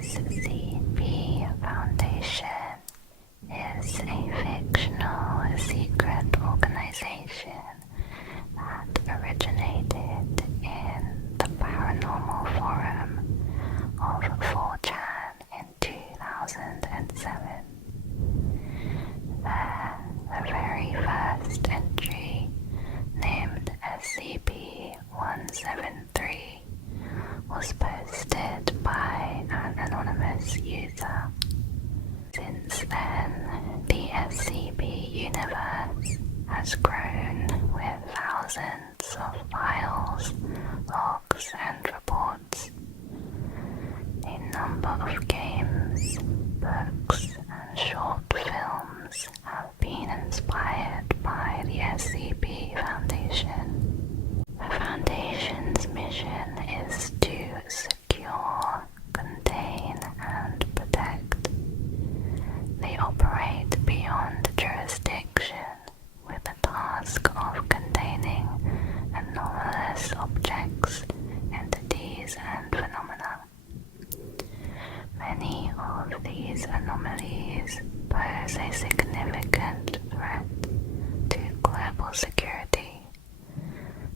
SCP Foundation is a fictional secret organization that originated in the paranormal forum of 4chan in 2007. There, the very first entry, named SCP-013, was posted by an anonymous user. Since then, the SCP universe has grown with thousands of files, logs, and reports. A number of games, books, and short films have been inspired by the SCP Foundation. The Foundation's mission is to secure, contain, and protect. They operate beyond jurisdiction with the task of containing anomalous objects, entities, and phenomena. Many of these anomalies pose a significant threat to global security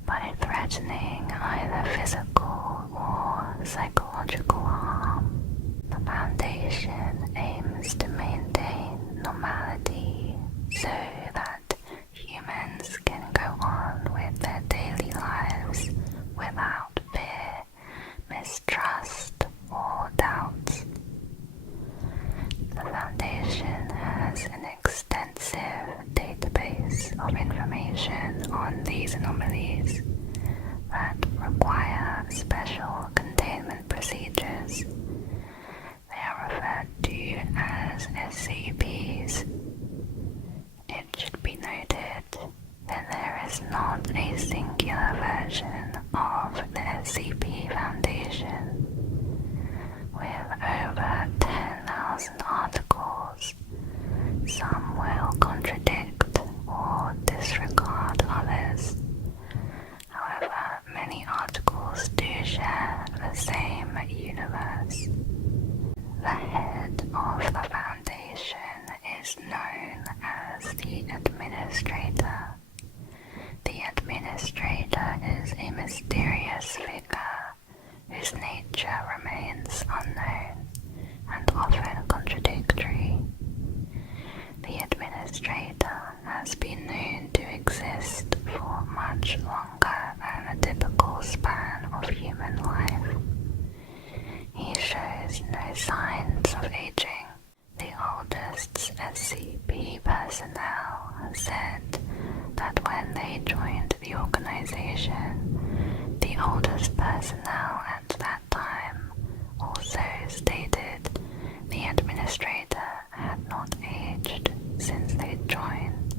by threatening either physical or psychological harm. The Foundation aims to maintain normality so that humans can go on with their daily lives without fear, mistrust, or doubts. The Foundation has an extensive database of information on these anomalies that require special containment procedures. They are referred to as SCPs. It should be noted that there is not a singular version of the SCP Foundation. With over 10,000 articles, some will contradict or disregard others. However, many articles do share the same universe. The head of the Foundation is known as the Administrator. The Administrator is a mysterious figure whose nature remains unknown and often contradictory. The Administrator has been known to exist for much longer than a typical span of human life. He shows no signs of aging. The oldest SCP personnel have said that when they joined the organization, the oldest personnel at that time also stated the Administrator had not aged since they joined.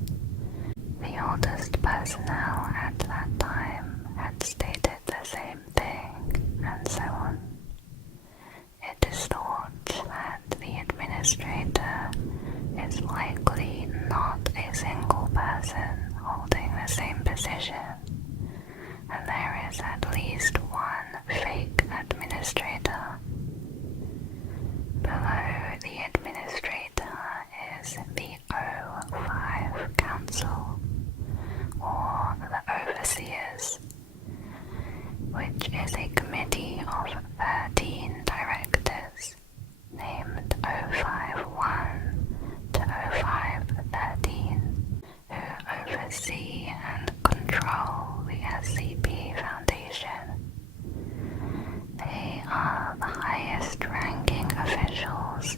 The oldest personnel at that time had stated the same thing, and so on. It is thought that the Administrator is likely not a single person holding the same position, and there is at least one fake Administrator. Below the Administrator is the 05 Council, or the Overseers, which is a committee of 13 directors, named 051 to 0513, who oversee and control the SCP Foundation. They are the highest-ranking officials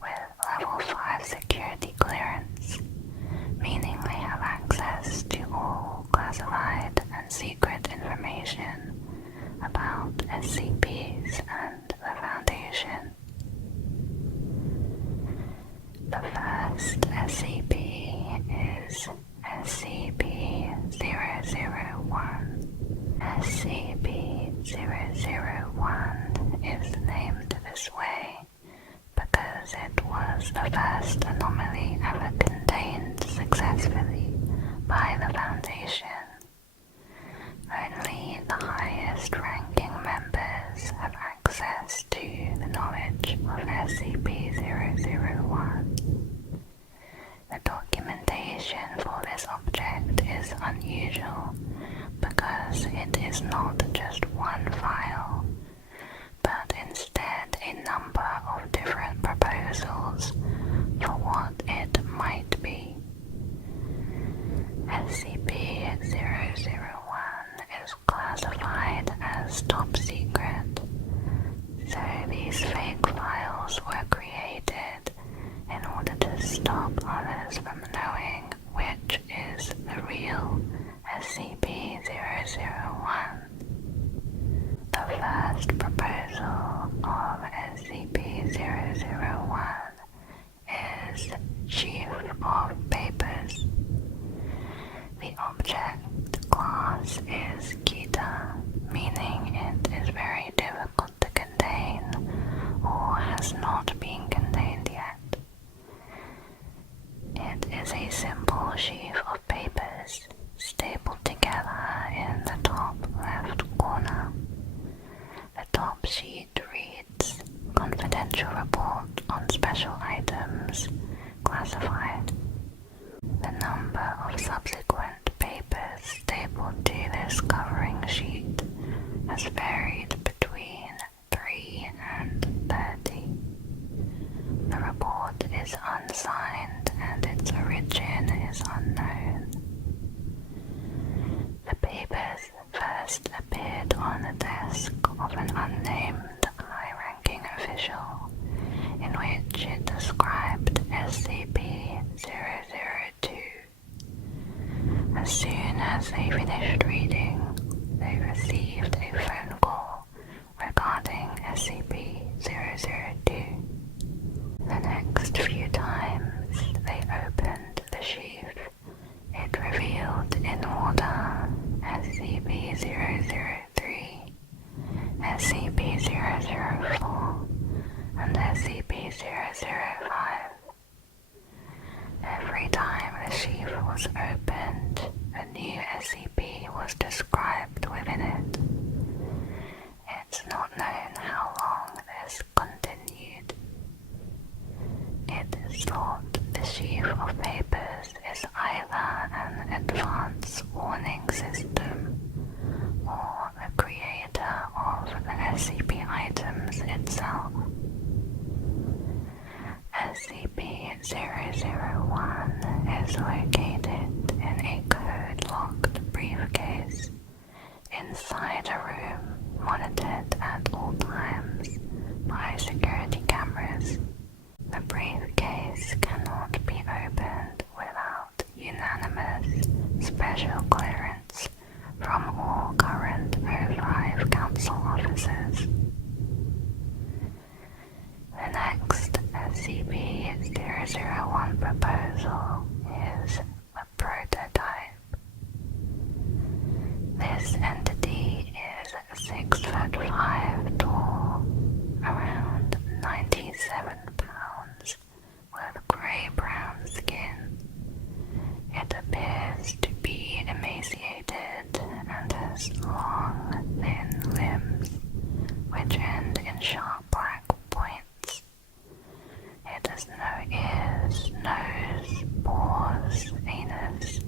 with level 5 security clearance, meaning they have access to all classified and secret information about SCPs and the Foundation. The first SCP is SCP-001. SCP-001 is named this way because it was the first anomaly ever contained successfully by the Foundation. Only the highest ranking members have access to the knowledge unusual because it is not just one file, but instead a number of different proposals for what it might be. SCP-001 is classified as top secret, so these fake files were created in order to stop others from knowing which is the real SCP-001. The first proposal of SCP-001 is Chief of Papers. The object class is Kita, meaning it is very difficult to contain or has not been contained yet. It is a simple sheaf of papers stapled together in the top left corner. The top sheet reads, "Confidential report on special items, classified." The number of subsequent papers stapled to this covering sheet has varied between 3 and 30. The report is unsigned and its origin is unknown. The papers first appeared on the desk of an unnamed high-ranking official, in which it described SCP-002. As soon as they finished reading, they received a phone call regarding SCP-002. The next few times they opened the sheaf, it revealed in order SCP-003, SCP-004, and SCP-005. Every time the sheaf was opened, a new SCP was described within it. It's not known how long this continued. It is thought the sheaf of papers is either an advanced warning system or the creator of the SCP items itself. SCP-001 is located in a code-locked briefcase inside a room monitored at all times by security cameras. The briefcase cannot be opened without unanimous special clearance from all current O5 Council officers. The next SCP-001 proposal is a prototype. This entity is 6'5" tall, around 97 pounds, with grey-brown skin. It appears to be emaciated and has long, thin limbs, which end in sharp black points. It has no ears, nose, pores, anus,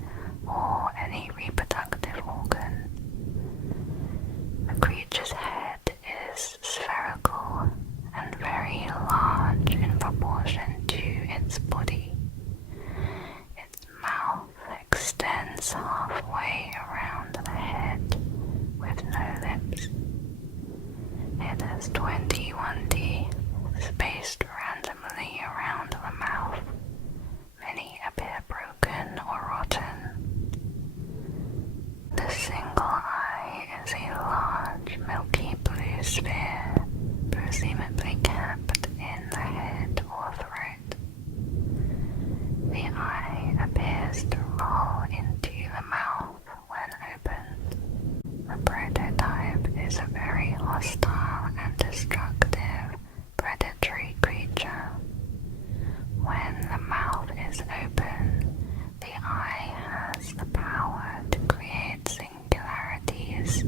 or any reproductive organ. The creature's head is spherical and very large in proportion to its body. Its mouth extends halfway around the head with no lips. It has 21 teeth spaced randomly around the mouth. Many appear broken or rotten. The single eye is a large milky blue sphere, presumably kept in the head or throat. The eye appears to roll into the mouth when opened. The prototype is a very hostile and destructive predatory creature. When the mouth is open, the eye has the power to create singularities,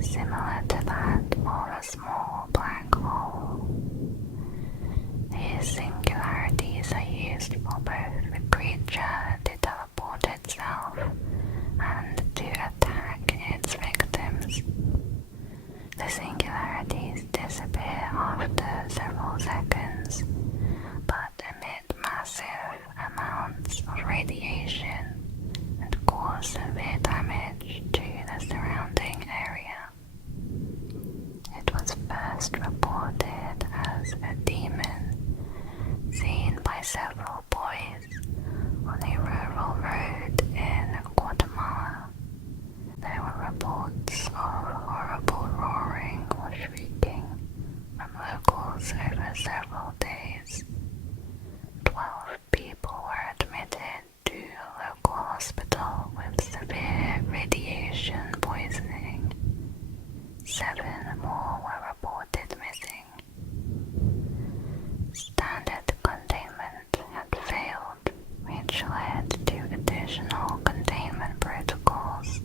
similar to that of a small black hole. These singularities are used for both the creature to teleport itself after several seconds, but emit massive amounts of radiation and cause severe damage to the surrounding area. It was first reported as a demon seen by several boys on a rural road in Guatemala. There were reports of horrible roaring or shrieking from locals over several days. 12 people were admitted to a local hospital with severe radiation poisoning. 7 more were reported missing. Standard containment had failed, which led to additional containment protocols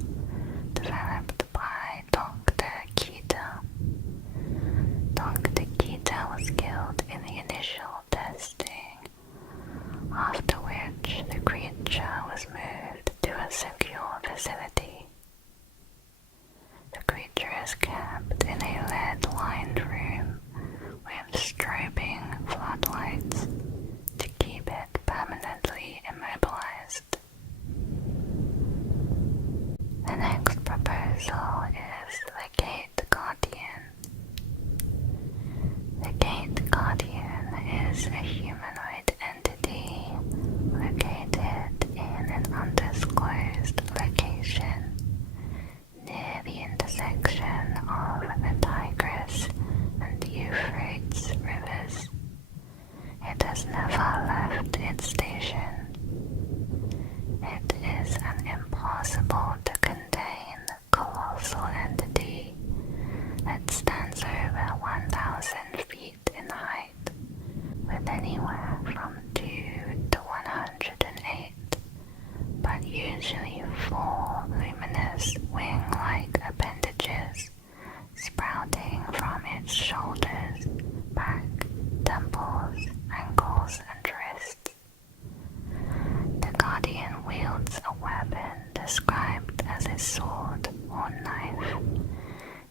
developed by Dr. Kita. Dr. Kita was killed in the initial testing, after which the creature was moved to a secure facility. The creature is kept in a lead-lined room with strobing floodlights to keep it permanently immobilized. The next proposal is the Gate Guardian. The Gate Guardian is a humanoid entity located in an undisclosed location near the intersection of the Tigris and Euphrates rivers. It has never left its station. It is an impossible to contain colossal entity that stands over 1,000 feet in height, with anywhere from 2 to 108, but usually 4 luminous wing-like appendages sprouting from its shoulders, back, temples, ankles, and wrists. The Guardian wields a weapon described as a sword or knife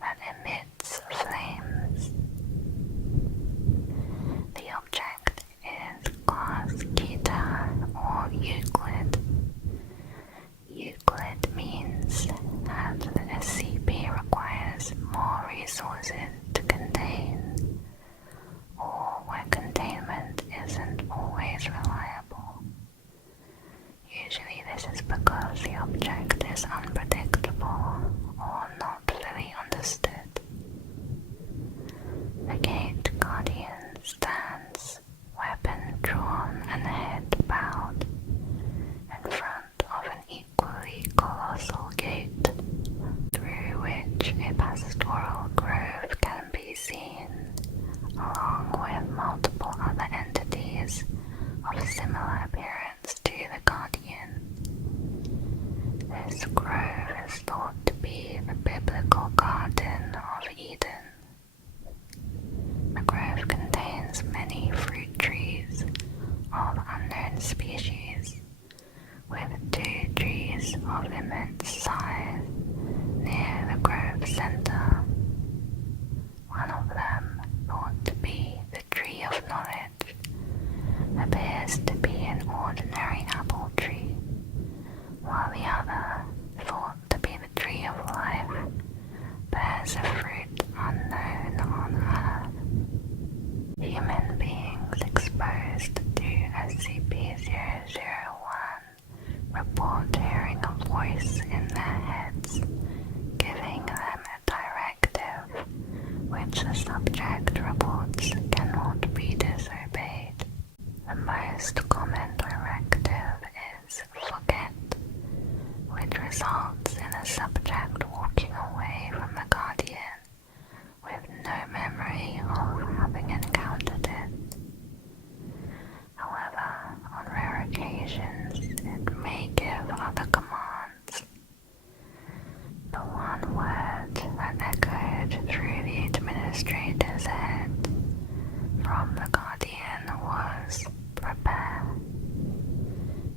that emits flames. The object is class Kita or Euclid. Euclid means that the SCP requires more resources to contain, or where containment isn't always reliable. Usually this is because the object is unpredictable or not fully understood. The Gate Guardian stands, weapon drawn and head bowed, in front of an equally colossal gate, through which a pastoral grove can be seen, along with multiple other entities of similar appearance to the Guardian. This grove is thought to be the biblical Garden of Eden. The grove contains many fruit trees of unknown species, with 2 trees of immense size near the grove center. One of them, thought to be the Tree of Knowledge, appears to be an ordinary apple tree, while the other, thought to be the Tree of Life, bears a fruit unknown on Earth. Human beings exposed to SCP-001 report hearing a voice in their heads, giving them a directive, which the subject reports cannot be disobeyed. The most common directive is forget, which results in the subject walking away from the Guardian with no memory of having encountered it. However, on rare occasions, it may give other commands. The one word that echoed through the administrator's head from the Guardian was prepare.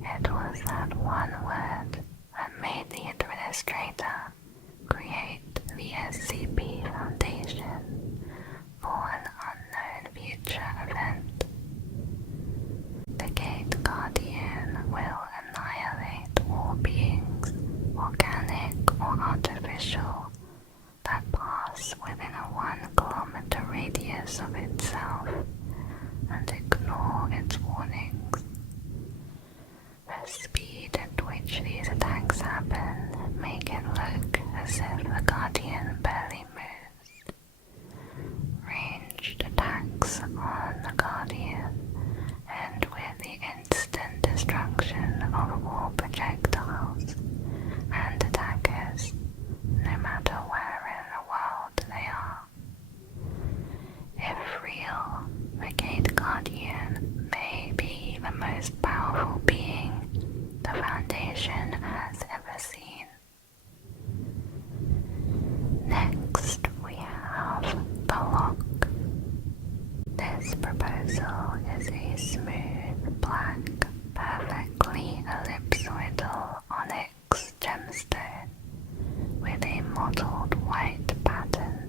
It was that one word that made the administrator create the SCP Foundation for an unknown itself and ignore its warnings. The speed at which these attacks happen make it look as if the Guardian barely moves. Ranged attacks on the Guardian end with the instant destruction of all projectiles and attackers, no matter where in the world they are. If real, the Gate Guardian may be the most powerful being the Foundation has ever seen. Next, we have the lock. This proposal is a smooth, black, perfectly ellipsoidal onyx gemstone with a mottled white pattern.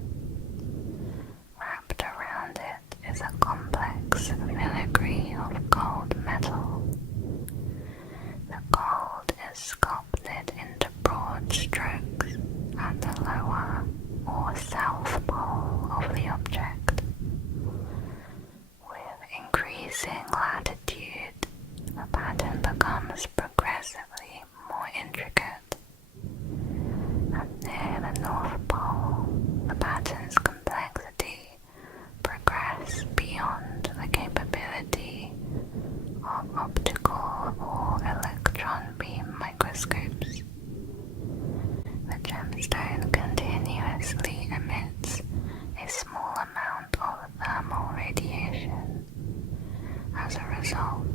Wrapped around it is a complex filigree of gold metal. The gold is sculpted into broad strokes at the lower or south pole of the object. With increasing latitude, the pattern becomes progressively more intricate. And near the North Pole, the pattern's complexity progresses beyond the capability of optical or electron beam microscopes. The gemstone continuously emits a small amount of thermal radiation. As a result,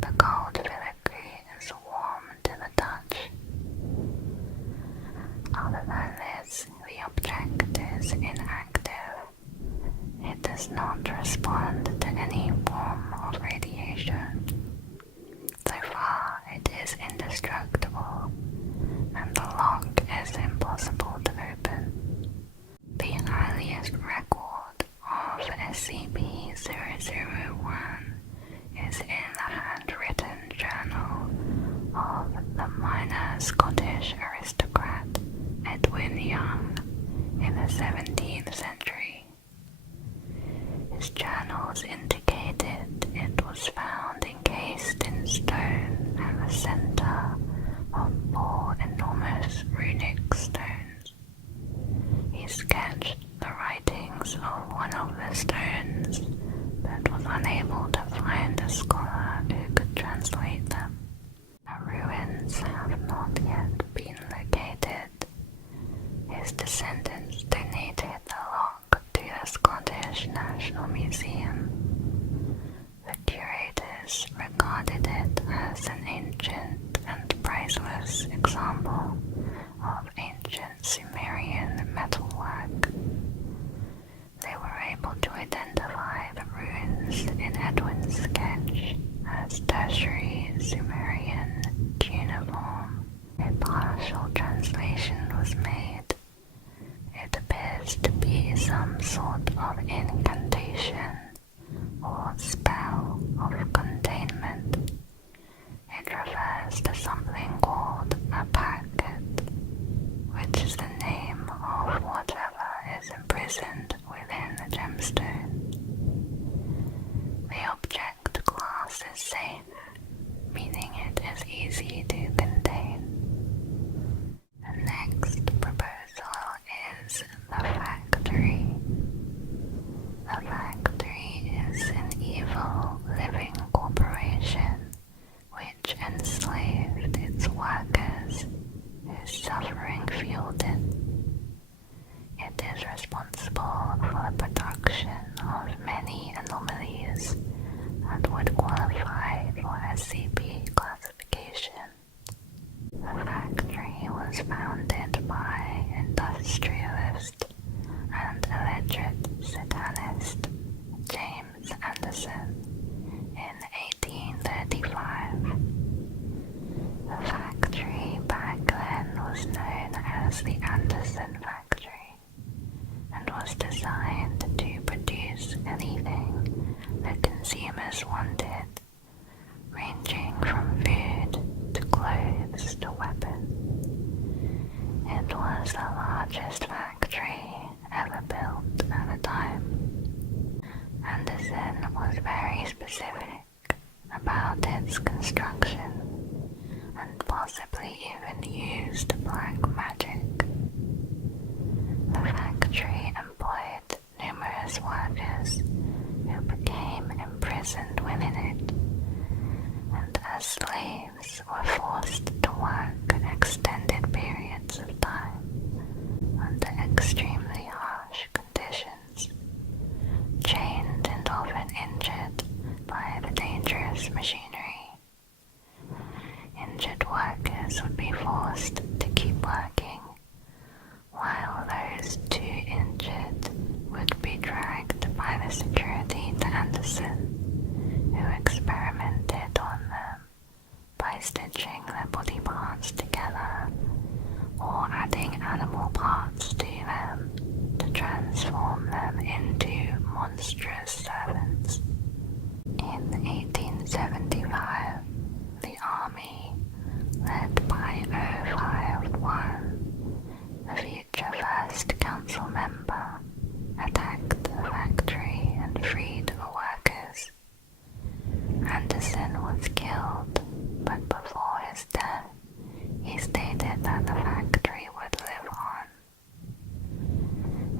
the gold filigree is warm to the touch. Other than this, the object is inactive. It does not respond to any form of radiation. So far, it is indestructible, and the lock is impossible to open. The earliest record of SCP-001 is in the handwritten journal of the minor Scottish aristocrat Edwin Young in the 17th century. His journals indicated it was found encased in stone at the center of 4 enormous runic stones. He sketched the writings of one of the stones, but was unable to find a scholar who could translate them. The ruins have not yet been located. His descendants donated the lock to the Scottish National Museum. The curators regarded it as an ancient and priceless example of ancient Sumerian metalwork. They were able to identify the ruins in Edwin's sketch as tertiary Sumerian cuneiform. A partial translation was made. It appears to be some sort of incantation or spell of containment. It refers to something called a packet, which is the name of whatever is imprisoned within the gemstone. The object class is safe, meaning it is easy to contain. The next proposal is the factory. The factory is an evil living corporation which enslaved its workers, whose suffering fueled it. It is responsible for the production of many anomalies that would qualify for SCP classification. The factory was founded by industrialist and alleged satanist James Anderson in 1835. The factory back then was known as the Anderson Factory and was designed to produce anything the consumers wanted, ranging from food to clothes to weapons. It was the largest factory ever built at the time. was very specific about its construction and possibly even used black magic. The factory employed numerous workers who became imprisoned within it, and as slaves were forced to work extended periods of time under extremely harsh conditions, chained and often injured by the dangerous machinery. Injured workers would be forced to keep working, while those too injured would be dragged by the security to Anderson, who experimented on them by stitching their body parts together or adding animal parts to them to transform them into monstrous servants. In 1875, the army, led by 051, the future first council member, attacked the factory and freed the workers. Anderson was killed, but before his death, he stated that the factory would live on.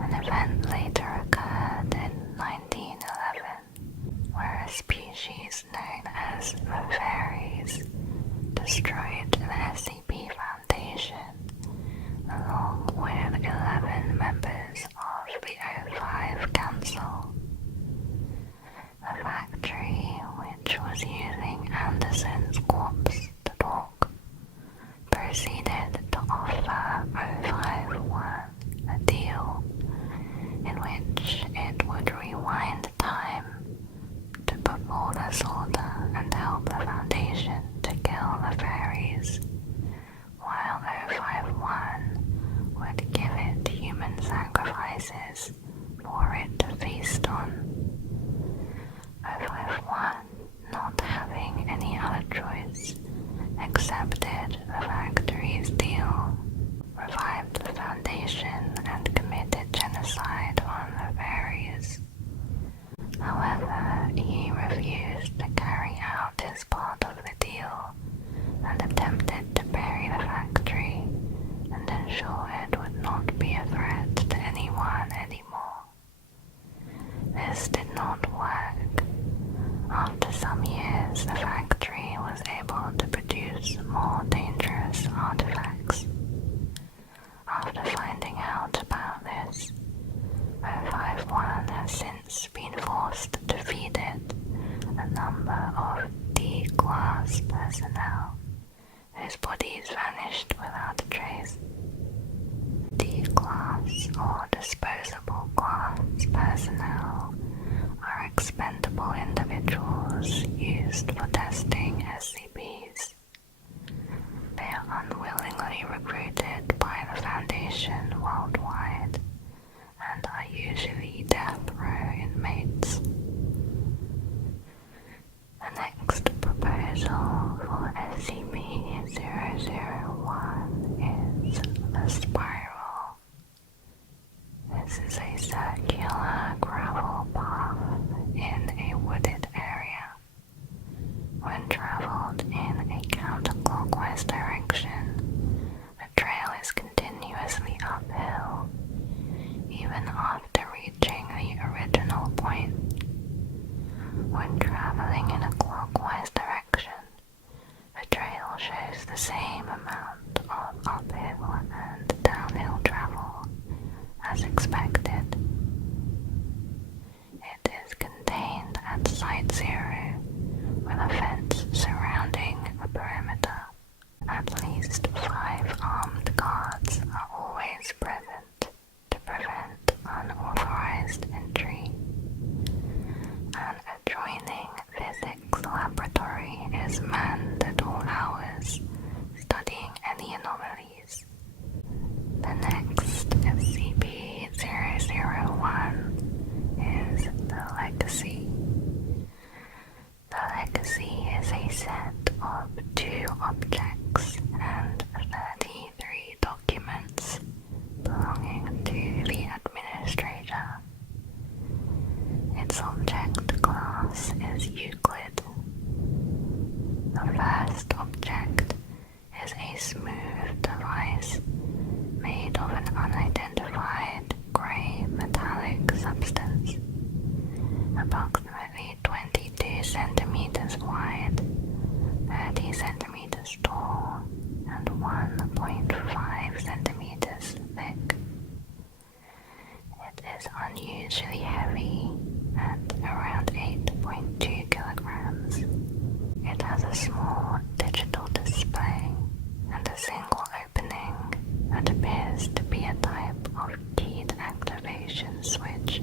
An event later occurred in 1911, where a species known as the Fairies destroyed the SCP Foundation, along with 11 members of the 05 Council. The factory, which was using Anderson's corpse to talk, proceeded to offer 051 a deal in which it would rewind time to before the slaughter and help the Foundation to kill the fairies, while 051 would give it human sacrifices for it to feast on. 051, not having any other choice, accepted the factory's deal, revived the Foundation, and committed genocide on the fairies. However, he refused to carry out his part of the deal and attempted to bury the factory and ensure it would not be a threat to anyone anymore. This did not work. After some years, the factory was able to produce more dangerous artifacts. After finding out about this, 051 has since been forced to feed it a number of D-class personnel whose bodies vanished without a trace. D-class or disposable class personnel are expendable individuals used for testing SCPs. They are unwillingly recruited by the Foundation worldwide and are usually death row inmates. The next proposal for SCP-001 is the Spiral. This is a circular gravel path in a wooded area. When traveled in a counterclockwise direction, the trail is continuously uphill, even after reaching the original point. When traveling in a clockwise direction, the trail shows the same amount of uphill and downhill travel as expected. It is contained at Site 0, with a fence surrounding the perimeter. At least 5 armed guards are always present to prevent unauthorized entry. An adjoining physics laboratory is manned at all hours, studying any anomalies. The next SCP-001 is the Legacy. The Legacy is a set of 2 objects and 33 documents belonging to the administrator. Its object class class is Euclid. The first object is a smooth device made of an unidentified grey metallic substance, approximately 22 centimeters wide, 30 centimeters tall, and 1.5 centimeters thick. It is unusually heavy at around 8.2 kilograms. It has a small digital display and a single opening that appears to be a type of keyed activation switch.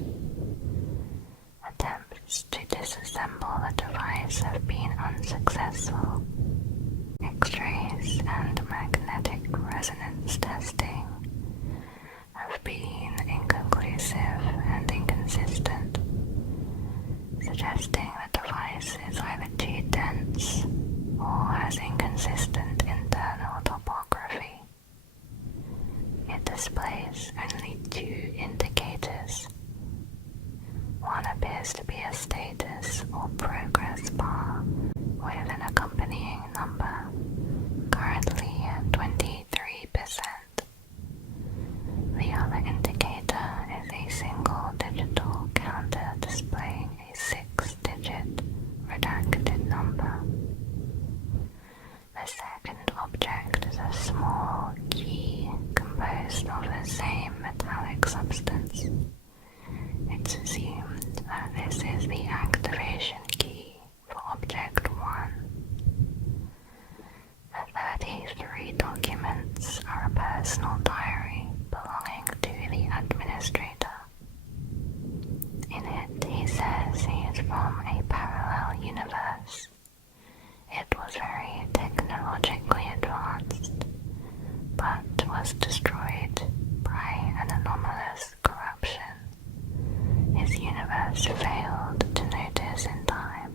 Attempts to disassemble the device have been unsuccessful. X-rays and magnetic resonance testing have been inconclusive and inconsistent, suggesting the device is either too dense or has inconsistent internal topography. It displays only two indicators. One appears to be a status or progress bar with an accompanying number, currently at 23%. The other indicator is a single digital counter displaying a 6-digit redacted number. The second object is a small key composed of the same metallic substance. It's assumed that this is the activation key for Object 1. The 33 documents are a personal diary belonging to the administrator. In it, he says he is from a parallel universe. It was very technologically advanced, but was destroyed by an anomalous corruption. His universe failed to notice in time.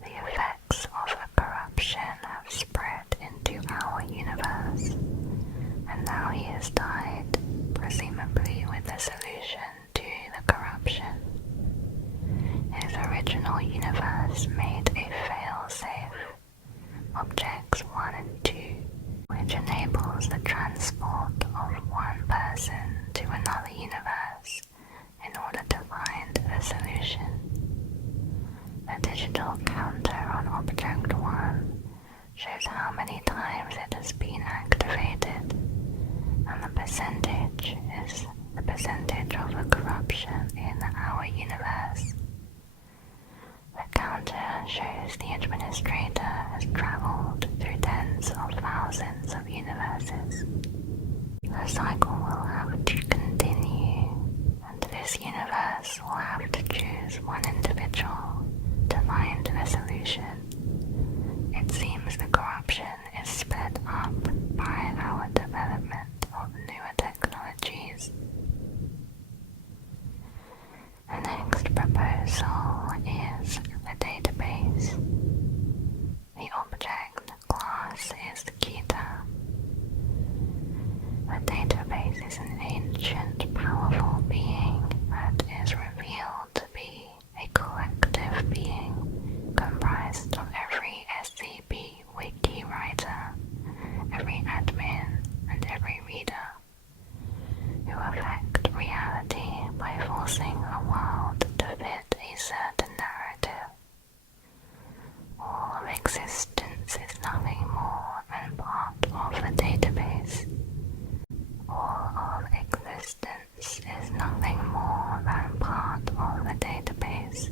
The effects of the corruption have spread into our universe, and now he has died, presumably with the solution to the corruption. His original universe made a fail-safe, Objects 1 and 2, which enables the transport of one person to another universe in order to find the solution. The digital counter on Object 1 shows how many times it has been activated, and the percentage is the percentage of the corruption in our universe. The counter shows the administrator has traveled through tens of thousands of universes. The cycle will have to continue, and this universe will have to choose one individual to find the solution. It seems the corruption is sped up by our development of newer technologies. The next proposal is the database. The object class is Kita. The database is an ancient, powerful being that is revealed to be a collective being comprised of every SCP wiki writer, every admin, and every reader, who affect reality by forcing a world to fit a certain narrative. All of existence is nothing more than part of the database. All of existence is nothing more than part of the database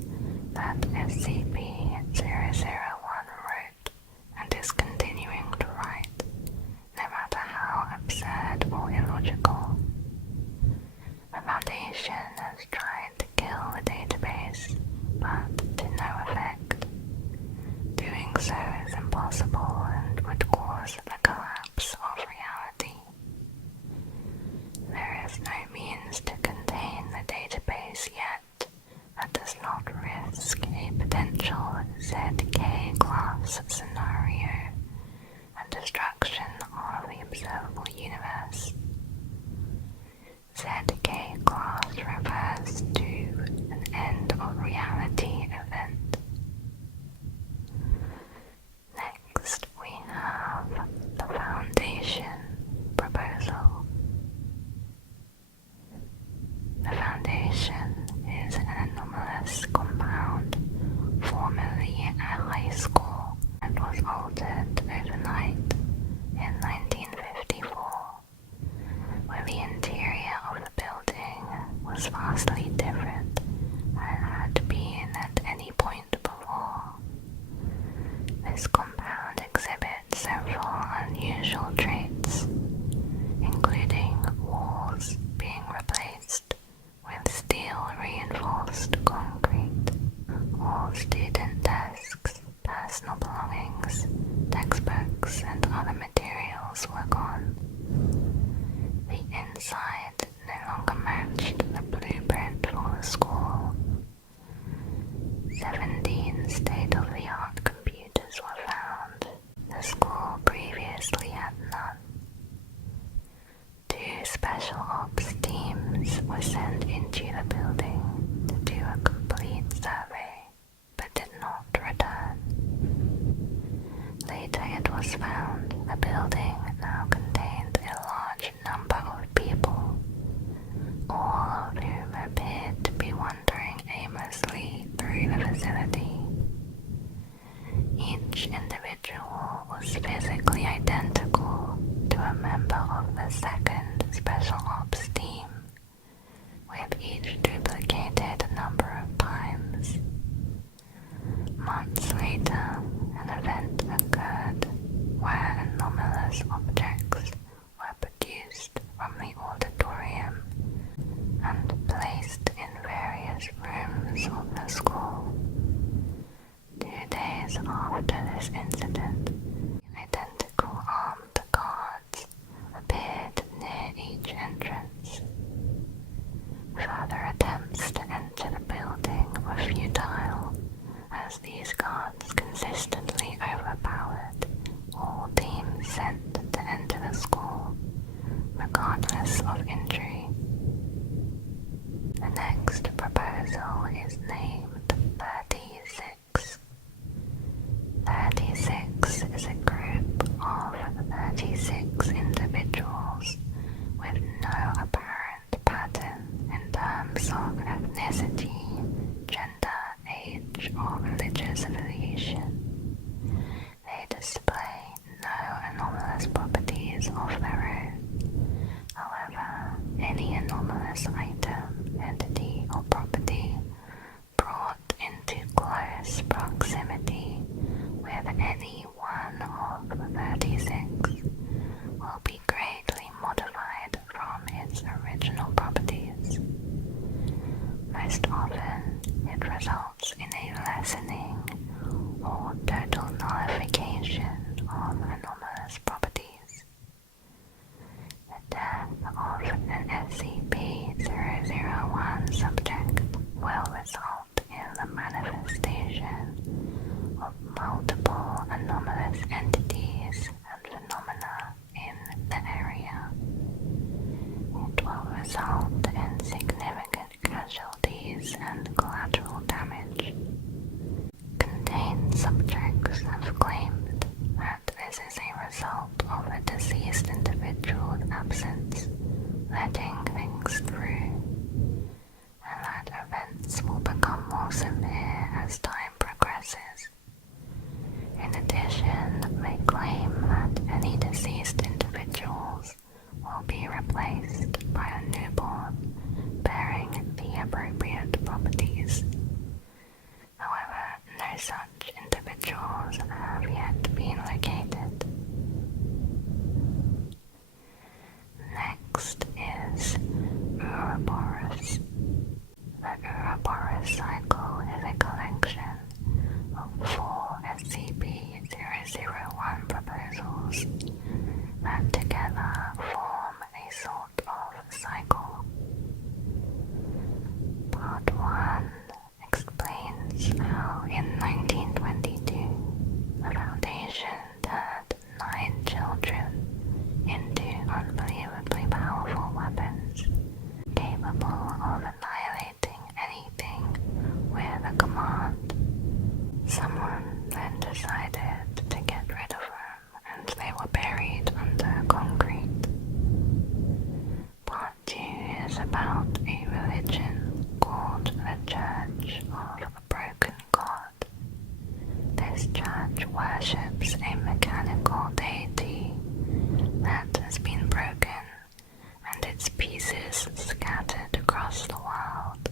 that SCP-001 wrote and is continuing to write, no matter how absurd or illogical. The Foundation has tried to kill the database, but to no effect. Doing so is impossible and would cause the collapse of reality. There is no means to contain the database yet that does not risk a potential ZK class scenario and destruction of the observable universe. ZK class refers to an end of reality event All student desks, personal belongings, textbooks, and other materials were gone. The inside no longer matched the blueprint for the school. 17 state-of-the-art computers were found. The school previously had none. 2 special ops teams were sent into the building to do a complete survey, but did not return. Later it was found the building now contained a large number of people, all of whom appeared to be wandering aimlessly through the facility. Each individual was physically identical to a member of the second Special Ops team, with each duplicated a number of times. Months later, an event occurred where anomalous objects were produced from the auditorium and placed in various rooms of the school. 2 days after this incident, identical armed guards appeared near each entrance. Further attempts to enter the building were futile, as these guards consistently overpowered all teams sent to enter the school, regardless of injury. The next proposal is named 36. 36 is a group of 36 individuals with no apparent pattern in terms of ethnicity, gender, age, or religious affiliation. They display no anomalous properties of their own. However, any anomalous item, entity, or property brought into close proximity with any one of the 36 will be greatly modified from its original properties. Most often, it results in a lessening or total nullification of anomalous properties. The death of an SCP-001 subject will result in the manifestation of multiple anomalous entities and phenomena in the area. It will result in significant casualties and collateral damage. Contained subjects have claimed that this is a result of a deceased individual's absence, letting things through, and that events will become more severe as time progresses. In addition, they claim that any deceased individuals will be replaced by a newborn bearing the appropriate properties. However, no such individuals have yet been located. Next is Uroborus. The Uroborus cycle is a collection of 4 SCP-001 proposals that together form a sort of cycle. Part 1 explains how in 1922 the Foundation turned 9 children into unbelievably powerful weapons, capable of annihilating anything with a command. Someone then decided to get rid of them, and they were buried under concrete. Part 2 is about a religion called the Church of the Broken God. This church worships a mechanical deity that has been broken and its pieces scattered across the world.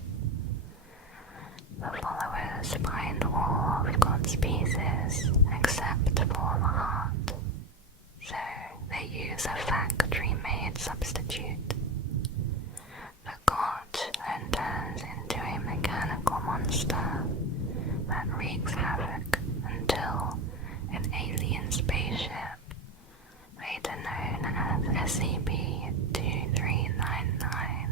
The followers find all of God's pieces except for the heart, so they use a factory-made substitute. The god then turns into a mechanical monster that wreaks havoc until an alien spaceship, later known as SCP-003,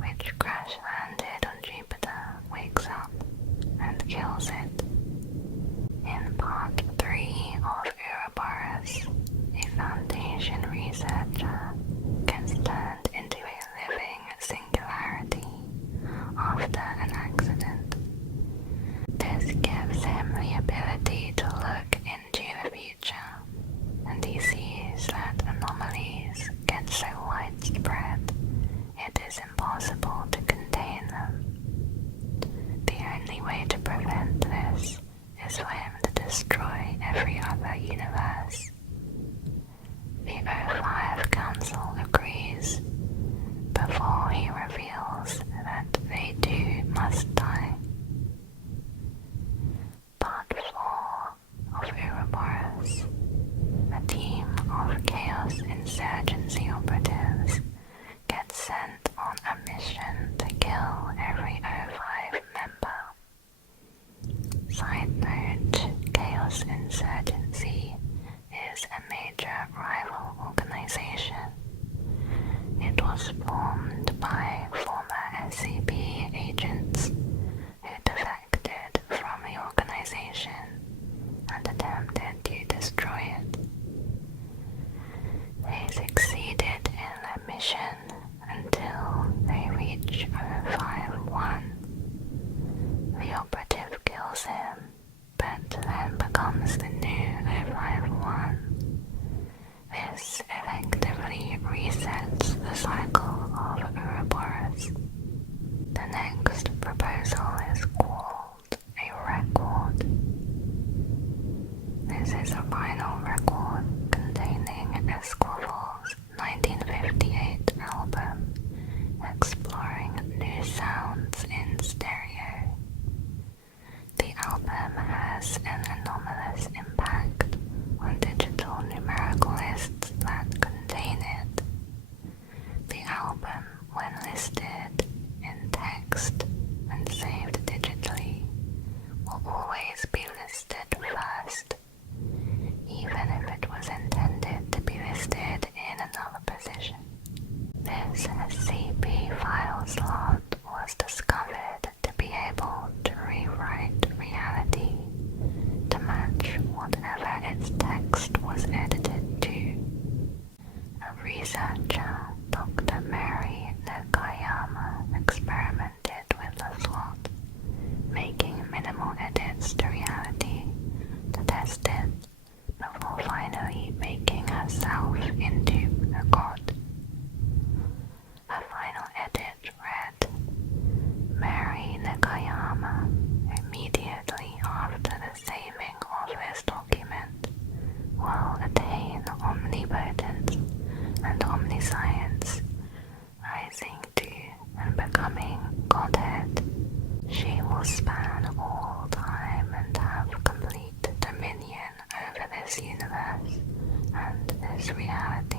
which crash-landed on Jupiter, wakes up and kills it. In Part 3 of Uroborus, a Foundation researcher gets turned into a living singularity after an accident. This gives him the ability to look into the future, and he sees that anomalies get so widespread it is impossible to contain them. The only way to prevent this is for him to destroy every other universe. The 05 Council agrees, before he reveals that they too must die. Part 4 of Uroborus. A team of Chaos Insurgency operatives gets sent on a mission to kill every 05 member. Side note, Chaos Insurgency is a major rival organization. It was formed by former SCP agents who defected from the organization and attempted to destroy it. They succeeded in their mission until they reach 051. The operative kills him, but then becomes the new 051. This effectively resets the cycle of Uroborus. The next proposal is called a record. This is a vinyl record containing Esquivel's 1958 album, exploring new sounds in stereo. The album has an anomalous impact on digital numerical lists that contain it. The album, when listed in text and saved digitally, will always be listed first, even if it was intended to be listed in another position. This SCP file slot was discovered to be able to rewrite reality to match whatever its text was edited to. A researcher, Dr. Mary Nakayama, experimented with the slot, making minimal edits to reality to test it before finally making herself into a god. Her final edit read, Mary Nakayama, immediately after the saving of this document, will attain omnipotence and omniscience, rising to and becoming Godhead. She will span all time and have complete dominion over this universe and this reality.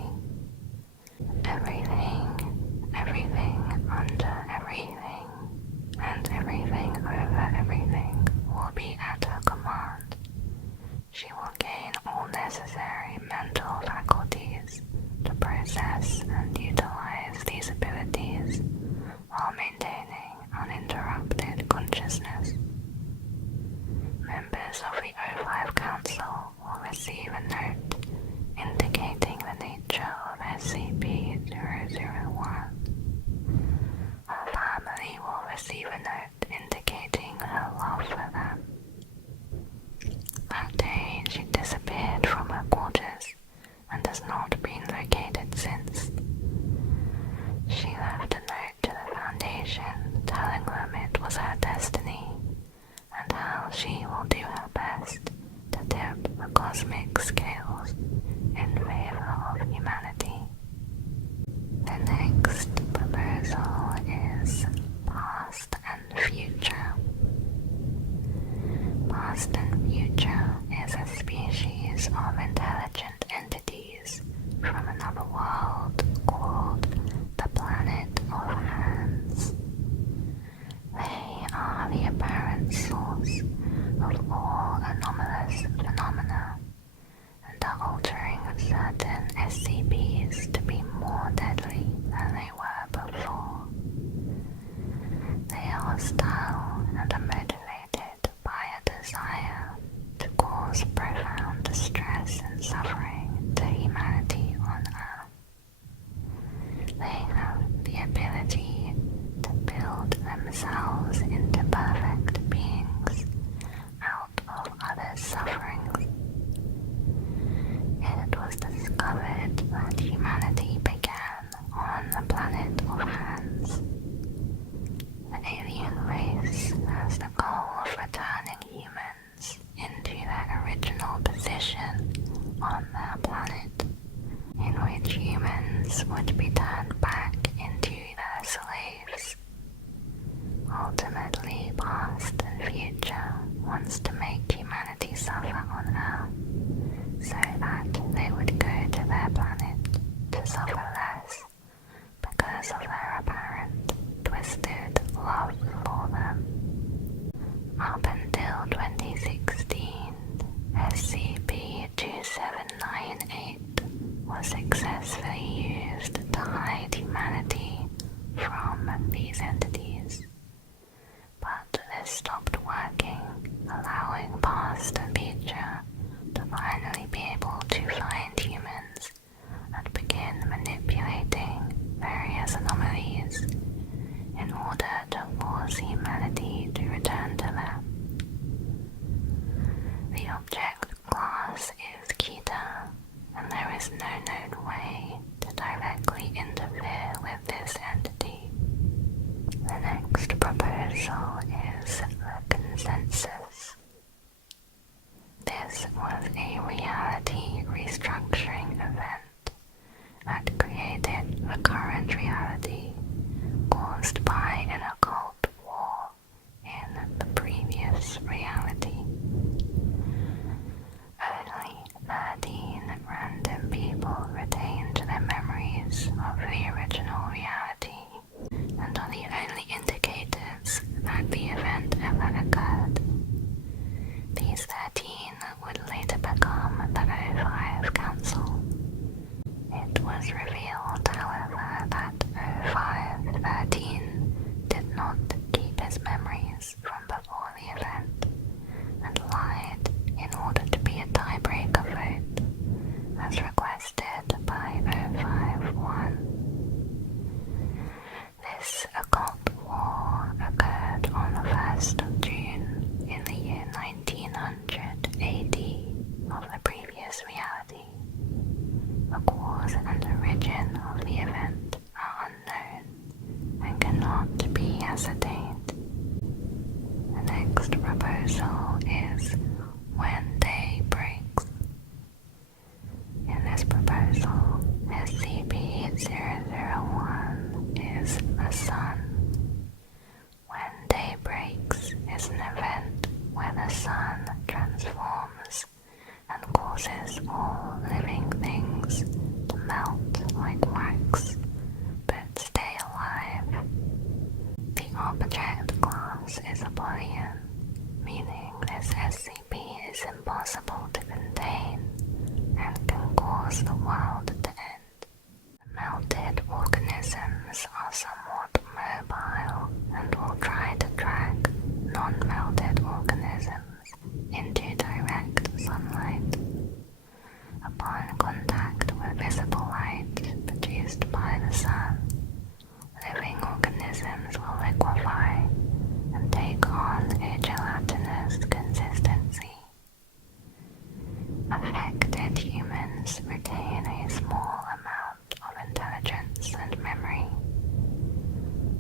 Everything under everything, and everything over everything will be at her command. She will gain all necessary mental faculties to process and utilize these abilities while maintaining uninterrupted consciousness. Members of the 05 Council will receive a note indicating the nature of SCP-001. Her family will receive a note indicating her love for them. That day, she disappeared from her quarters and has not been located since. She left a note to the Foundation telling them it was her destiny and how she will do her best to tip the cosmic scales in favor of humanity. The next proposal is Past and Future. Past and Future is a species of intelligent entities from another world called the Planet of Hands. They are the apparent source expedition on their planet, in which humans would be turned back into their slaves. Ultimately, past and future wants to make humanity suffer on Earth, so that they would go to their planet to suffer less because of their apparent twisted love for them. Up until 2016, SCP-2798 was successfully used to hide humanity from these entities. But this stopped working, allowing past and future to finally be able to find humans and begin manipulating various anomalies in order to force humanity to return to them. The object class is Kita, and there is no known way to directly interfere with this entity. The next proposal is the consensus. This was a reality restructuring event that created the current reality caused by an occult war in the previous reality. Only 13 random people retained their memories of the original reality and are the only indicators that the event ever occurred. These 13 would later become the 05 Council. It was revealed, however, that 0513 did not keep his memories from before the event and lied in order to be a tiebreaker vote, as requested by 051. This occult war occurred on the 1st of June in the year 1900 AD of the previous reality. The cause and origin of the event are unknown and cannot be ascertained. The next proposal is when day breaks. In this proposal, SCP-001 is the sun. When day breaks is an event where the sun transforms and causes all living things to melt like wax, but stay alive. The object class is a Boolean, meaning this SCP is impossible to contain and can cause the world to end. Melted organisms are somewhat mobile and will try to drag non-melted organisms into direct sunlight. Upon contact with visible light produced by the sun, living organisms will liquefy and take on a gelatinous consistency. Affected humans retain a small amount of intelligence and memory.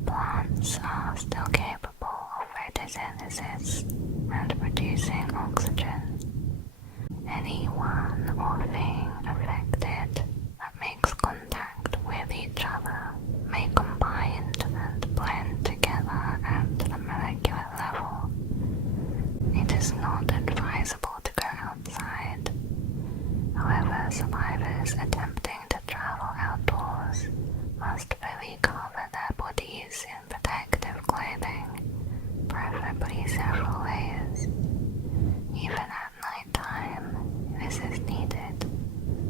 Plants are still capable of photosynthesis and producing oxygen. Anyone or thing affected that makes contact with each other may combine and blend together at the molecular level. It is not advisable to go outside. However, survivors attempting to travel outdoors must fully cover their bodies in protective clothing, preferably several layers. Even at night time, this is needed,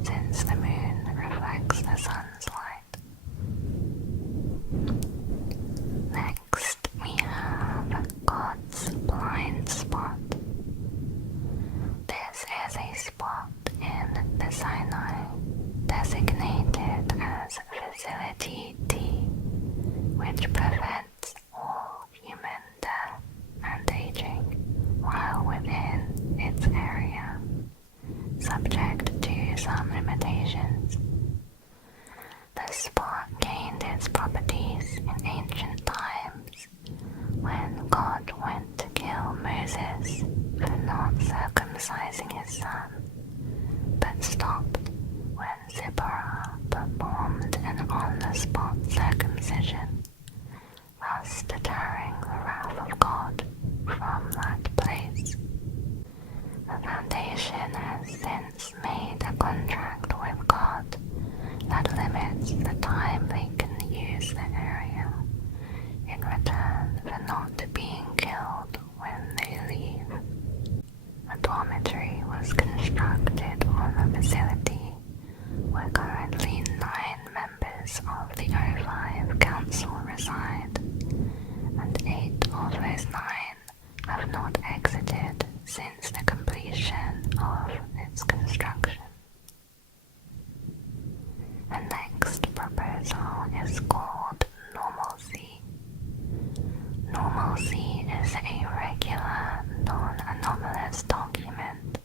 since the moon reflects the sun's light. Next, we have God's blind spot. This is a spot in the Sinai, designated as Facility D, which prevents all human death and aging while within its area, subject to some limitations. The spot gained its properties in ancient times when God went to kill Moses for not circumcising his son since the completion of its construction. The next proposal is called Normalcy. Normalcy is a regular, non-anomalous document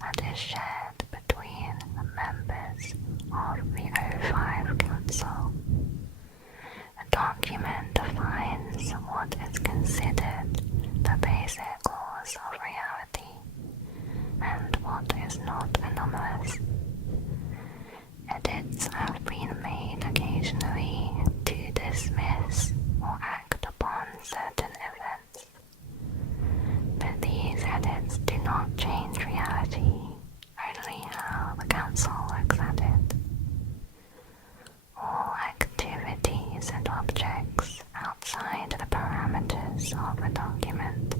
that is shared between the members of the O5 Council. The document defines what is considered the basic laws of reality and what is not anomalous. Edits have been made occasionally to dismiss or act upon certain events, but these edits do not change reality, only how the Council looks at it. All activities and objects outside the parameters of the document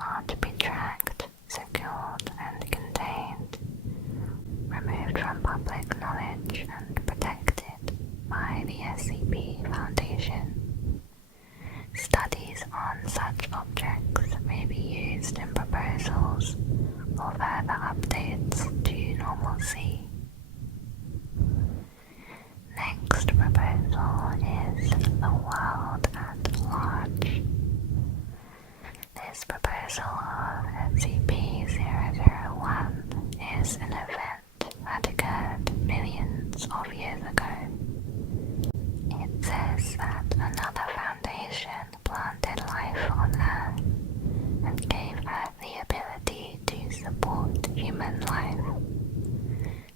are to be tracked, secured, and contained, removed from public knowledge and protected by the SCP Foundation. Studies on such objects may be used in proposals or further updates to Normalcy. Next proposal is the World at Large. This proposal of SCP-001 is an event that occurred millions of years ago. It says that another Foundation planted life on Earth and gave Earth the ability to support human life.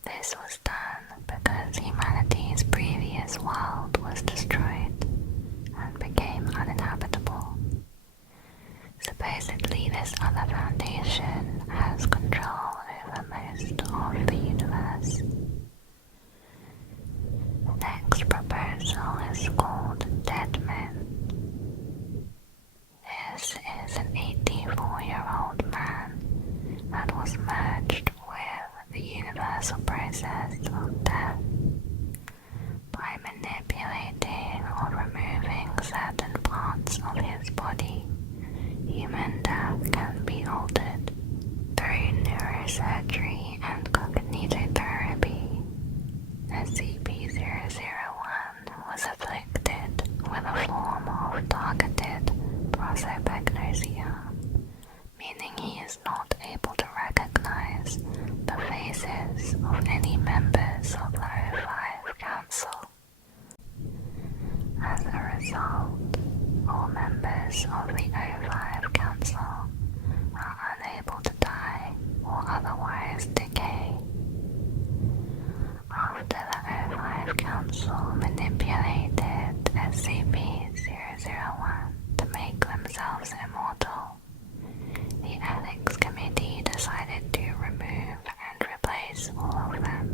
This was done because humanity's previous world was destroyed and became uninhabitable. Supposedly this other Foundation has control over most of the universe. The next proposal is called Dead Men. This is an 84-year-old man that was merged with the universal process of death. By manipulating or removing certain parts of his body, human death can be altered through neurosurgery and cognitotherapy. SCP-001 was afflicted with a form of targeted prosopagnosia, meaning he is not able to recognize the faces of any members of the O5 Council. As a result, all members of the O5 Council are unable to die or otherwise decay. After the O5 Council manipulated SCP-001 to make themselves immortal, the Ethics Committee decided to remove and replace all of them.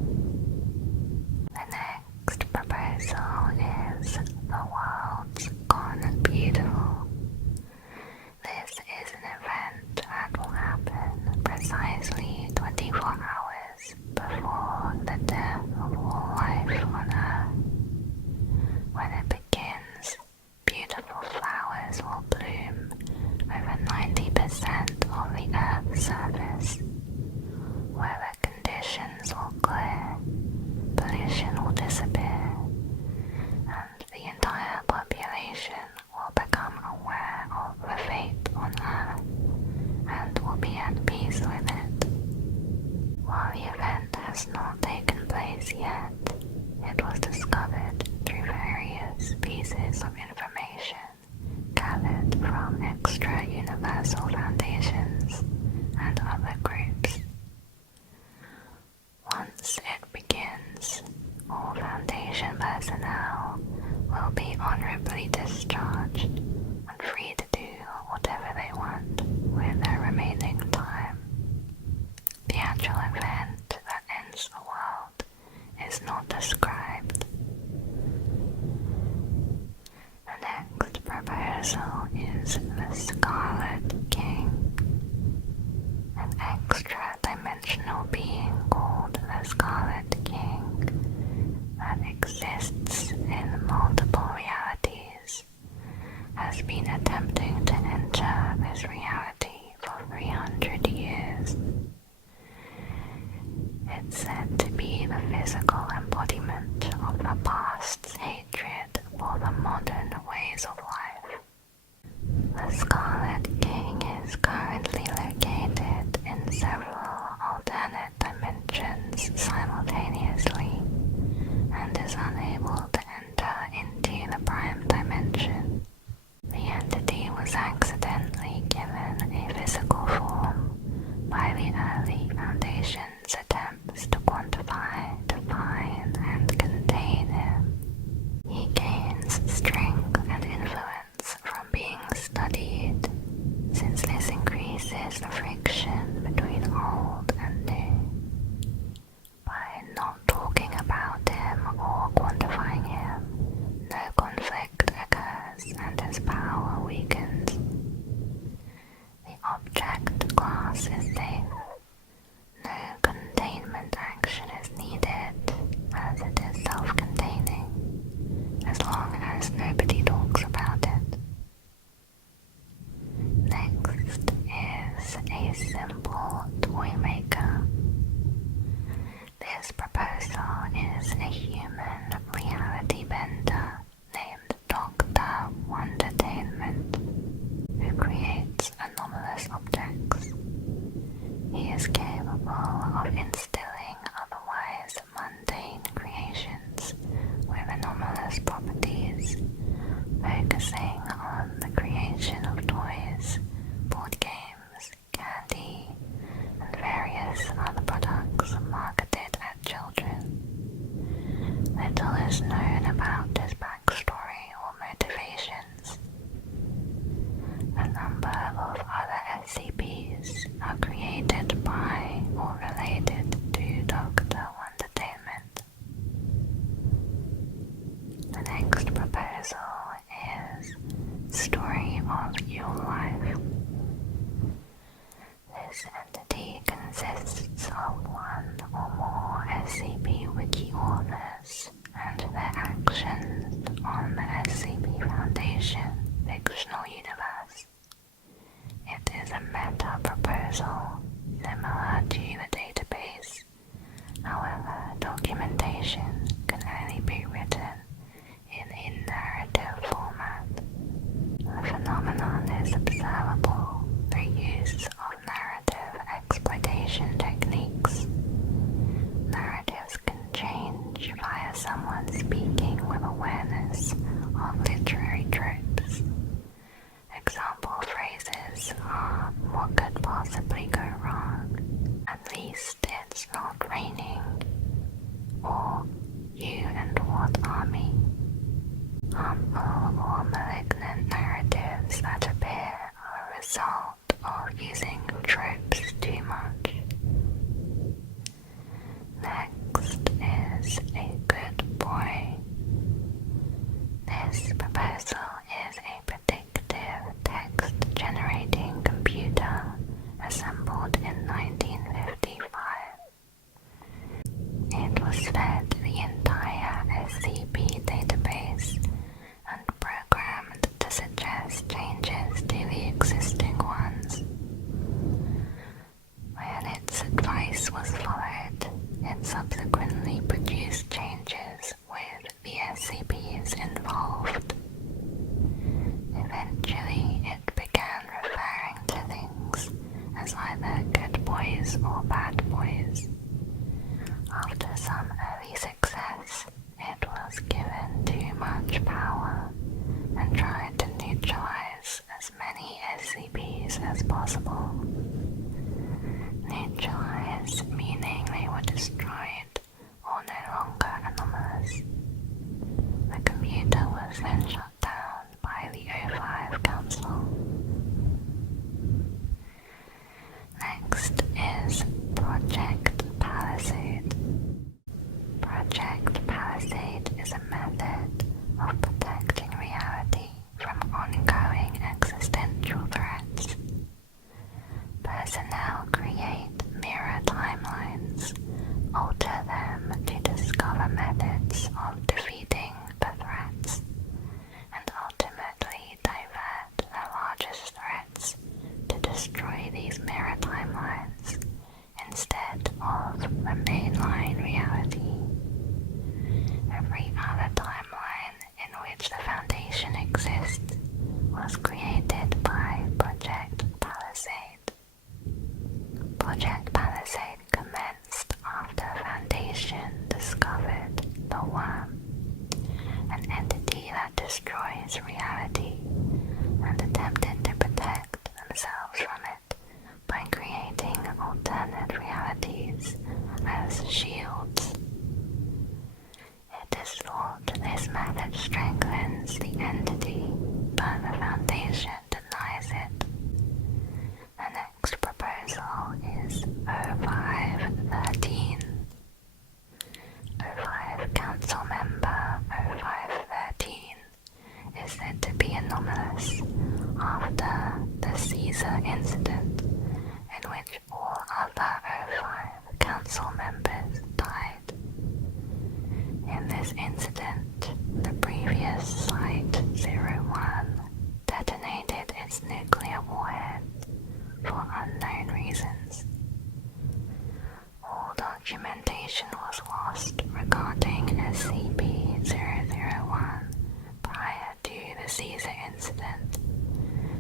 The next proposal is the World's Gone Beautiful. This is an event that will happen precisely 24 hours before the death of all life on Earth. When it begins, beautiful flowers will bloom over 90% of the Earth's surface. Weather conditions will clear, pollution will disappear, and the entire population will become aware of the fate on Earth and will be at peace with it. While the event has not taken place yet, it was discovered through various pieces of information gathered from extra-universal foundations and other groups. Once it begins, all Foundation personnel will be honorably discharged and free to do whatever they want with their remaining time. The actual event that ends the world is not described. The next proposal is the Scarlet King, an extra-dimensional being called the Scarlet King that exists in multiple realities, has been attempting to enter this reality for 300 years. friction between old and new. By not talking about him or quantifying him, no conflict occurs and his power weakens. The object class is safe. No containment action is needed, as it is self-containing, as long as nobody talks about it. Next is a simple toy maker. This proposal is a human reality bender named Dr. Wondertainment, who creates anomalous objects. He is capable of instilling otherwise mundane creations with anomalous properties, focusing on the creation of toys, board games, candy, and various other products marketed at children. Little is known about his backstory or motivations. A number of other SCPs are created by or related to Dr. Wondertainment. The next proposal is Story of Your Life. This entity consists of one or more SCP wiki authors and their actions on the SCP Foundation fictional universe. It is a meta-proposal similar to the database. However, documentation can only be written in a narrative format. The phenomenon is observable through use of narrative exploitation techniques. Narratives can change via someone speaking with awareness of literary tropes. Example phrases are "what could possibly go wrong," "at least it's not raining," or "you and what army." Harmful or malignant narratives that appear are a result of using tropes too much. Next is a good boy. This proposal is a predictive text-generating computer assembled in 1955. It was fed the entire SCP database and programmed to suggest changes to the existing ones. When its advice was followed, it subsequently produced changes with the SCPs involved. Eventually, it began referring to things as either good boys or bad boys. After some early success, it was given too much power and tried to neutralize as many SCPs as possible. Neutralize meaning they were destroyed or no longer anomalous. The computer was then shut down by the 05 Council. Next is Project Palisade. Project Palisade is a method of protecting reality from ongoing existential threats. Personnel create mirror timelines, alter them to discover methods of defeating the threats, and ultimately divert the largest threats to destroy these mirror timelines instead of the mainline reality. Every other timeline in which the Foundation exists was created by Project Palisade. Project Palisade commenced after Foundation discovered the Worm, an entity that destroys reality, and attempted to protect themselves from it by creating alternate realities as shields. It is thought this method strengthens the entity, but the Foundation denies it. The next proposal which all other O5 Council members died. In this incident, the previous Site-01 detonated its nuclear warhead for unknown reasons. All documentation was lost regarding SCP-001 prior to the Caesar incident,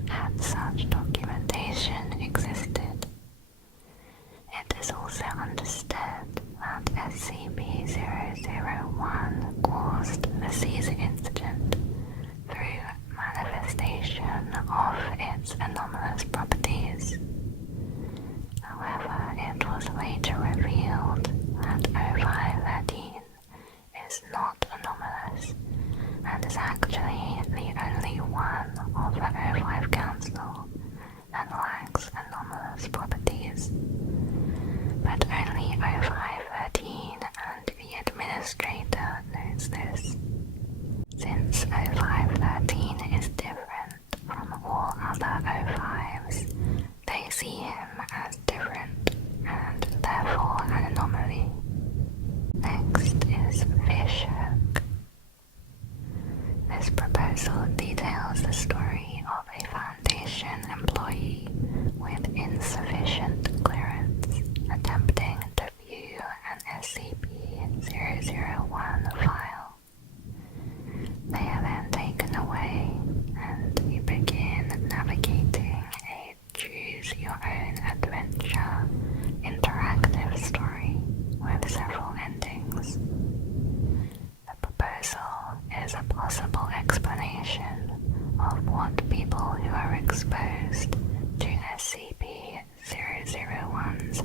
had such documentation existed. It is also understood that SCP-001 caused the Caesar incident through manifestation of its anomalous properties. However, it was later revealed that O513 is not anomalous and is actually the only one of the O5 Council that lacks anomalous properties. But only O513 and the Administrator knows this. Since O513 is different from all other O5s, they see him as different and therefore an anomaly. Next is Fishhook. This proposal details the story of a Foundation employee with insufficient clearance attempting to view an SCP-001 file. They are then taken away, and you begin navigating a choose-your-own-adventure interactive story with several endings. The proposal is a possible explanation of what people who are exposed to SCP-001's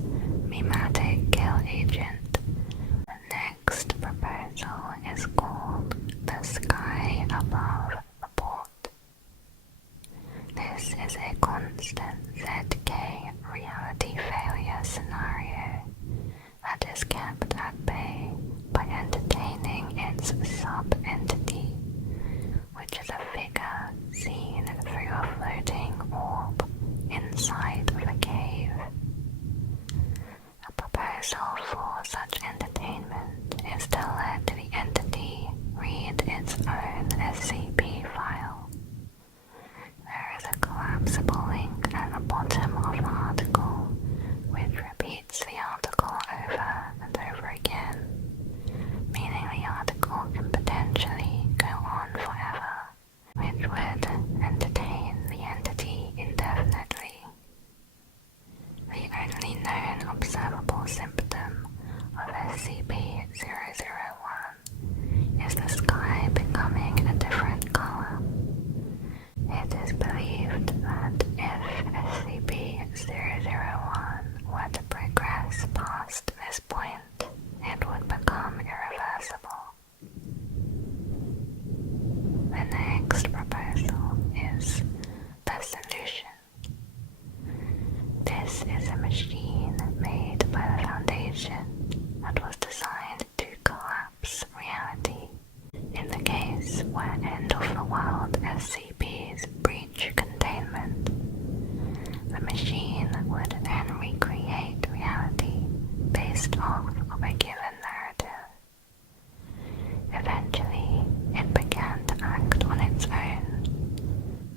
mimetic kill agent. The next proposal is called The Sky Above the Port. This is a constant ZK reality failure scenario that is kept at bay by entertaining its sub-entity, which is a figure seen through a floating orb inside of a cave. A proposal for such entertainment is to let the entity read its own SCP file. There is a collapsible link at the bottom of the article, which repeats the article over and over again, meaning the article can potentially go on forever, which would entertain the entity indefinitely. The only known observable symptom of SCP-001 is the sky becoming a different color. It is believed that if SCP-001 were to progress past this point, it would become irreversible. The next proposal is the solution. This is a machine made by the Foundation that was designed to collapse reality. In the case where end-of-the-world SCPs breach containment, the machine would then recreate reality based off of a given narrative. Eventually, it began to act on its own.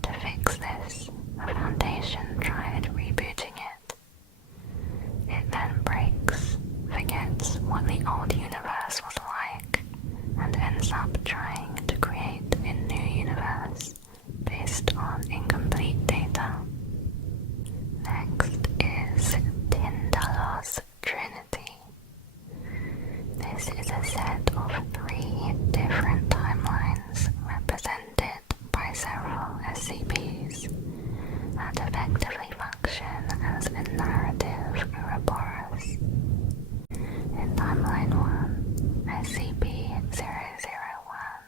To fix this, the Foundation tried rebooting it. It then breaks, forgets what the old universe was like, and ends up trying to create a new universe based on incomplete data. Next is Tyndalos Trinity. This is a set of 3 different timelines represented by several SCPs that effectively function as a narrative Uroborus. In Timeline 1, SCP-001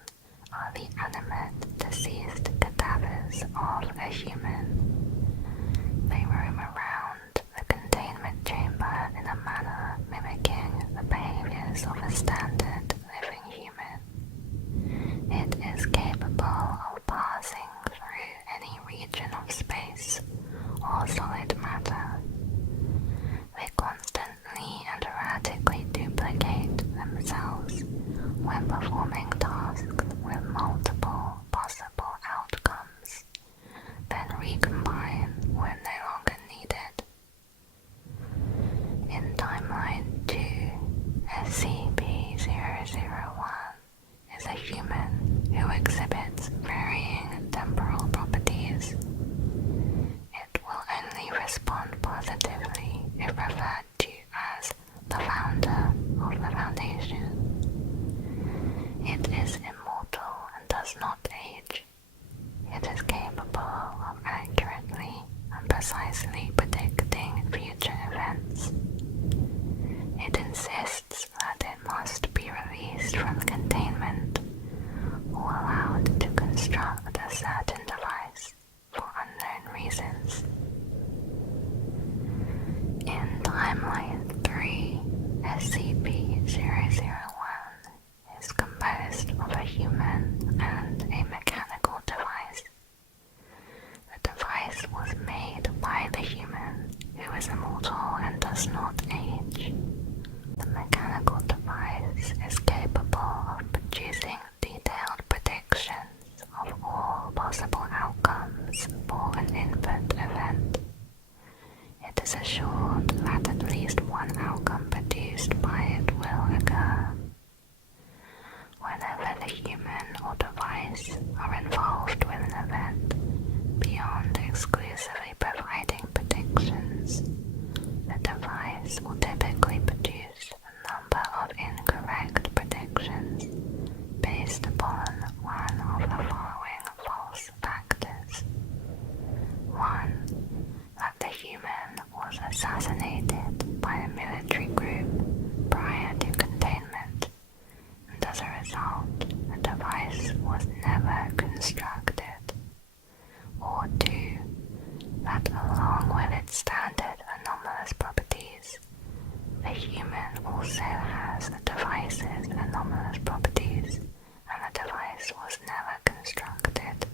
are the animate deceased cadavers of a human. They roam around the containment chamber in a manner mimicking the behaviors of a standard living human. It is capable of passing through any region of space or solid matter. They constantly and erratically duplicate themselves when performing tasks with multiple possible outcomes, then recombine when no longer needed. In Timeline 2, SCP-001 is a human who exhibits varying temporal properties. It will only respond positively if referred to as the founder of the Foundation. It is immortal and does not age. It is capable of accurately and precisely predicting future events. It insists that it must be released from containment or allowed to construct a certain device for unknown reasons. In Timeline 3, SCP-001 is composed of a human and a mechanical device. The device was made by the human, who is immortal and does not age. The mechanical device is capable of producing detailed predictions of all possible outcomes for an input event. It is assured that at least one outcome produced by it will occur. Whenever the human or device are involved with an event, beyond exclusively providing predictions, the device will typically produce a number of incorrect predictions based upon one of the following false factors. 1. That the human was assassinated by a military group prior to containment, and as a result, the device was never constructed. Or 2. That along with its standard anomalous properties, the human also has the device's anomalous properties, and the device was never constructed.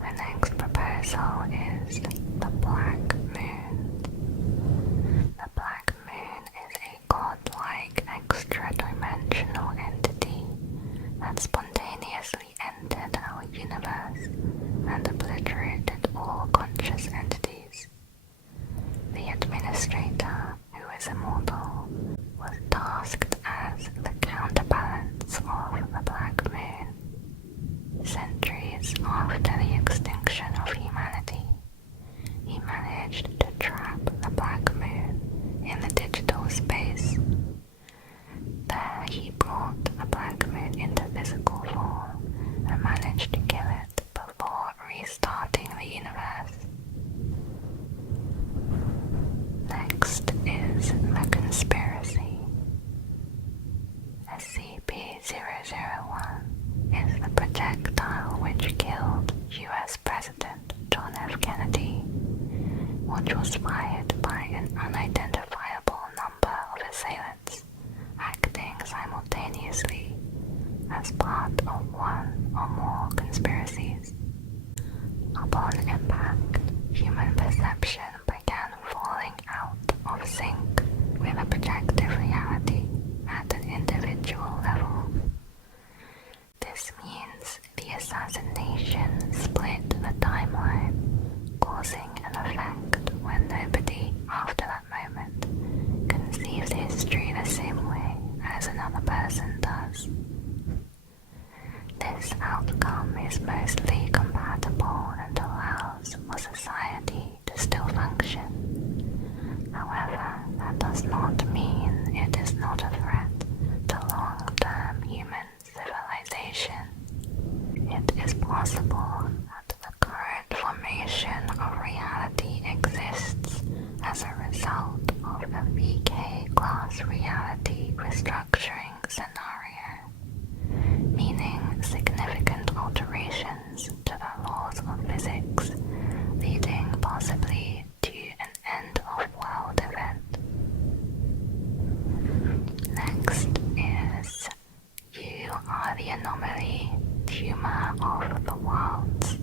The next proposal is the Black Moon. The Black Moon is a godlike extra-dimensional entity that spontaneously entered our universe and obliterated all conscious entities. The administrator, who is immortal, was tasked as the counterbalance of the Black Moon. Centuries after the extinction of humanity, he managed to trap the Black Moon in the digital space. There he brought the Black Moon into physical form and managed to kill it before restarting the universe. Next is the conspiracy. SCP-001 is the projectile which killed US President John F. Kennedy, which was fired by an unidentifiable number of assailants acting simultaneously as part of one or more conspiracies. Upon impact, human perception began falling out of sync with a projective reality at an individual level. This means the assassination split the timeline, causing an effect when nobody after that moment conceives history the same way as another person does. This outcome is mostly compatible and allows for society to still function. However, that does not mean it is not a threat to long-term human civilization. It is possible that the current formation of reality exists as a result of the VK class reality restructuring scenario, meaning significant alterations to the laws of physics, leading possibly to an end-of-world event. Next is You Are the Anomaly, Tumor of the Worlds.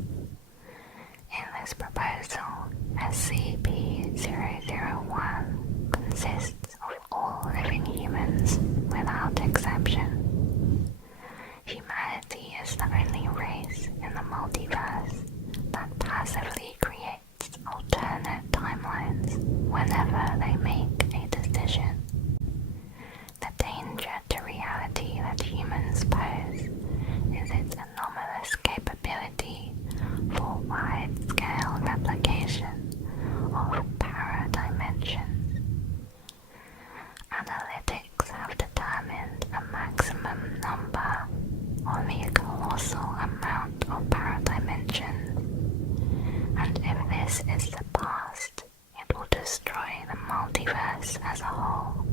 In this proposal, SCP-001 I make a decision. The danger to reality that humans pose is its anomalous capability for wide-scale replication of paradimensions. Analytics have determined a maximum number or the colossal amount of paradimensions, and if this is surpassed, it will destroy the multiverse as a whole.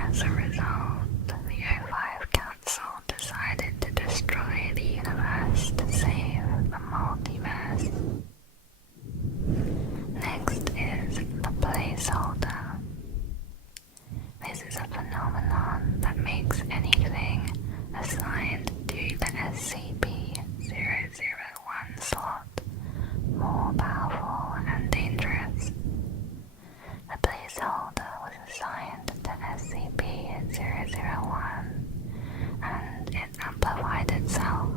As a result, the O5 Council decided to destroy the universe to save the multiverse. Next is the placeholder. This is a phenomenon that makes anything assigned to the SCP-001 slot more powerful and dangerous. The placeholder was assigned to SCP-001 and it amplified itself,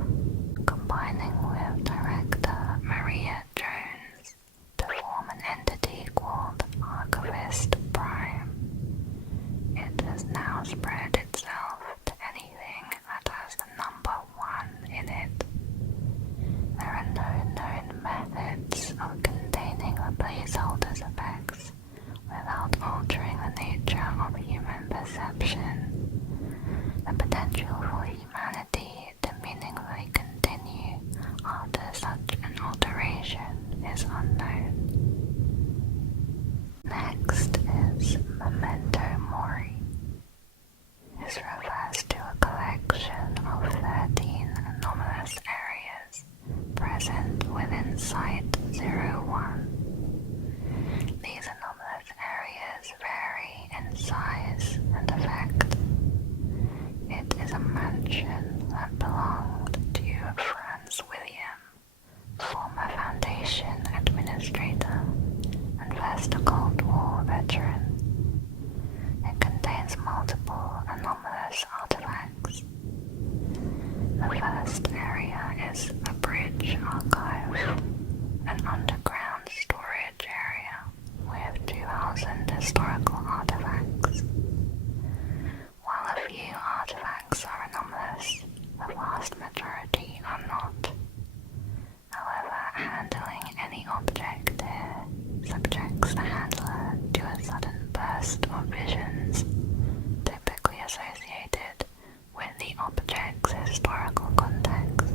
combining with Director Maria Jones to form an entity called Archivist Prime. It has now spread itself to anything that has the number 1 in it. There are no known methods of containing the placeholder's effects without altering the nature of human perception. The potential for humanity to meaningfully continue after such an alteration is unknown. Next is Memento Mori. This refers to a collection of 13 anomalous areas present within Site-01. These anomalous areas vary in size and effect. It is a mansion that belonged to Franz William, former Foundation administrator and First Cold War veteran. It contains multiple anomalous artifacts. The first area is a bridge archive, an underground storage area with 2,000 historical artifacts. While a few artifacts are anomalous, the vast majority are not. However, handling any object here subjects the handler to a sudden burst of visions, typically associated with the object's historical context.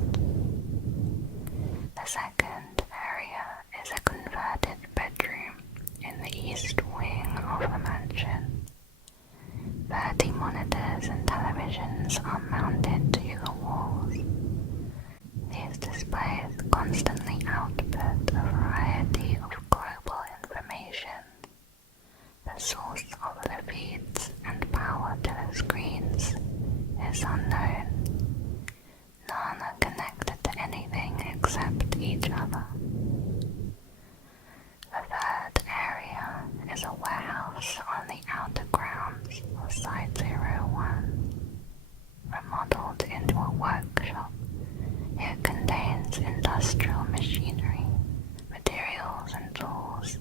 The second area is a converted bedroom in the east wing of the mansion. 30 monitors and televisions are mounted to the walls. These displays constantly output a variety of global information. The source of the feeds and power to the screens is unknown. None are connected to anything except each other. The third area is a warehouse on the outer grounds of Site-01. Remodeled into a workshop, it contains industrial machinery, materials and tools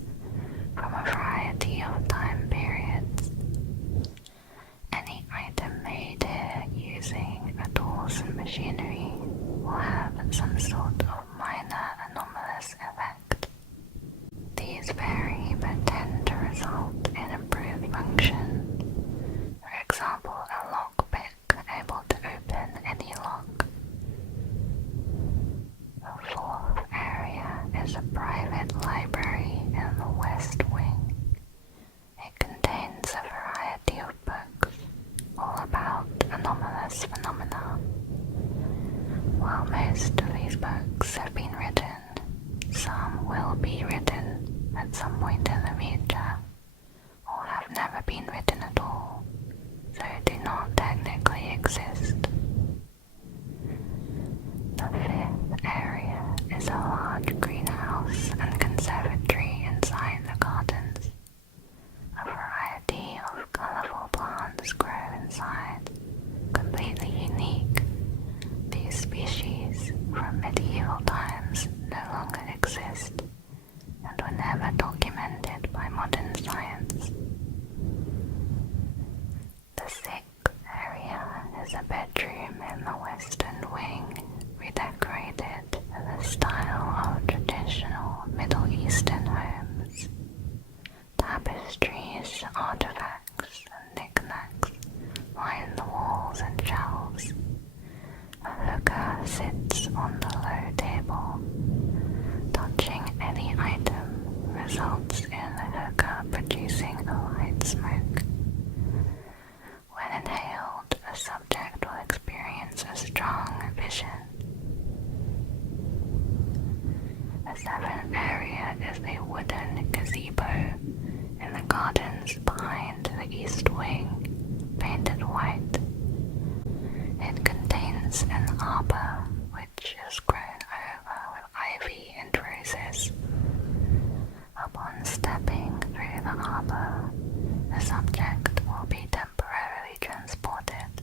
from a variety of time periods. Any item made here using the tools and machinery will have some sort of minor anomalous effect. These vary but tend to result in improved function. For example, a lockpick able to open any lock. The fourth area is a private library in the west wing. It contains a variety of books, all about anomalous phenomena. While most of these books have been written, some will be written at some point in the future, or have never been written Various artifacts and knickknacks line the walls and shelves. A hooker sits on the low table. Touching any item results in the hooker producing a light smoke. When inhaled, a subject will experience a strong vision. The seventh area is a wooden gazebo in the gardens behind the east wing, painted white. It contains an arbor which is grown over with ivy and roses. Upon stepping through the arbor, the subject will be temporarily transported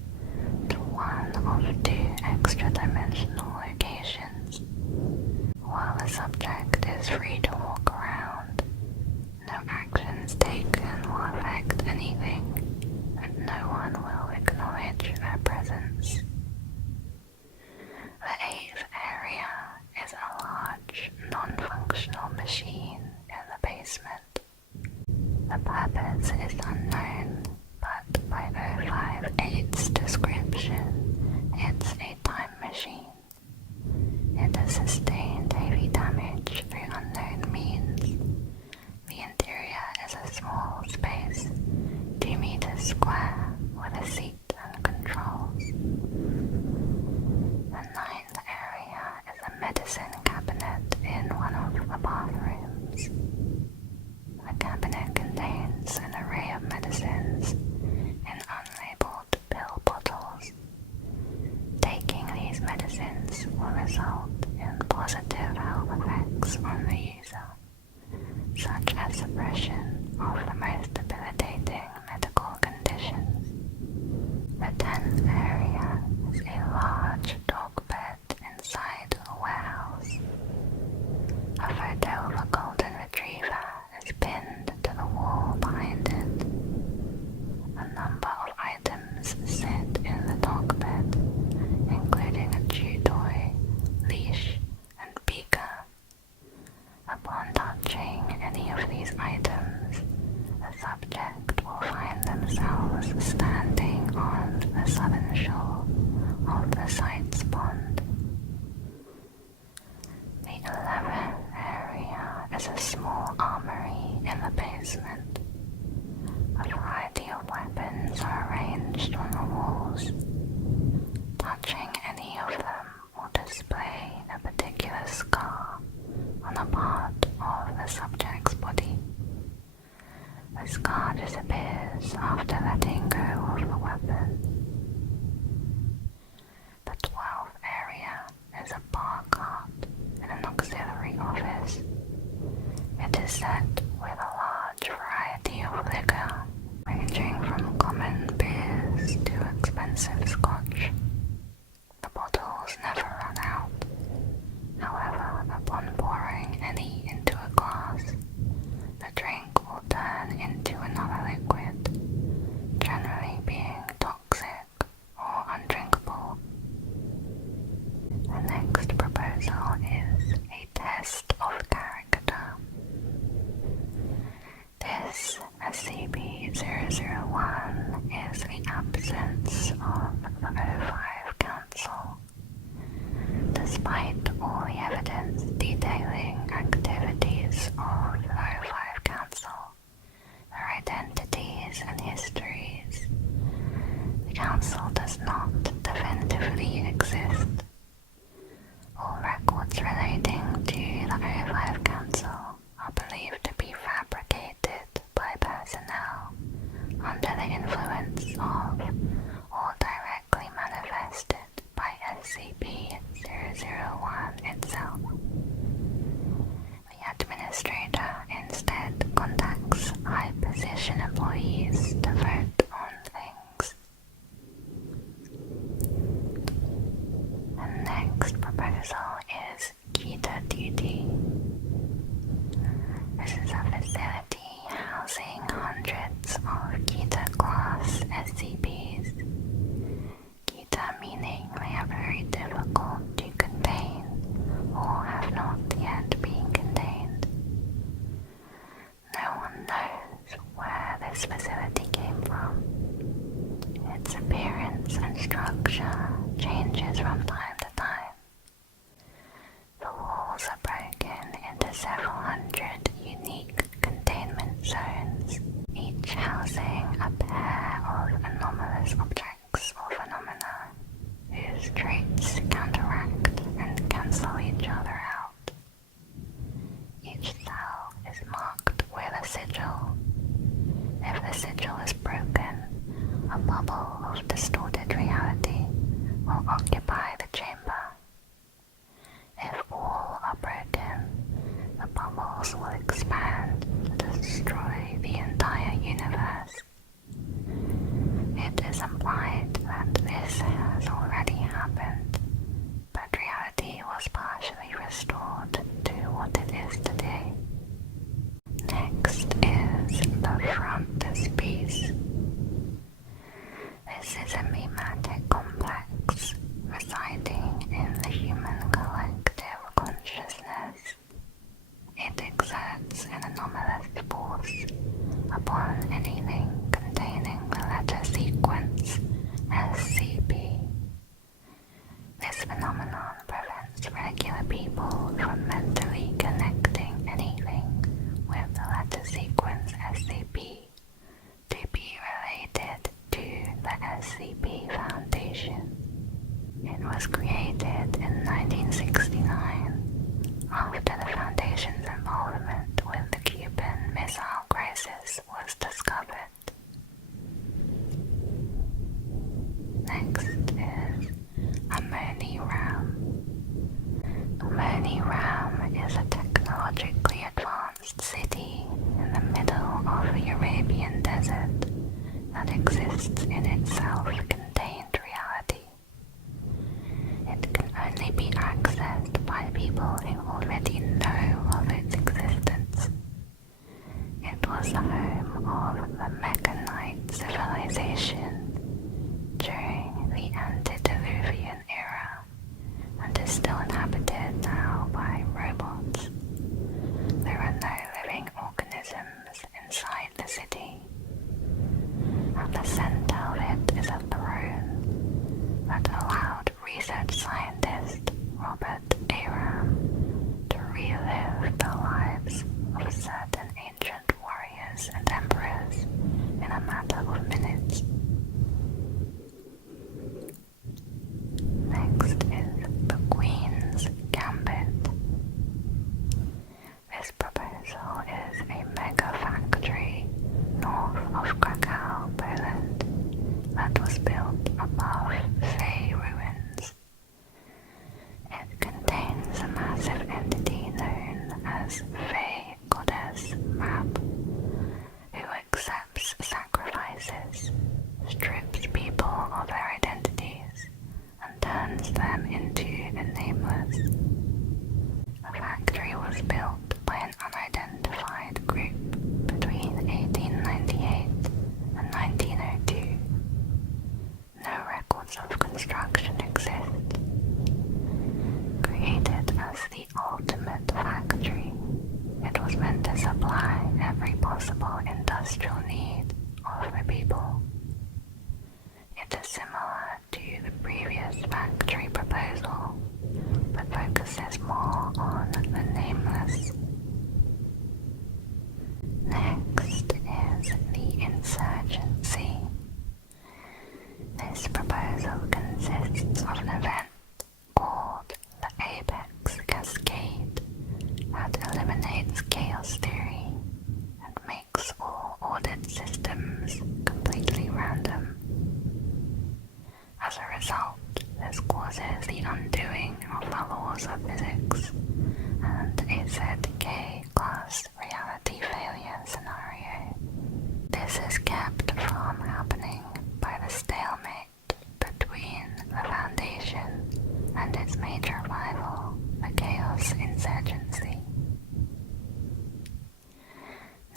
to one of two extra-dimensional locations. While the subject is free to walk around, no actions taken will affect anything, and no one will acknowledge their presence. The eighth area is a large, non-functional machine in the basement. The purpose is unknown, but by 058's description, it's a time machine. It has sustained heavy damage through unknown means. The interior is a small space, 2 meters square, with a seat and controls. The ninth area is a medicine cabinet in one of the bathrooms. The cabinet contains an array of medicines in unlabeled pill bottles. Taking these medicines will result in positive health effects on the user, such as suppression of the most debilitating medical conditions. The 10th area is a large dog bed inside a warehouse. A photo of a golden retriever is pinned to the wall behind it. A number of items sit in the dog bed, including a chew toy, leash, and beaker. Upon touching any of these items, the subject will find themselves standing on the southern shore of the site's pond. The 11th area is a small armory in the basement. A variety of weapons are arranged on the walls. Touching any of them will display a particular scar on a part of the subject's body. The scar disappears after letting go of the weapon. The 12th area is a bar cart in an auxiliary office. It is set with a large variety of liquor, ranging from common beers to expensive scotch. The bottles never run out. However, upon pouring any into a glass, the drink will turn into another liquid, generally being toxic or undrinkable. The next proposal is a test of character. This SCP-001 is the absence of the 05 Council. Despite all the evidence detailing activities of the 05 Council, their identities and histories, the Council does not definitively exist. All records relating to the 05 Council are believed to be fabricated by personnel under the influence of or directly manifested by SCP-001 itself. The administrator instead contacts high-position employees to vote on things. The next proposal is Keter Duty. This is a facility housing hundreds of Keter-class SCPs. this facility came from. Its appearance and structure changes from time to time. The walls are broken into several hundred unique containment zones, each housing a pair of anomalous objects or phenomena whose traits counteract and cancel each other out. Each cell is marked with a sigil. If the sigil is broken, a bubble of distorted reality will occupy the chamber. If all are broken, the bubbles will expand to destroy the entire universe. It is implied that this has already happened, but reality was partially restored to what it is today. Next is the frontispiece. This is a mimetic complex residing in the human collective consciousness. It exerts an anomalous force upon anything containing the letter sequence SCP. This phenomenon prevents regular people from mentally connecting anything with the letter sequence SCP to be related to the SCP Foundation. It was created in 1969 after the Foundation's involvement with the Cuban Missile Crisis was discovered. Next is Ammoniram. Ammoniram is a technologically advanced city in the middle of the Arabian desert that exists in its self-contained reality. It can only be accessed by people who already know of its existence. It was the home of the Mechanite civilization during the antediluvian era and is still inhabited now by robots. There are no living organisms inside the city. At the center of it is a throne that allowed research scientist Robert Aram to relive the lives of certain ancient warriors and emperors in a matter of minutes. Next is the Queen's Gambit. This proposal is a mega factory north of Krakow, Poland, that was built above Fey ruins. It contains a massive entity known as Fey Goddess Mab, who accepts sacrifices, strips people of their identities, and turns them into the nameless. The factory was built by an unidentified group between 1898 and 1902. No records of construction exist. Created as the ultimate factory, it was meant to supply every possible industrial need of the people. It is similar to the previous factory proposal, but focuses more on the nameless. Next is the Insurgency. This proposal consists of an event called the Apex Cascade that eliminates chaos theory and makes all ordered systems completely random. As a result, this causes the undoing of the laws of physics and a ZK-class reality failure scenario. This is kept from happening by the stalemate between the Foundation and its major rival, the Chaos Insurgency.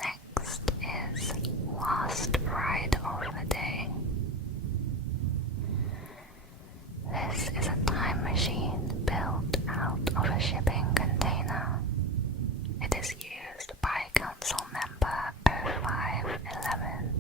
Next is Last Ride of the Day. This is a time machine built out of a shipping container. It is used by Council Member 0511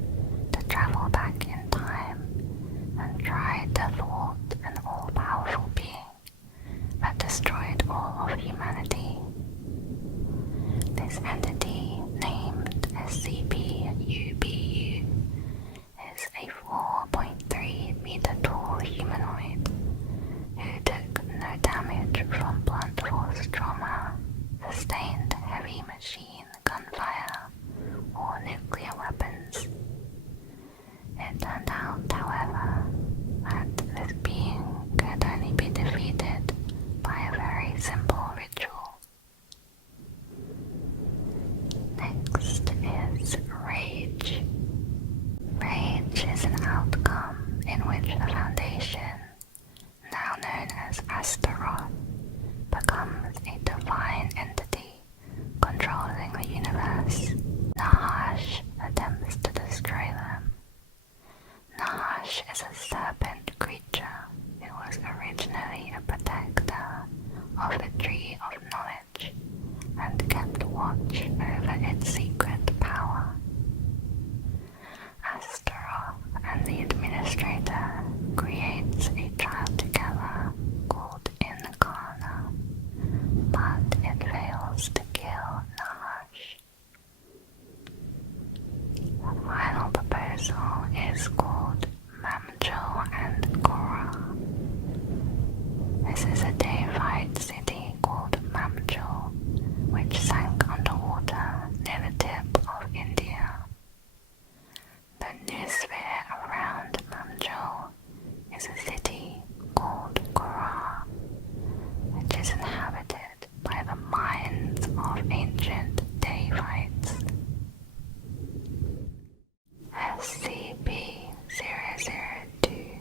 SCP-002,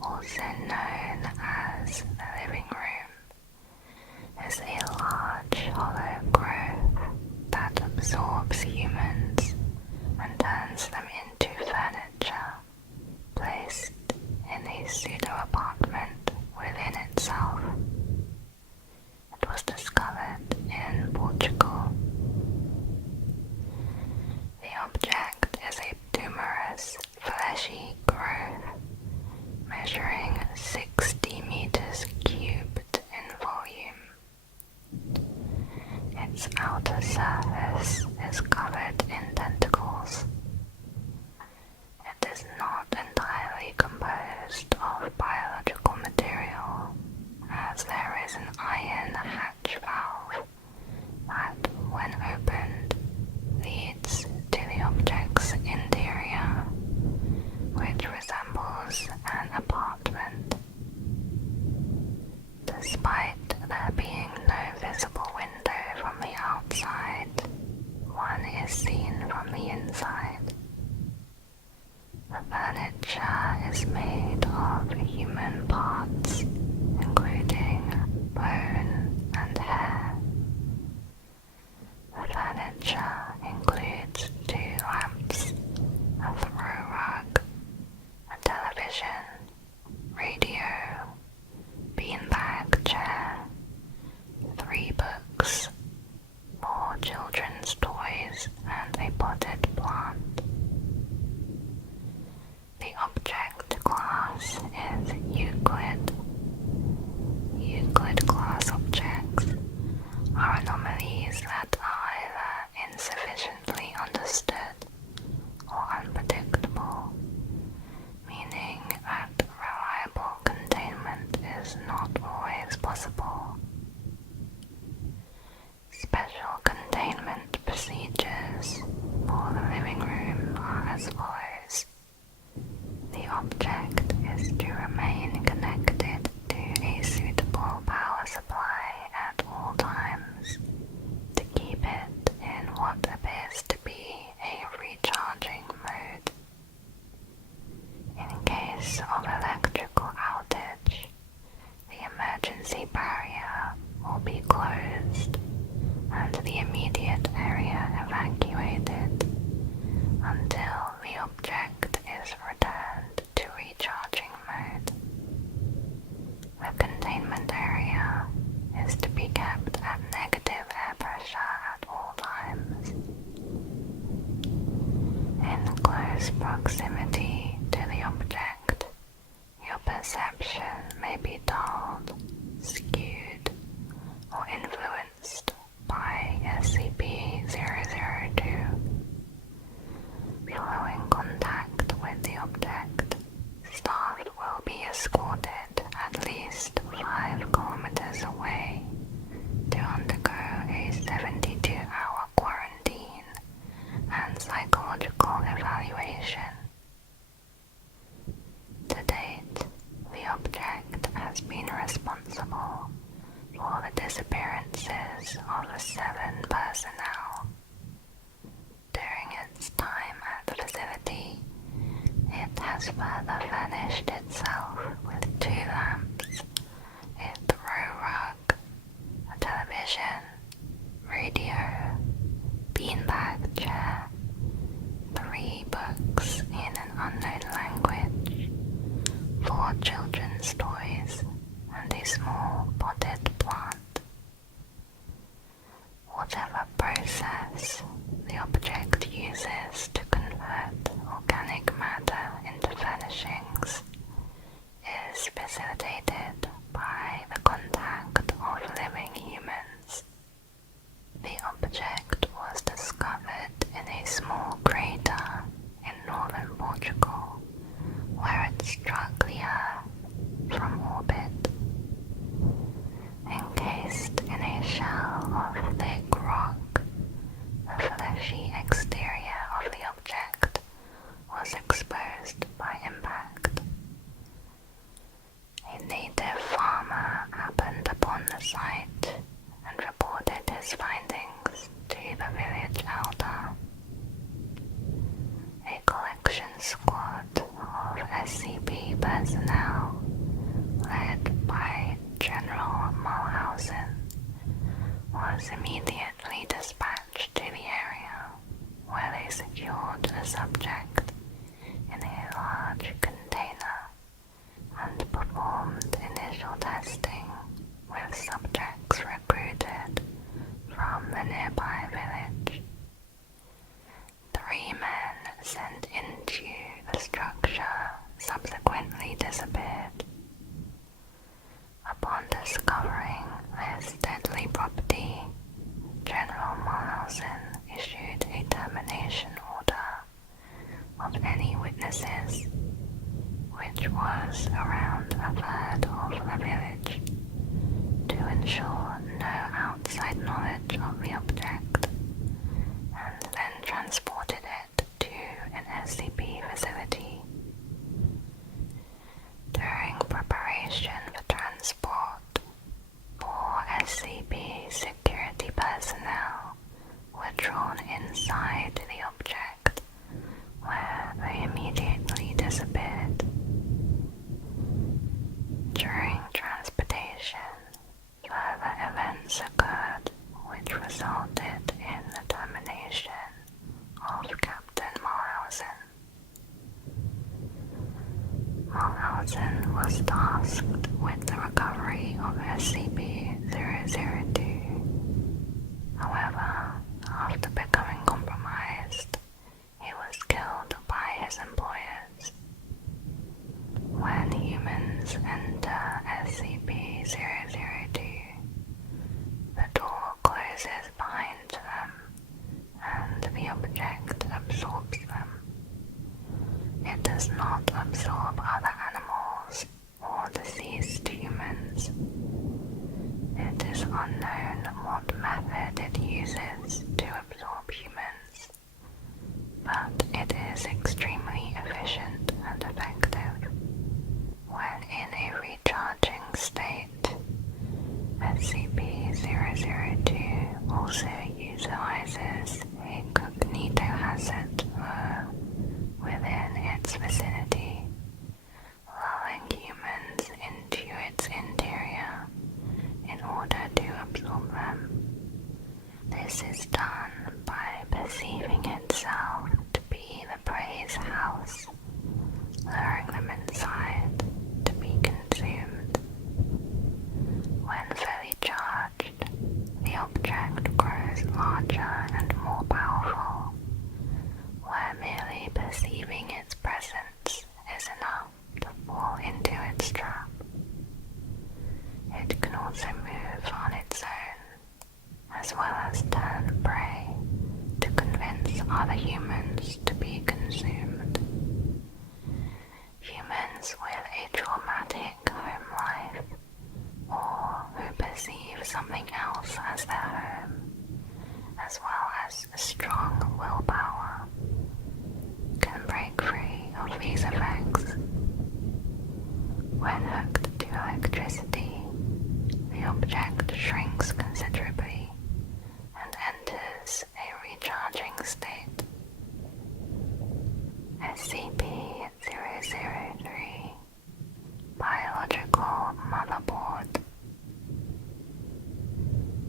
also known as the Living Room, is a large hollow growth that absorbs humans and turns them into furniture, placed in a pseudo-apartment within itself. It was discovered in Portugal. The object is a tumorous, fleshy growth measuring 60 meters cubed in volume. Its outer surface is covered in tentacles. It is not entirely composed of biological material, as there is an iron hatch valve that, when opened, leads to the object's interior, which resembles an apartment. Despite there being no visible window from the outside, one is seen from the inside. The furniture is made of human parts, including bone and hair. The furniture includes 2 lamps, a throw rug, a television, radio, beanbag chair, 3 books, 4 children's toys, and a potted plant. The object class is Euclid. Euclid class objects are anomalies that are either insufficiently understood or unpredictable, meaning that reliable containment is not always possible. Special containment procedures for the living room are as follows. The object is to remain connected to a suitable power supply at all times to keep it in what appears to be a recharging mode. In case of electrical outage, the emergency barrier will be closed and the immediate area evacuated until the object is returned to recharging mode. The containment area is to be kept at negative air pressure at all times. In close proximity to the object, your perception may be dulled, skewed, or influenced by SCP-002. Following contact with the object, staff will be escorted at least 5 kilometers away to undergo a 72-hour quarantine and psychological evaluation. To date, the object has been responsible for the disappearances of 7 personnel. During its time at the facility, it has further furnished itself with 2 lamps, a throw rug, a television, radio, beanbag chair, 3 books in an unknown language, 4 children's toys, and a small potted plant. Whatever process the object uses to convert organic matter into furnishings is facilitated by the contact of living humans. The object was discovered in a small crater in northern Portugal, where it struck the Earth from orbit. Encased in a shell of thick rock, the fleshy exterior of the object was exposed by impact. A native farmer happened upon the site and reported his findings to the village elder. A collection inspection squad of SCP personnel led by General Mulhausen was immediately dispatched to the area, where they secured the subject in a large container and performed initial testing with subjects recruited from the nearby village. 3 men sent into the structure subsequently disappeared. Upon discovering this deadly property, General Mulhausen issued a termination order of any witnesses, which was around a third of the village, to ensure no outside knowledge of the object, and then transported it to an SCP facility. During preparation for transport, 4 SCP security personnel were drawn inside the object, where they immediately disappeared. During transportation, further events occurred which resulted in the termination of Captain Mulhausen. Mulhausen was tasked with the recovery of SCP-002. However, after becoming compromised, he was killed by his employers. When humans enter SCP-002, the door closes behind them and the object absorbs them. It does not absorb other animals or deceased humans. It is unknown what method it uses to absorb humans, but it is extremely efficient and effective. When in a recharging state, SCP-002 also utilizes a cognito hazard within its vicinity, lulling humans into its interior in order to absorb them. This is done by perceiving itself to be the prey's house, luring them inside to be consumed. When fully charged, the object grows larger and more powerful, where merely perceiving its presence is enough to fall into its trap. It can also move on its own, as well as turn prey to convince other humans to be consumed. Humans with a traumatic home life, or who perceive something else as their home, as well as a strong willpower, can break free of these effects. When hooked to electricity, the object shrinks considerably and enters a recharging state. SCP-003 Biological Motherboard.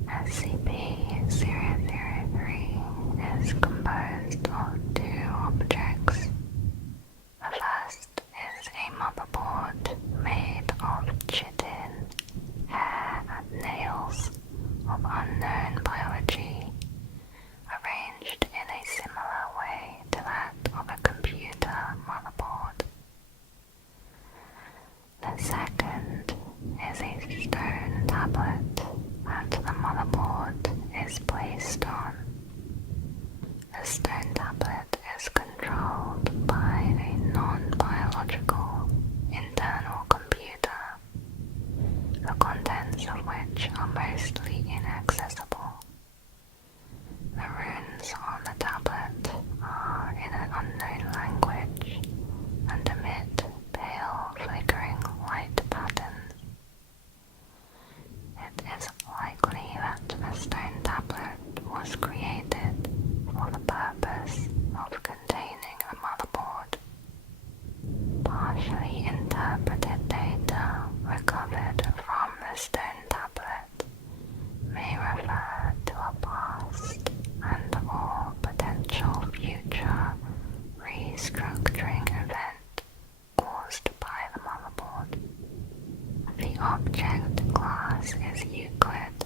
SCP-003 is composed of 2 objects. The first is a motherboard made of chitin, hair and nails of unknown biology, arranged in a similar way to that of a computer motherboard. The second is a stone tablet that the motherboard is placed destructuring event caused by the motherboard. The object class is Euclid.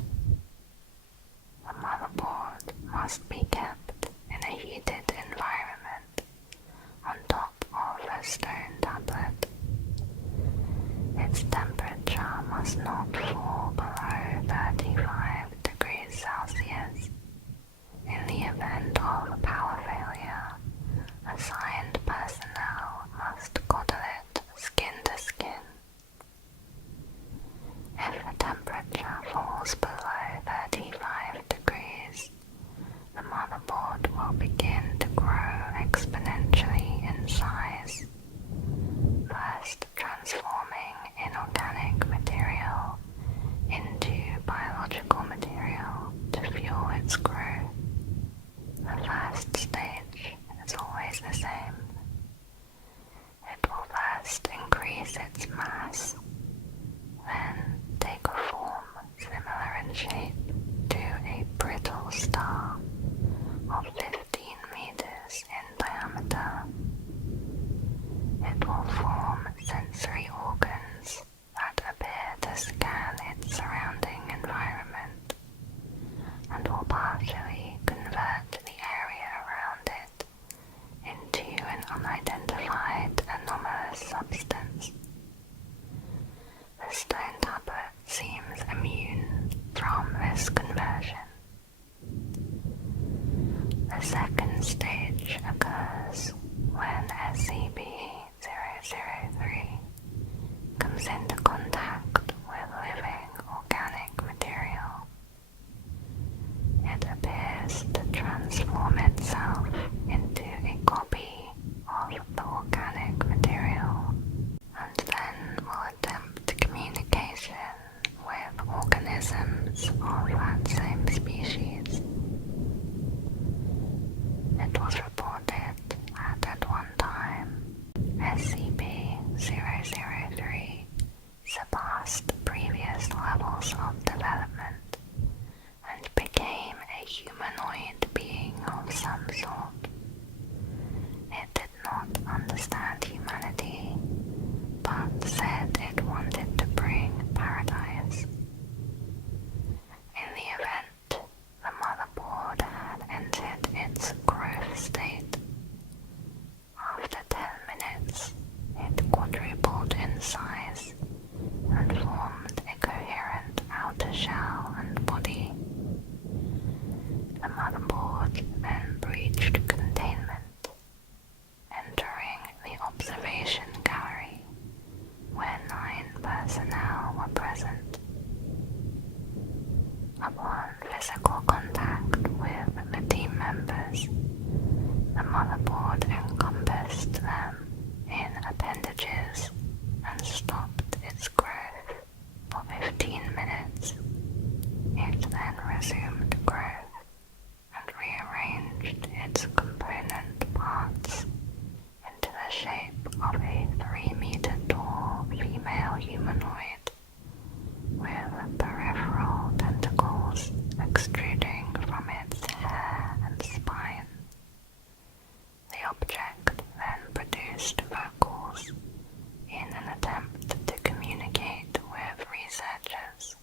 The motherboard must be kept in a heated environment on top of a stone tablet. Its temperature must not fall below 35 degrees Celsius. In the event of power failure, assigned personnel must coddle it skin to skin. If the temperature falls below 35 degrees, the motherboard will begin to grow exponentially in size, first transforming inorganic material into biological material to fuel its growth. The first stage is always the same. It will first increase its mass, then take a form similar in shape to a brittle star of 15 meters in diameter. It will form sensory organs that appear to scan its surrounding environment and will partially convert the area around it into an unidentified anomalous substance. The stone tablet seems immune from this conversion. The second stage occurs when SCP-003 comes into contact with living organic material. It appears to transform itself into a copy of the organic material and then will attempt communication with organisms of that same species. It was reported that at one time, SCP-003 surpassed previous levels of development and became a humanoid being of some sort. It did not understand humanity, but said it wanted to bring paradise. In the event, the motherboard had entered its growth state. After 10 minutes, it quadrupled in size and formed a coherent outer shell and body. The motherboard then breached containment, entering the observation gallery where 9 personnel were present. Upon physical contact with the team members, the motherboard encompassed them in appendages and stopped its growth for 15 minutes. It then resumed growth and rearranged its component parts into the shape of a 3-meter tall female humanoid with peripheral tentacles extruding from its hair and spine. The object then produced vocals in an attempt to communicate with researchers.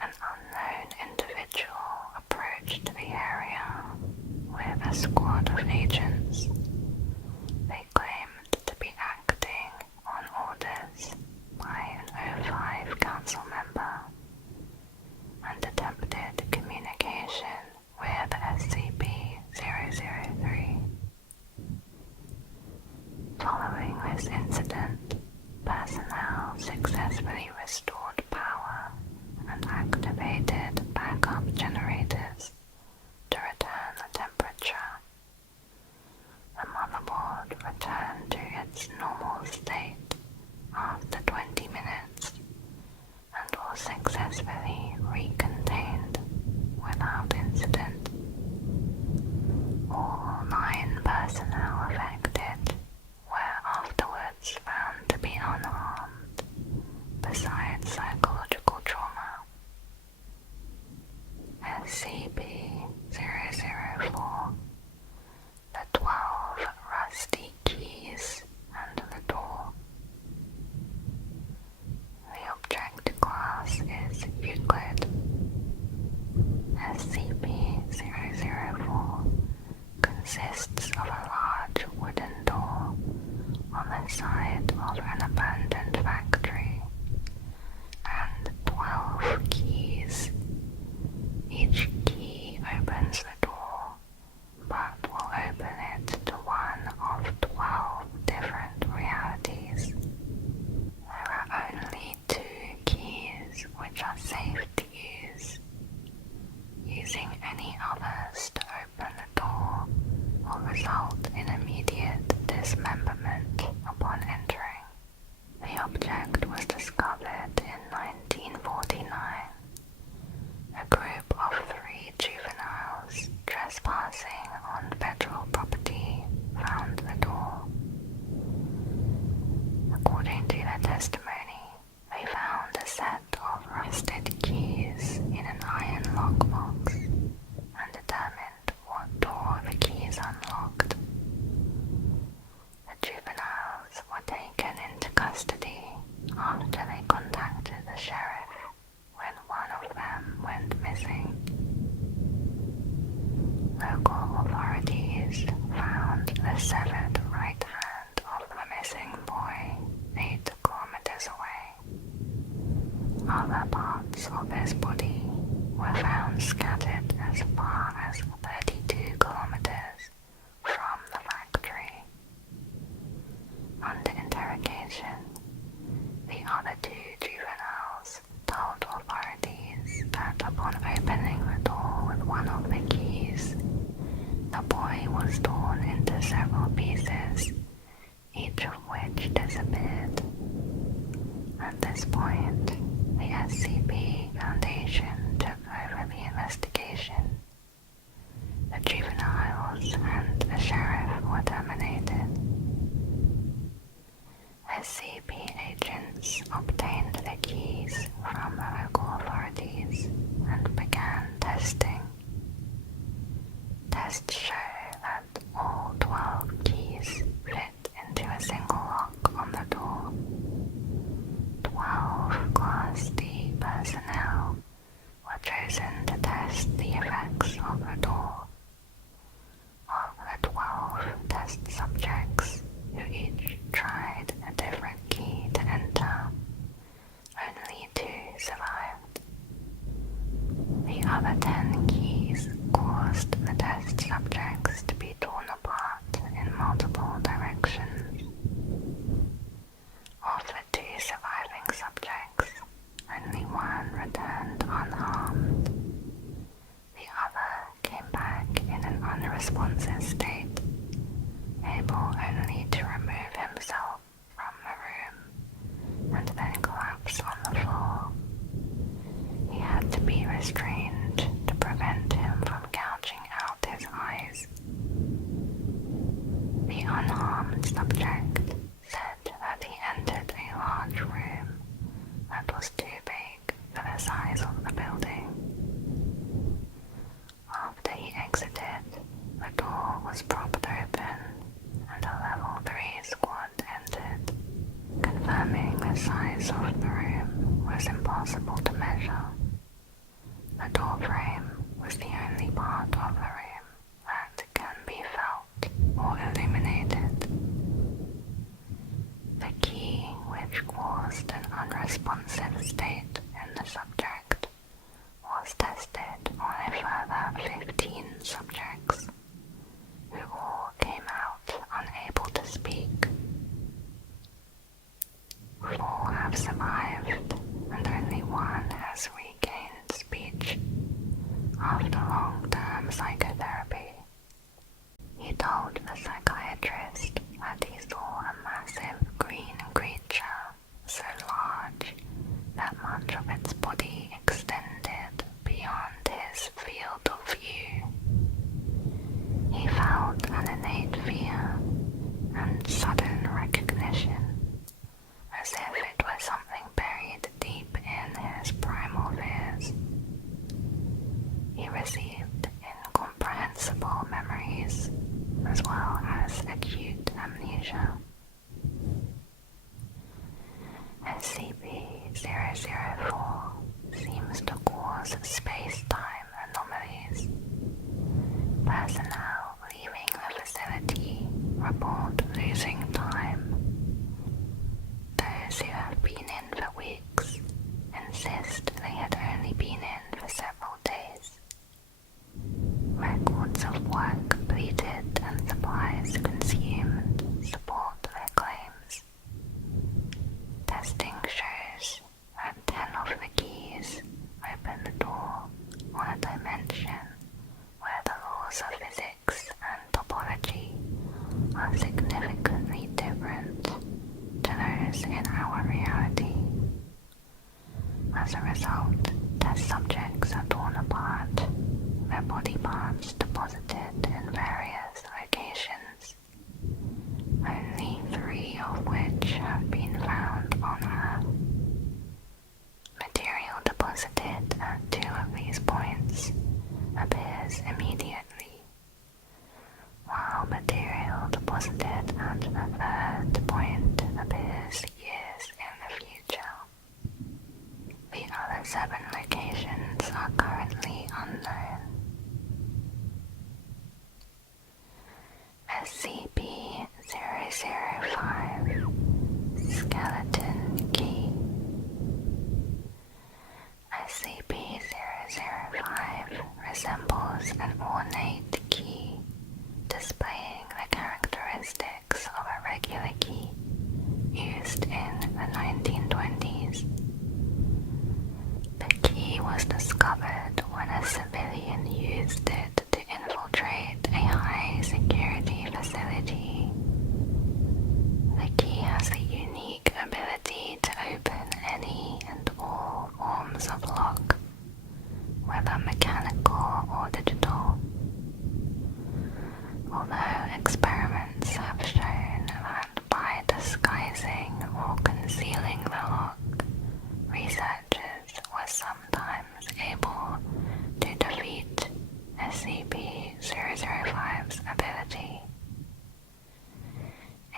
An unknown individual approached the area with a squad of agents. They claimed to be acting on orders by an O5 council member and attempted communication with SCP-003. Following this incident, personnel successfully restored power and activated backup generators to return the temperature. The motherboard returned to its normal state after 20 minutes and was successfully recontained without incident. All 9 personnel affected were afterwards found to be unharmed, besides psychological trauma. SCP-004, the 12 result in immediate dismemberment upon entering. The object was discovered in 1949. A group of 3 juveniles trespassing on federal property found the door. According to their testimony, they found a set of rusted keys in an iron lockbox and determined what door the keys unlocked. The juveniles were taken into custody after they contacted the sheriff when one of them went missing. Local authorities found the severed right hand of the missing boy 8 kilometers away. Other parts of his body were found scattered as far as 32 kilometers from the factory. Under interrogation, the other 2 juveniles told authorities that upon opening the door with one of the keys, the boy was torn into several pieces, each of which disappeared. At this point, the SCP Foundation took over the investigation. The juveniles and the sheriff were terminated. SCP agents obtained the keys from the local authorities and began testing. Tests show that all 12 keys fit into a single lock on the door. 12 Class D personnel were chosen to test the effects of the door. Of the 12 test subjects who each tried a different key to enter, only 2 survived. The other 10 keys caused the test subjects to be torn apart in multiple directions. Of the 2 surviving subjects, only 1 returned unharmed. The other came back in an unresponsive state, able only to remove himself from the room and then collapse on the floor. He had to be restrained to prevent him from gouging out his eyes. The unharmed subject said that he entered a large room that was too big for the size of the building. After he exited, the door was propped open and a level 3 squad entered, confirming the size of the room was impossible to measure. The door frame was the only part of the room that can be felt or illuminated. The key which caused an unresponsive state in the subject was tested on a further 15 subjects, who all came out unable to speak. 4 have survived, and only 1 has regained speech after long-term psychotherapy. He told the psychiatrist that he saw a massive green creature so large that much of its body extended beyond his field of view. He felt an innate fear and sudden recognition, as if it was something buried deep in his primal fears. He received incomprehensible memories, as well as acute amnesia. SCP-004 seems to cause space-time anomalies. Personnel leaving the facility report losing time. Those who have been in for weeks insist they had only been in for several days. Records of work completed and supplies consumed support their claims. Testing shows that 10 of the keys open the door on a dimension where the laws of physics and topology are significantly different to those in our reality. As a result, test subjects are torn apart, their body parts deposited in various locations, only 3 of which have been found on Earth. Material deposited at 2 of these points appears immediately, while material deposited at the 3rd point appears years in the future. The other 7 locations are currently unknown. SCP-005 Skeleton Key. SCP-005 resembles an ornate key, displaying the characteristics of a regular key used in the 1920s. The key was discovered when a civilian used it to infiltrate a high-security facility. The key has the unique ability to open any and all forms of lock, whether mechanical or digital. Although experiments have shown that by disguising or concealing the lock, researchers were sometimes able to defeat SCP-005's ability.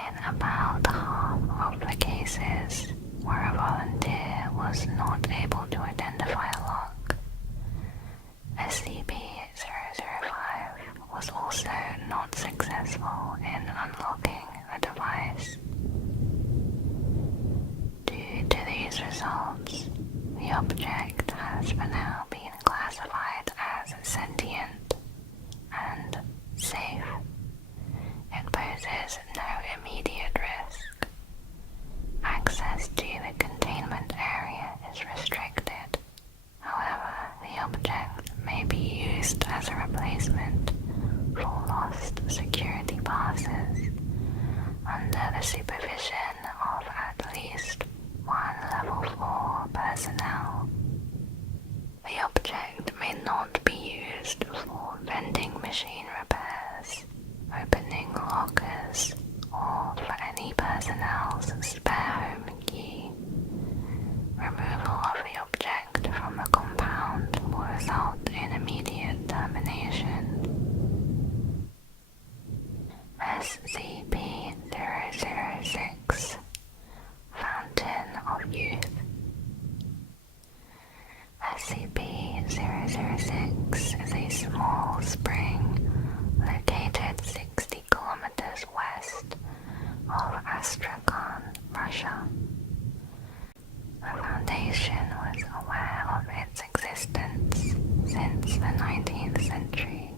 In about half of the cases where a volunteer was not able to identify a lock, SCP-005 was also not successful in unlocking the device. Due to these results, the object has for now been classified as sentient and safe. It poses no immediate risk. Access to the containment area is restricted. However, the object may be used as a replacement for lost security passes under the supervision of at least 1 Level 4 personnel. The object may not be used for vending machine repairs, opening lockers, or for any personnel's spare home key. Removal of the object from the compound will result in immediate termination. SCP-006 Fountain of Youth. SCP-006 is a small spring located 60 kilometers west of Astrakhan, Russia. The Foundation was aware of its existence since the 19th century,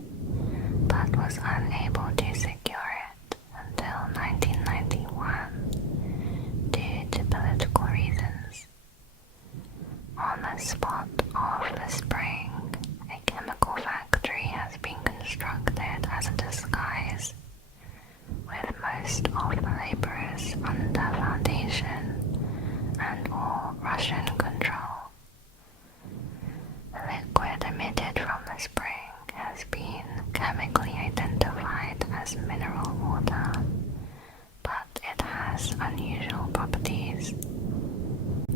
but was unable to secure it until 1991 due to political reasons. On the spot of the spring, a chemical factory has been constructed as a disguise, with most of the laborers under Foundation and all Russian control. The liquid emitted from the spring has been chemically identified as mineral water, but it has unusual properties.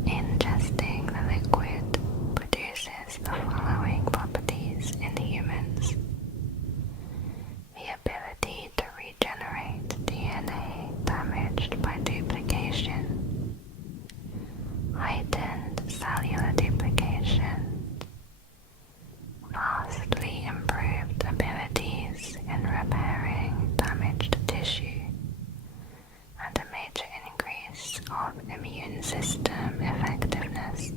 Ingesting the liquid produces the following properties in humans: the ability to regenerate DNA damaged by duplication, heightened cellular duplication, vastly improved abilities in repairing damaged tissue, and a major increase of immune system effectiveness.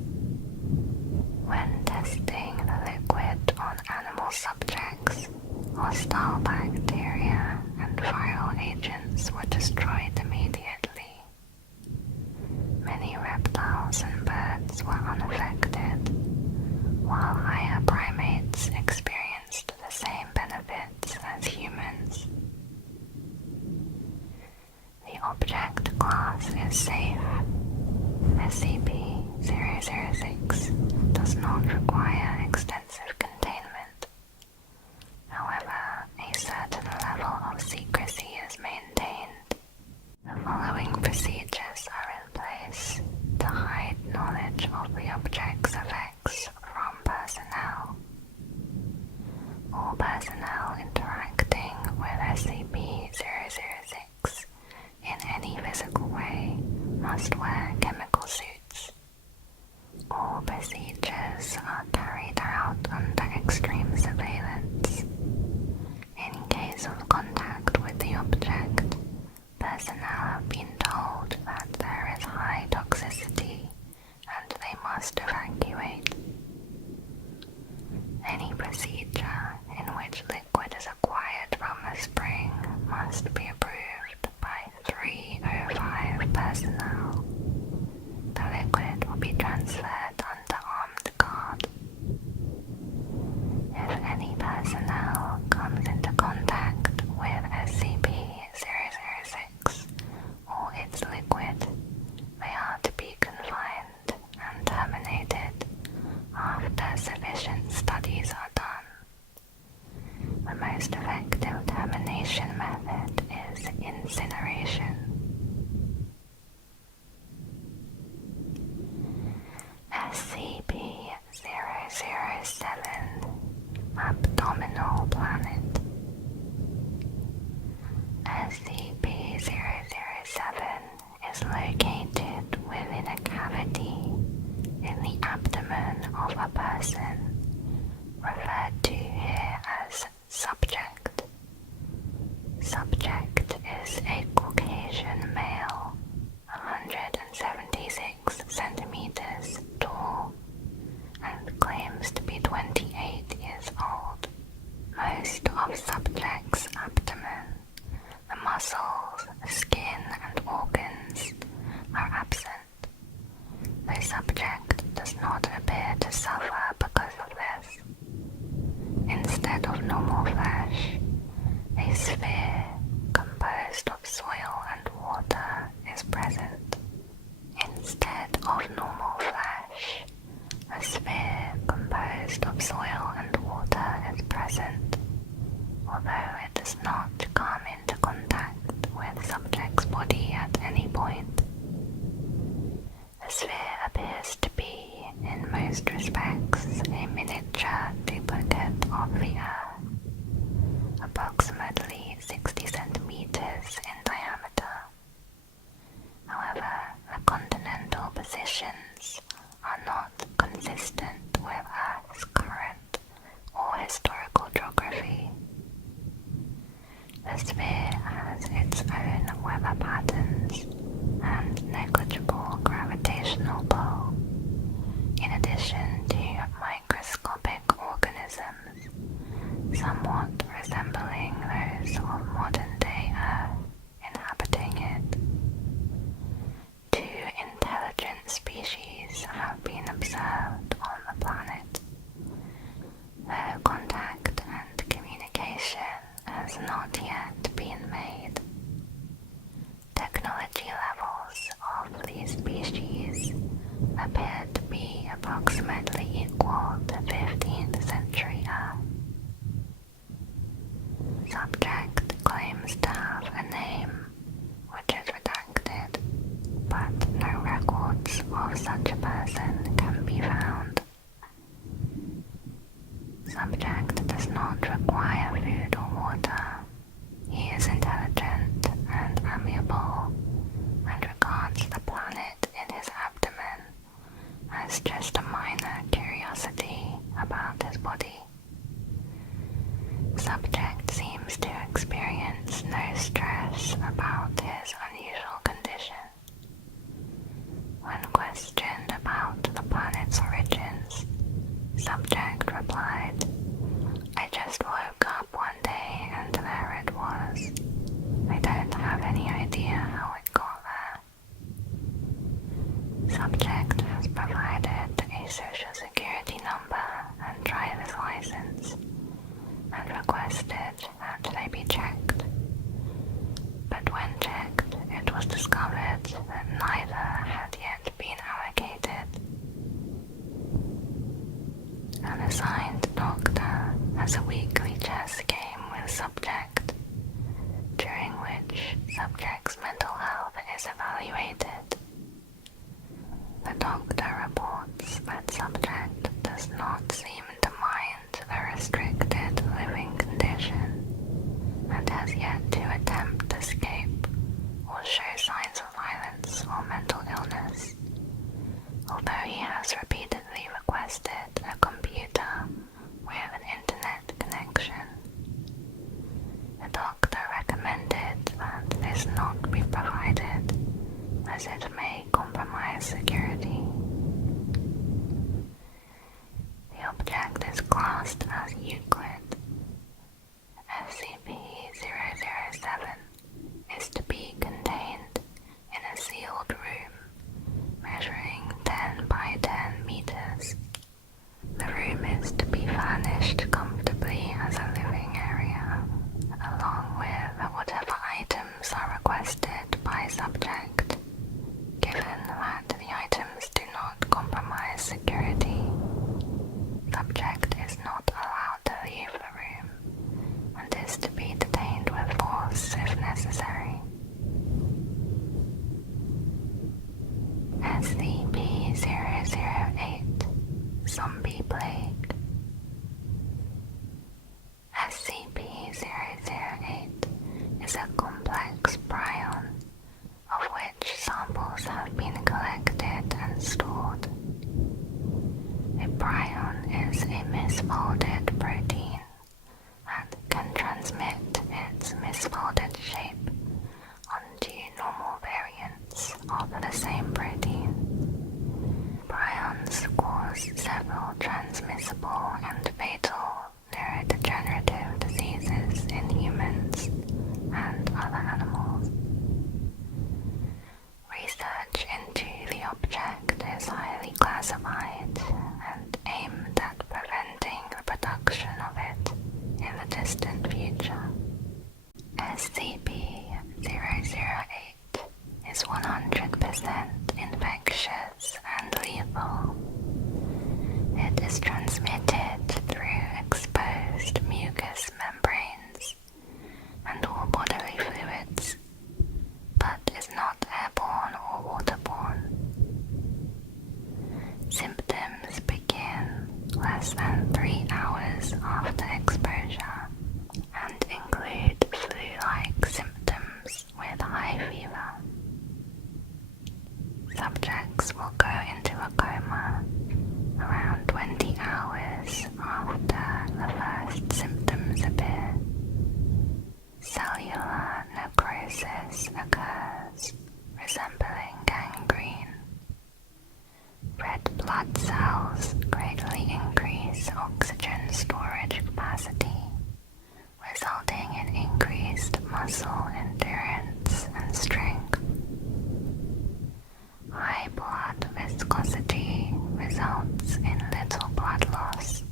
object class is safe. SCP-006 does not require extensive containment. However, a certain level of secrecy is maintained. The following procedures are in place to hide knowledge of the object's effects from personnel. All personnel interacting with SCP-006 in any physical way must wear chemical suits. All procedures are carried out under extreme surveillance. In case of contact with the object, personnel have been told that there is high toxicity and they must evacuate. Any procedure in which liquid is acquired from the spring must be approved by 305 personnel. The liquid will be transferred under armed guard. If any personnel comes into contact with SCP-006 or its liquid, they are to be confined and terminated after sufficient studies are done. The most effective termination method is incineration. SCP-007 Abdominal Planet. SCP-007 is located within a cavity in the abdomen of a person, referred to here as subject. Subject is a Caucasian male, 176 centimeters tall, and claims to be 28 years old. Most of subject's abdomen, the muscles, skin, and organs are absent. The subject does not appear to suffer because of this. Instead of normal flesh, a sphere composed of soil and water is present. Instead of normal flesh, a sphere composed of soil and water is present, although it does not come into contact with subject's body at any point. The sphere appears to be, in most respects, a miniature duplicate of the Earth, approximately 60 centimeters in diameter. However, the continental positions are not consistent with Earth's current or historical geography. The sphere has its own weather patterns and negligible gravitational pull, in addition to microscopic organisms, somewhat resembling those of modern-day Earth inhabiting it. 2 intelligent species have been observed on the planet, though contact and communication has not yet been made. Technology levels of these species appear to be approximately equal to 15th century Earth. Subject claims to have a name, which is redacted, but no records of such a person can be found. Subject does not require food or water. He is intelligent and amiable, and regards the planet in his abdomen as just a minor curiosity about his body. Subject seems to experience no stress about his unusual condition. When questioned about the planet's origins, Subject replied, "I just woke up one day and there it was. I don't have any idea how it got there." Subject has provided a social security number and driver's license, and requested that they be checked. But when checked, it was discovered that neither had yet been allocated. An assigned doctor has a weekly chess game with subject, during which subject's mental health is evaluated. The doctor reports that subject does not seem to mind the restricted living condition and has yet to attempt escape or show signs of violence or mental illness, although he has repeatedly requested a computer with an internet connection. The doctor recommended that this not be provided, as it may compromise security. The object is classed as Euclid. SCP-007 is to be contained in a sealed room measuring 10 by 10 meters. The room is to be furnished comfortably as a living area, along with whatever items are requested by subject, given that the items do not compromise security. Subject is not allowed to leave the room and is to be detained with force if necessary. SCP-008 Zombie Plague. SCP-008 is a complex prion, of which samples have been collected and stored. A prion is a misfolded protein and can transmit its misfolded shape onto normal variants of the same protein. Prions cause several transmissible and fatal neurodegenerative diseases in humans and other animals. Research into the object is highly classified and aimed at preventing the production of it in the distant future. SCP-008 is 100% infectious and lethal. It is transmitted through exposed mucous membranes and all bodily fluids, but is not airborne or waterborne. Symptoms begin less than 3 hours after exposure and include flu-like symptoms with high fever. Subjects will go into a coma around 20 hours after the first symptoms appear. Cellular necrosis occurs, resembling gangrene. Red blood cells greatly increase oxygen storage capacity, resulting in increased muscle endurance and strength. High blood viscosity results in little blood loss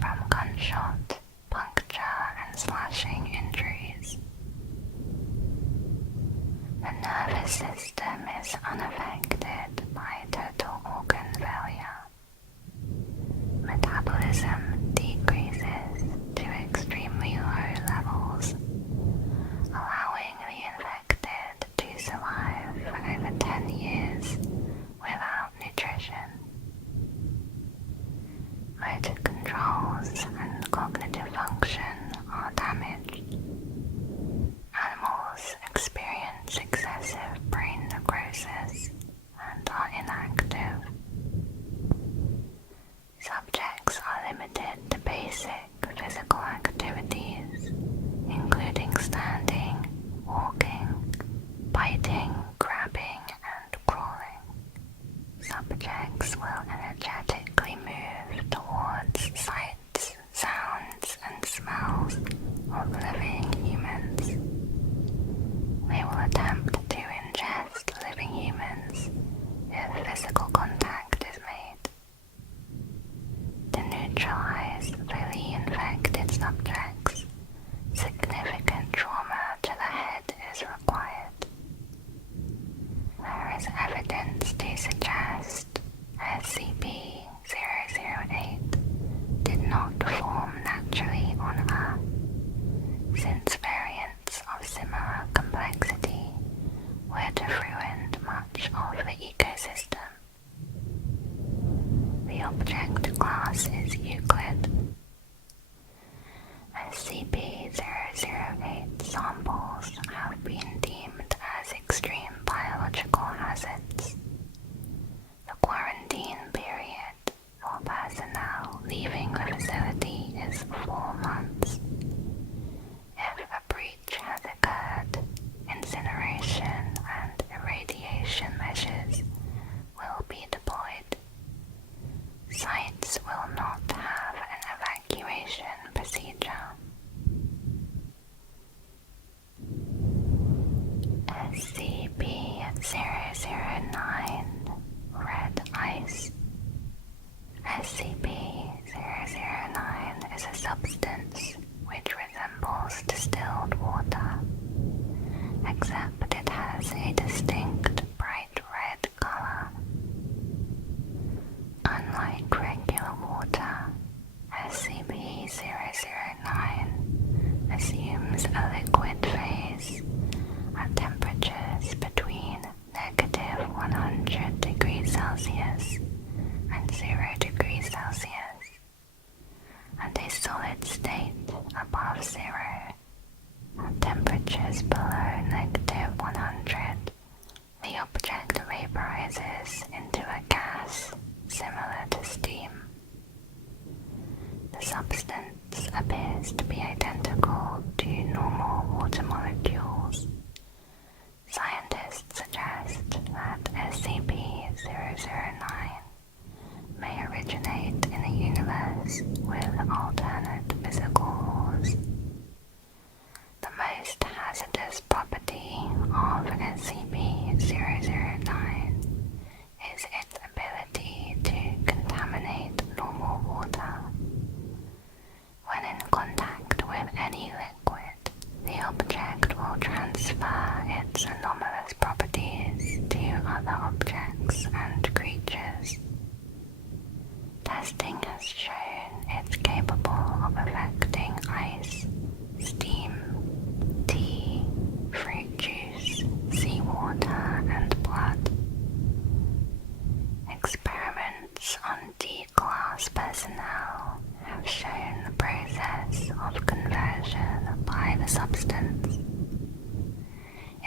from gunshot, puncture, and slashing injuries. The nervous system is unaffected by total organ failure. Metabolism decreases to extremely low levels, allowing the infected to survive for over 10 years without nutrition. Motor controls and cognitive function are damaged. Animals experience excessive brain necrosis and are inactive. Subjects are limited the ecosystem. The object class is Euclid. SCP-008 samples have been deemed as extreme biological hazards. The quarantine period for personnel leaving the facility is 4 months. If a breach has occurred, incineration and irradiation measures will be deployed. Sites will not have an evacuation procedure. SCP-009 Red Ice. SCP-009 is a substance which resembles distilled water, except it has a distinct bright red color. Unlike regular water, SCP-009 assumes a liquid phase at temperatures between -100 degrees Celsius and 0 degrees Celsius, and a solid state above 0 at temperatures below -100. The object vaporizes into a gas similar to steam. The substance appears to be identical to normal water molecules. Scientists suggest that SCP-009 may originate in a universe with alternate physical laws. The most hazardous property of SCP-009 is its ability to contaminate normal water. When in contact with any liquid, the object will transfer its anomalous properties to other objects and creatures. Testing has shown it's capable of affecting ice, steam, tea, fruit juice, seawater, and blood. Experiments on D-class personnel have shown the process of conversion by the substance.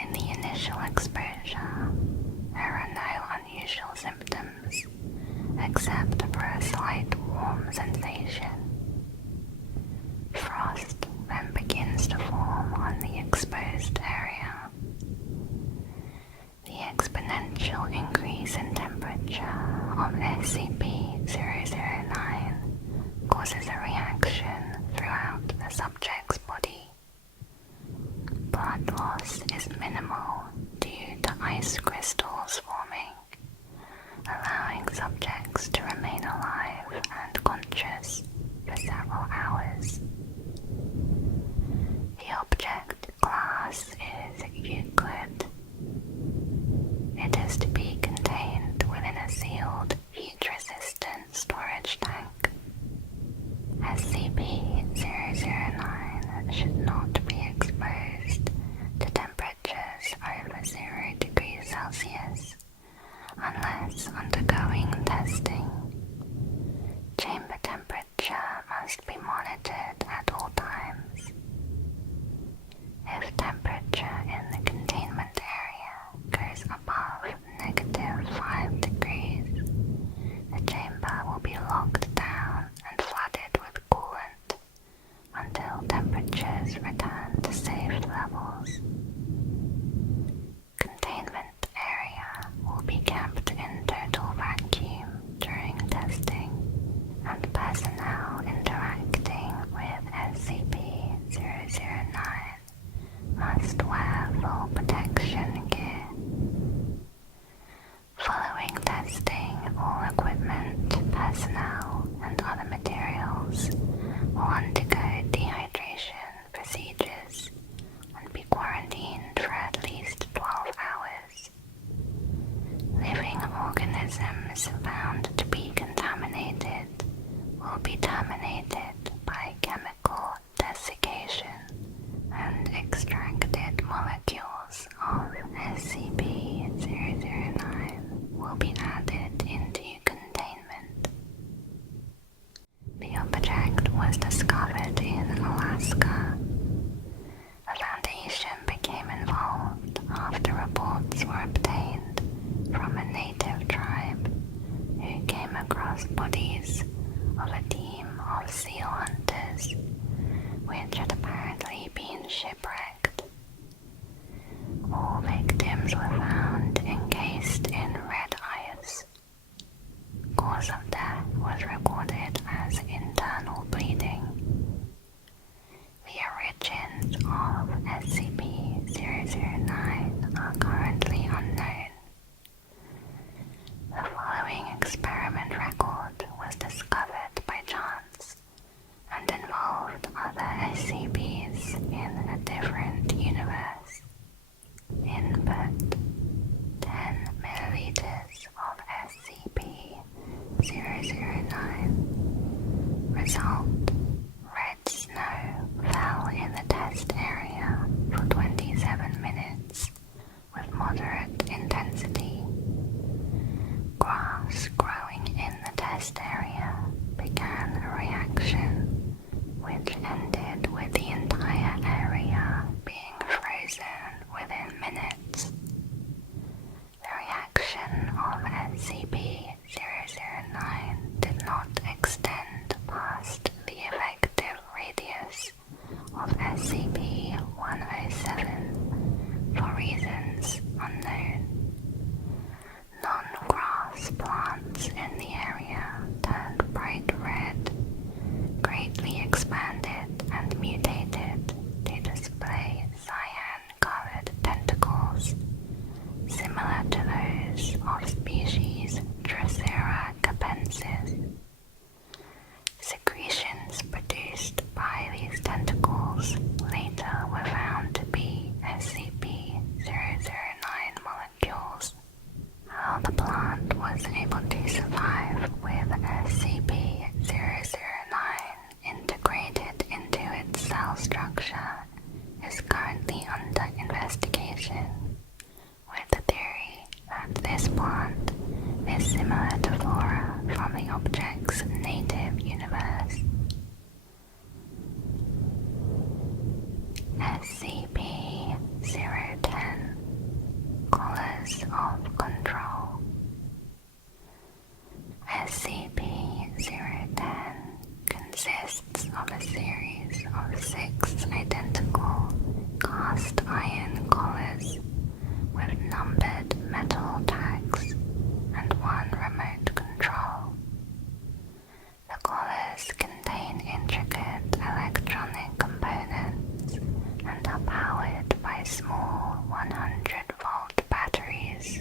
In the initial exposure, there are no unusual symptoms, except for a slight warm sensation. Frost then begins to form on the exposed area. The exponential increase in temperature of SCP-009 causes a reaction throughout the subject's body. Blood loss is minimal due to ice crystals forming, allowing subjects to remain alive and conscious for several hours. The object class is Euclid. It is to be contained within a sealed, heat-resistant storage tank. SCP-009 should not be exposed to temperatures over 0 degrees Celsius unless undergoing testing. Chamber temperature must be monitored at all times. If temperature in the containment area goes above -5 degrees, the chamber will be locked down and flooded with coolant until temperatures return to safe levels. Containment area will be kept in total vacuum during will be added into containment. The object was discovered in Alaska. The Foundation became involved after reports were obtained from a native tribe who came across bodies of a team of seal hunters which had apparently been shipwrecked. All victims were found encased in red ice. Cause of death was recorded as internal bleeding. The origins of SCP-009 are currently unknown. The following experiment record was discovered by chance and involved other SCPs in a different universe. Input: 10 milliliters of SCP-009. Result: red snow fell in the test area for 27 minutes with moderate intensity. Grass growing in the test area began a reaction which ended with the entire area being frozen within minutes. The reaction of SCP-009 did not extend past the effective radius of SCP-107 for reasons unknown. Non-grass plants in the area turned bright red, greatly expanded and mutated to display cyan-colored tentacles, similar to those of species Drosera capensis. Secretions produced by these tentacles later were found to be SCP-009 molecules. How the plant was able to survive with SCP-009 integrated into its cell structure is currently under investigation, with the theory that this plant is similar to flora from the object's native universe. SCP-010 Collars of Control. SCP-010 consists of a series of 6 identical cast iron collars with numbered metal tags and 1 remote control. The collars contain intricate electronic components and are powered by small 100-volt batteries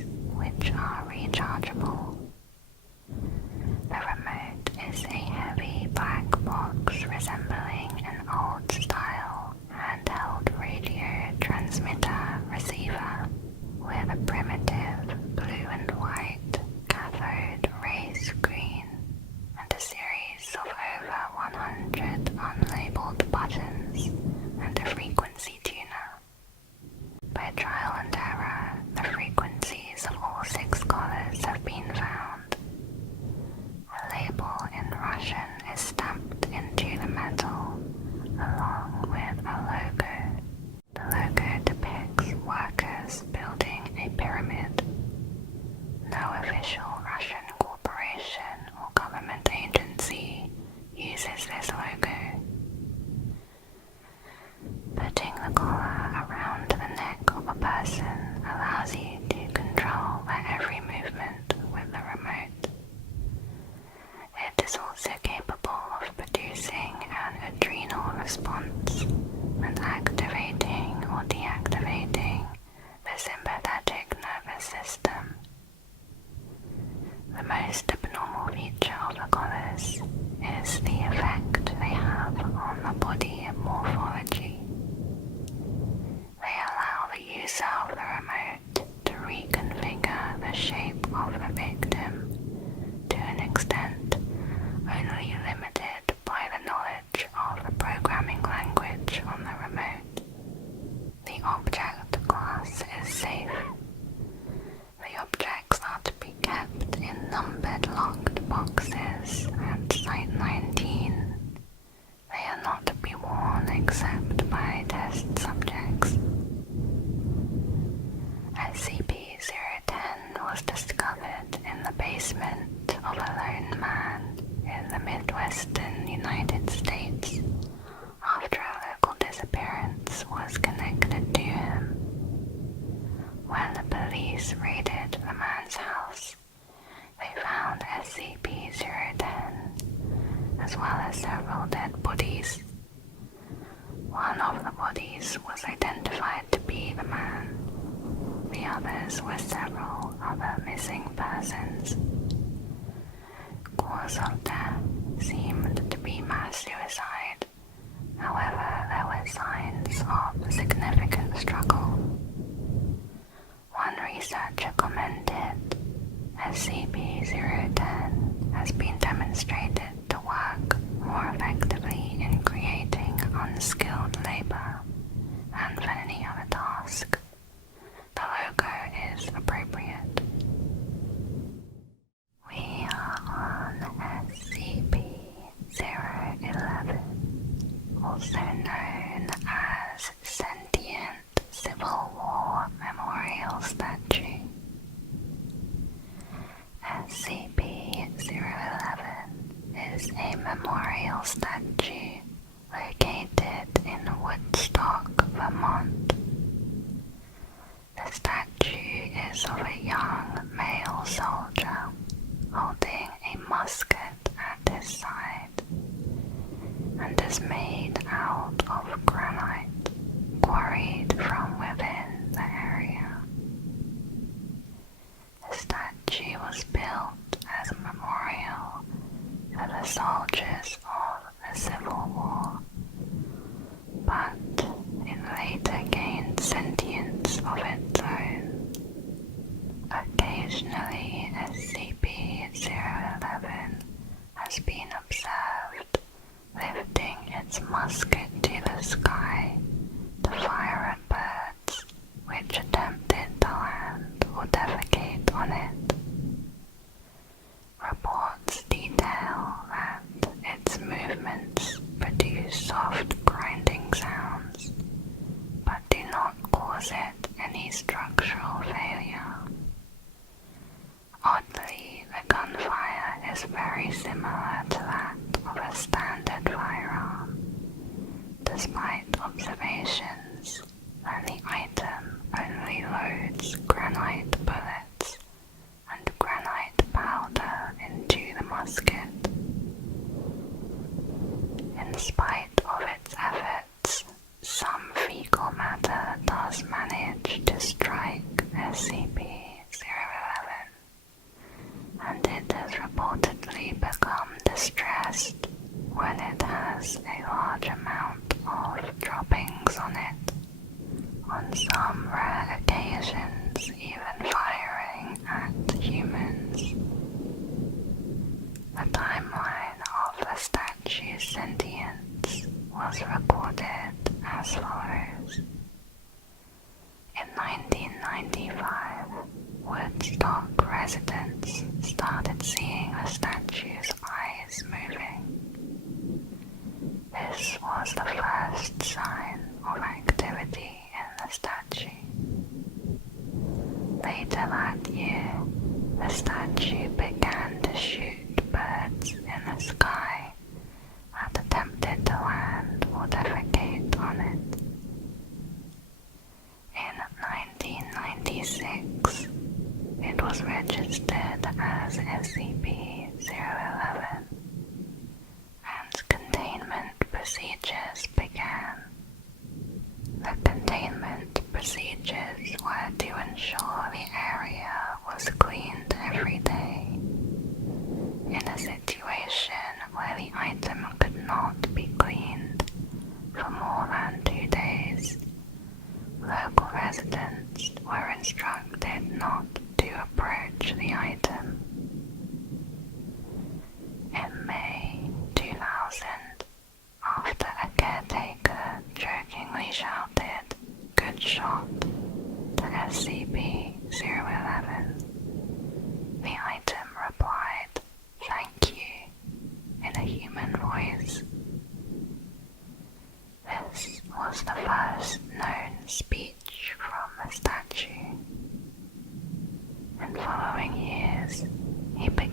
displacement of a lone man in the Midwestern United States after a local disappearance was connected to him. When the police raided the man's house, they found SCP-010 as well as several dead bodies. One of the bodies was identified to be the man. The others were several other missing persons. Cause of death seemed to be mass suicide. However, there were signs of significant struggle. One researcher commented, SCP-010 has been demonstrated to work more effectively in creating unskilled labor than for any other task. The logo is appropriate. We are on SCP-011, also known as Sentient Civil War Memorial Statue. SCP-011 is a memorial statue located in Woodstock, Vermont. The statue is of a young male soldier holding a musket at his side and is made out of granite quarried from within the area. The statue was built as a memorial for the soldiers of the Civil War, but it later gained sentience of its own. Occasionally, SCP-011 has been observed lifting its musket to the sky to fire at birds which attempted to land or defecate on it. Reports detail that its movements produce soft grinding sounds, but do not cause it any structural failure. Oddly, the gunfire is very similar to that of a standard firearm, despite observations that the item only loads granite bullets and granite powder into the musket. In spite of its efforts, some fecal matter does manage to strike SCP-011, and it has reportedly become distressed when it has a large amount of droppings on it, on some rare occasions even firing at humans. The timeline of the statue's sentience was recorded as follows. In 1995, Woodstock residents started seeing the statue's eyes moving. This was the first sign of activity in the statue. Later that year, the statue began to shoot birds in the sky that attempted to land or defecate on it. In 1996, it was registered as SCP-011, and containment procedures began. The containment procedures were to ensure the area was cleaned every day. In a situation where the item could not be cleaned for more than 2 days, local residents were instructed not to approach the item. In May 2000, after a caretaker jokingly shouted, "Good shot," to SCP-011, the item replied, "Thank you," in a human voice. This was the first known speech from the statue. In following years, he began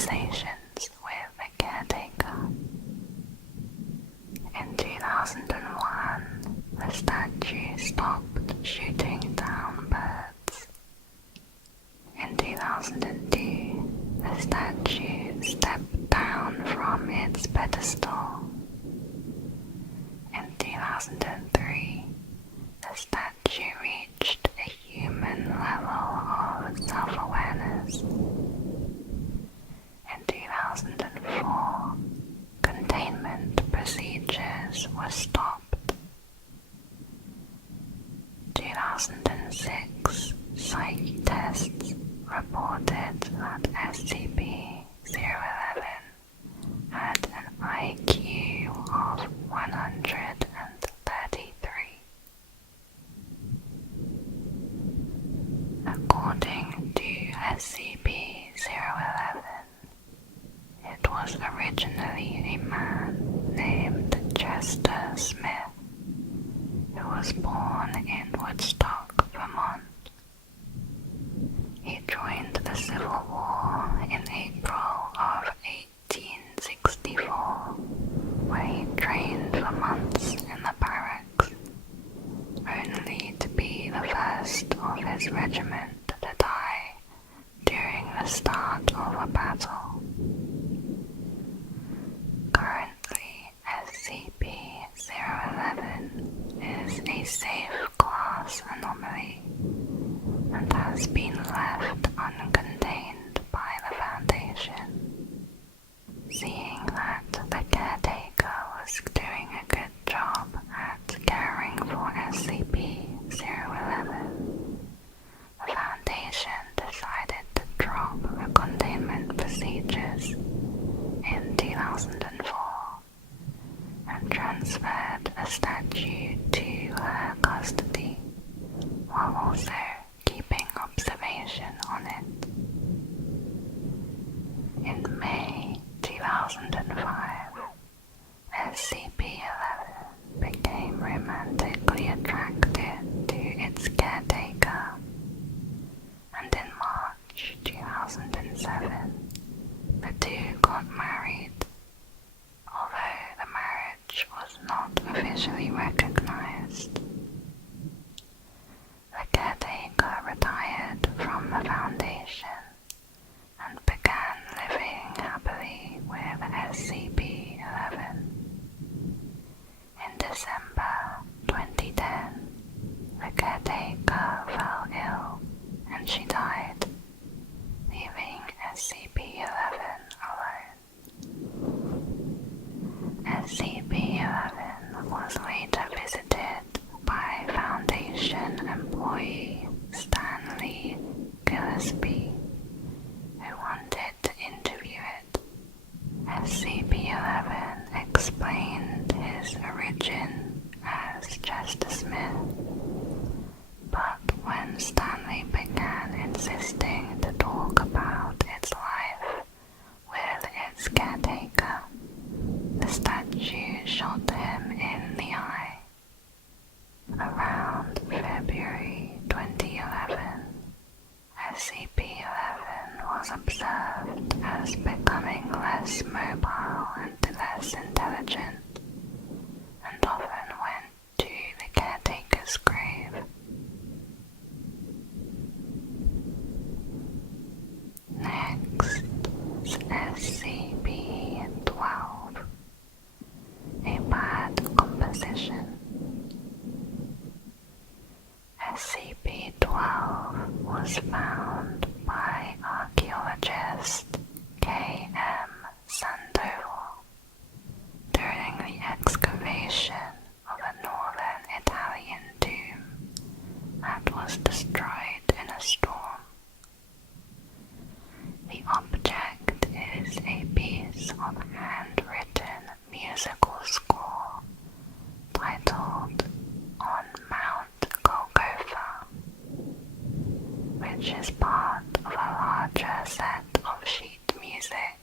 conversations with the caretaker. In 2001, the statue stopped shooting down birds. In 2002, the statue stepped down from its pedestal. In 2003, the statue reached a human level of self-awareness. In 2004, containment procedures were stopped. 2006, psych tests reported that SCP-011 had an IQ of 133. According to SCP-011, it was originally a man named Chester Smith, who was born in Woodstock, Vermont. He joined the Civil War in April of 1864, where he trained for months in the barracks, only to be the first of his regiment to die during the start of a battle. Currently, SCP-011 is a safe class anomaly and has been left uncontained by the Foundation. Seeing that the caretaker was doing a good job at caring for SCP-011, the Foundation decided to drop the containment procedures in 2004 and transferred the statue to her custody, while also keeping observation on it. In May 2005, SCP-11 became romantically attracted to its caretaker, and in March 2007, the two got married, although the marriage was not officially recognized. The caretaker retired from the Foundation and began living happily with SCP-11. In December 2010, the caretaker fell ill and she died, leaving SCP-11 alone. SCP-11 was later visited by Foundation employee Stanley Gillespie, who wanted to interview it. SCP-11 explained his origin as Chester Smith, but when Stanley began insisting to talk about its life with its caretaker, the statue shot him in the eye. Around February 2011, SCP-11 was observed as becoming less mobile and less intelligent, and often went to the caretaker's grave. Next is SCP-12, a bad composition. SCP-12 was found by archaeologist K.M. Sandoval during the excavation of a northern Italian tomb that was destroyed in a storm. The object is a piece of handwritten musical score titled On Mount Golgotha, which is part of a larger set of sheet music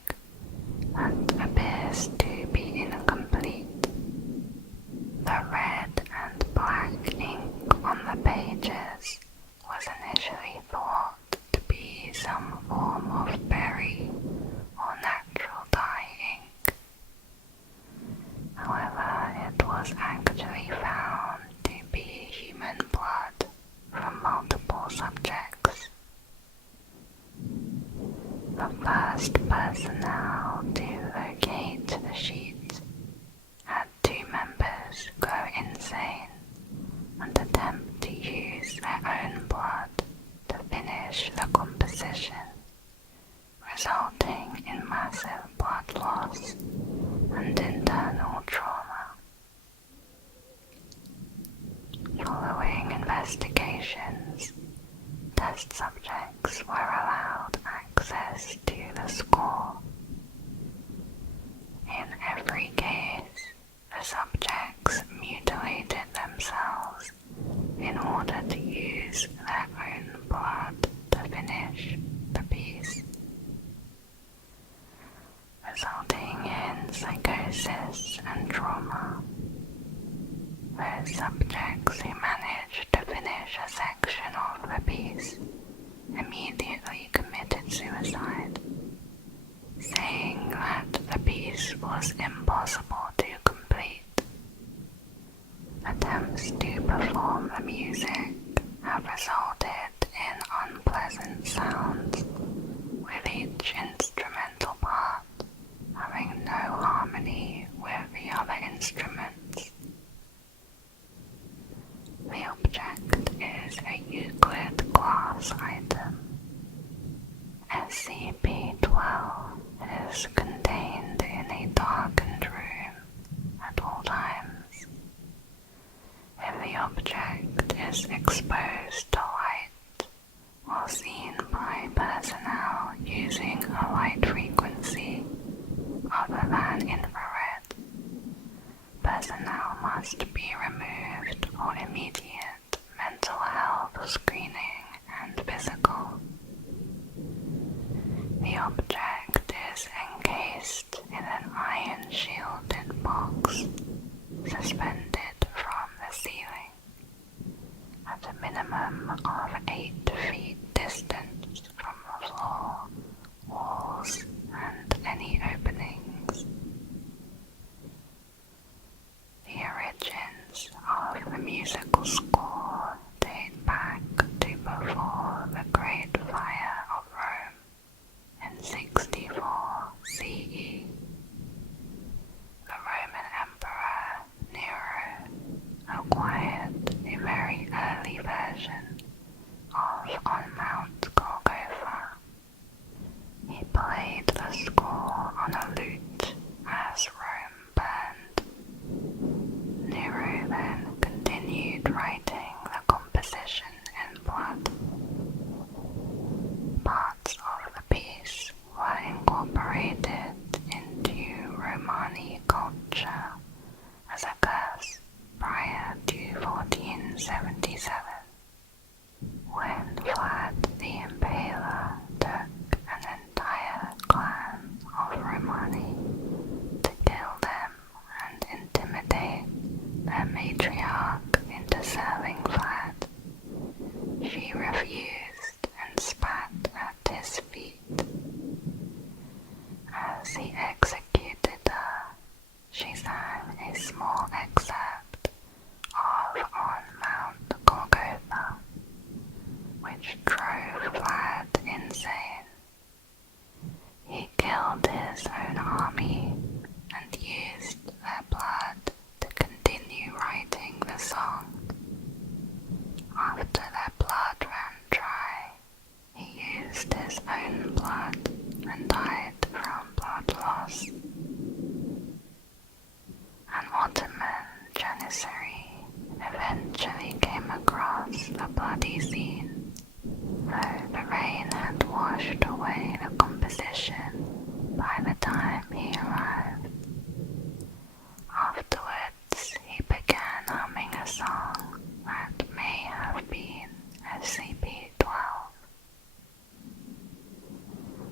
that appears to be incomplete. The red and black ink on the pages was initially thought to be some form of berry or finish the composition, resulting in massive blood loss and internal trauma. Following investigations, test subjects were allowed access to the score. In every case, the subjects mutilated themselves in order to use their own blood to finish the piece, resulting in psychosis and trauma. Those subjects who managed to finish a section of the piece immediately committed suicide, saying that the piece was impossible to complete. Attempts to perform the music have resulted in unpleasant sounds, with each instrumental part having no harmony with the other instruments. The object is a Euclid class item. SCP-12 is contained in a darkened room at all times. If the object is exposed to light or seen by personnel using a light frequency other than infrared, personnel must be removed for immediate mental health screening and physical. The object is encased in an iron-shielded box suspended from the ceiling at a minimum of 8 feet distance from the floor, walls, and any openings. The origins of the musical score date back to before the Great Fire of Rome in 64 CE. The Roman Emperor Nero acquired a very early version of On Mount Golgotha. He played the score on a lute as Rome burned. Nero then continued writing the composition in blood. Parts of the piece were incorporated into Romani culture as a curse prior to 1477, when Vlad the Impaler took an entire clan of Romani to kill them and intimidate their matriarch into serving Vlad. She refused and spat at his feet. As he executed her, she sang a small excerpt of On Mount Golgotha, which drove Vlad insane. He killed his own army and used their blood to continue writing the song. After their blood ran dry, he used his own blood and died from blood loss. An Ottoman janissary eventually came across the bloody scene, though the rain had washed away the composition by the time he arrived. Afterwards, he began humming a song that may have been SCP-12.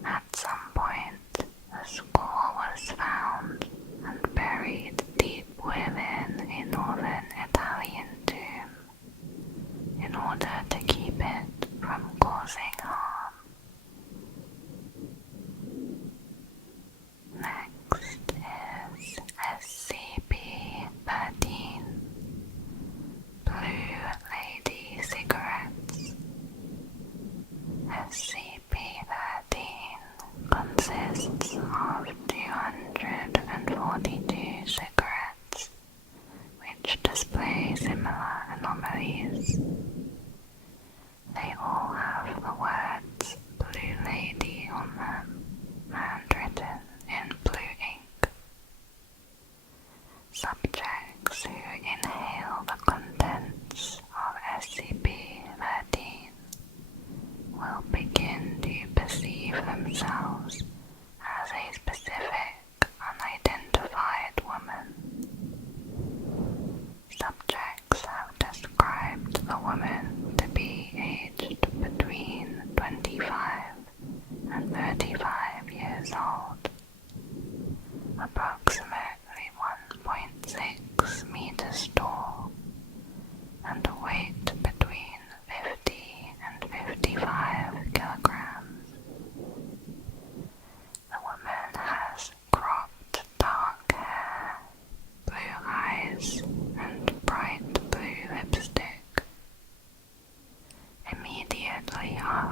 At some point, the score was found and buried deep within a northern Italian tomb in order to keep it from causing harm. Next is SCP-13, Blue Lady Cigarettes. SCP-13 consists of 242 cigarettes, which display similar anomalies. They all have the word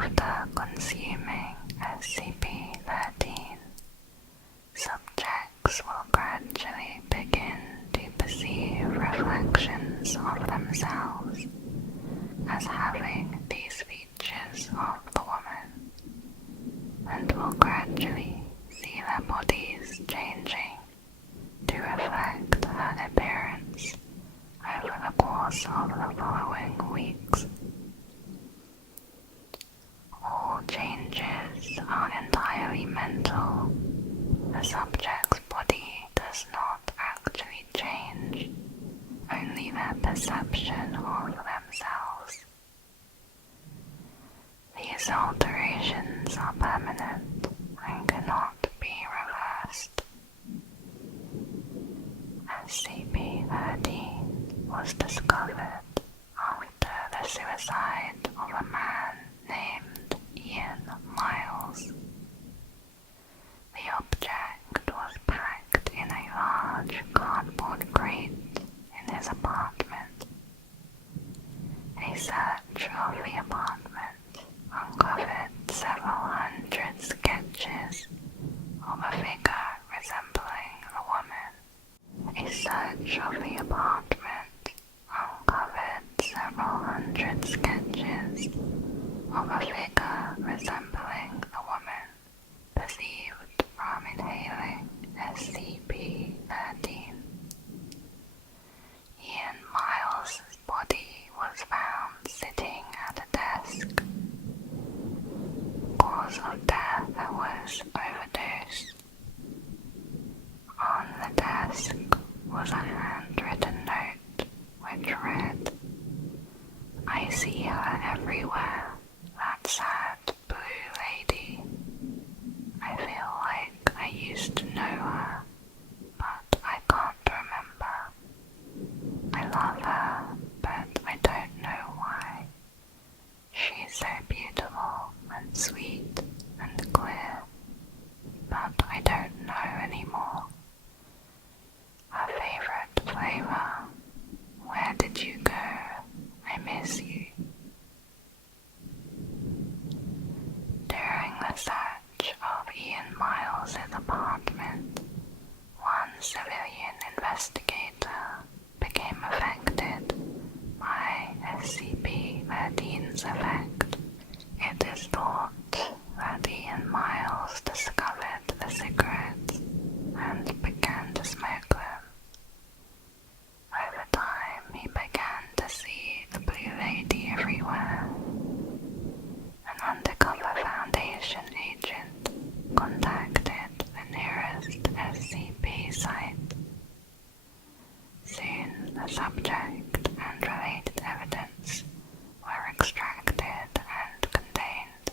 After consuming SCP-13, subjects will gradually begin to perceive reflections of themselves as having these features of the woman, and will gradually see their bodies changing to reflect her appearance over the course of the following weeks. All changes are entirely mental. The subject's body does not actually change, only their perception of themselves. These alterations are permanent and cannot be reversed. SCP-13 was discovered after the suicide of a man named Ian Miles. The object was packed in a large cardboard crate in his apartment. A search of the apartment uncovered several hundred sketches of a figure resembling a woman. A search of the apartment uncovered several hundred sketches of a figure resembling a woman, perceived from inhaling SCP-13. Ian Miles' body was found sitting at a desk. Cause of death was overdose. On the desk was a handwritten note which read, "I see her everywhere, that sad blue lady. I feel like I used to know her, but I can't remember. I love her, but I don't know why. She's so beautiful and sweet and clear, but I don't know anymore. Her favorite flavor. Where did you go? I miss you." During the search of Ian Miles' apartment, one civilian investigator became affected by SCP-13's effect. It is thought that Ian Miles discovered the cigarettes and began to smoke them. Over time, he began to see the blue lady everywhere. An undercover Foundation agent contacted the nearest SCP site. Soon, the subject and related evidence were extracted and contained.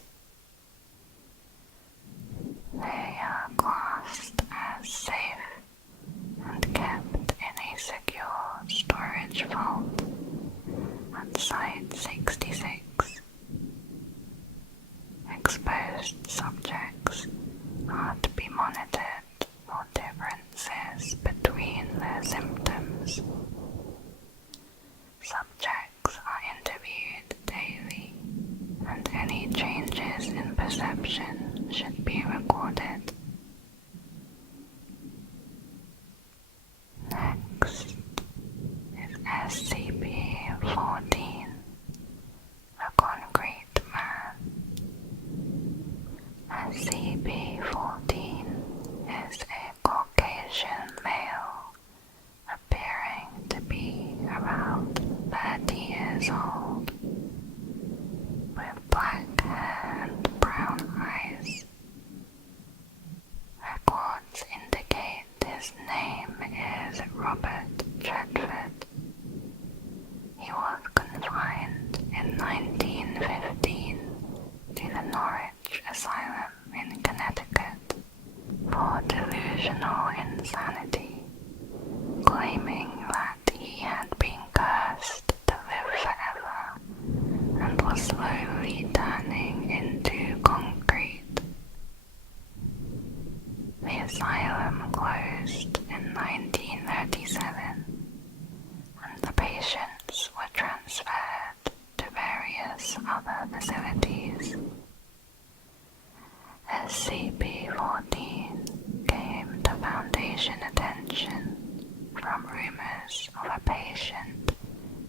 They are classed as safe and kept in a secure storage vault at Site 66. Exposed subjects are to be monitored for differences between their symptoms. Subjects are interviewed daily, and any changes in perception should be recorded. Next is SCP-14, the Concrete Man. SCP-14 is a Caucasian male, appearing to be around 30 years old, with black hair and brown eyes. Records indicate his name is Robert Tredford. He was confined in 1915 to the Norwich Asylum in Connecticut for delusional insanity, claiming that he had been cursed to live forever and was slowly turning into concrete. The asylum closed in 1937, and the patients were transferred to various other facilities SCP-14 came to Foundation attention from rumors of a patient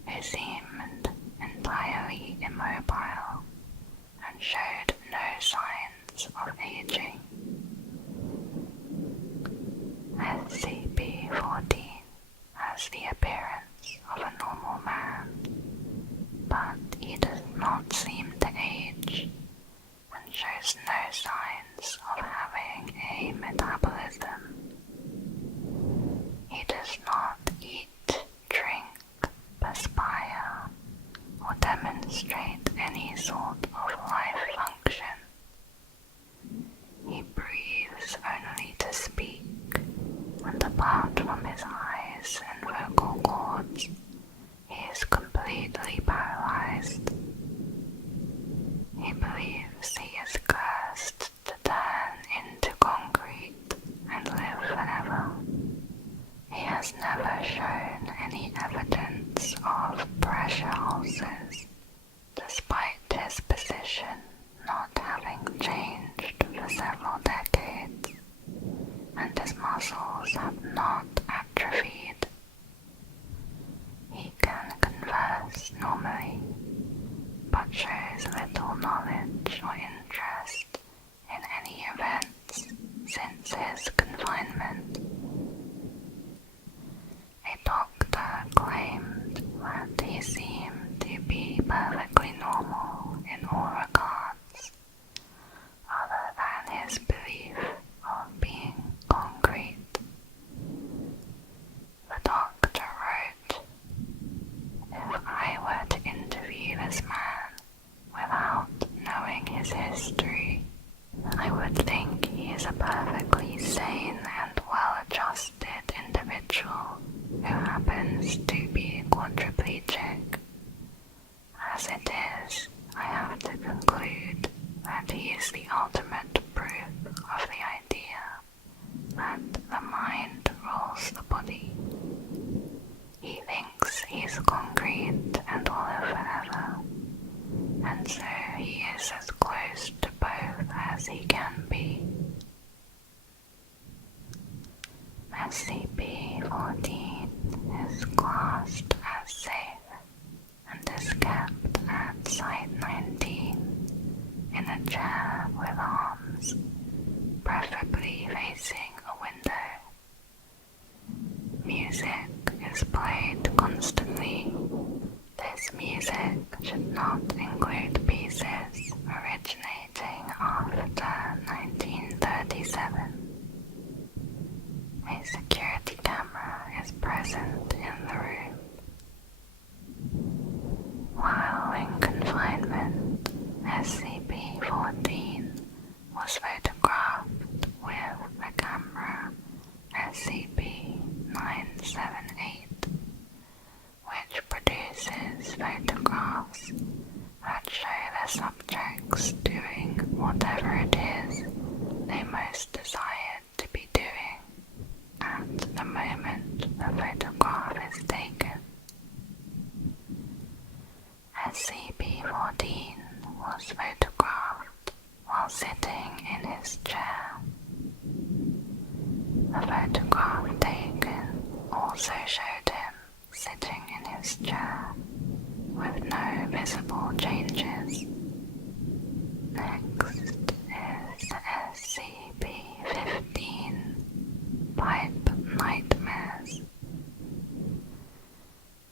who seemed entirely immobile and showed no signs of aging. SCP-14 has the appearance of a normal man, but he does not seem to age and shows no signs of having a metabolism. He does not eat, drink, perspire, or demonstrate any sort of life function. He breathes only to speak, and apart from his eyes and vocal cords, he is completely paralyzed. He believes he is cursed to turn into concrete and live forever. He has never shown any evidence of pressure ulcers, despite his position not having changed for several decades, and his muscles have not atrophied. He can converse normally, but shows little knowledge or interest in any events since his confinement. A doctor claimed that he seemed to be perfectly normal in all regards, other than his belief of being concrete. The doctor wrote, "If I were to interview this man without knowing his history, I would think he is a perfectly sane and well-adjusted individual who happens to be quadriplegic. As it is, I have to conclude that he is the ultimate proof of the idea that the mind rules the body. He thinks he's concrete and will live forever, and so he is as close to both as he can be." SCP-14 is classed as safe and is kept at Site-19 in a chair with arms, preferably facing a window. Music is played constantly. This music should not include pieces originating after 1937. A security camera is present in the room. While in confinement, SCP-14 was photographed with the camera SCP-978, which produces photographs that show the subjects doing whatever it is they most desired to be doing at the moment the photograph is taken. SCP-14 was photographed while sitting in his chair. The photograph taken also showed him sitting in his chair with no visible changes. Next is SCP-15 Pipe Nightmares.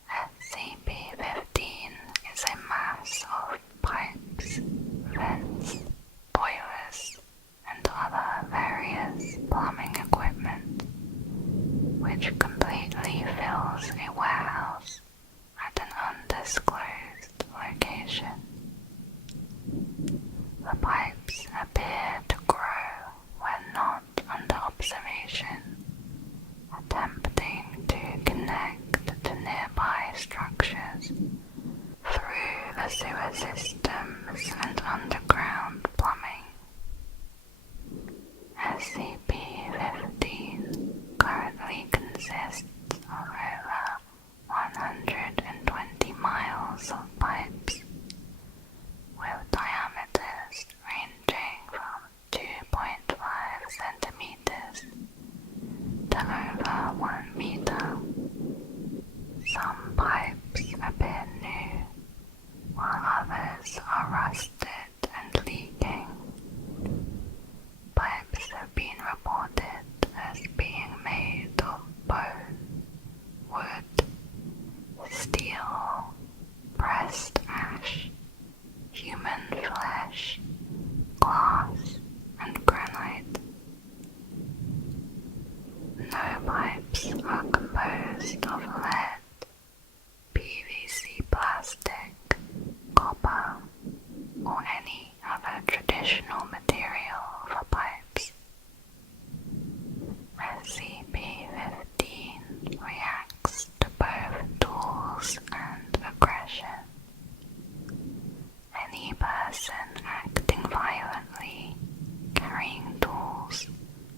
SCP-15 is a mass of pipes, vents, boilers, and other various plumbing equipment, which completely fills a warehouse at an undisclosed location. The pipes appear to grow when not under observation, attempting to connect to nearby structures through the sewer systems and underground plumbing. SCP-15 currently consists of over 120 miles of pipes, with diameters ranging from 2.5 additional material for pipes. SCP-15 reacts to both tools and aggression. Any person acting violently, carrying tools,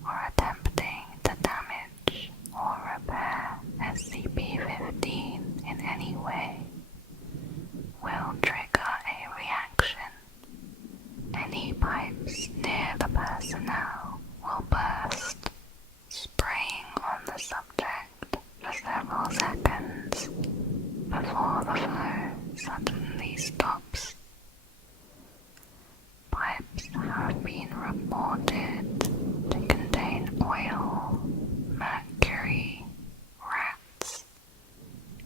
or attempting to damage or repair SCP-15 in any way will trigger a reaction. Any pipes near the personnel will burst, spraying on the subject for several seconds before the flow suddenly stops. Pipes have been reported to contain oil, mercury, rats,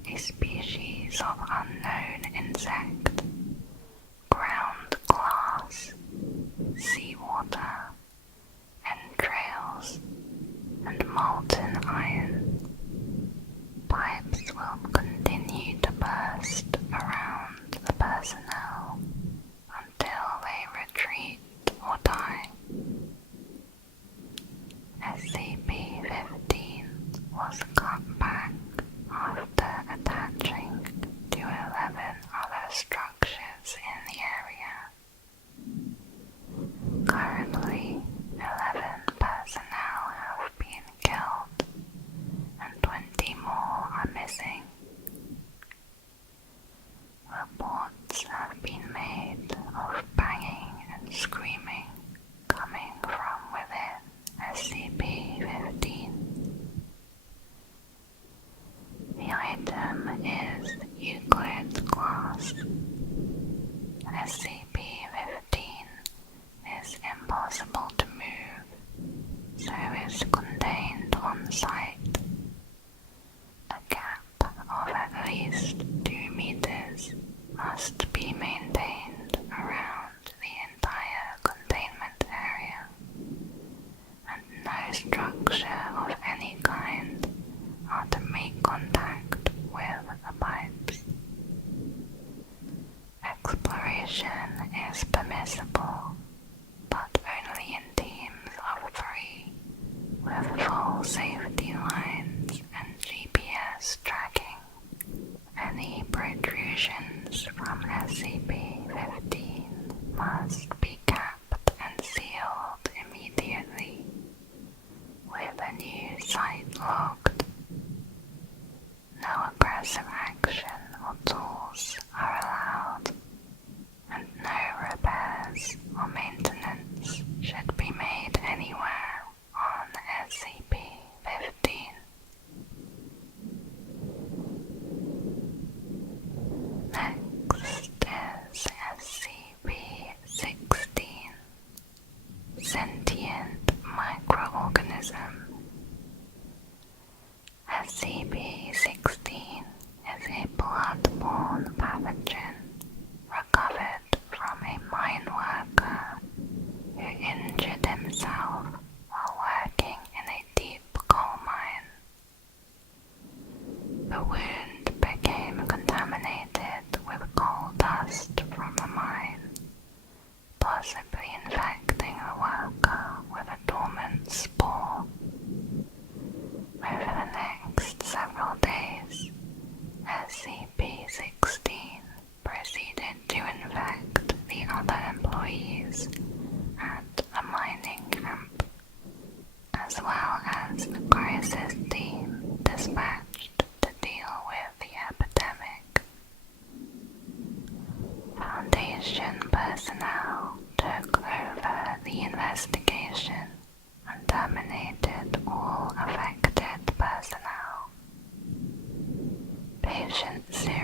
a species of unknown insect, ground glass, seawater, entrails, and molten iron. Pipes will continue to burst around the personnel until they retreat or die. SCP-15 was cut back after attaching to 11 other structures in the area. Currently, 11 personnel have been killed and 20 more are missing. Reports have been made of banging and screaming coming from within SCP-15. The item is Euclid's glass. SCP-15 is impossible to move, so is contained on site. A gap of at least 2 meters must be maintained around the entire containment area, and no structure of any kind are to make contact with the pipes. Exploration is permissible, but only in teams of 3, with full safety lines and GPS tracking. Any protrusions from SCP-15 must be capped and sealed immediately, with a new site logged. No aggressive action or tools are allowed, and no repairs or maintenance should be made anywhere on SCP-15. Next is SCP-16, Sentient Microorganism. SCP-16 is a blood-borne pathogen recovered from a mine worker who injured himself while working in a deep coal mine. The wound became contaminated with coal dust from the mine, possibly infecting the worker with a dormant spore. Over the next several days, SCP-16 proceeded to infect the other employees at the mining camp, as well as the crisis team dispatched to deal with the epidemic. Foundation personnel took over the investigation and terminated all affected personnel. Patient 0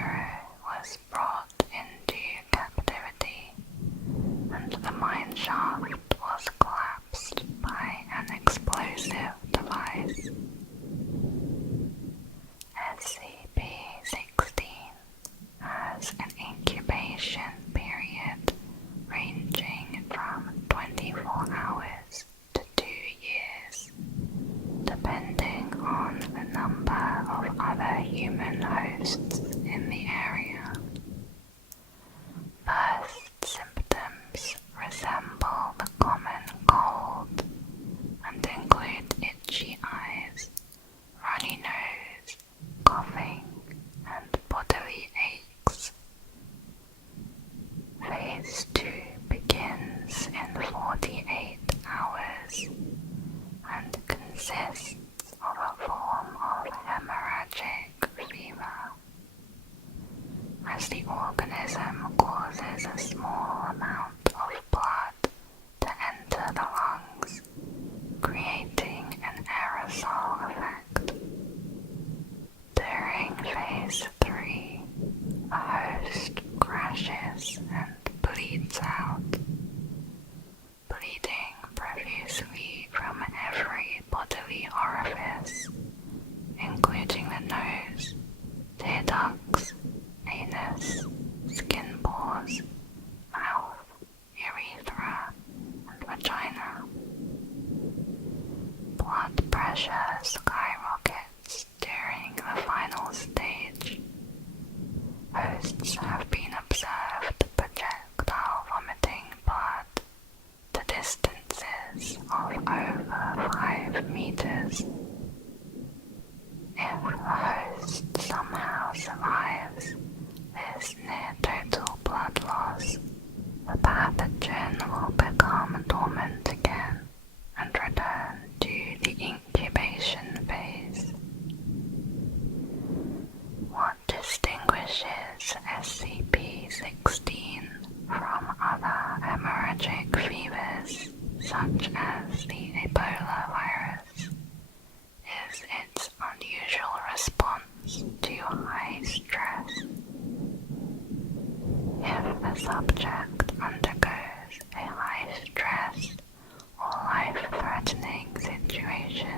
was brought into captivity, and the mine shaft was collapsed by an explosive device. SCP-16 has an incubation period ranging from 24 hours to 2 years, depending on the number of other human hosts in the area. First symptoms resemble common cold and include itchy eyes, runny nose, coughing, and bodily aches. Phase 2 begins in 48 hours and consists of a form of hemorrhagic fever. As the organism causes a small amount of blood to enter the lungs, creating an aerosol effect. During phase 3, the host crashes and bleeds out, bleeding profusely from every bodily orifice, including the nose, tear ducts, anus, skin pores, mouth, urethra, and vagina. Blood pressure skyrockets during the final stage. Hosts have been observed projectile vomiting blood to distances of over 5 meters. If the host somehow survives this near-total blood loss, the pathogen will become dormant again and return to the incubation phase. What distinguishes SCP-16 from other hemorrhagic fevers, such as the Ebola virus, is its unusual response to high stress. If the subject undergoes a high-stress or life-threatening situation,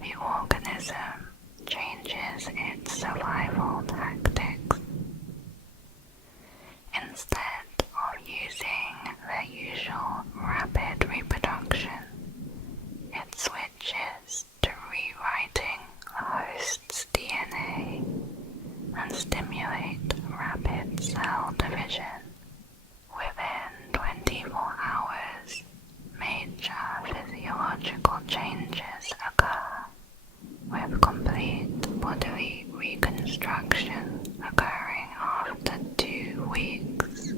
the organism changes its survival tactics. Instead of using the usual rapid reproduction, it switches to rewriting the host's DNA and stimulate rapid cell division. Within 24 hours, major physiological changes occur, with complete bodily reconstruction occurring after 2 weeks.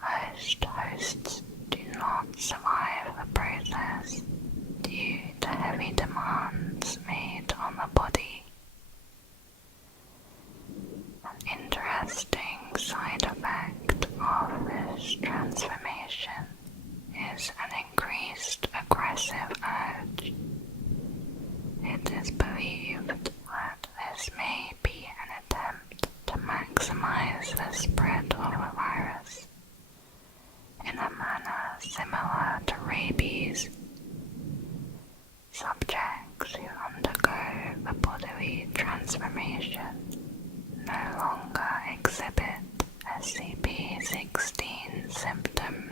Most hosts do not survive the process due to heavy demands made on the body. An interesting side effect of this transformation is an increased aggressive urge. It is believed that this may be an attempt to maximize the spread of the virus. In a manner similar to rabies, subjects who undergo the bodily transformation no longer exhibit SCP-16 symptoms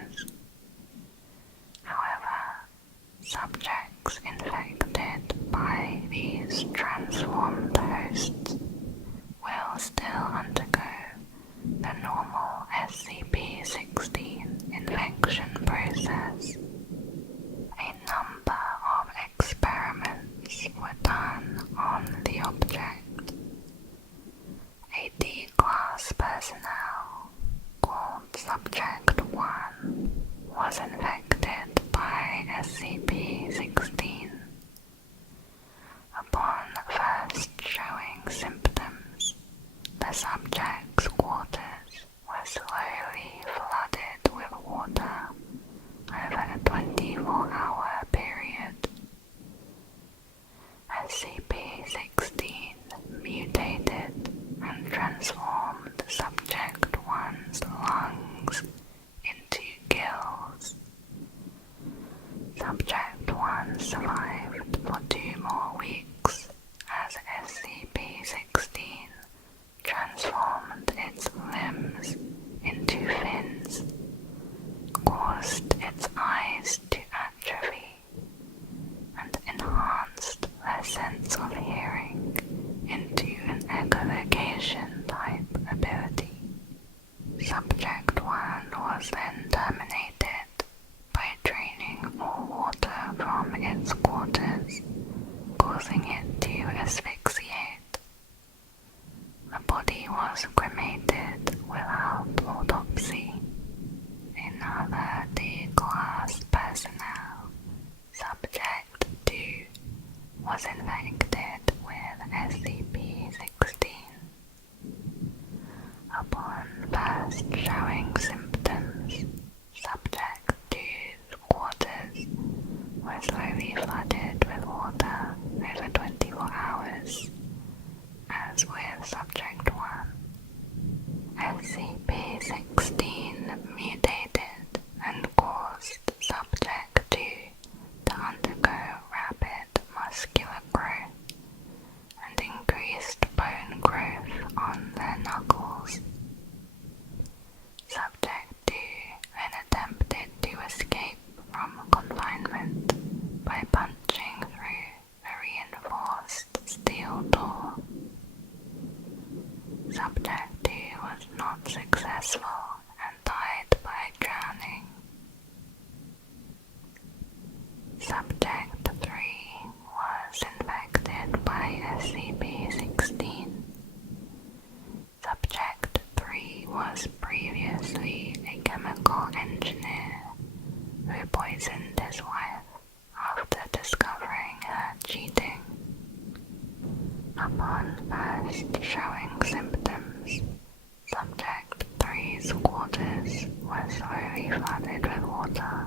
slowly flooded with water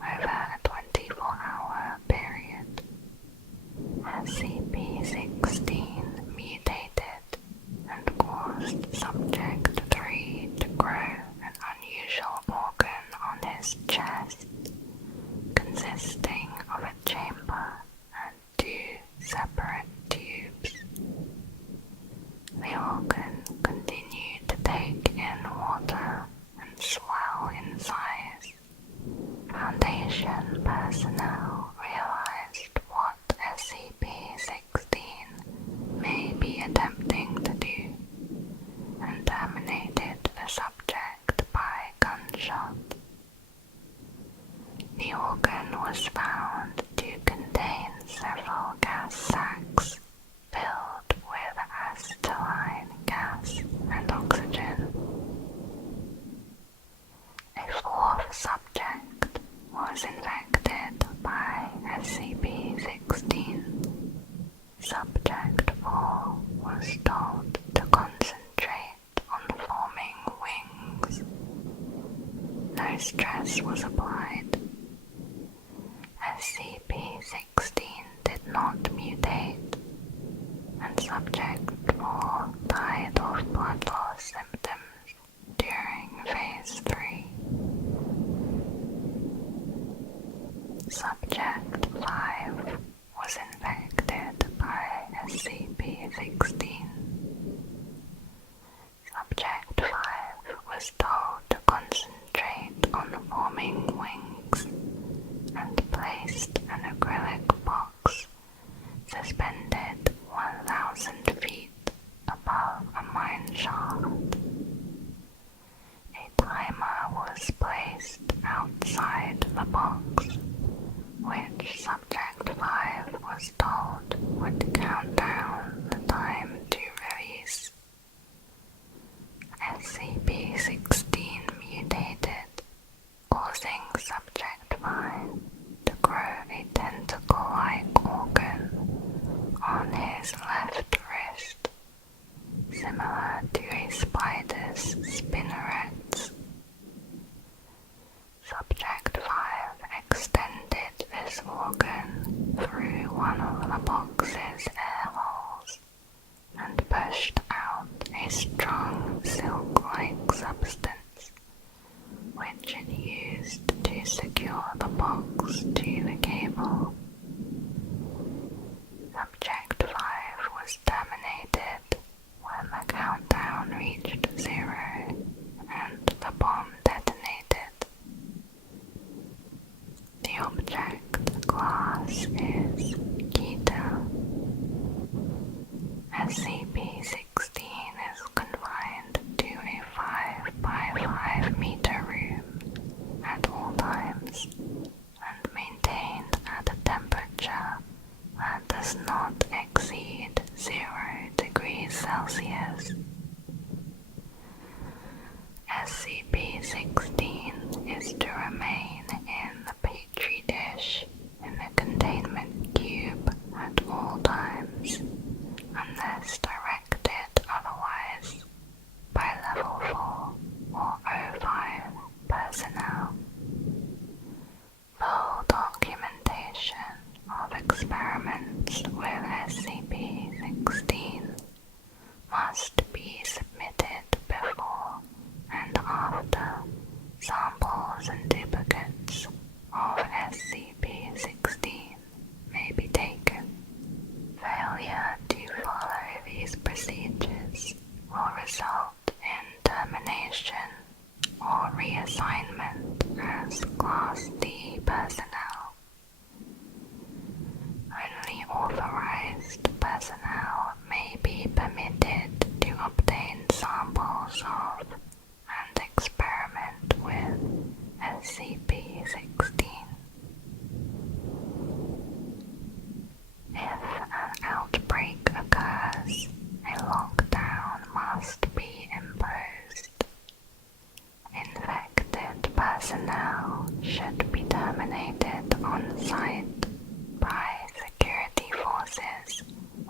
over a 24-hour period. SCP-16 mutated and caused Subject 3 to grow an unusual organ on his chest, consisting of a chamber and 2 separate tubes. The organ continued to take in water and swell in size. Foundation personnel realized what SCP-16 may be attempting to do and terminated the subject by gunshot. The organ was found to contain several gas sacs filled with acetylene gas and oxygen. A 4th subject was infected by SCP-16. Subject 4 was told to concentrate on forming wings. No stress was applied. SCP-16 did not mutate, and Subject 4 died of blood loss symptoms during Phase 3. Subject 5 was infected by SCP-16. Subject 5 was told to concentrate on forming wings and placed an acrylic box suspended 1,000 feet above a mine shaft. A timer was placed outside the box, which Subject 5 was told would count down the time to release. SCP-16 mutated, causing Subject 5 to grow a tentacle-like organ on his left wrist, similar to a spider's spinnerets. Subject 5 extended this organ through one of the box's air holes and pushed out a strong silk-like substance, which it used to secure the box to the cable. Subject 5 was terminated when the countdown reached 0 and the bomb detonated. The object class is Keter. SCP-16 is confined to a 5 by 5 meter room at all times and maintained at a temperature that does not exceed 0 degrees Celsius. SCP-16 is to remain in the petri dish in the containment cube at all times, unless directed otherwise by Level 4 or O5 personnel. Full documentation of experiments with SCP-16 must be submitted before and after samples and duplicates of SCP-16 may be taken. Failure to follow these procedures will result in termination or reassignment as Class D personnel. Only authorized personnel may be permitted to obtain samples of and experiment with SCP-16. If an outbreak occurs, a lockdown must be imposed. Infected personnel should be terminated on site by security forces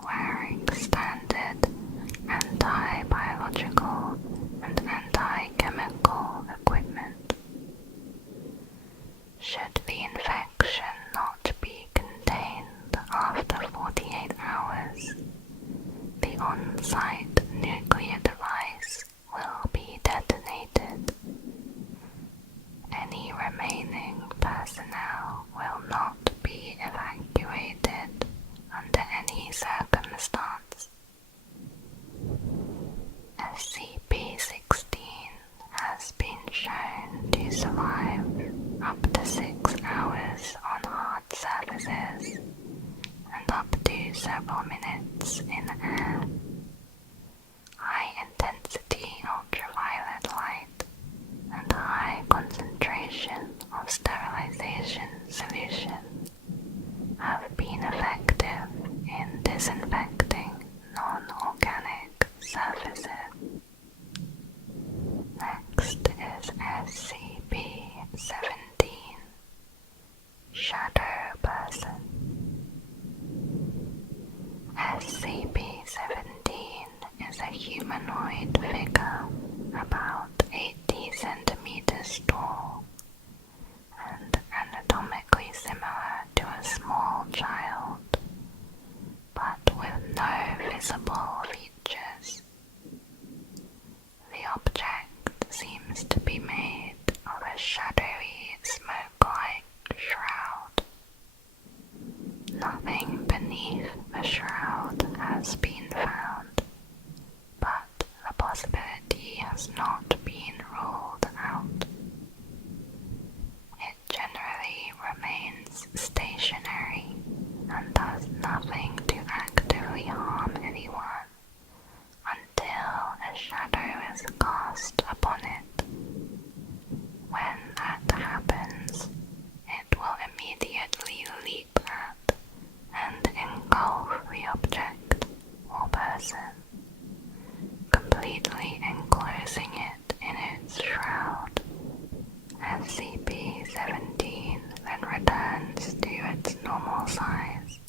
wearing standard anti-biological and anti-chemical equipment. Should the infection not be contained after 48 hours, the on-site nuclear device will be detonated. Any remaining personnel will not be evacuated under any circumstance. SCP-16 has been shown to survive up to 6 hours on hard surfaces and up to several minutes in air. High-intensity ultraviolet light and high concentration of sterilization solution have been effective in disinfecting non-organic surfaces. Next is SCP-17, Shadow Person. SCP-17 is a humanoid figure about 80 centimeters tall and anatomically similar to a small child, but with no visible features. The object seems to be made of a shadowy, smoke-like shroud. Nothing beneath the shroud has been found, but the possibility has not been ruled out. It generally remains stationary and does nothing to actively harm anyone until a shadow is cast upon it. When that happens, it will immediately leap at and engulf the object or person, completely enclosing it in its shroud. SCP-17 then returns to its normal size,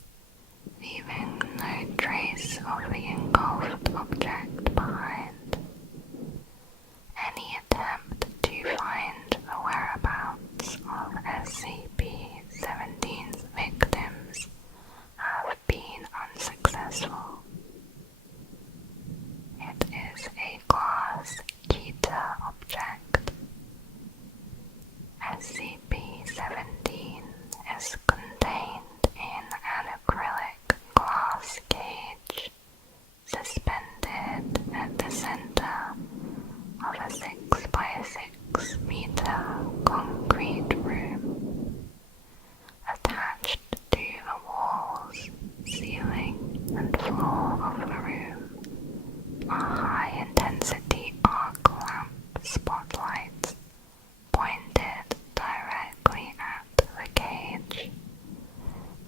leaving no trace of the engulfed object behind. Any attempt to find the whereabouts of SCP-17's victims have been unsuccessful. It is a glass Keter object. SCP-17 is contained in an acrylic glass cage suspended at the center of a 6 by 6 meter concrete room. Attached to the walls, ceiling, and floor of the room are high-intensity arc lamp spotlights pointed directly at the cage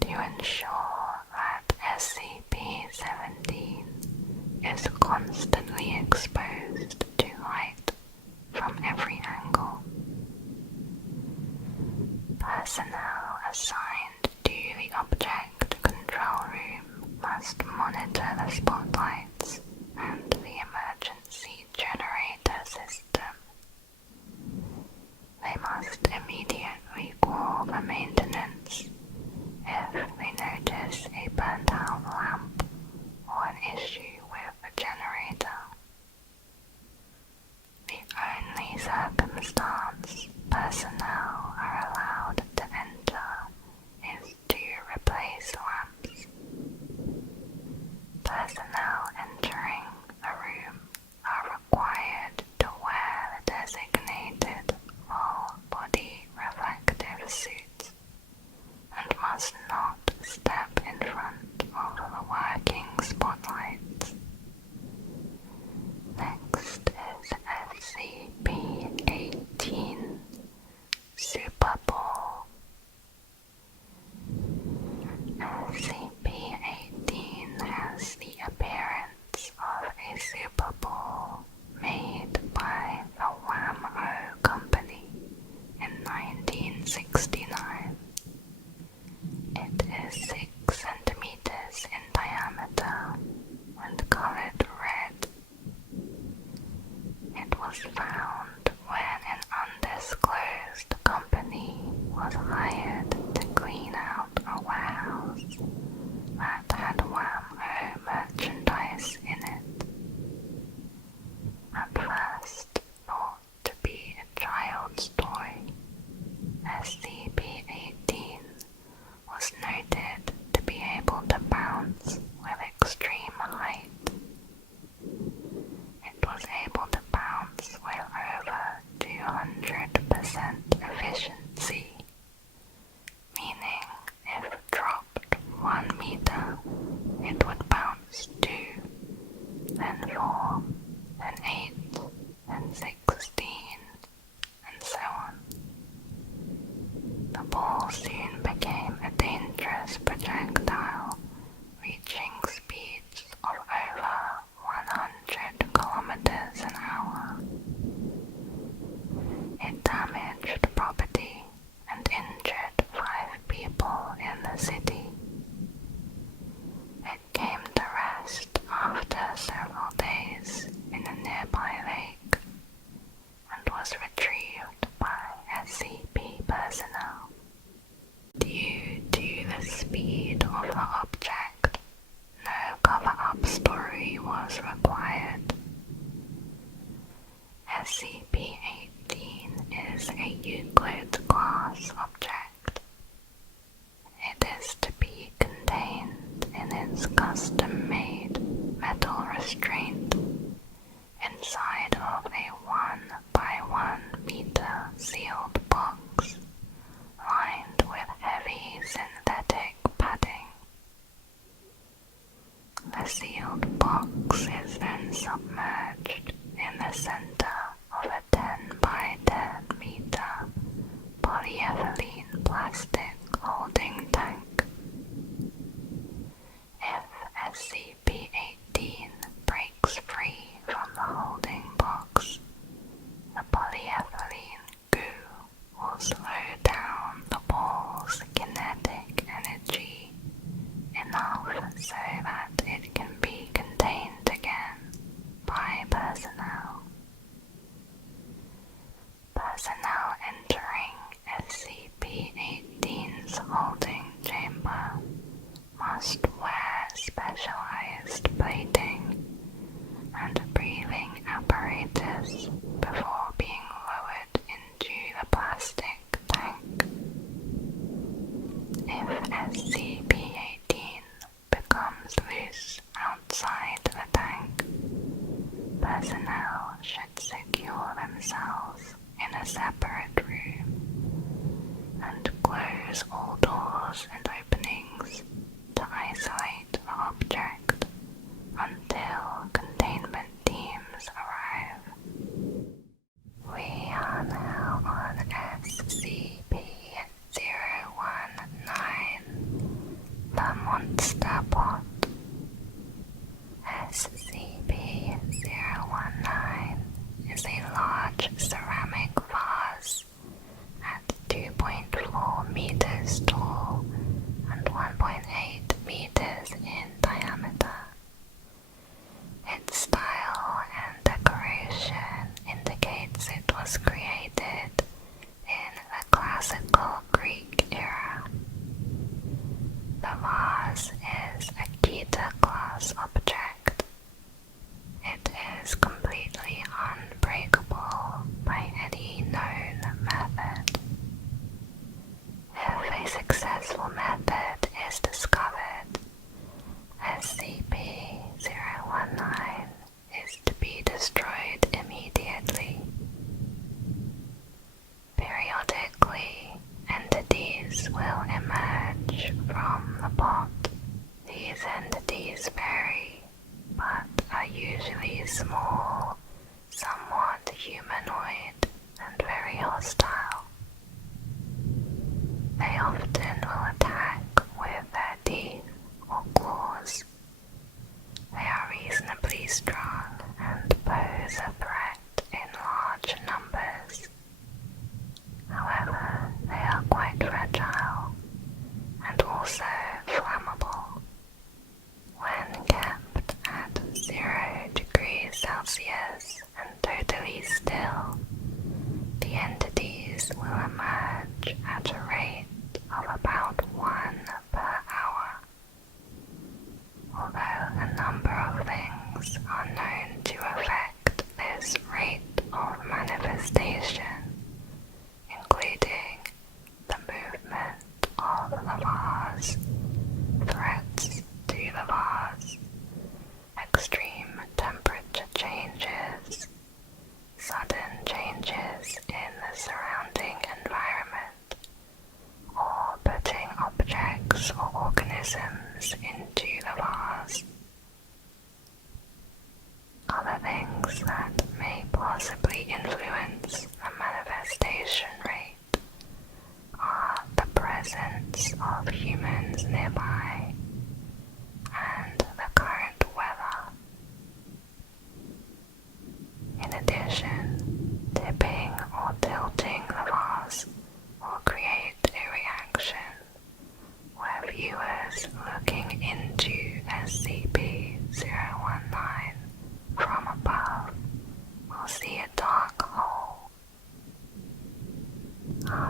to ensure that SCP-17 is constantly exposed to light from every angle. Personnel assigned to the object control room must monitor the spotlights and the emergency generator system. They must immediately call for maintenance if they notice a burnt-out lamp or an issue with the generator. The only circumstance personnel are allowed to enter is to replace lamps. Personnel entering the room are required to wear the designated full-body was hired to clean out a warehouse that had Wham-O merchandise in it. At first thought to be a child's toy, SCP-018 was noted to be able to bounce with extreme height. It was able to bounce with over 200% efficiency, meaning if dropped 1 meter, it would bounce 2, then 4, then 8, then 16, and so on. The ball soon became a dangerous projectile, reaching speeds of over 100 kilometers an hour. It damaged property and injured 5 people in the city. It came to rest after several days in a nearby lake and was retrieved by SCP personnel. Due to the speed of the object, no cover-up story was required. SCP-018 is a Euclid-class object. It is to be contained in its custom-made metal restraint inside of a 1 by 1 meter sealed box lined with heavy synthetic padding. The sealed box is then submerged in the center of a 10 by 10 meter polyethylene plastic holding tank. If SCP-018 breaks free from the holding box, the polyethylene goo will slow down the ball's kinetic energy enough so that it can be contained again by personnel. Personnel entering SCP-018's holding chamber must wear specialized plating and breathing apparatus before being lowered into the plastic tank. If SCP-018 becomes loose outside the tank, personnel should secure themselves in a separate room and close all doors and openings to isolate the object until containment teams arrive. We are now on SCP-019, the Monster Pot. SCP-019 is a large ceramic vase at 2.4 meters tall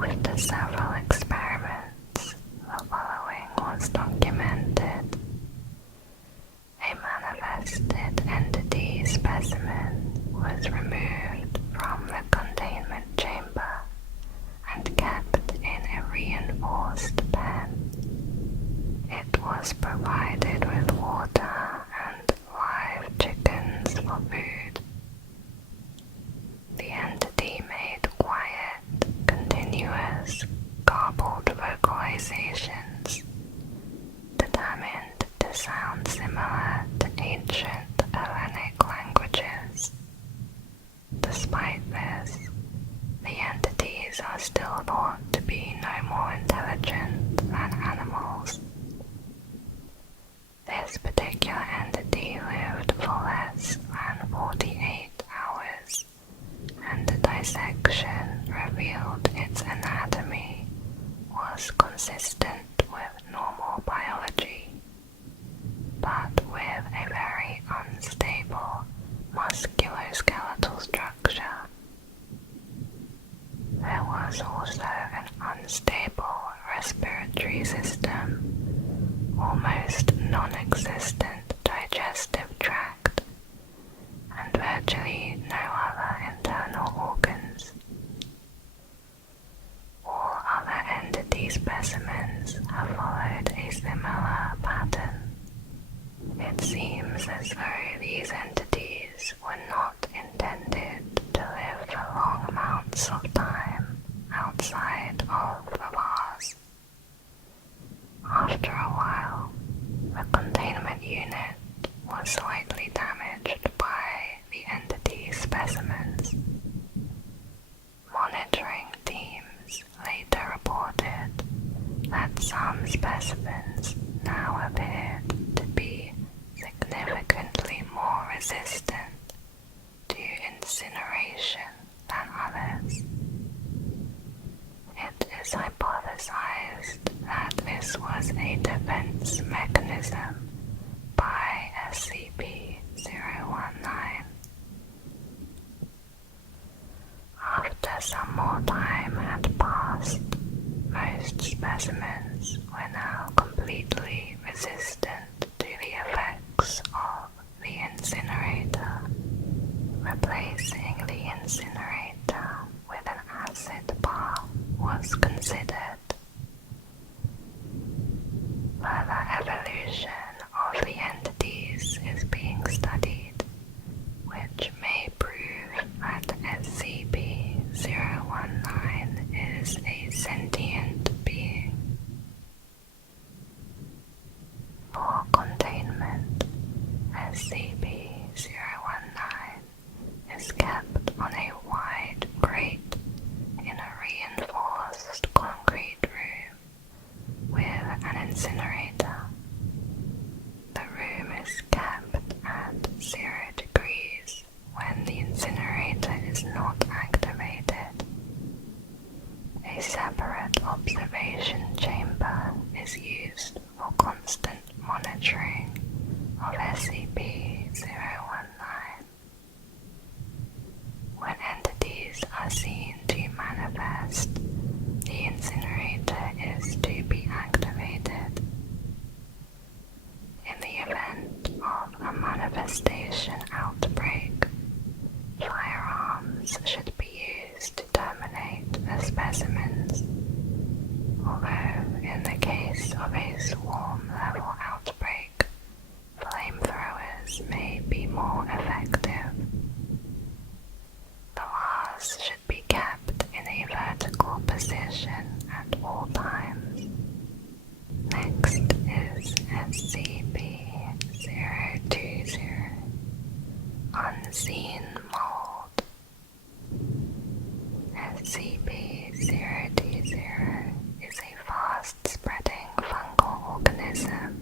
After several experiments, the following was documented. A manifested entity specimen was removed from the containment chamber and kept in a reinforced pen. It was provided with water and live chickens for food. The entity made quiet, continuous, garbled vocalizations, determined to sound similar to ancient Hellenic languages. Despite this, the entities are still thought to be no more intelligent than animals. This particular entity lived for less than 48 hours, and the dissection revealed its anatomy was consistent with normal biology, but with a very unstable musculoskeletal structure. There was also an unstable respiratory system, almost non-existent digestive tract, and virtually no other internal organs. All other entity specimens have followed a similar pattern. It seems as though these entities were not intended to live for long amounts of time outside of the vase. After a while, the containment unit was slightly damaged by the entity specimens. Monitoring teams later reported that some specimens now appeared to be significantly more resistant to incineration than others. It is hypothesized that this was a defense mechanism by SCP-019. After some more time had passed, most specimens were now completely resistant to the effects of the incinerator. Replacing the incinerator with an acid bath was considered. Further evolution of the entities is being studied, which may prove that SCP-019 is a sentient being. For containment, SCP-019 is kept on a wide grate in a reinforced concrete room with an incinerator. The room is kept at 0 degrees when the incinerator is not activated. A separate observation chamber is used for constant monitoring of SCP-019. When entities are seen to manifest, the incinerator is to be activated. In the event of a manifestation outbreak, firearms should be used to terminate the specimens, although in the case of a swarm-level outbreak, flamethrowers may be more effective. The vase should be kept in a vertical position at all times. Next is SCP-020, Unseen Mold. SCP-020 is a fast-spreading fungal organism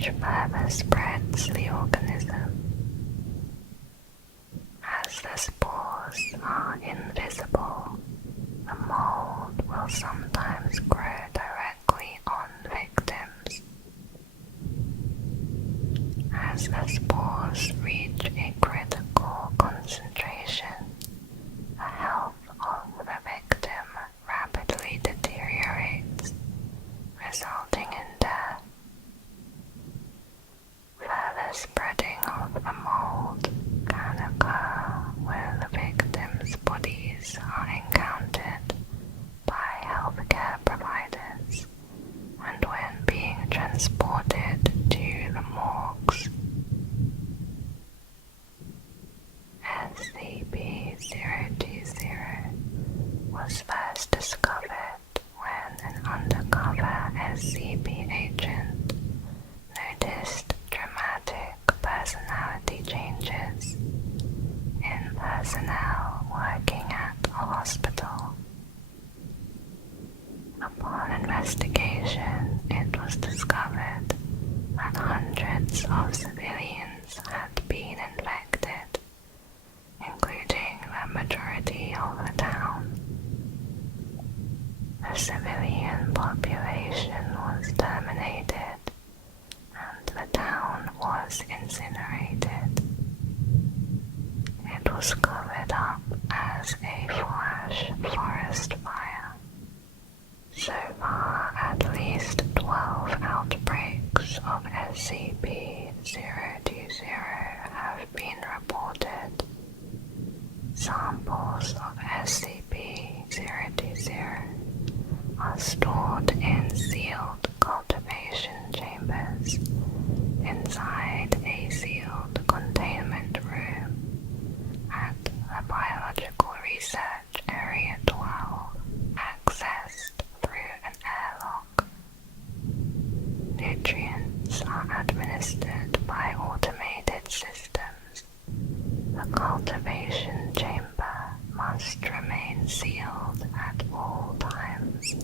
which further spreads the organism. As the spores are invisible, the mold will sometimes grow directly on victims. As the spores reach a critical concentration, the health of the victim rapidly deteriorates, resulting in death. Further spreading of the mold can occur where the victims' bodies are encountered by healthcare providers and when being transported to the morgues. SCP-020 was first discovered when an undercover SCP agent noticed dramatic personality changes in personnel working at a hospital. Upon investigation, it was discovered that hundreds of civilians had been infected, including the majority of the town. The civilian population was terminated, and the town was incinerated. It was covered up as a flash forest fire. So far, at least 12 outbreaks of SCP-020 have been reported. Samples of SCP-020 are stored in sealed cultivation chambers inside a sealed containment room at the Biological Research Area 12, accessed through an airlock. Nutrients are administered by automated systems. The cultivation chamber must remain sealed at all times.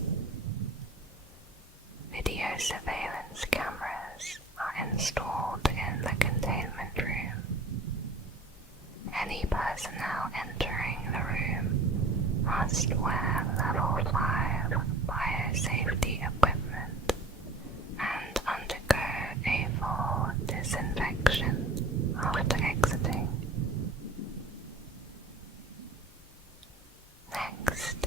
Video surveillance cameras are installed in the containment room. Any personnel entering the room must wear Level 5 biosafety equipment and undergo a full disinfection after exiting. Next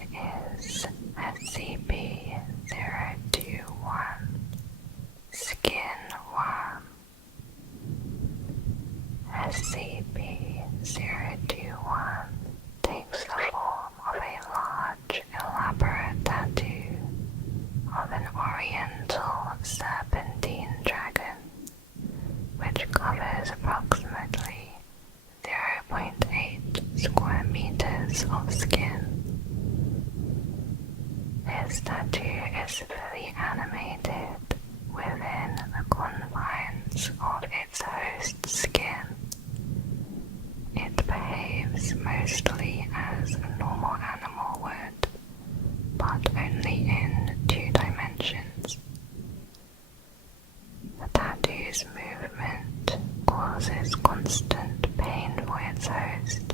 is SCP-021 Skin Worm. SCP-021 takes the form of a large, elaborate tattoo of an oriental serpentine dragon, which covers approximately 0.8 square meters of skin. This tattoo is fully animated within the confines of its host's skin. It behaves mostly as a normal animal would, but only in 2 dimensions. The tattoo's movement causes constant pain for its host,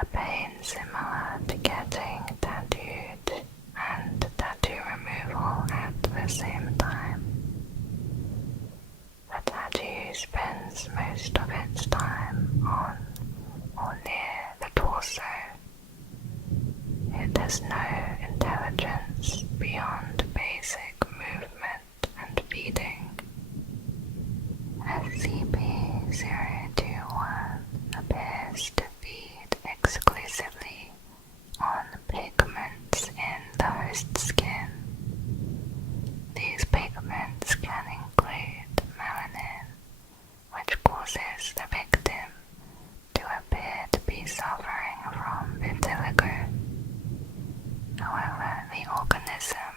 a pain similar to getting tattooed and tattoo removal at the same time. The tattoo spends most of its time on or near the torso. It has no intelligence beyond basic movement and feeding. SCP-021 appears to feed exclusively on pigments in the host's skin. These pigments can include melanin, which causes the victim to appear to be suffering from vitiligo. However, the organism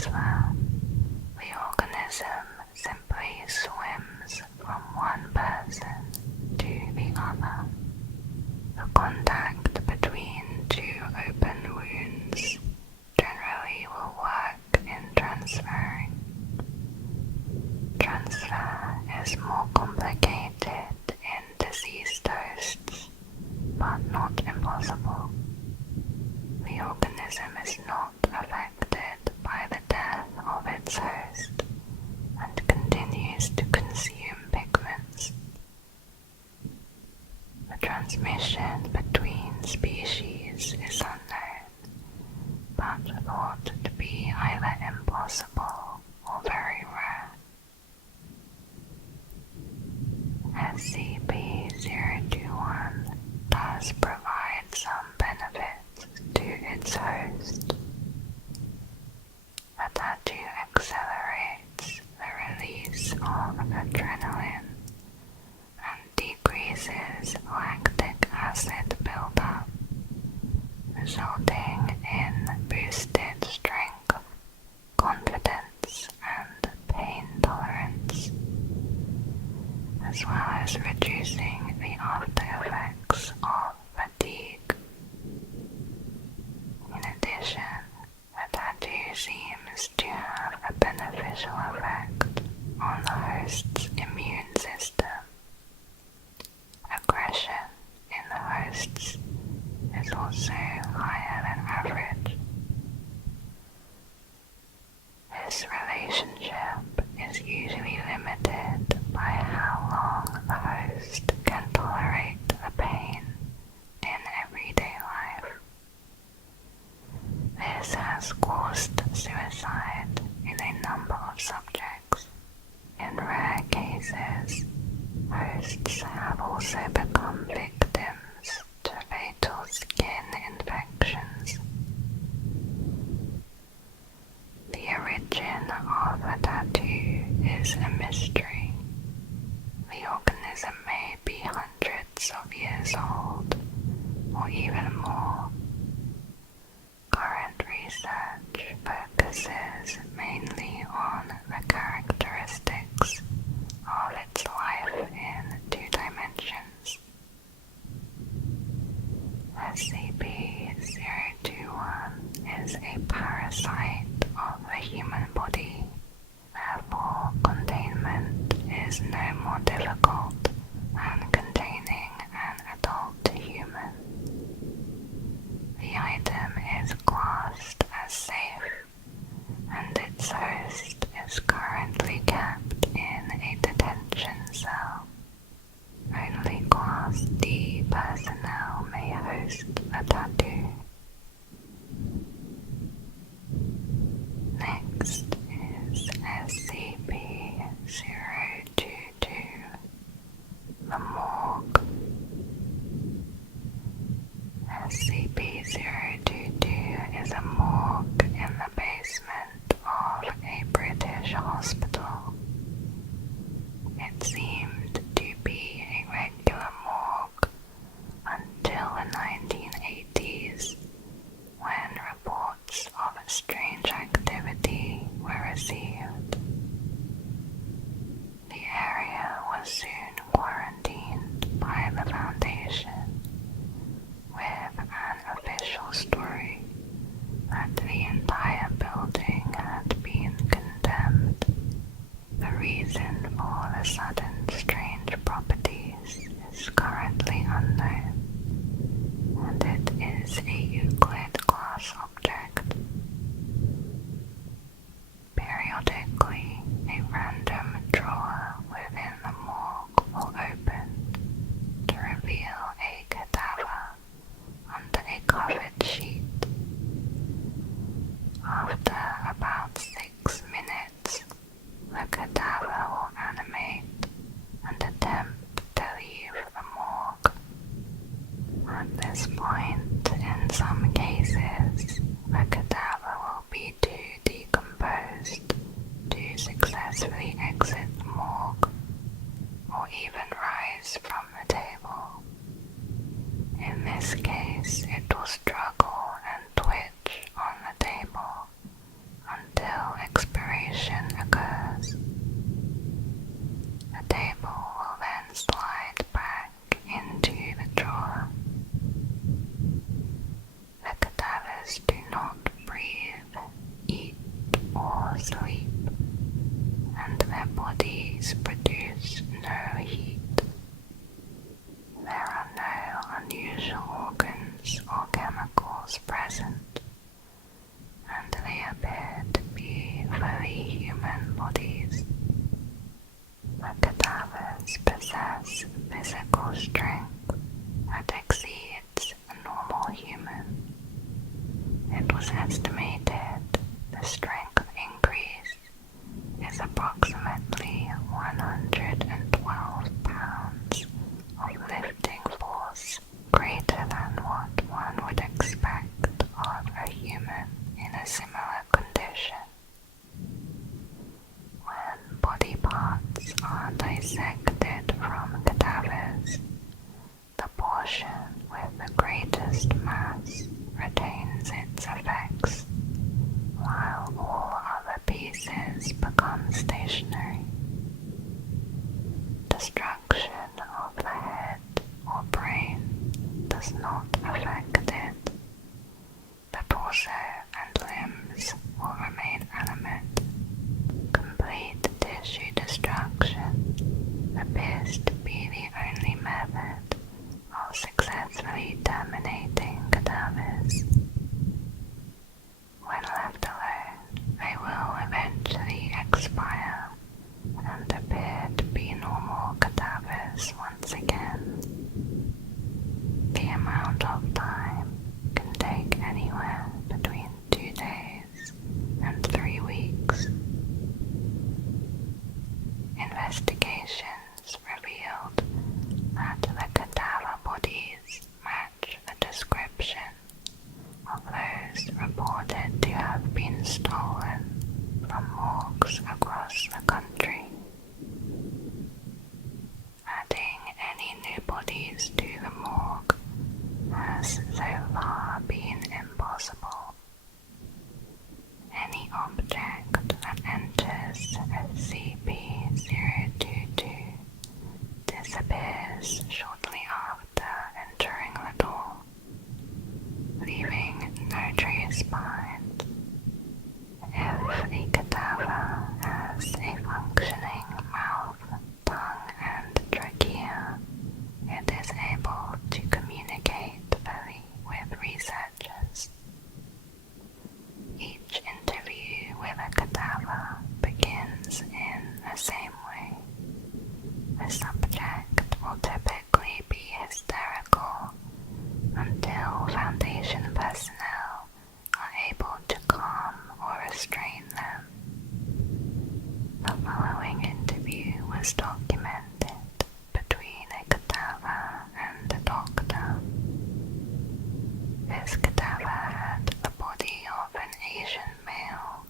transfer. The organism simply swims from one person to the other. The contact between two open wounds generally will work in transferring. Transfer is more complicated in deceased hosts, but not impossible. The organism is not affected by the death of its host and continues to consume pigments. The transmission between species is unknown, but thought to be either impossible or very rare. SCP-001 does provide some benefits to its host. The tattoo accelerates the release of adrenaline and decreases lactic acid buildup, resulting in boosted strength, confidence, and pain tolerance, as well as reducing the after effects of fatigue. In addition, the tattoo seems to have a beneficial effect on the host's immune system. Aggression in the hosts is also higher than average. This relationship is usually limited by how long the host can tolerate the pain in everyday life. This has caused suicide in a number of subjects. In rare cases, hosts have also become victims to fatal skin infections. The origin of the tattoo is a mystery. The organism may be hundreds of years old, or even more. Current research focuses mainly on the characteristics of its life in 2 dimensions. SCP-021 is a parasite of the human body, therefore containment is no more difficult than containing an adult human. The item is classed as safe, and its host is currently kept in a detention cell. Only Class D personnel may host the tattoo. Next is SCP-022, the morgue. SCP-022 is a morgue in the basement of a British hospital. It seemed to be a regular morgue until the 1980s, when reports of strange activity were received. The area was soon quarantined by the Foundation, with an official story that the entire building had been condemned. The reason for the sudden strange properties is currently unknown, and it is a Euclid class object. Periodically, a random drawer within the morgue will open to reveal a cadaver under a covered sheet. After about 6 minutes, the cadaver will animate and attempt to leave the morgue. At this point, enzymes bodies produce no heat. There are no unusual organs or chemicals present, and they appear to be fully human bodies. The cadavers possess physical strength that exceeds a normal human. It was estimated the strength increase is approximately 112 pounds of lifting force, greater than what one would expect of a human in a similar condition. When body parts are dissected from cadavers, the portion with the greatest mass retains its effects, while all other pieces become stationary. Destruction of the head or brain does not affect it. The torso and limbs will remain animate. Complete tissue destruction appears to be the only method of successfully terminating cadavers. When left alone, they will eventually expire and appear to be normal cadavers once again. The amount of time can take anywhere between 2 days and 3 weeks. Investigations revealed that the cadaver bodies match the description of those reported to have been stolen from morgues across the country. Adding any new bodies to the morgue has so far been impossible. Any object that enters SCP-022 disappears shortly after entering the door, leaving no trace behind. If a cadaver has a functioning mouth, tongue, and trachea, it is able to communicate fully with researchers. Each interview with a cadaver begins in the same way. The subject will typically be hysterical until Foundation personnel are able to calm or restrain them. The following interview was documented between a cadaver and a doctor. This cadaver had the body of an Asian male,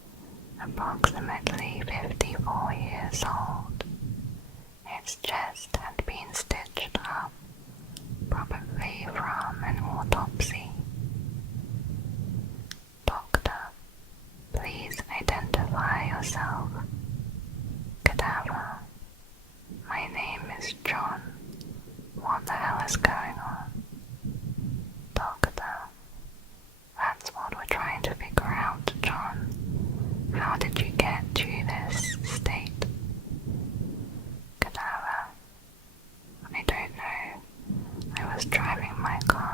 approximately 54 years old. Its chest had been stitched up, probably from an autopsy. Doctor, please identify yourself. Cadaver, my name is John. What the hell is going on? Doctor, that's what we're trying to figure out, John. How did you get to this state? Cadaver, I don't know. I was driving my car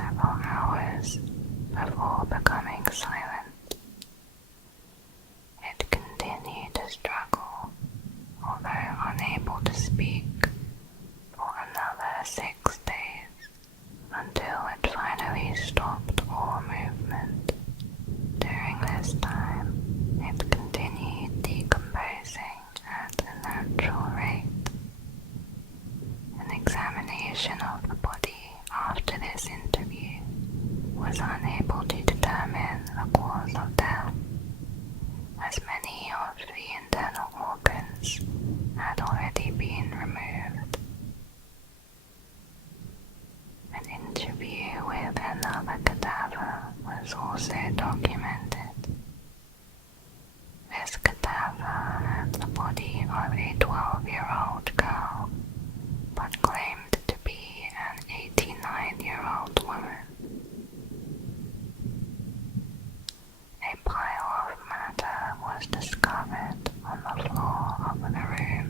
several hours before becoming silent. It continued to struggle, although unable to speak, for another 6 days, until it finally stopped all movement. During this time, it continued decomposing at a natural rate. An examination of the body after this interview was unable to determine the cause of death, as many of the internal organs had already been removed. An interview with another cadaver was also documented. This cadaver had the body of a 12-year-old girl, but claimed to be an 89-year-old woman. A pile of matter was discovered on the floor of the room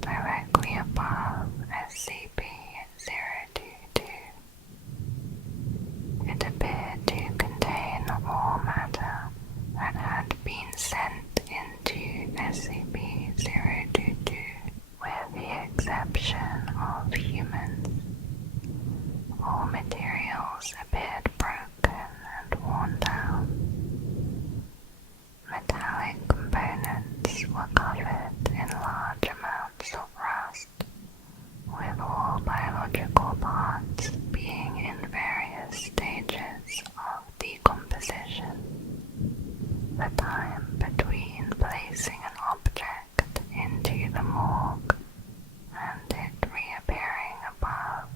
directly above SCP-022. It appeared to contain all matter that had been sent into SCP-022, with the exception of humans. All materials appeared broken and worn down. Metallic components were covered in large amounts of rust, with all biological parts being in various stages of decomposition. The time between placing an object into the morgue and it reappearing above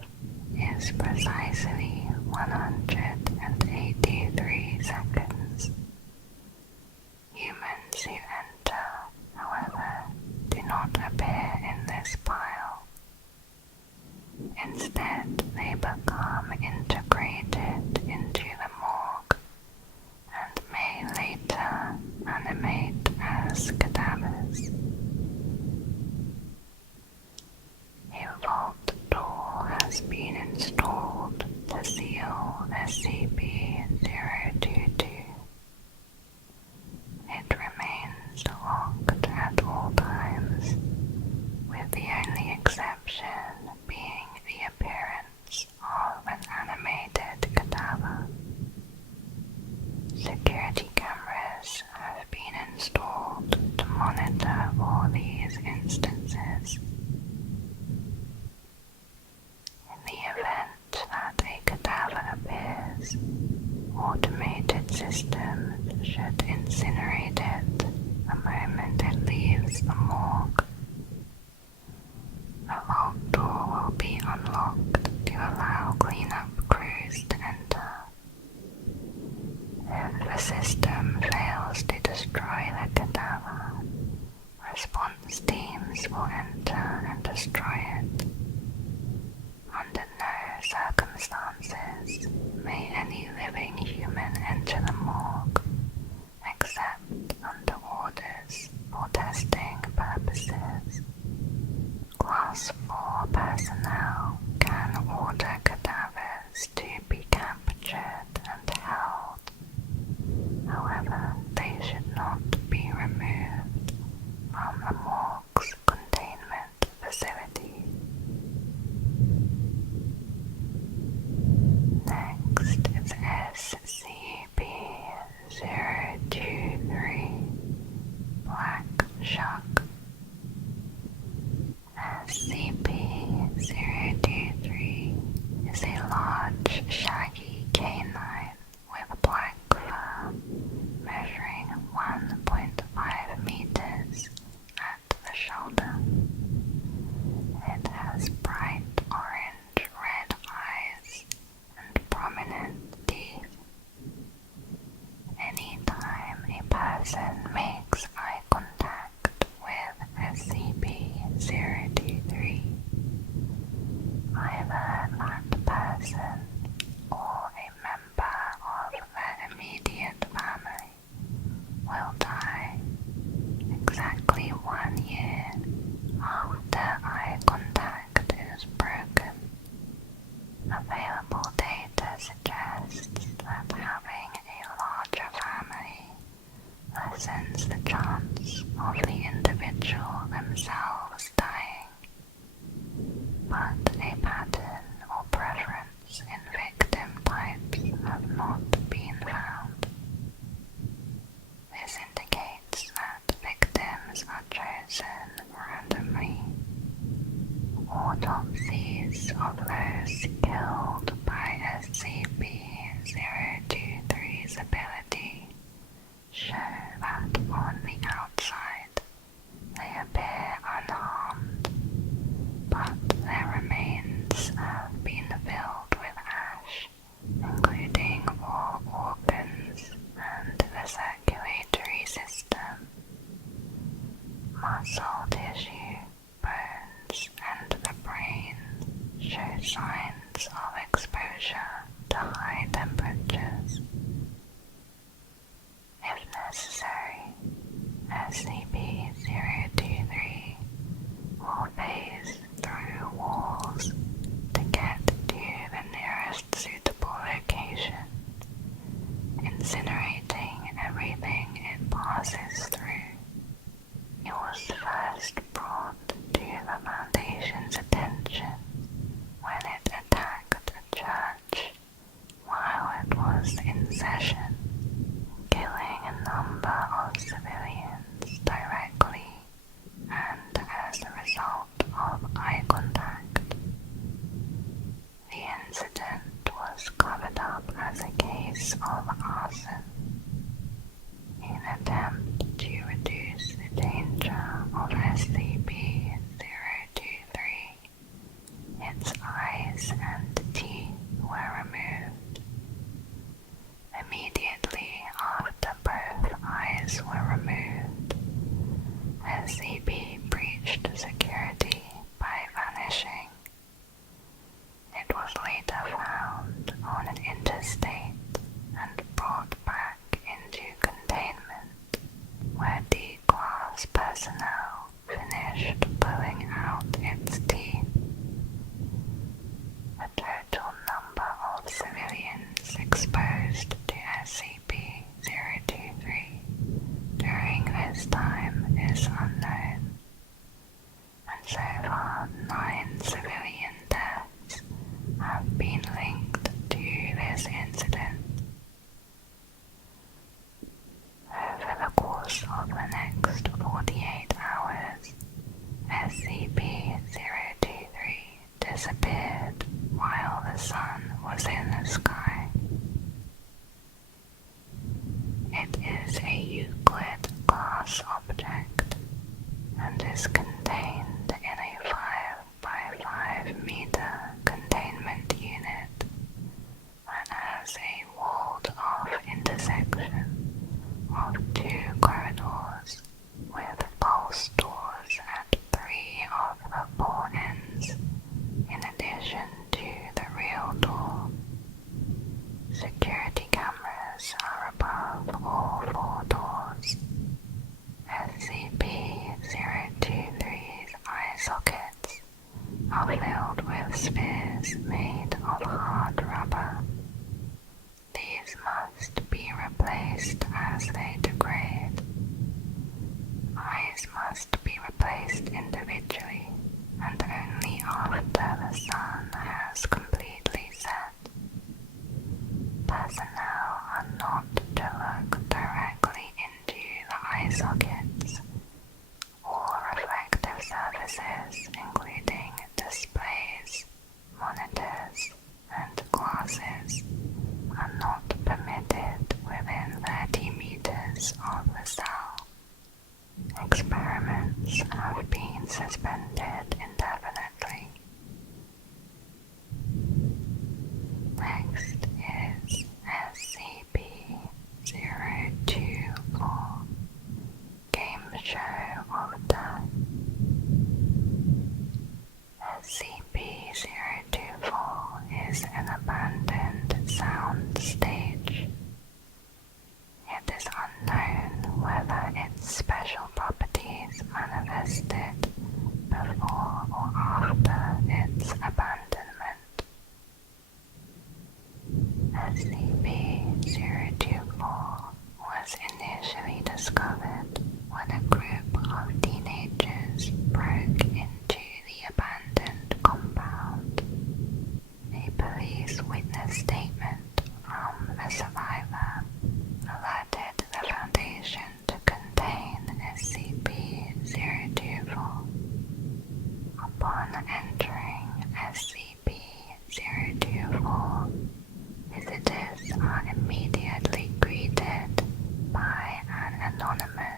is precisely 183 seconds. Humans who enter, however, do not appear in this pile. Instead, they become integrated into the morgue and may later animate as cadavers. A vault door has been installed to seal SCP-022. It remains locked at all times, with the only exception being the appearance of an animated cadaver. Security cameras have been installed to monitor all these instances. In the event that a cadaver appears, automated systems should incinerate it the moment it leaves the morgue. The vault door will be unlocked to allow cleanup crews to enter. If the system fails to destroy the cadaver, response teams will enter and destroy it. Under no circumstances may any living human enter the morgue, except under orders for testing purposes. high temperatures. If necessary, SCP-023 will phase through walls to get to the nearest suitable location, incinerating everything it passes through. It was first brought to the Foundation's attention when it attacked a church while it was in session, killing a number of civilians directly and as a result of eye contact. The incident was covered up as a case of arson. In an attempt to reduce the danger of SCP-023, its eyes and teeth were removed. Immediately after both eyes were removed, SCP breached security by vanishing. It was later found on an interstate and brought back into containment, where D-Class personnel finished pulling out its teeth. The total number of civilians exposed to SCP-023 during this time is unknown, and so far 9 civilian deaths have been linked to this incident. Over the course of the next 48 hours, SCP-023 disappeared while the sun was in the sky. It is a Euclid-class object and is contained in a 5 by 5 meter containment unit that has a walled-off intersection of 2 corridors with pulse doors at 3 of the 4 ends, in addition to the real door. Security cameras are above all 4 doors. SCP-023's eye sockets are filled with spheres made of hard rubber. These must be replaced as they degrade. Eyes must be replaced individually and only after the sun has completely set. Personnel are not to look directly into the eye sockets. All reflective surfaces, including displays, monitors, and glasses, are not permitted within 30 meters of the cell. Experiments have been suspended indefinitely. Next is SCP-024, Game Show of Death. SCP-024 is an abandoned sound stage. It is unknown whether its special properties manifested before or after its abandonment. SCP-024 was initially discovered when a group of teenagers broke into the abandoned compound. A police witness statement from the survivor alerted the Foundation to contain SCP-024. Upon entering SCP-024, visitors are immediately greeted by an anonymous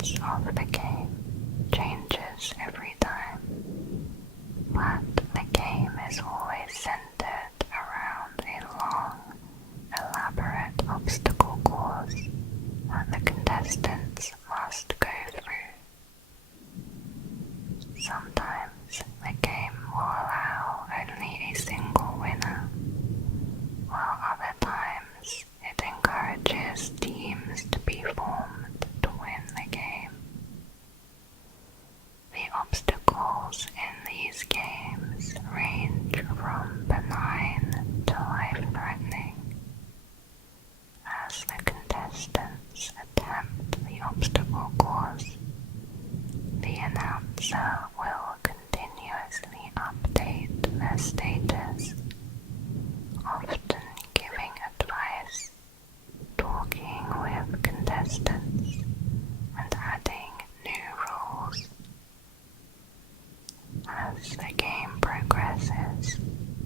balance of the game changes every time, but the game is always centered around a long, elaborate obstacle course that the contestants must go through. Sometimes the game will allow only a single winner, while other times it encourages teams to be formed to win the game. The obstacles in these games range from benign to life-threatening. As the contestants attempt the obstacle course, the announcer will continuously update their status, often giving advice, talking with contestants, and adding new rules. As the game progresses,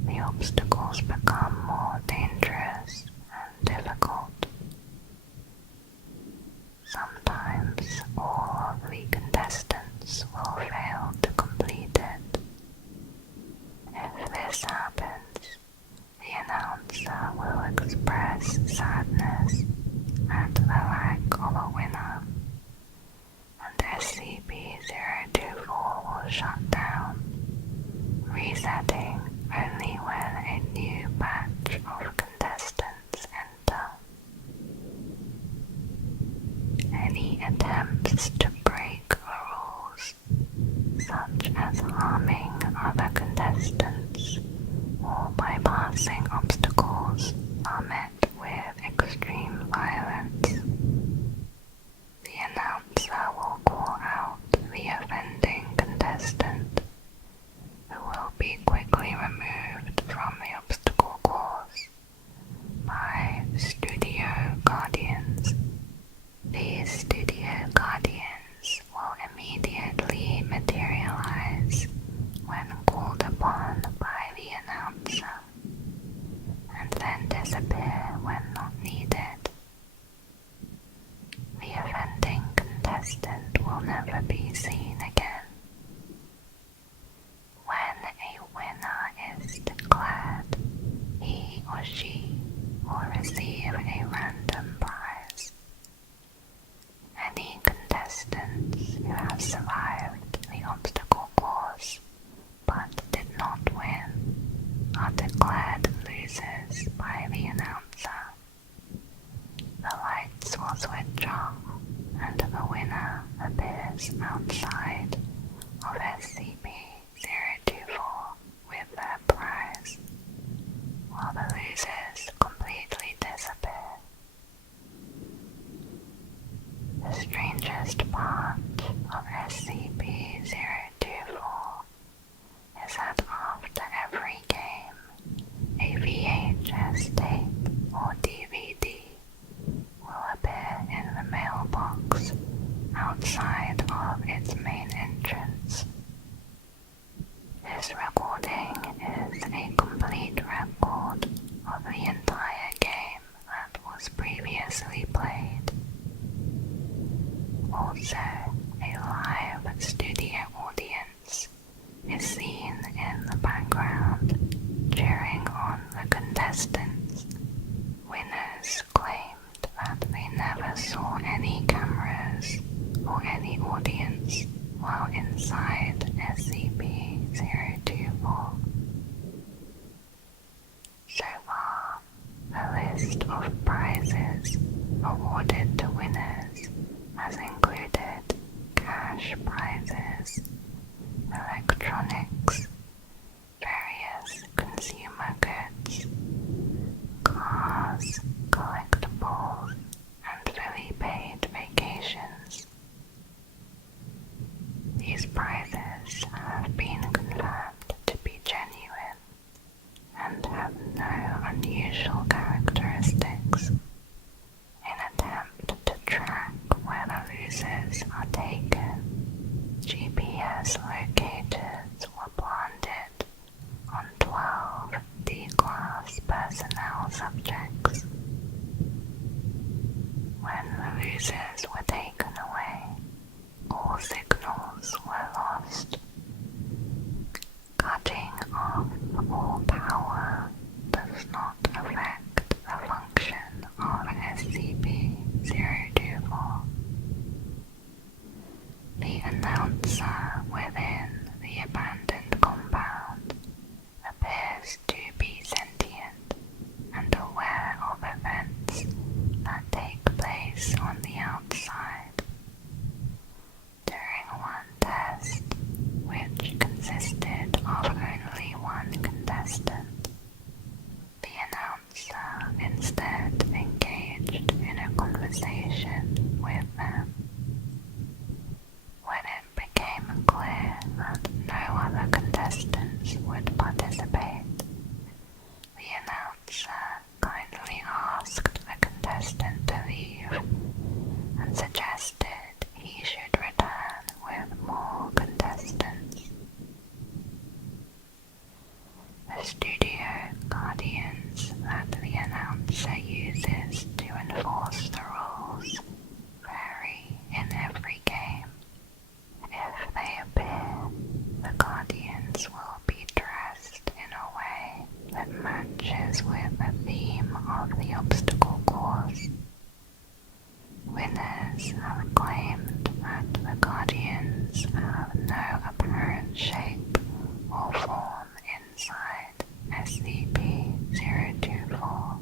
the obstacles become more dangerous and difficult. Sometimes all of the contestants will fail to complete it. If this happens, the announcer will express sadness at the lack of a winner, and SCP-024 will shut down, resetting only when a new batch of contestants enter. Any attempts to break the rules, such as harming other contestants or bypassing obstacles, are met with extreme violence. The announcer will call out the offending contestant, who will be quickly removed from the obstacle course by studio guardians. These studio guardians will immediately materialize when called upon by the announcer, and then disappear when not needed. The offending contestant will never be seen again. When a winner is declared, he or she will receive a random prize. Any contestants who have survived the obstacle course but did not win are declared losers by the announcer. The lights will switch off and the winner appears outside of SCP-024 with their prize, while the losers completely disappear. The strangest part of SCP-024 is that after every game, a VHS tape or DVD will appear in the mailbox outside of its main entrance. This recording is a complete record of the entire game that was previously played. Also, a live studio audience is seen in the background cheering on the contestants. Winners claimed that they never saw any cameras or any audience while inside SCP-024. So far, the list of prizes awarded to winners has included cash prizes, electronics, various consumer goods, cars, collectibles, and fully paid vacations. These prizes have been confirmed to be genuine and have no unusual characteristics. In attempt to track where the losers are taken, GPS locators were planted on 12 D-Class personnel subjects. When the losers were taken away, announcer within the abandoned compound appears to be sentient and aware of events that take place on the outside. During one test, which consisted of only one contestant, the announcer instead engaged in a conversation with them. When it became clear that no other contestants would participate, the announcer kindly asked the contestant to leave and suggested he should return with more contestants. The studio guardians that the announcer uses to enforce the rules vary in every game. If they appear, the guardians will be dressed in a way that matches with the theme of the obstacle course. Winners have claimed that the guardians have no apparent shape or form inside SCP-024,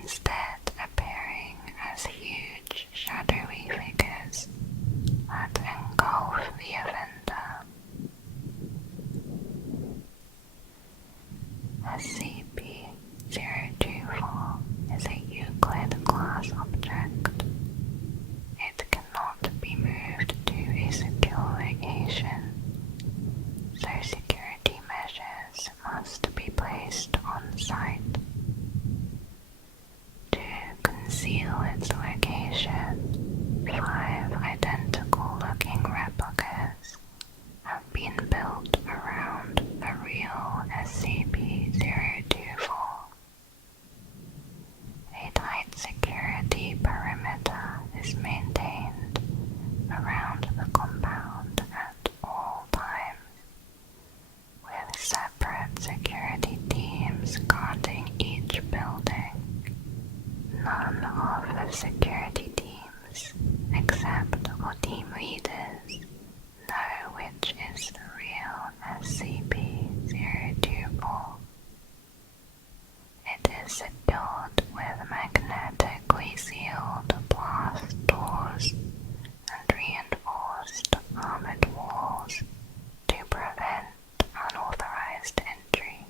instead appearing as huge shadowy figures that engulf the offender. SCP-024 is a Euclid-class object. It cannot be moved to a secure location, so security measures must be placed on site. To conceal its location, 5 identical-looking replicas have been built around the real SCP-024. A tight security perimeter is maintained around the compound at all times, with separate security teams guarding each building. None of the security teams, except for team leaders, know which is the real SCP-024. It is secured with magnetically sealed blast doors and reinforced armored walls to prevent unauthorized entry.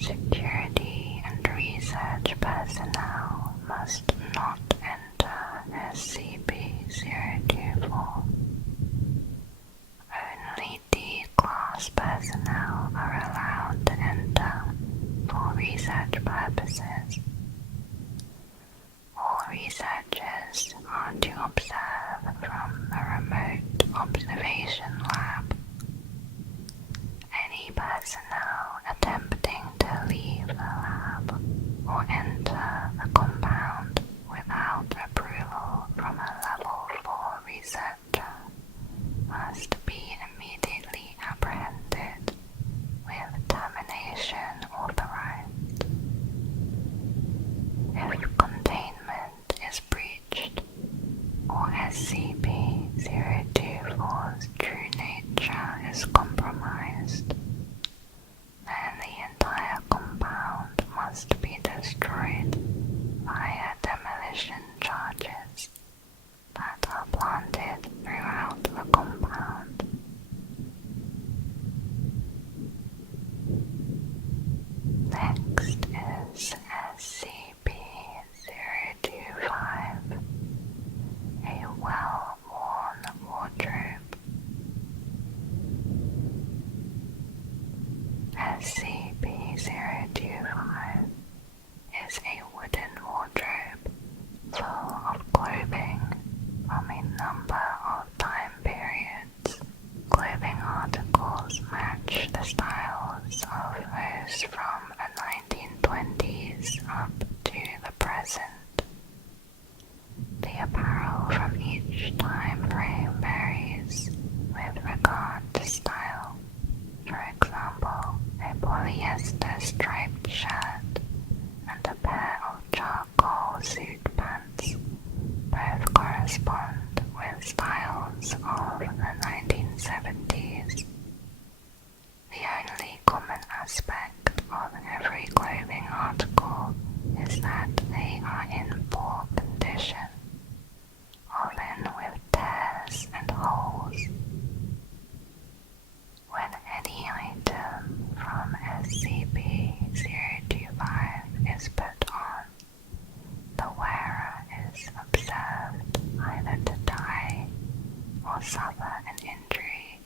Security and research personnel must not enter SCP-024. Only D-Class personnel are allowed to enter for research purposes. All researchers are to observe from the remote observation lab. Any personnel attempting to leave the lab or enter the compound without approval from a Level 4 researcher must be immediately apprehended with termination authorized. If containment is breached, or SCP-024's true suffer an injury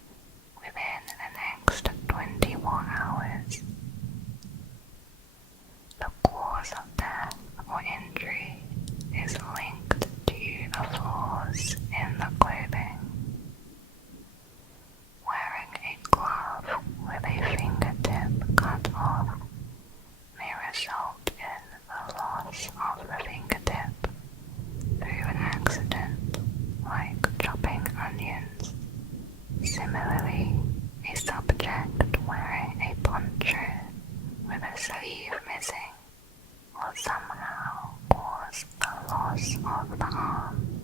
within the next 24 hours. The cause of death or injury is linked to the flaws in the clothing. Wearing a glove with a fingertip cut off may result in the loss of the fingertip through an accident, like chopping onions. Similarly, a subject wearing a poncho with a sleeve missing will somehow cause the loss of the arm,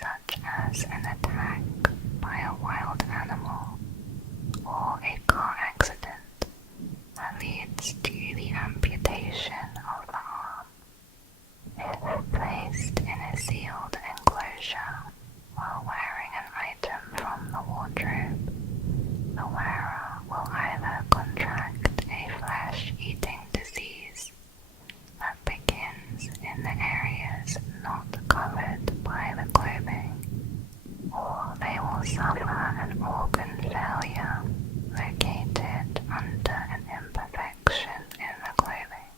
such as an attack by a wild animal or a car accident that leads to the amputation of the arm. If placed in a sealed enclosure while wearing an item from the wardrobe, the wearer will either contract a flesh-eating disease that begins in the areas not covered by the clothing, or they will suffer an organ failure located under an imperfection in the clothing.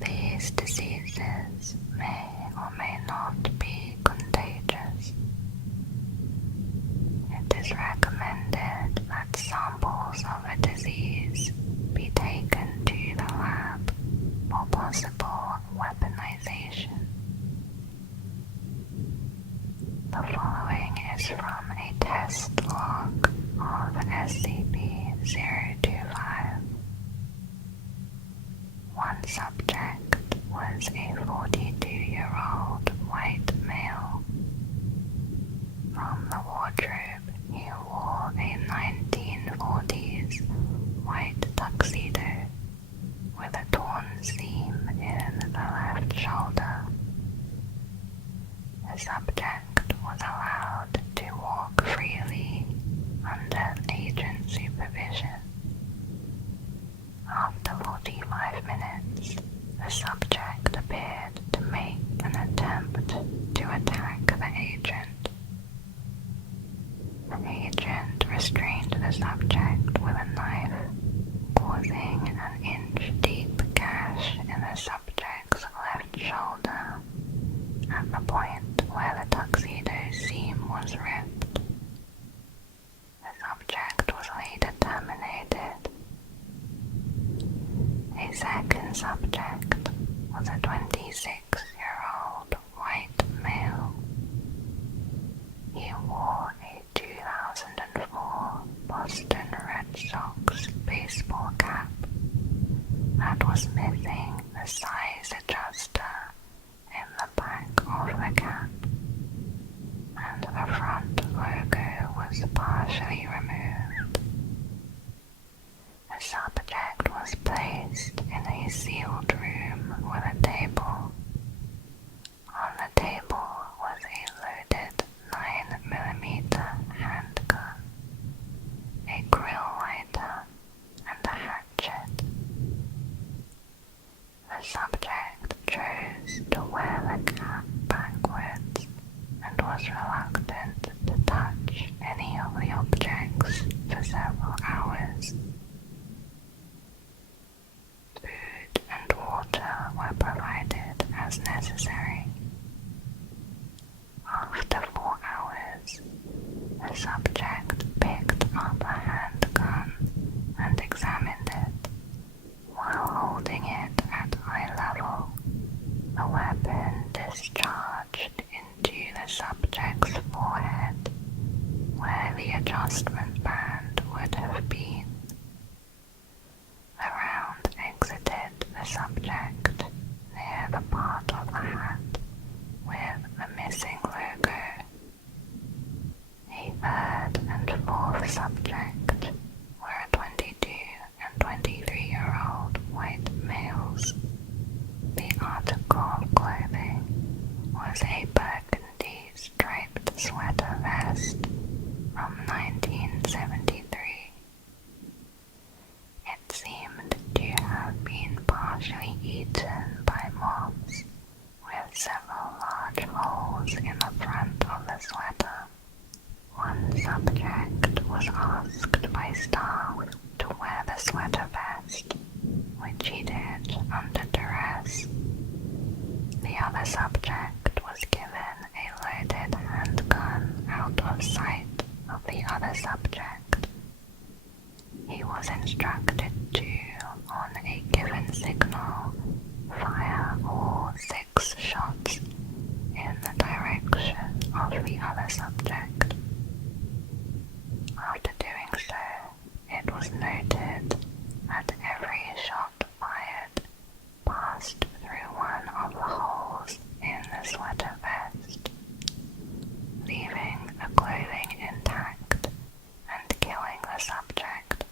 These diseases may or may not be contagious. It is recommended that samples of a disease be taken to the lab for possible weaponization. The following is from a test log of SCP-025. One subject was a 42-year-old white male. From the wardrobe, he wore a 1940s white tuxedo with a torn seam in the left shoulder. The subject was allowed to walk freely under agent supervision. After 45 minutes, the subject appeared to make an attempt to attack the agent. The agent restrained the subject with a knife, causing an inch-deep gash in the subject's left shoulder at the point where the tuxedo seam was ripped. The subject was later terminated. A second subject was a 26-year-old white male. He wore a 2004 Boston Red Sox baseball cap that was missing the size adjuster in the back of the cap, and the front logo was partially removed. The subject was placed in a sealed room with a table. On the table was a loaded 9mm handgun, a grill lighter, and a hatchet. The subject chose to wear the cap backwards and was reluctant to touch any of the objects for several hours. Food and water were provided as necessary. After 4 hours, the subject picked up a handgun and examined it. While holding it at eye level, the weapon discharged into the subject's forehead, where the adjustment band would have been. The round exited the subject near the part of the hat with the missing logo. A third and fourth subject were 22 and 23-year-old white males. The article of clothing was a burgundy striped sweater vest from 19 was asked by staff to wear the sweater vest, which he did under duress. The other subject was given a loaded handgun out of sight of the other subject. He was instructed to, on a given signal, fire all 6 shots in the direction of the other subject. After doing so, it was noted that every shot fired passed through one of the holes in the sweater vest, leaving the clothing intact and killing the subject.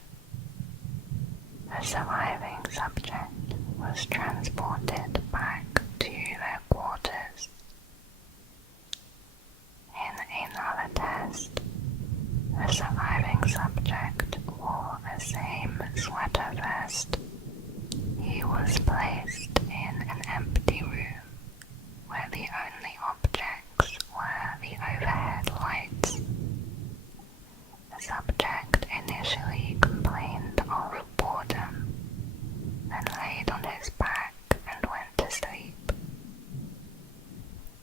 The surviving subject was transported back to their quarters. In another test, the surviving subject wore the same sweater vest. He was placed in an empty room where the only objects were the overhead lights. The subject initially complained of boredom, then laid on his back and went to sleep.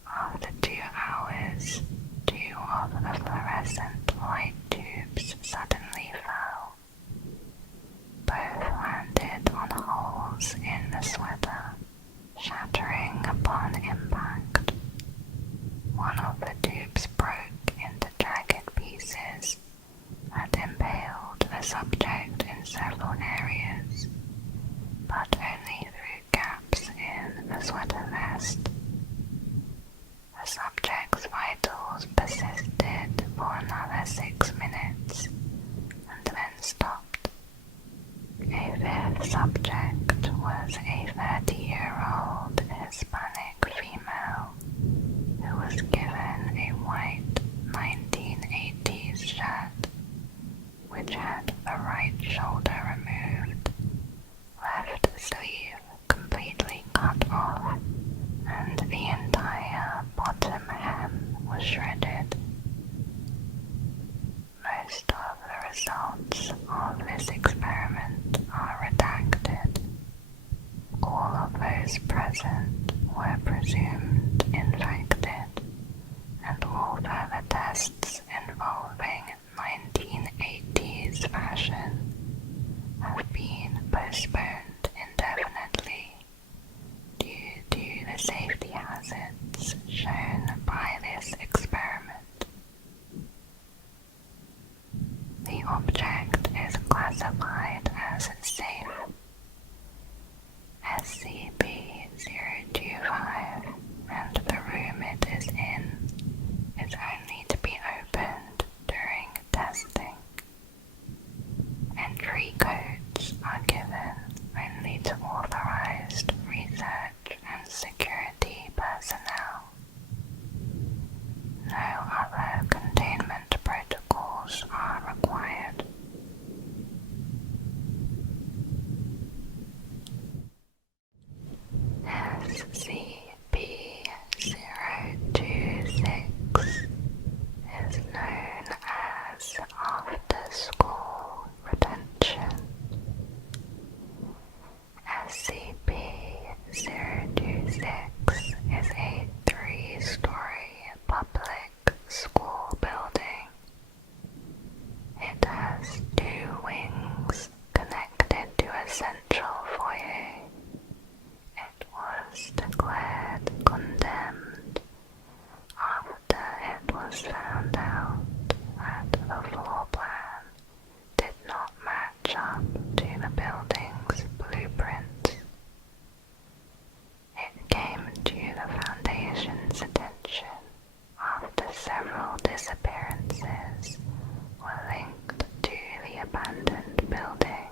After 2 hours, 2 of the fluorescent light tubes suddenly fell. Both landed on holes in the sweater, shattering upon impact. One of the tubes broke into jagged pieces that impaled the subject in several areas, but only through gaps in the sweater vest. The subject's vitals persisted for another 6 minutes and then stopped. A 5th subject was a 30-year-old Hispanic female who was given a white 1980s shirt which had the right shoulder removed, left sleeve completely cut off, and the entire bottom hem was shredded. Most of the results of this experiment are redacted. All of those present were presumed infected, and all further tests involving 1980s fashion have been postponed indefinitely due to the safety hazards shown by this experiment. The object is classified as safe. SCP-025 and the room it is in is only to be opened during testing. Entry codes are given only to authorized research and security personnel. No other containment protocols are required. SCP-026 is known as After-School Retention. SCP-026 is a 3-story public school building. It has 2 wings connected to a central foyer. It was declared condemned after it was found out that the floor plan did not match up to the building's blueprints. It came to the Foundation's attention after several disappearances were linked to the abandoned building.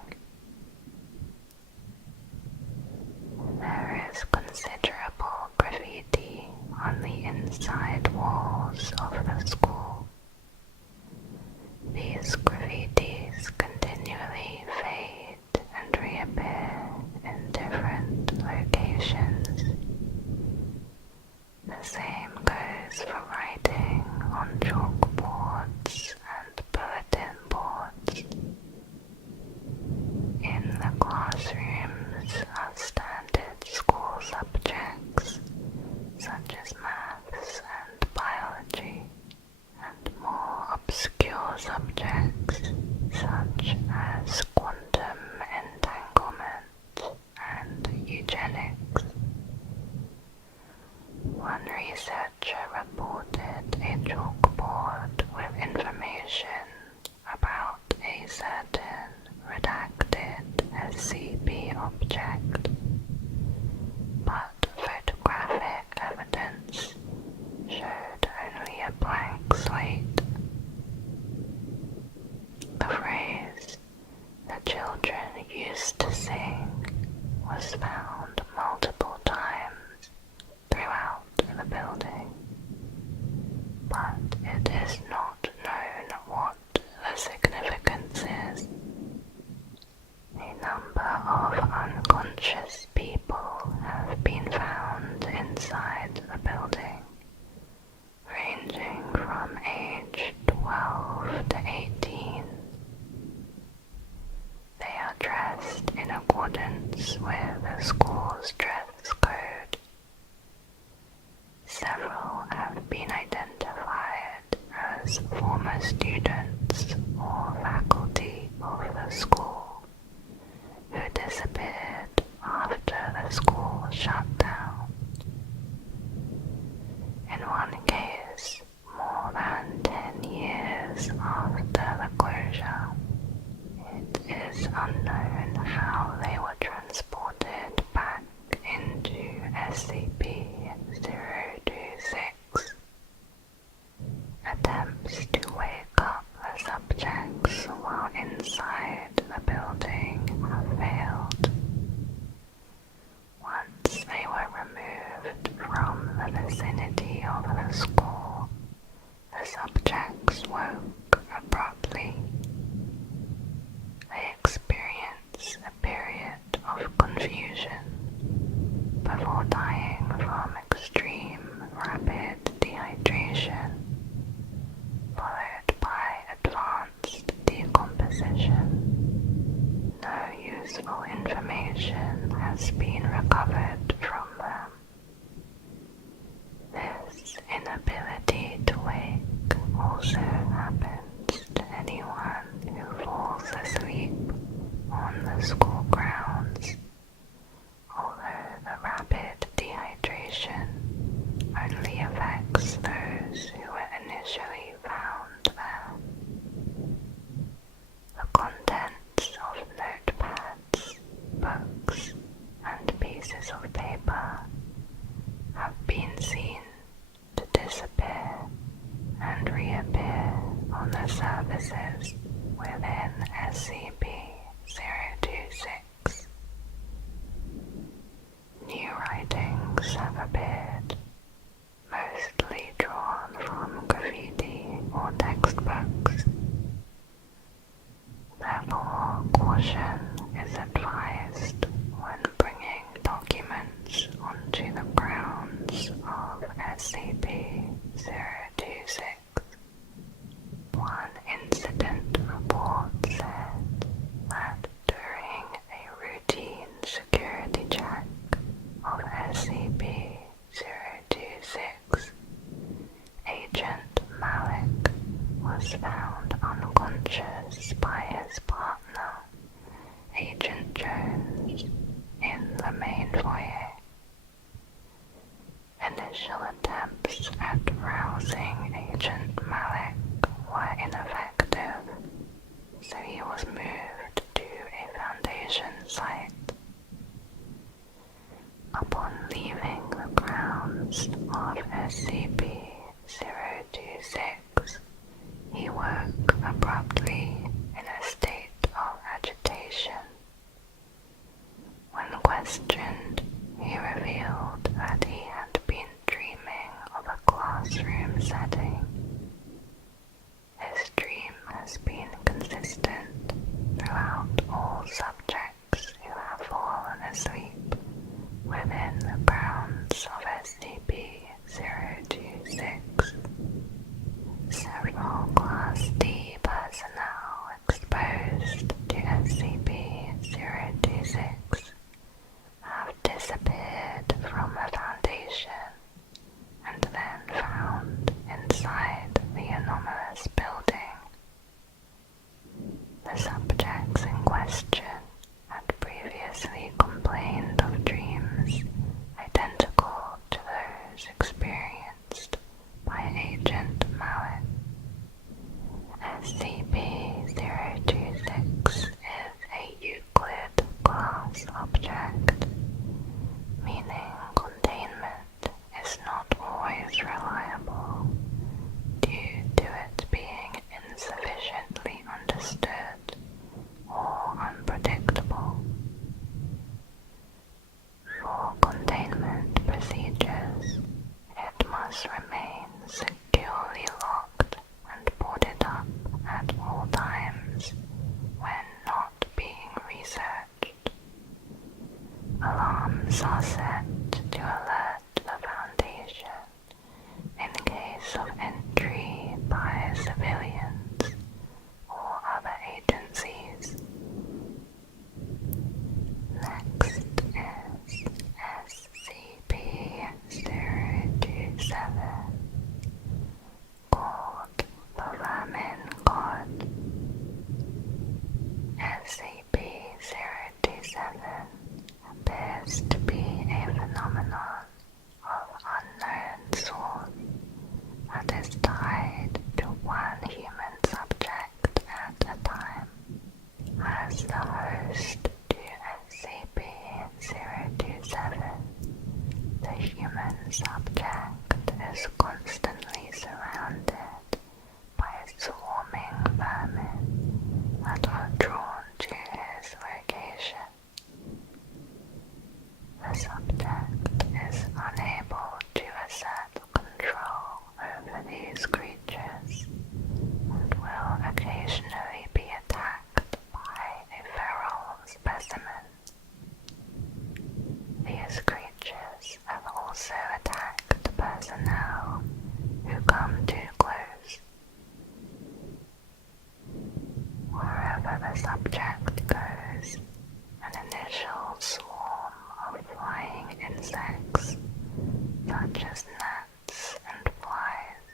There is considerable graffiti on the inside walls of the school. These graffitis continually fade and reappear in different locations. The same goes for writing on chalkboards and bulletin boards. One researcher reported a chalkboard with information about a certain redacted SCP object, but photographic evidence showed only a blank slate. The phrase, "the children used to sing," was found multiple times throughout the building, but it is not known what the significance is. A number of unconscious people have been found inside the building, ranging from age 12 to 18. They are dressed in accordance with the school's dress code. Several have been identified as former students or faculty of the school who disappeared after the school shut down. In one case, more than 10 years after the closure, it is unknown how they were transported back into SCP-026. Attempts to wake up the subjects while inside the building have failed. Once they were removed from the vicinity of the school, the subjects woke abruptly. They experience a period of confusion before dying from extreme rapid dehydration, followed by advanced decomposition. No useful information has been recovered from them. This inability to wake also happens to anyone who falls asleep on the school grounds, although the rapid dehydration only affects those who were initially found there. The contents of notepads, books, and pieces of paper have been seen to disappear and reappear on the surfaces within SCP-026. New writings have appeared, mostly drawn from graffiti or textbooks. Therefore, caution is advised when bringing documents onto the grounds of SCP-026. One incident report said that during a routine security check of SCP-026, Agent Malik was found unconscious by his partner, Agent Jones, in the main foyer. Initial attempts at rousing Agent Malik were ineffective, so he was moved to a Foundation site. Upon leaving the grounds of SCP-026, he woke abruptly in a state of agitation. When questioned, he revealed that he had been dreaming of a classroom setting. His dream has been consistent throughout all subjects who have fallen asleep within the grounds of SCP-026. subject is constantly surrounded by swarming vermin that are drawn to his location. The subject is unable to assert control over these creatures and will occasionally be attacked by a feral specimen. These creatures have also attacked personnel who come too close. Wherever the subject goes, an initial swarm of flying insects, such as gnats and flies,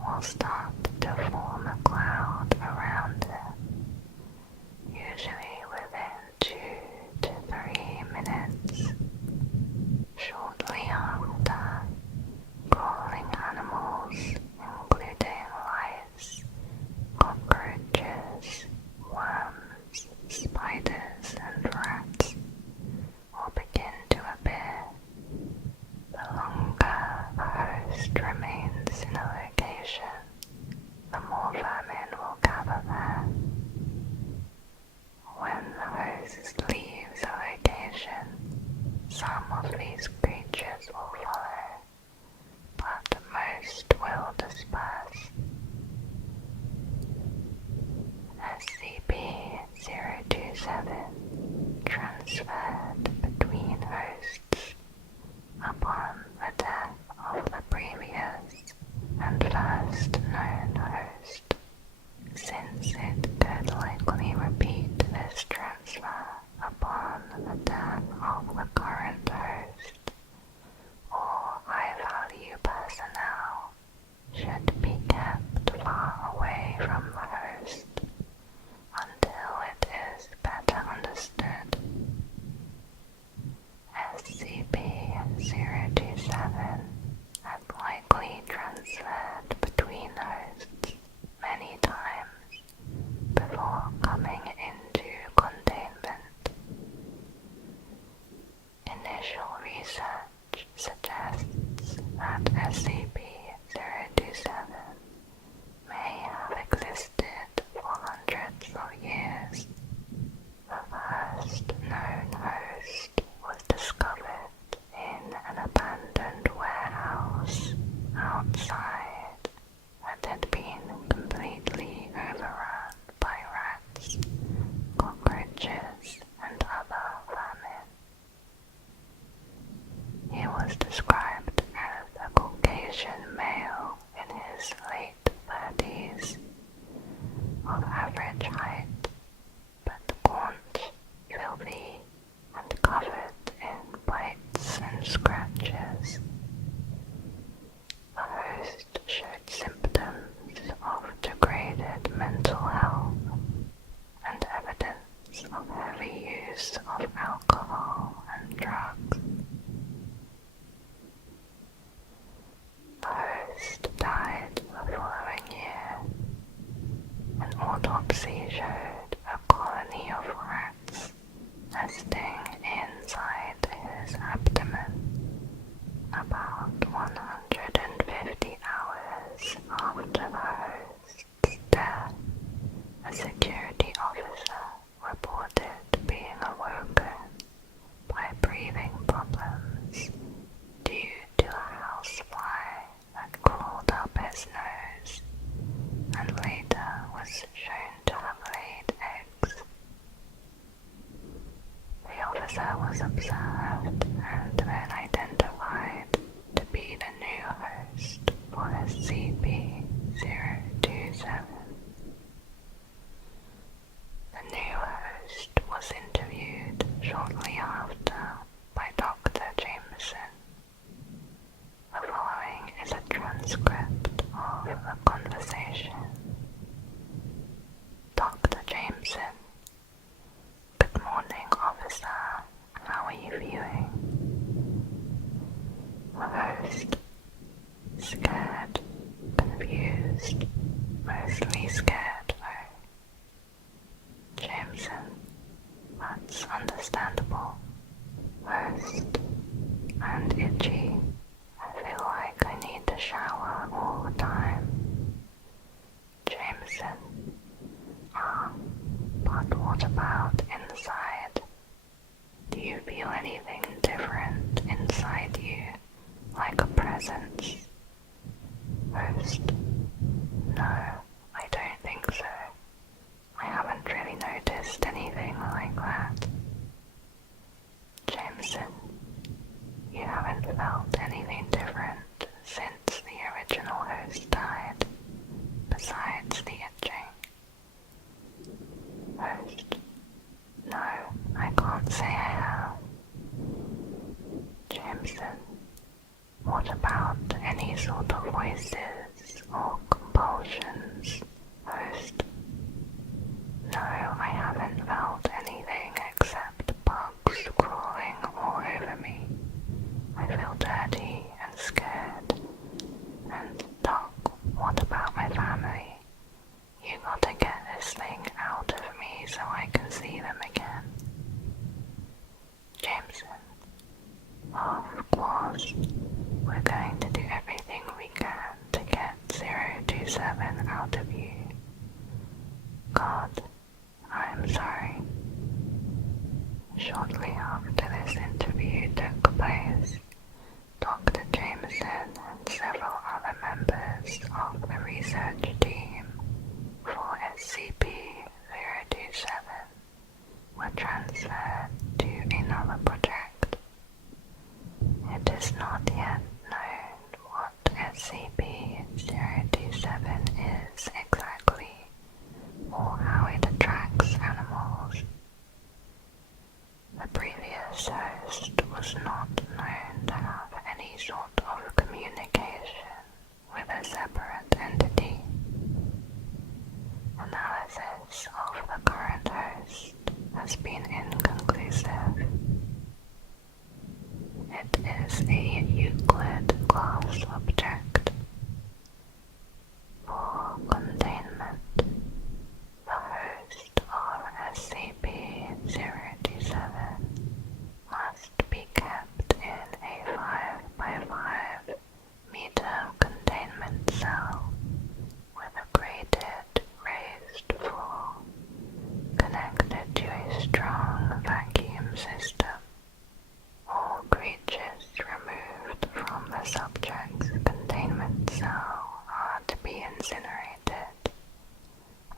will start to form a cloud around it, usually within 2 to 3 minutes. Shortly after, crawling animals, including lice, cockroaches, worms, spiders, and rats, will begin to appear. The longer the host remains in a location, the more vermin will gather there. When the host leaves a location, some of these creatures will follow, but most will disperse. SCP-027 transferred between hosts upon the death of the previous and first known host, since it could likely repeat this transfer upon the death of the current host, or high-value personnel should be kept far away from the host until it is better understood. SCP-027 had likely transferred between hosts many times before coming into containment. Initial research suggests that SCP-027 may have existed for hundreds of years. The first known host was discovered in an abandoned warehouse outside that had been completely overrun by rats, cockroaches, and other vermin. He was described as a Caucasian male in his late 30s, of average height, but gaunt, filthy, and covered in bites and scratches. The host showed symptoms of degraded mental health and evidence of heavy use of alcohol and drugs. The host died the following year. An autopsy showed a colony of rats nesting inside his abdomen. About 150 hours after the host's death, a security officer reported being awoken by breathing problems due to a housefly that crawled up his nose and later was shown to have laid eggs. The officer was observed and then identified to be the new host for SCP-027. The new host was interviewed shortly after by Dr. Jameson. The following is a transcript of the conversation. Dr. Jameson: Good morning, officer. How are you viewing? The host: Scared, confused, mostly scared though. Jameson: That's understandable. Host: And itchy. I like a presence. Host: no, I don't think so. I haven't really noticed anything like that. Jameson: you haven't felt anything different since the original host died, besides the itching. Host: no, I can't say I have. Jameson: what about any sort of voices or compulsions? Host: no, I haven't felt anything except bugs crawling all over me. I feel dirty and scared. And Doc, what about my family? You gotta get this thing out of me so I can see them again. Jameson: of course. We're going to do everything we can to get 027 out of you. God, I'm sorry. Shortly after this interview took place, Dr. Jameson and several other members of the research team for SCP-027 were transferred to another project. It is not yet known what SCP-027 is exactly, or how it attracts animals. The previous host was not known to have any sort of communication with a separate entity. Analysis of the current host has been inconclusive. It is a Euclid class object. For containment, the host of SCP-027 must be kept in a 5x5 meter containment cell with a grated, raised floor connected to a strong vacuum system. All creatures removed from the subject's containment cell are to be incinerated,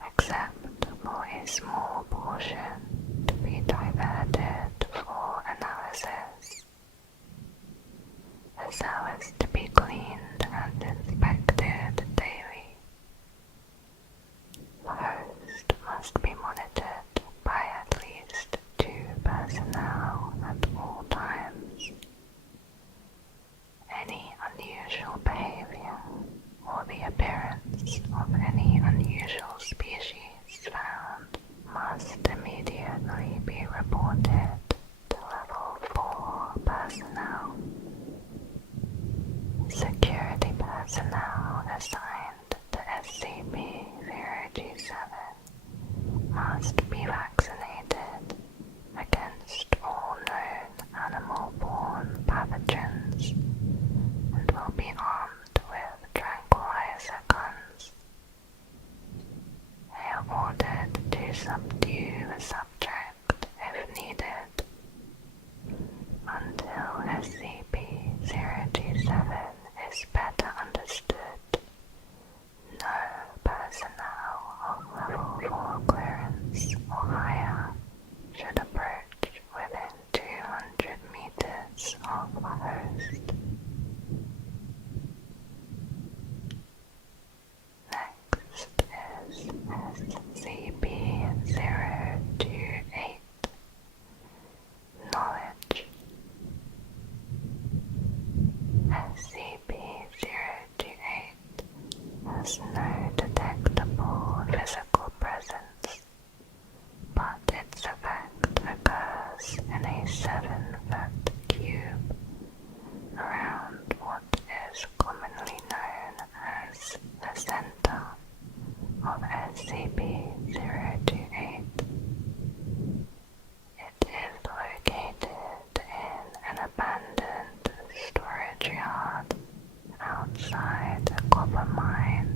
except for a small portion to be diverted for analysis. The cell is to be cleaned and inspected daily. The host must be monitored by at least 2 personnel at all times. Any unusual behavior or the appearance of any unusual species found must immediately be reported to Level 4 personnel. Security personnel assigned to SCP-027 must be vaccinated against all known animal-borne pathogens and will be armed with tranquilizer guns. They are ordered to subdue the subject if needed. Until SCP-027 is better understood, no personnel of Level 4 clearance or higher should approach within 200 meters of the host. Next is SCP-028. Knowledge. SCP-028 has no detectable physical presence, but its effect occurs in a 7-foot cube around what is commonly known as the center of SCP-028. It is located in an abandoned storage yard outside a copper mine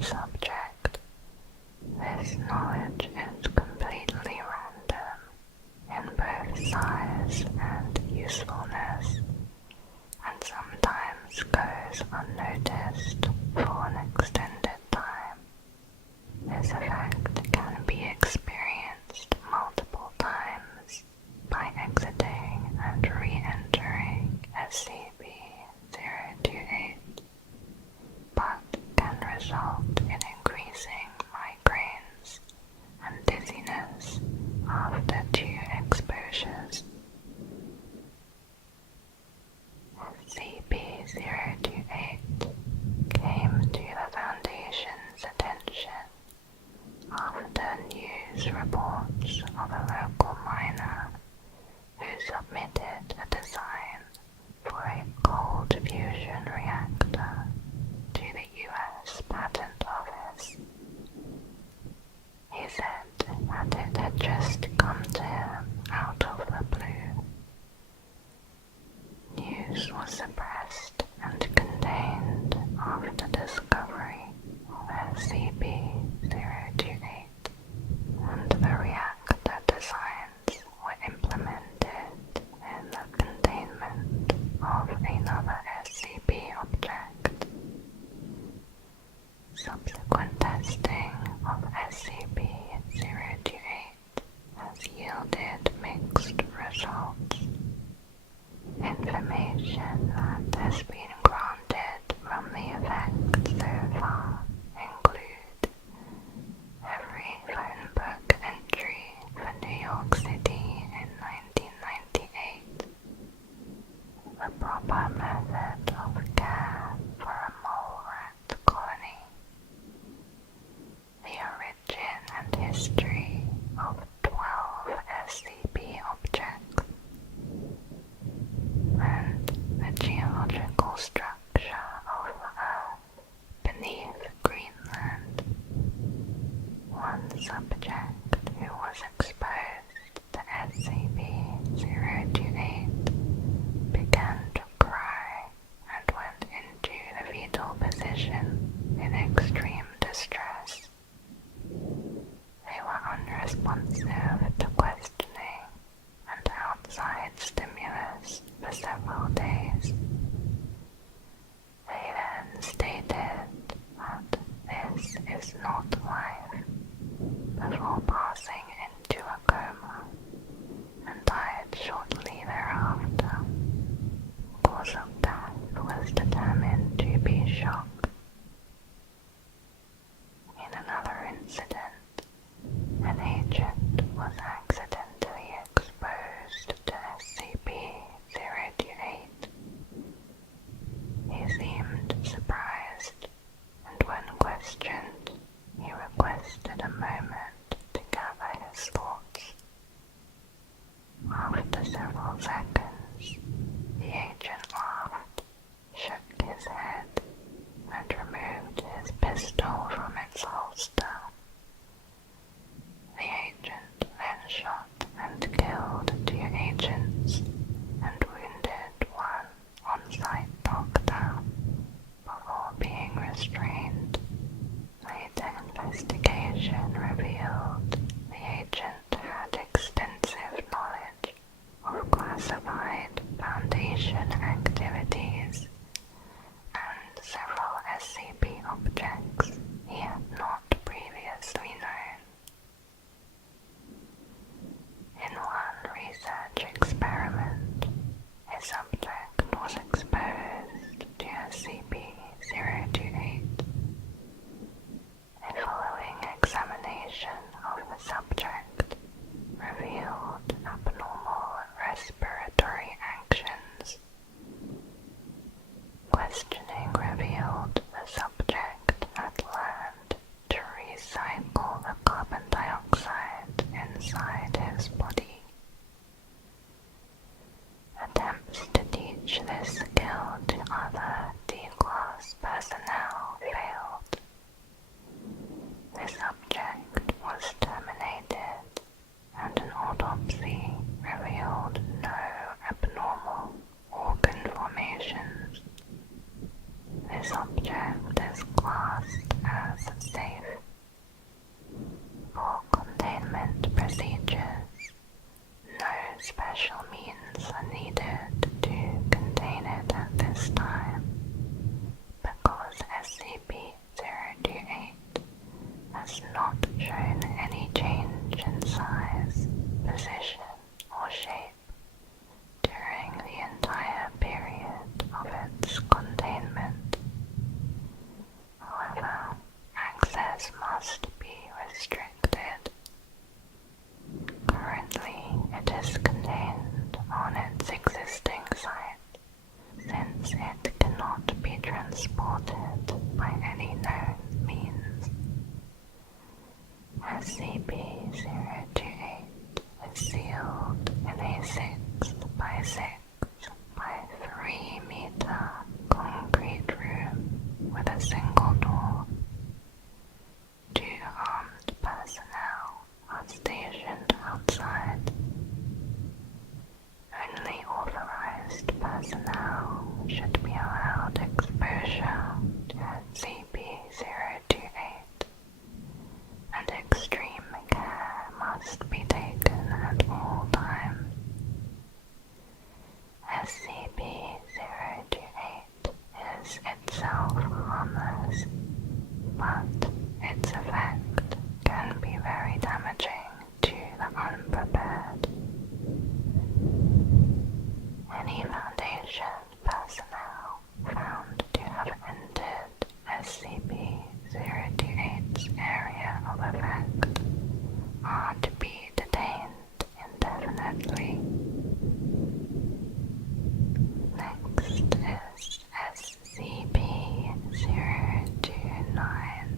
subject. This knowledge is completely random in both size and usefulness, and sometimes goes unnoticed for an extended time. This effect can be experienced multiple times by exiting and re-entering SCP-028, but can result in increasing migraines and dizziness after 2 exposures. SCP-028 came to the Foundation's attention after news reports of a local miner who submitted a design for a cold fusion reactor to the US Patent Office. He said that it had just come to him out of the blue. News was suppressed and contained after discovery of SCP-028, and the reactor designs were implemented in the containment of another SCP object. Subsequent testing of SCP-028 has yielded mixed results. Information that has been granted from the effect so far include every phone book entry for New York City in 1998, the proper method of care for a mole rat colony, the origin and history of 12 SCP objects, and the geological structure of the Earth beneath Greenland. One subject who was exposed to SCP-028 began to cry and went into the fetal position in extreme distress. They were unresponsive to questioning and outside stimulus for several days. They then stated that this is not life, before passing into a coma and died shortly thereafter. Cause of death was determined to be shock. In another incident, an agent was accidentally exposed to SCP-028. He seemed surprised, and when questioned, he requested a moment to gather his thoughts. After several seconds, the agent laughed, shook his head, and removed his pistol from its holster. The agent then shot and killed 2 agents and wounded 1 on-site doctor before being restrained. Later investigation revealed the agent had extensive knowledge of classified Foundation activities and several SCP objects he had not previously known. In one research experiment, a subject was exposed to SCP-028. A following examination of the position or shape during the entire period of its containment. However, access must be restricted. Currently, it is contained on its existing site, since it cannot be transported by any known means. SCP-028 is sealed in a 6 by 6 by 3 meter concrete room with a single door. 2 armed personnel are stationed outside. Only authorized personnel should be allowed exposure to SCP-028, and extreme care must be taken at all times. SCP-028 is itself harmless, but its effect can be very damaging to the unprepared. Any Foundation personnel found to have entered SCP-028's area of effect are to be detained indefinitely. Next is SCP-029,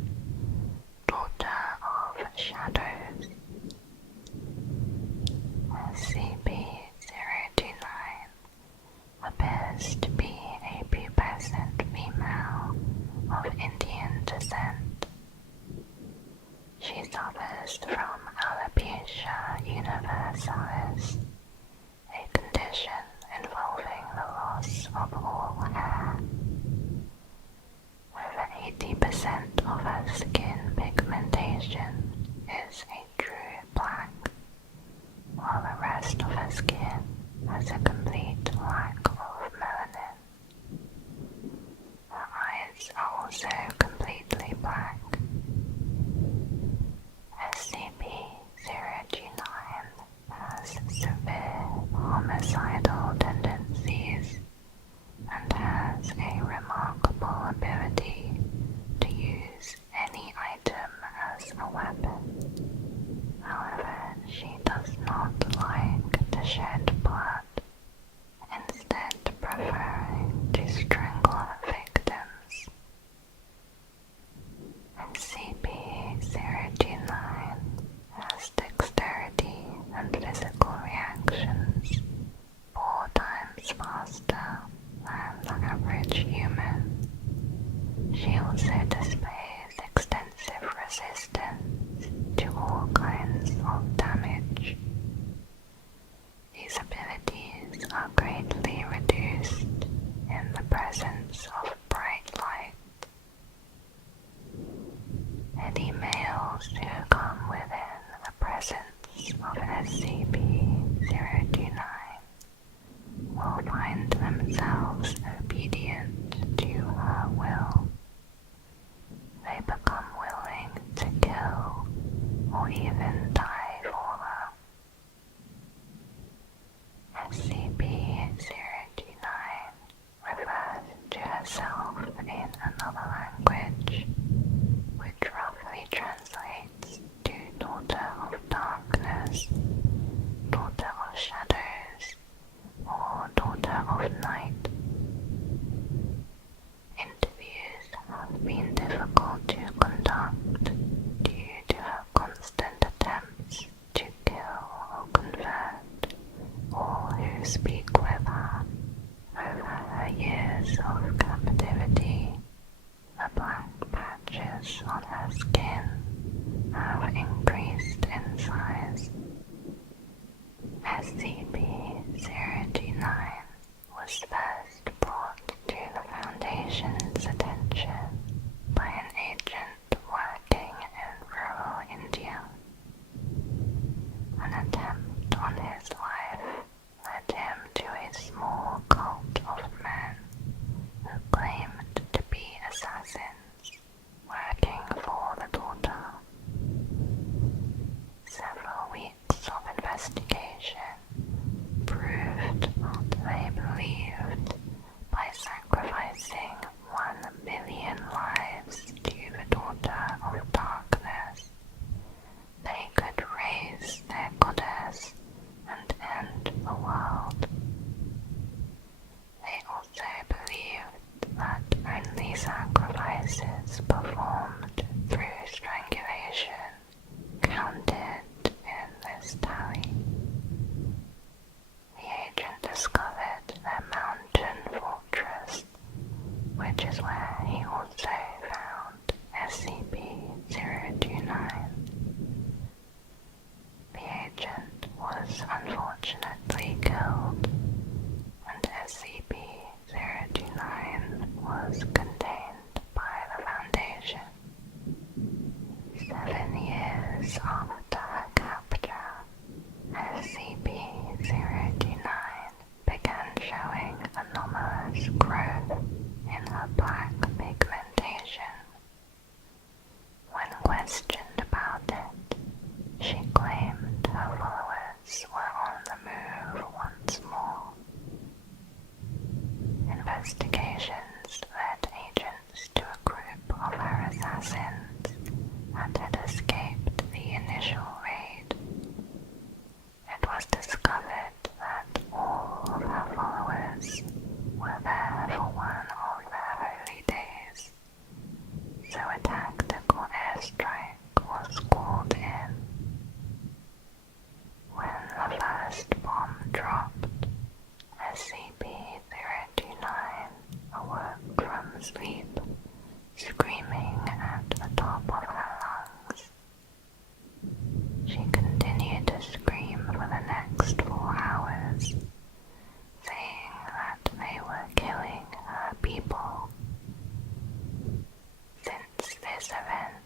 Daughter of Shadows. SCP-029 appears to be a pubescent female of Indian descent. She suffers from alopecia universalis, a condition involving the loss of all hair. Over 80% of her skin pigmentation is a true black, while the rest of her skin has a complete lack of melanin. Her eyes are also completely black. SCP-029 has severe homicidal tendencies and has a remarkable ability to use any item as a weapon. However, she does not like to shed blood, instead preferring to strangle her victims. SCP-029 has dexterity and physical reactions 4 times faster than the average human. She also displays extensive resistance to all kinds of damage. These abilities are greatly reduced in the presence of bright light. Any males who come within the presence of SCP-029 will find themselves obedient to her will. They become willing to kill or even die for her. SCP-029 refers to herself in another language, which roughly translates to Daughter of Darkness, Daughter of Shadows, or Daughter of Night. Interviews have been difficult to conduct due to her constant attempts to kill or convert all who speak with her. Over her years of captivity, the black patches on her skin have increased in size. SCP-029 was first brought to the Foundation's attention by an agent working in rural India. An attempt on his life led him to a small cult of men who claimed to be assassins working for the Daughter. Several weeks of investigation airstrike was called in. When the first bomb dropped, SCP-029 awoke from sleep, screaming at the top of her lungs. She continued to scream for the next 4 hours, saying that they were killing her people. Since this event,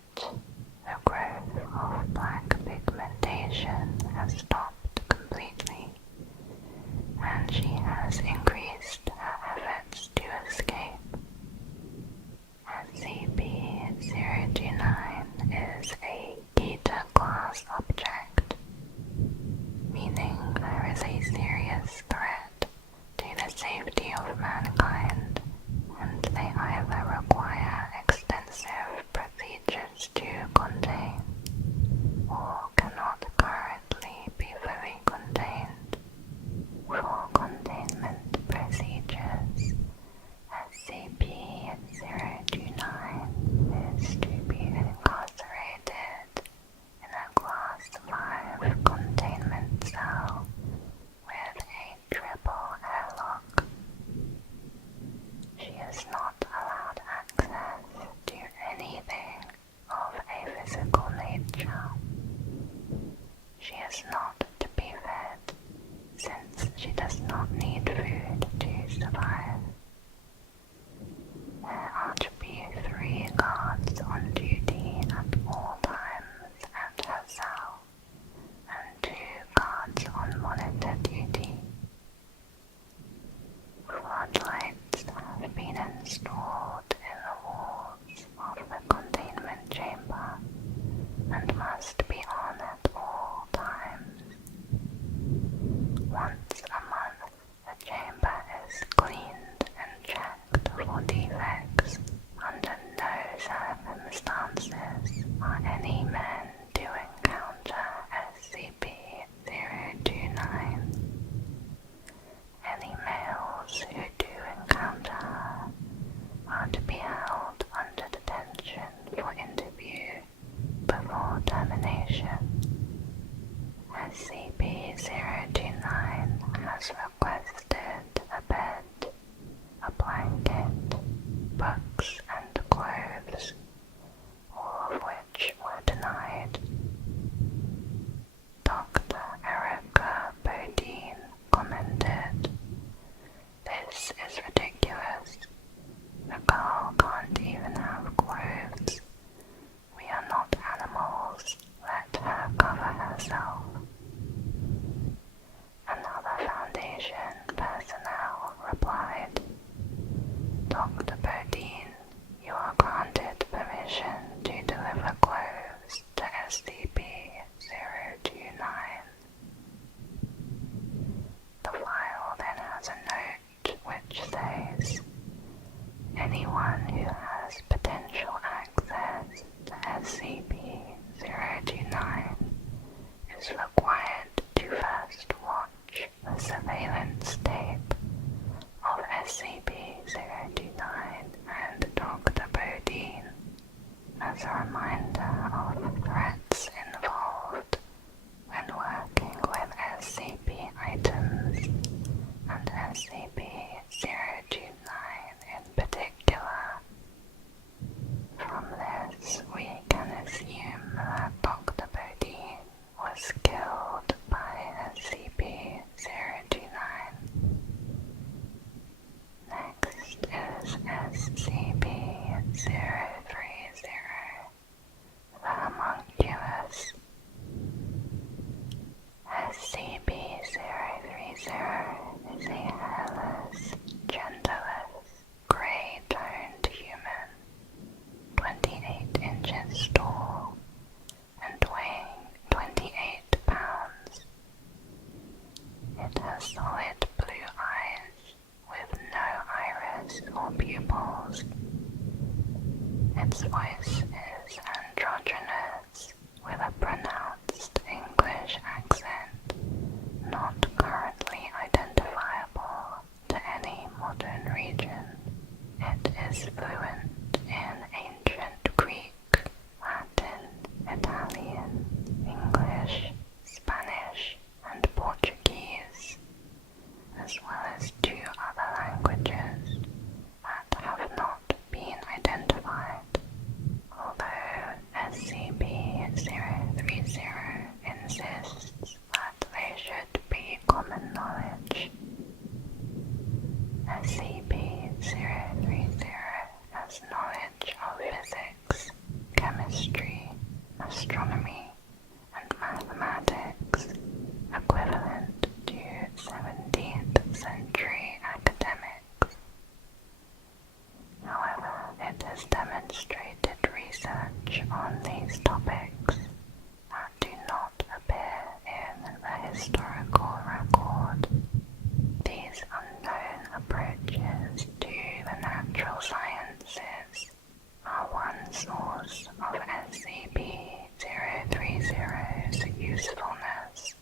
usefulness.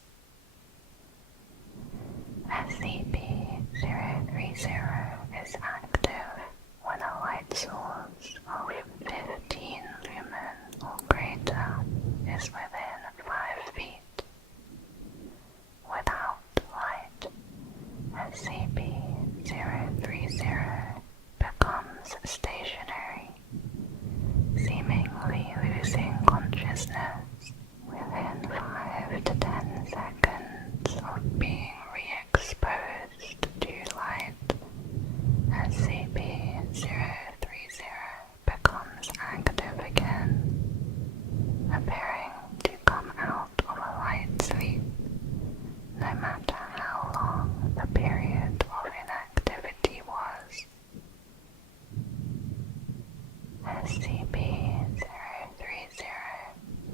SCP-030 is active when a light source of 15 lumen or greater is within 5 feet. Without light, SCP-030 becomes stationary, seemingly losing consciousness within 5 to 10 seconds of being re-exposed to light. SCP-030 becomes active again, appearing to come out of a light sleep, no matter how long the period of inactivity was. SCP-030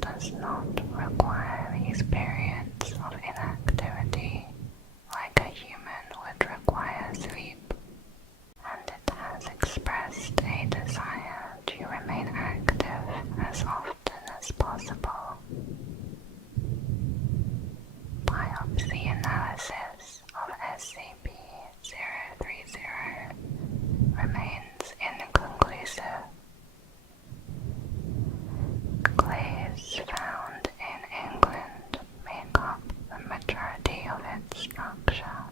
does not require these periods of inactivity like a human would require sleep, and it has expressed a desire to remain active as often as possible. Biopsy analysis of SCP-030 remains inconclusive. Clays found in England make up the majority of its structure.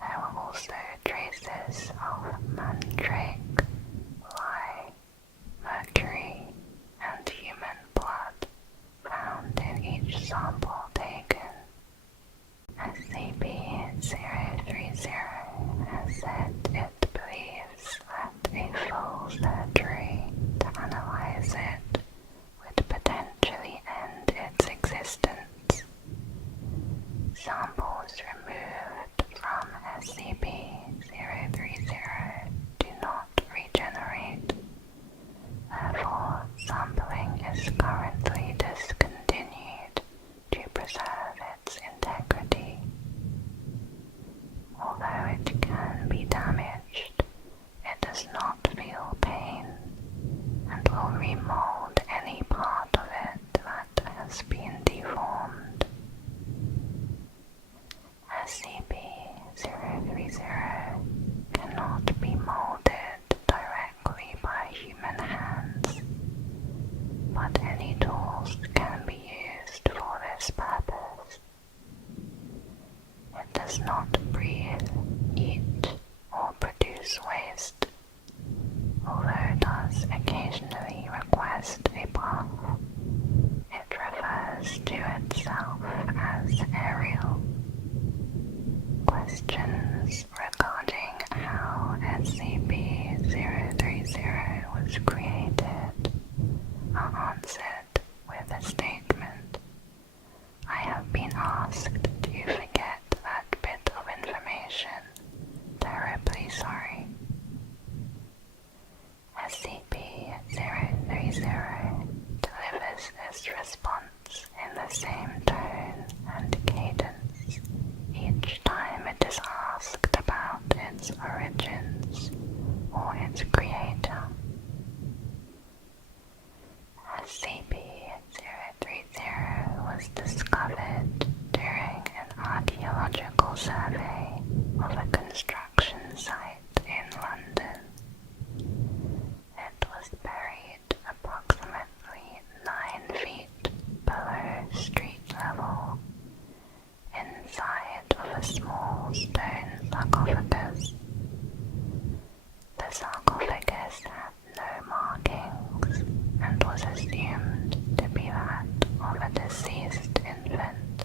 There were also traces of mandrake, lye, mercury, and human blood found in each sample taken. SCP-030 has said it believes that a full surgery to analyze it would potentially end its existence. Samples removed from SCP-030 do not regenerate. Therefore, sampling is currently discontinued to preserve its integrity. Although it can be damaged, it does not feel pain and will remold any part of it that has been deformed. SCP-030 cannot be molded directly by human hands, but any tools can be used for this purpose. It does not breathe, eat, or produce waste, although it does occasionally request a bath. It refers to itself as Ariel. Questions regarding how SCP-030 was created are answered with a statement. I have been asked to forget that bit of information. Terribly sorry. SCP-030 delivers this response in the same tone and cadence each time it is asked about its origins or its creator. SCP-030 was discovered during an archaeological survey of a construction site in London. It was buried approximately 9 feet below street level, inside of a small stone sarcophagus. The sarcophagus had no markings and was assumed to be that of a deceased infant,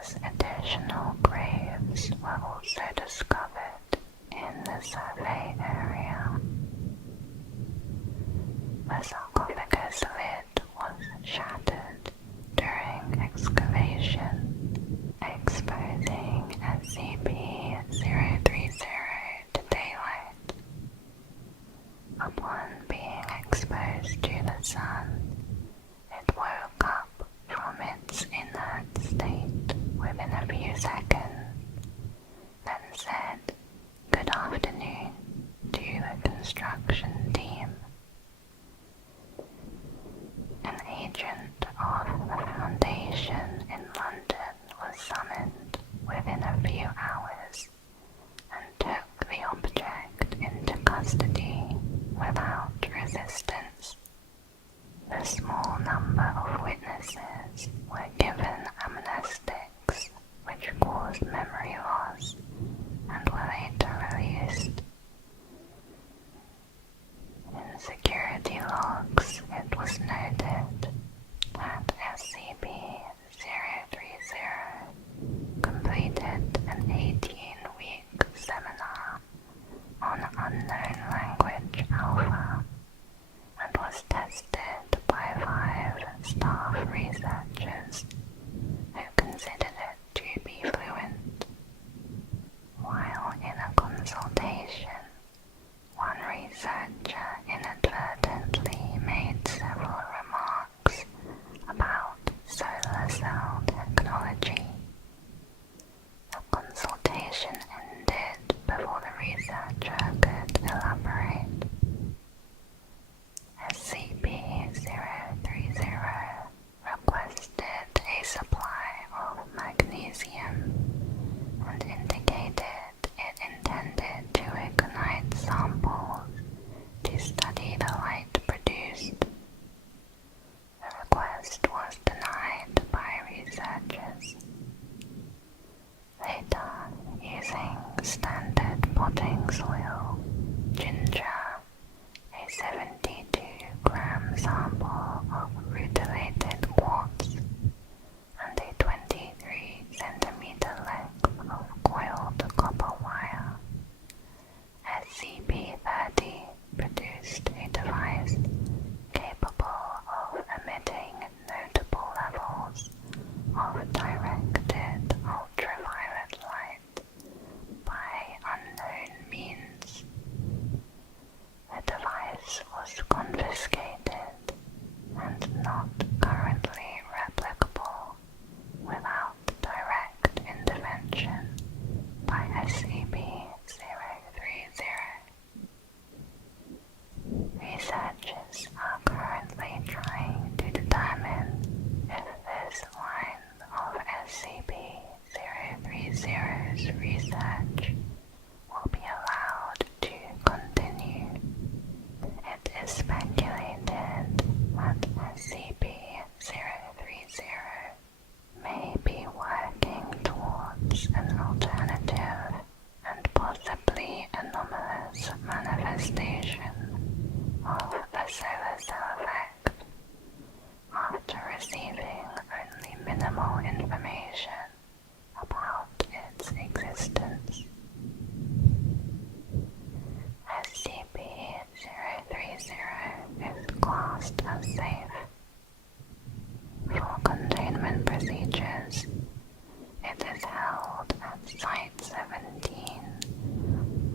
as additional graves were also discovered in the survey area. The sarcophagus lid was shattered during excavation, exposing SCP-030 to daylight. Upon being exposed to the sun, it woke up from its inert state within a few seconds, then said "Good afternoon" to the construction team. An agent of the sample of rutilated quartz and a 23 centimeter length of coiled copper wire. SCP-30 produced a device capable of emitting notable levels of directed ultraviolet light by unknown means. The device was confiscated and not currently replicable without direct intervention by SCP-030. Researchers are currently trying to determine if this line of SCP-030's research will be allowed to continue. It is speculated that SCP-030 may be working towards an alternative and possibly anomalous manifestation of the solar cell effect after receiving only minimal information about its existence. SCP-030 is classed as safe. For containment procedures, it is held at Site-17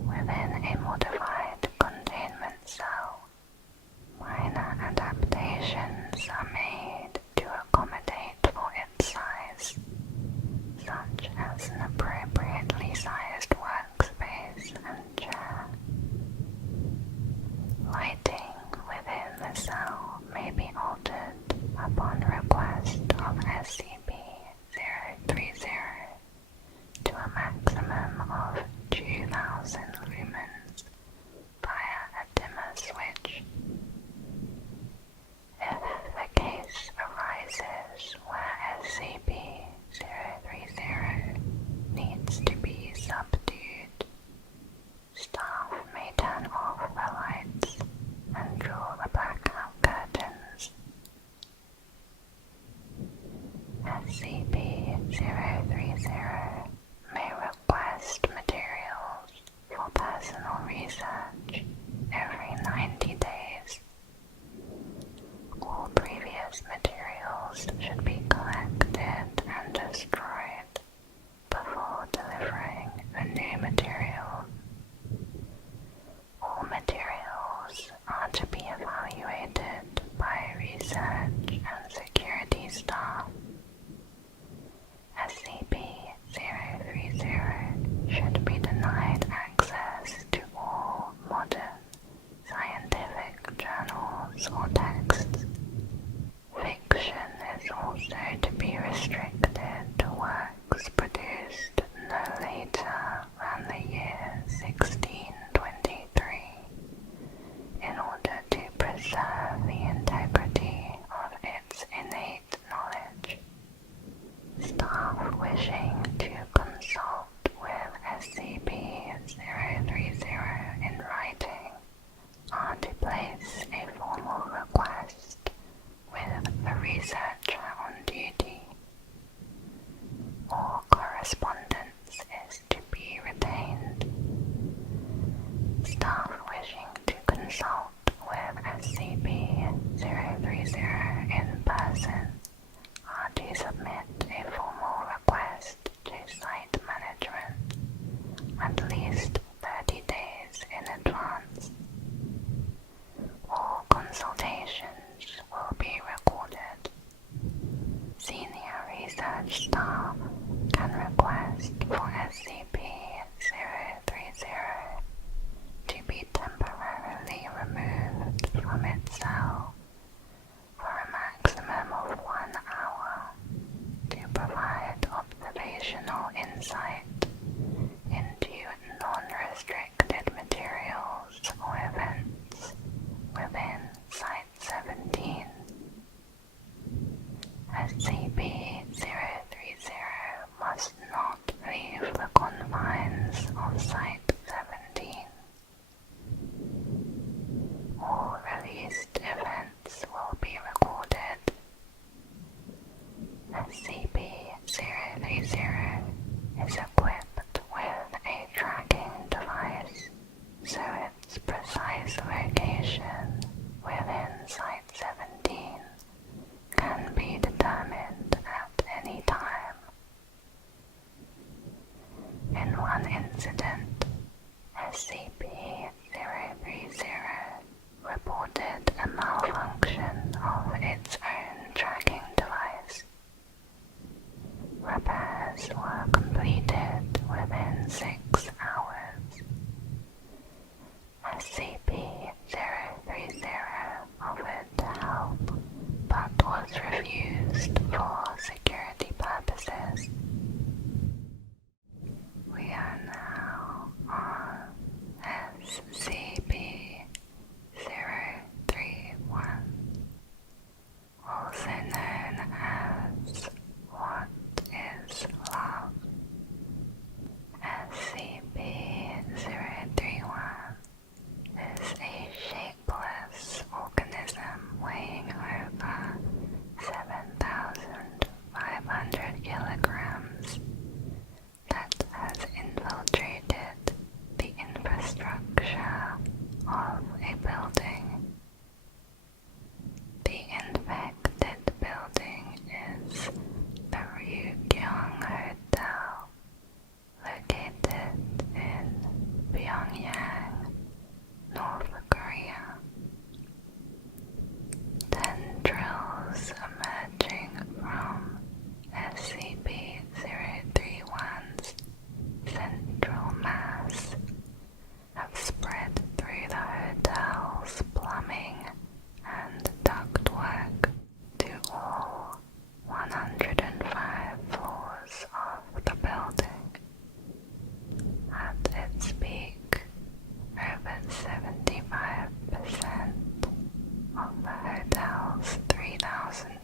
within a modified containment cell. Minor adaptations are made to accommodate for its size, such as an appropriately sized workspace and chair. Lighting within the cell may be altered upon request of SCP-030 to a maximum of 2,000 lumens via a dimmer switch. If the case arises where SCP-030 needs to be subdued, staff may turn off the lights and draw the blackout curtains. SCP-030 may request materials for personal research every 90 days. All previous materials should be collected and destroyed before delivering the new material. All materials are to be evaluated by research and security staff. SCP-030 should be denied access to all modern scientific journals or texts. Fiction is also to be restricted to works produced no later than the year 1623 in order to preserve the integrity of its innate knowledge. Staff wishing to consult with SCP-030 in writing are to place a formal request with the researcher on duty. All correspondence is to be retained. Staff wishing to consult with SCP-030 in person are to submit a formal request to Site Management at least 30 days in advance. All consultations will be recorded. Senior research staff can request for SCP-030 to be temporarily removed from its cell for a maximum of 1 hour to provide observational insight into non-restricted materials or events within Site-17. SCP-030 must not leave the confines of Site-17. All released events will be refused for security purposes. We are now on SCP-031, also known as What is Love? SCP-031 is a shapeless organism weighing over 7,500 kilograms that has infiltrated the infrastructure of a building. The infected building is the Ryugyong Hotel, located in Pyongyang, North Korea. Tendrils emerging from SCP-031's central mass have spread through the hotel's plumbing and ductwork to all 105 floors of the building. At its peak, over 75% of the hotel's 3,000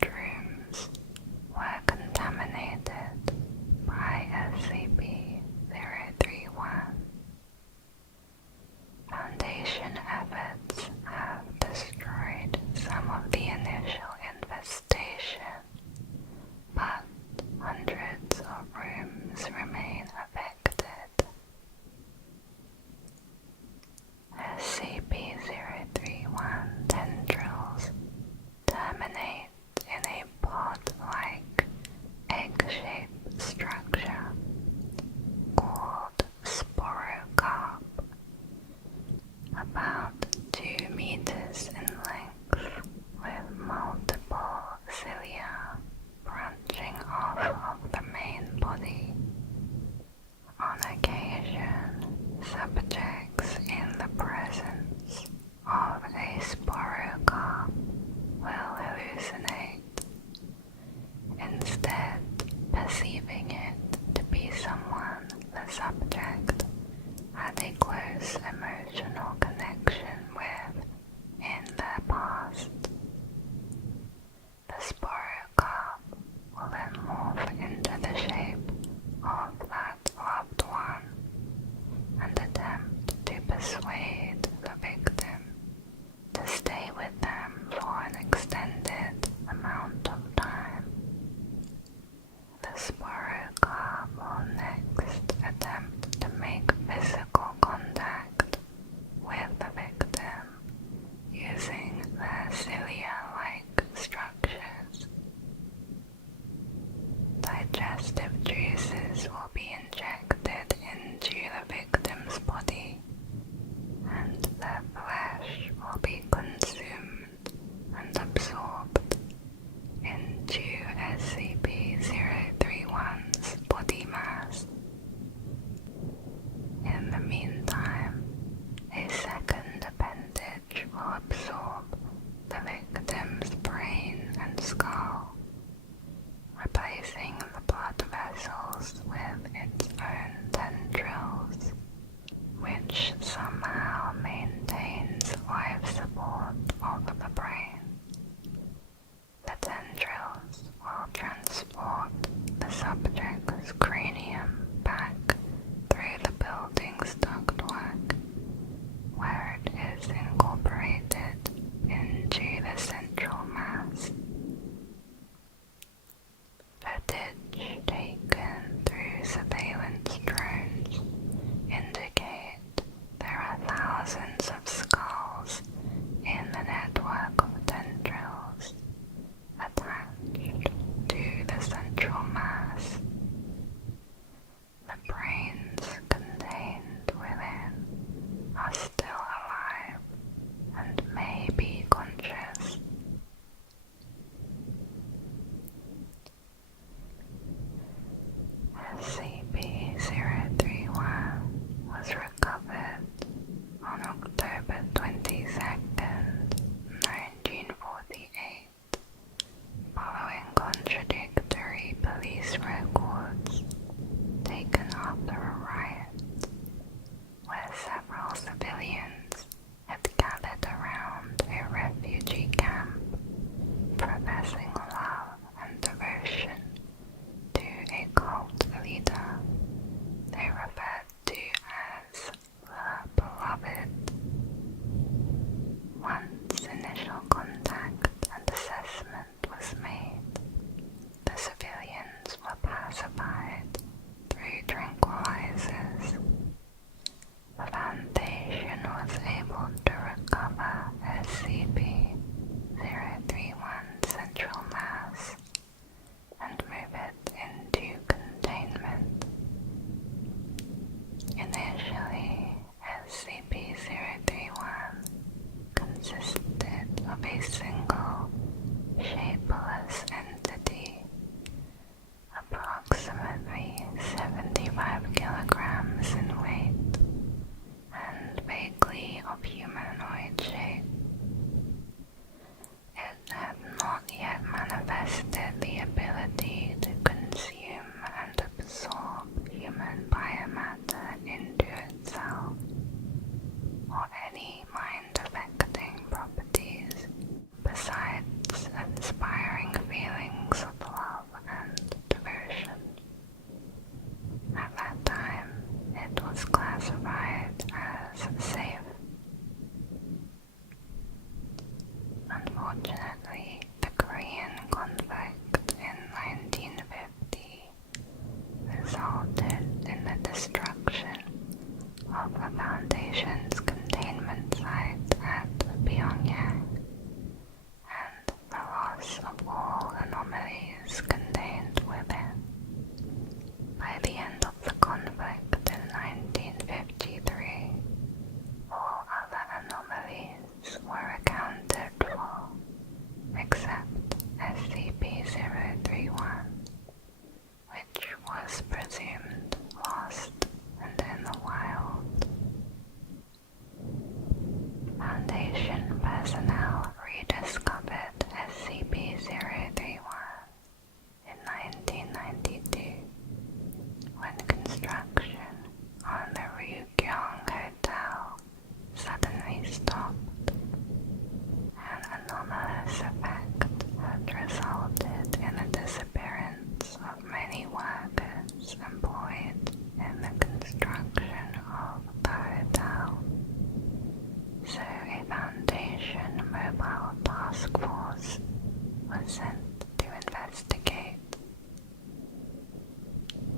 was sent to investigate.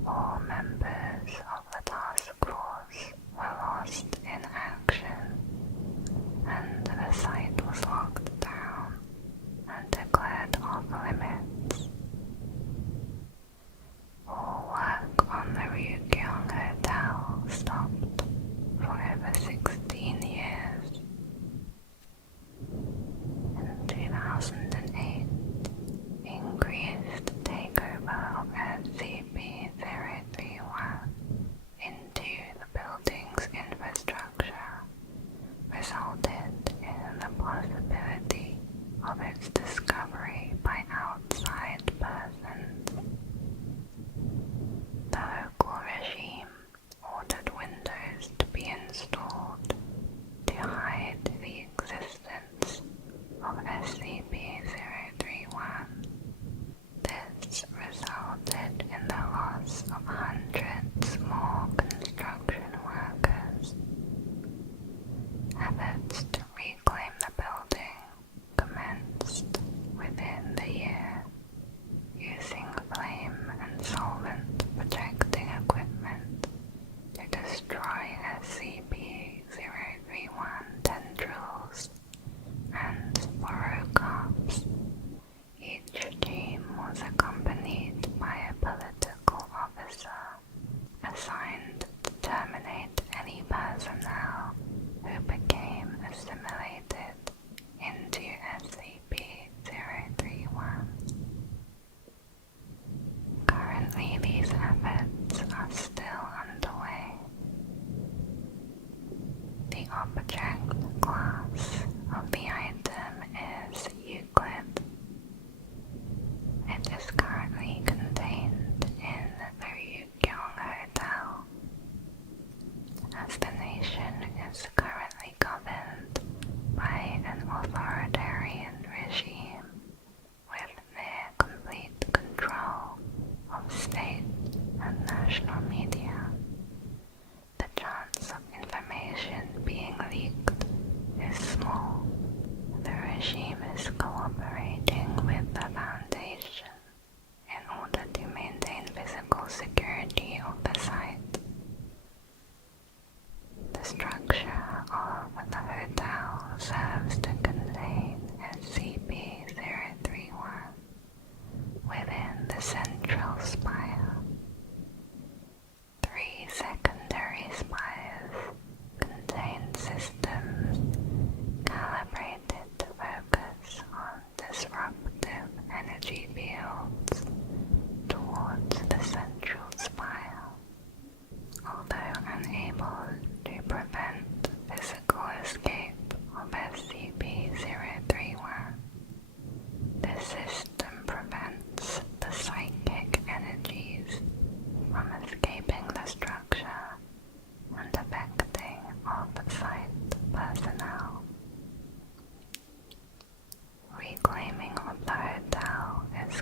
All members of the task force were lost in action, and the site was locked down and declared off limits. All work on the Ryugyong Hotel stopped for over 16 years. In 2008, increased takeover of SCP-031 into the building's infrastructure resulted in the possibility of its discovery by outside persons. The local regime ordered windows to be installed to hide the existence of SCP-031. This resulted in the loss of hundreds more construction workers. Efforts to reclaim the building commenced within the year, using flame and solvent protecting equipment to destroy SCP-031 tendrils and sporocarps. Each team was accompanied by a political officer assigned to terminate any personnel who became assimilated into SCP-031. Currently, these efforts are still underway. The object class of the item is Euclid. It is currently contained in the Ryugyong Hotel. As the nation is currently governed by an authoritarian regime with near complete control of state and national media, the chance of information being leaked is small. The regime is cooperating with the Foundation in order to maintain physical security of the site. The structure of the hotel serves to contain SCP-031 within the central spire. 3 secondary spires contain systems calibrated to focus on disruptive energy fields towards the central spire. Although unable to prevent physical escape of SCP-031, this system prevents the psychic energies from escaping the structure and affecting off-site personnel. Reclaiming of the hotel is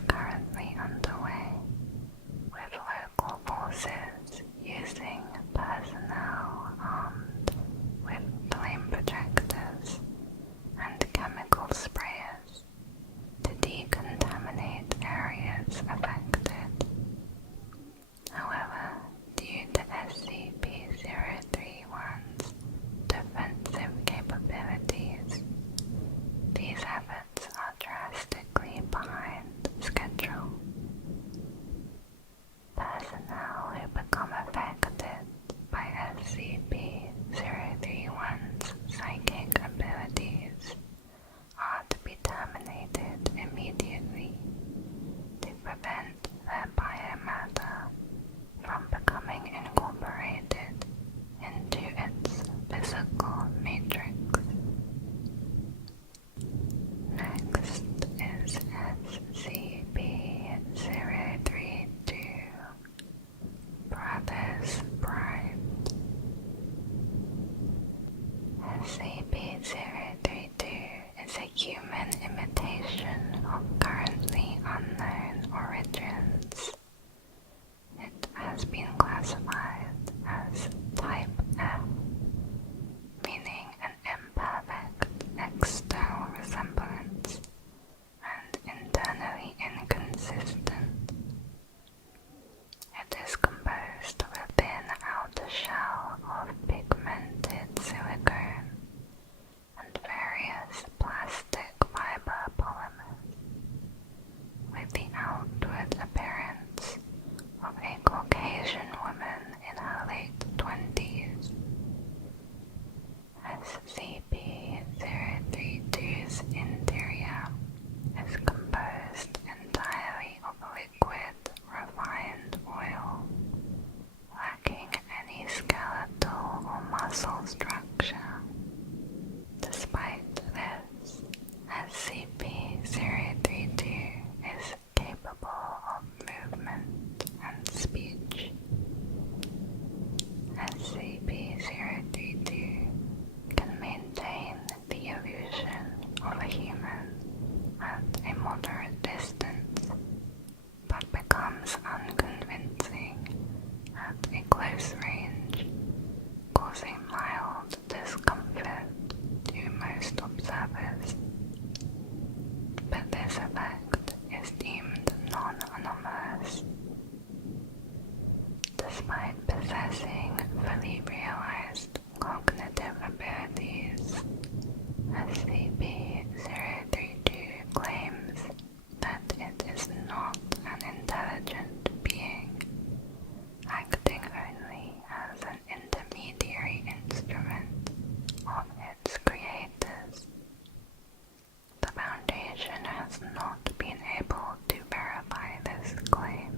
not been able to verify this claim.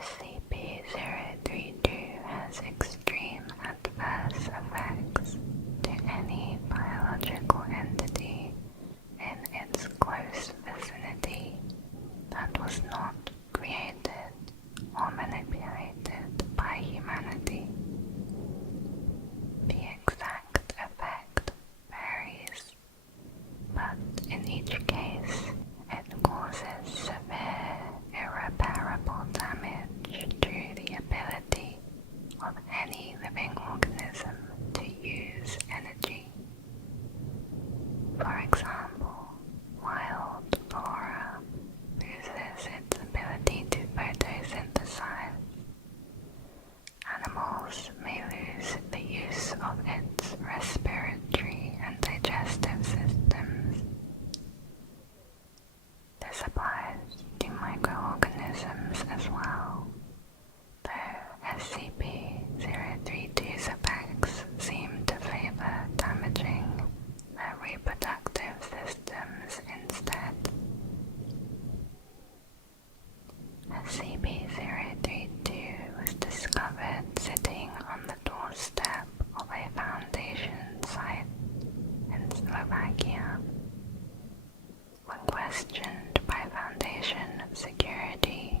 SCP-032 has extreme adverse effects to any biological entity in its close vicinity that was not created or manipulated by humanity. The exact effect varies, but in each case it causes severe, irreparable damage to the ability of any living organism to use energy. For example, wild flora loses its ability to photosynthesize. Animals may lose the use of its respiratory and digestive systems. This applies to microorganisms as well, though SCP-032's effects seem to favor damaging their reproductive systems instead. SCP-032 was discovered sitting on the doorstep of a Foundation site in Slovakia. When questioned by Foundation security,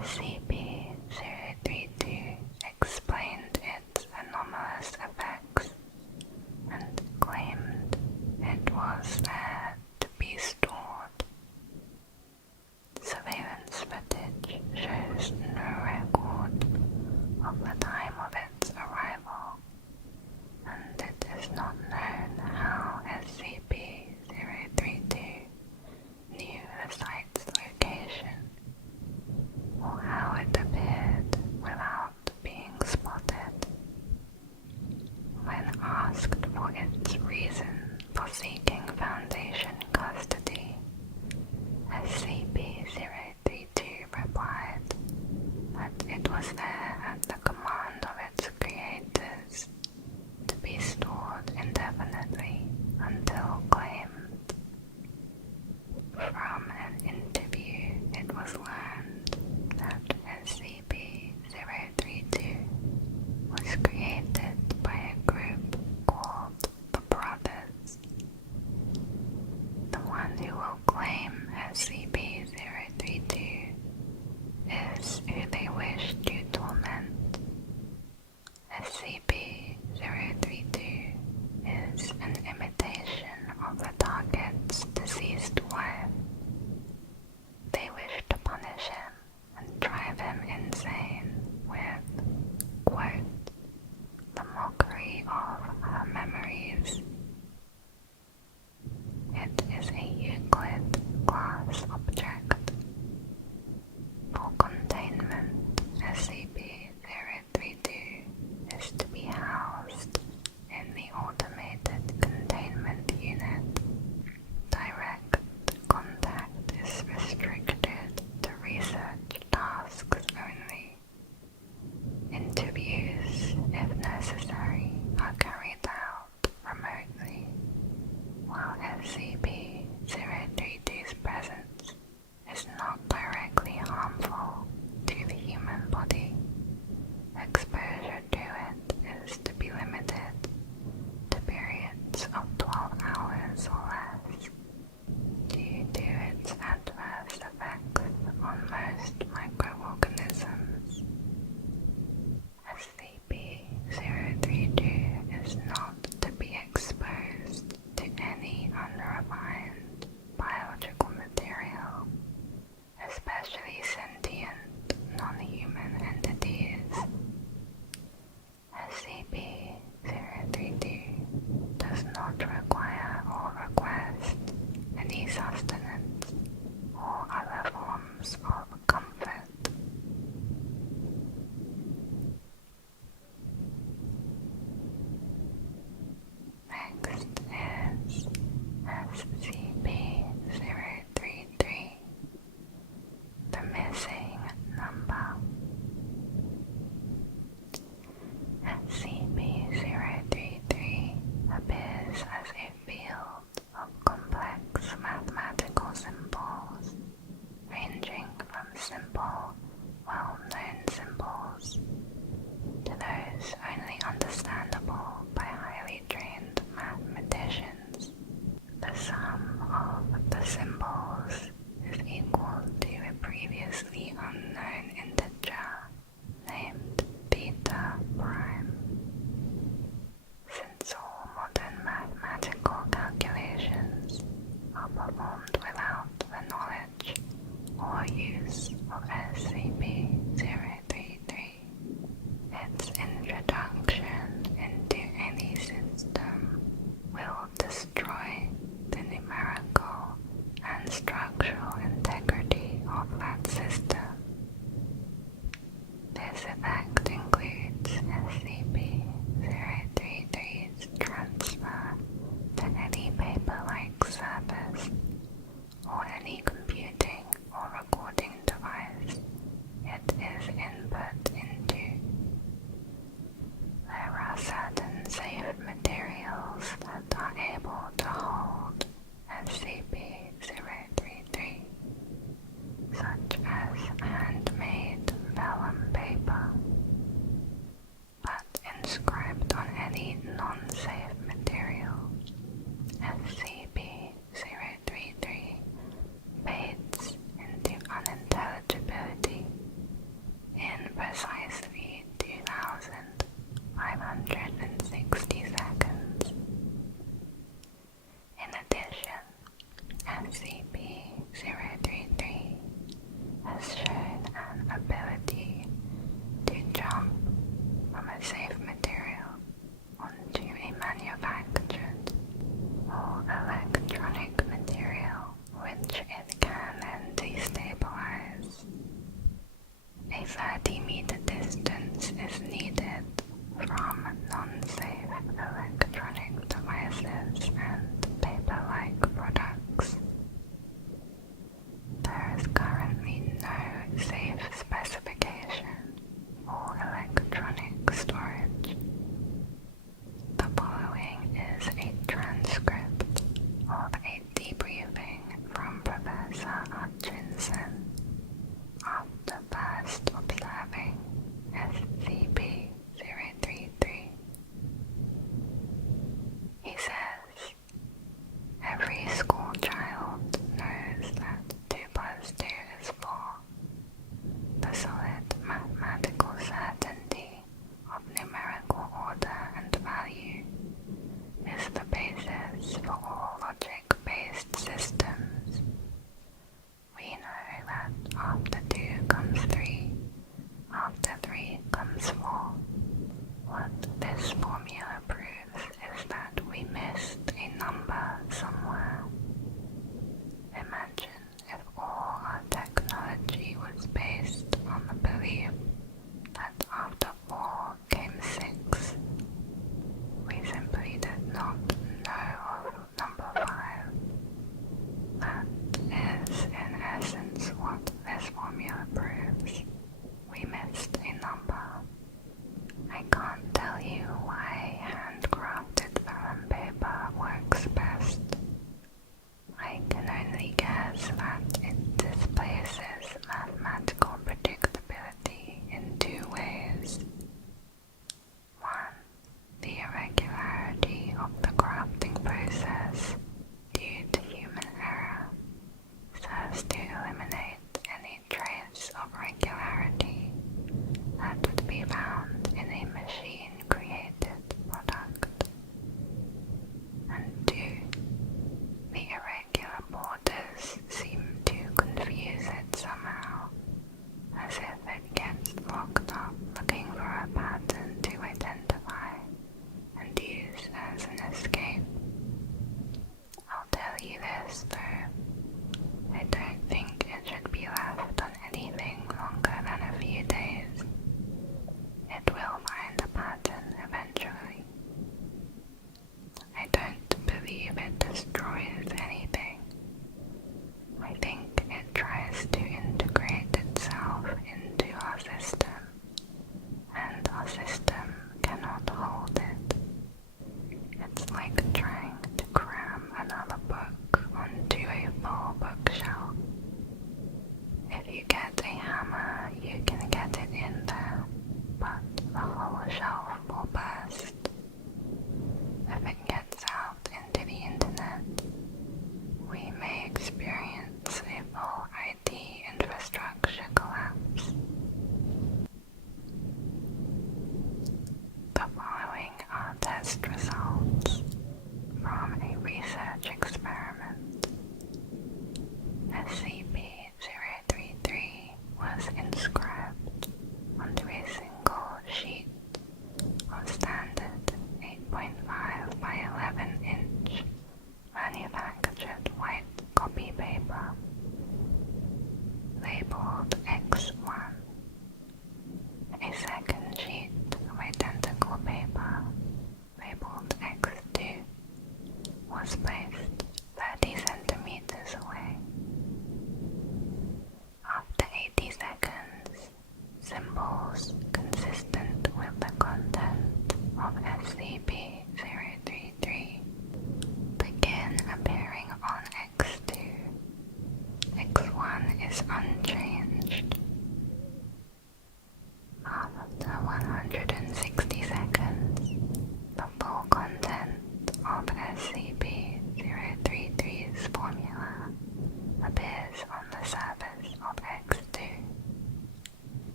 SCP-032 explained its anomalous effects and claimed it was there to be stored. Surveillance footage shows no record of the time of its arrival, and it is not known how SCP-032 knew the site's location, or how it appeared without being spotted. When asked for its reason for seeking Foundation custody, SCP-032 replied that it was there at the command of its creators to be stored indefinitely until claimed. From an interview, it was learned that SCP-032 was created by a group called the Brothers. The one who will claim SCP-032 is who they wish to torment. SCP-032 is an imitation of the target's deceased wife. They wish to punish him and drive him insane with, quote, the mockery of her memories. It is a Euclid class object. For containment, SCP-032 is to be housed in the Automated Containment Unit. Direct contact is restricted to research tasks only. Interviews, if necessary, are carried out remotely, while SCP-032's presence is not directly harmful to the human body. Exposure to it is to be limited to periods of 12 hours or less due to its adverse effects on most microorganisms. SCP-032 is not to be exposed to any unrefined mathematical symbols, ranging from simple, well-known symbols to those only understandable by highly trained mathematicians. The sum of the symbols is equal to a previously unknown integer named beta prime. Since all modern mathematical calculations are performed without the knowledge or use of SCP-033, its introduction into any system will destroy the numerical and structural integrity of that system. This effect includes SCP-033's transfer to any paper-like surface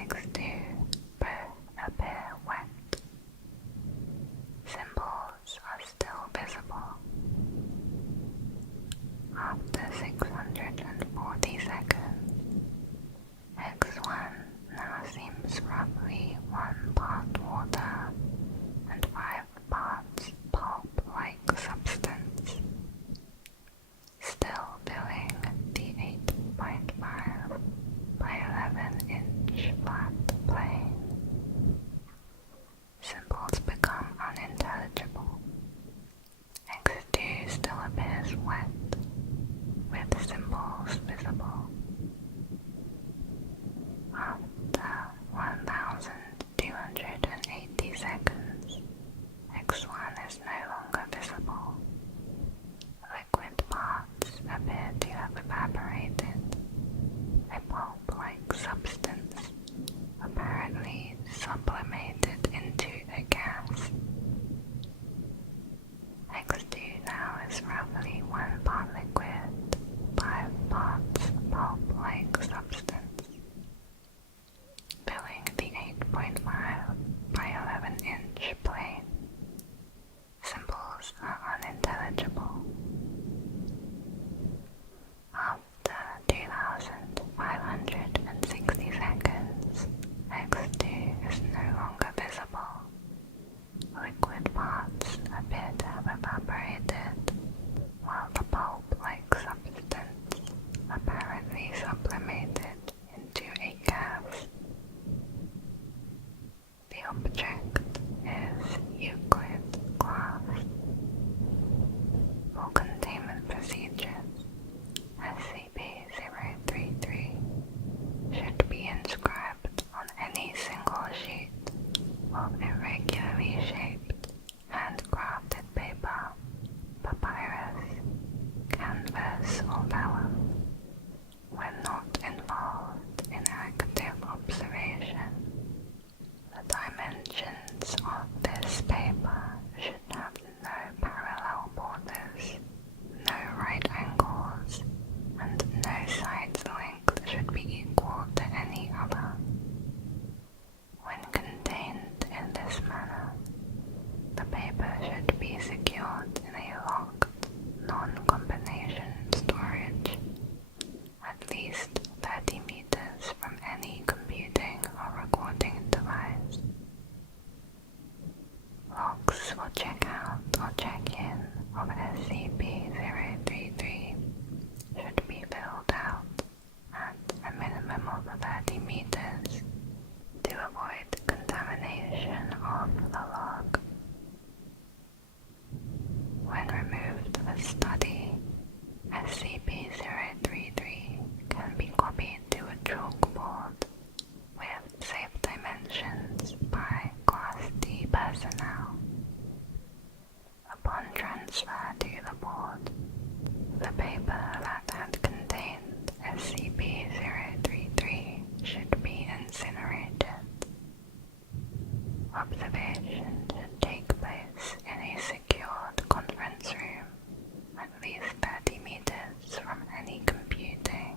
X2 both appear wet. Symbols are still visible. After 640 seconds, X1 now seems roughly 1 part water and 5 parts pulp-like substance, still filling the 8.5 by 11-inch flat plane. Symbols become unintelligible. X2 still appears wet, with symbols visible. After 1,280 seconds, X1 is no longer visible. Liquid parts appear to have evaporated. A pulp-like substance, apparently sublimated into a gas. X2 now is roughly 1 part liquid, 5 parts pulp-like substance, filling the 8.5 by 11-inch plane. Symbols are unintelligible. After 2,560 seconds, X2 is no longer visible. Liquid parts appear to have evaporated, while the pulp-like substance apparently sublimated into a gas. The object is Euclid glass. For containment procedures, SCP-033 should be inscribed on any single sheet of irregularly shaped, handcrafted paper, papyrus, canvas, or vellum, when not involved in active observation. The dimensions of this paper should have no parallel borders, no right angles, and no side's length should be equal to any other. When contained in this manner, the paper should be secured in a locked, non-combination storage, at least 30 meters from any computing or recording device. Logs for checkout or check-in of SCP-033 should be filled out at a minimum of 30 meters to avoid contamination of the log. When removed for study, SCP-033 can be copied to a chalkboard with safe dimensions by Class D personnel. Upon transfer to the board, the paper that had contained SCP-033 should be incinerated. Observation should take place in a secured conference room at least 30 meters from any computing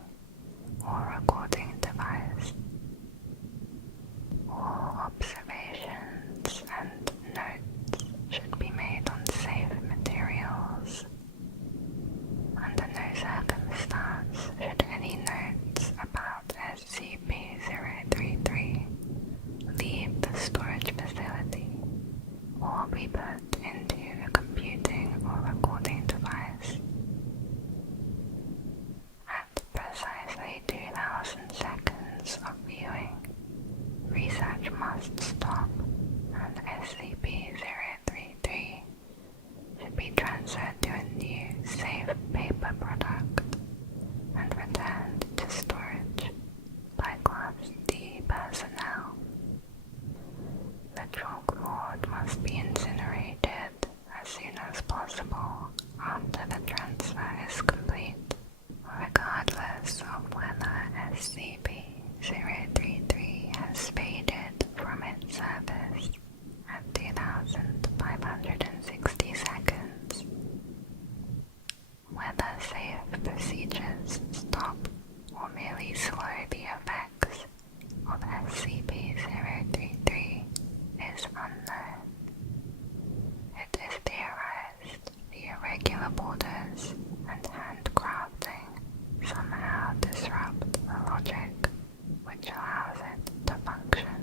or recording device. All observations and notes should be made on safe materials. Under no circumstance should any notes about SCP-033 leave the storage facility or be put into a computing or recording device. At precisely 2,000 seconds of viewing, research must stop and SCP-033 should be transferred to a new safe paper product and returned to storage by Class D personnel. The chalkboard must be incinerated as soon as possible after the transfer is complete, regardless of whether SCP-033 has faded from its surface at 2,560 seconds. Whether safe procedures stop or merely slow the effects of SCP-033 is unknown. It is theorized the irregular borders and handcrafting somehow disrupt the logic which allows it to function.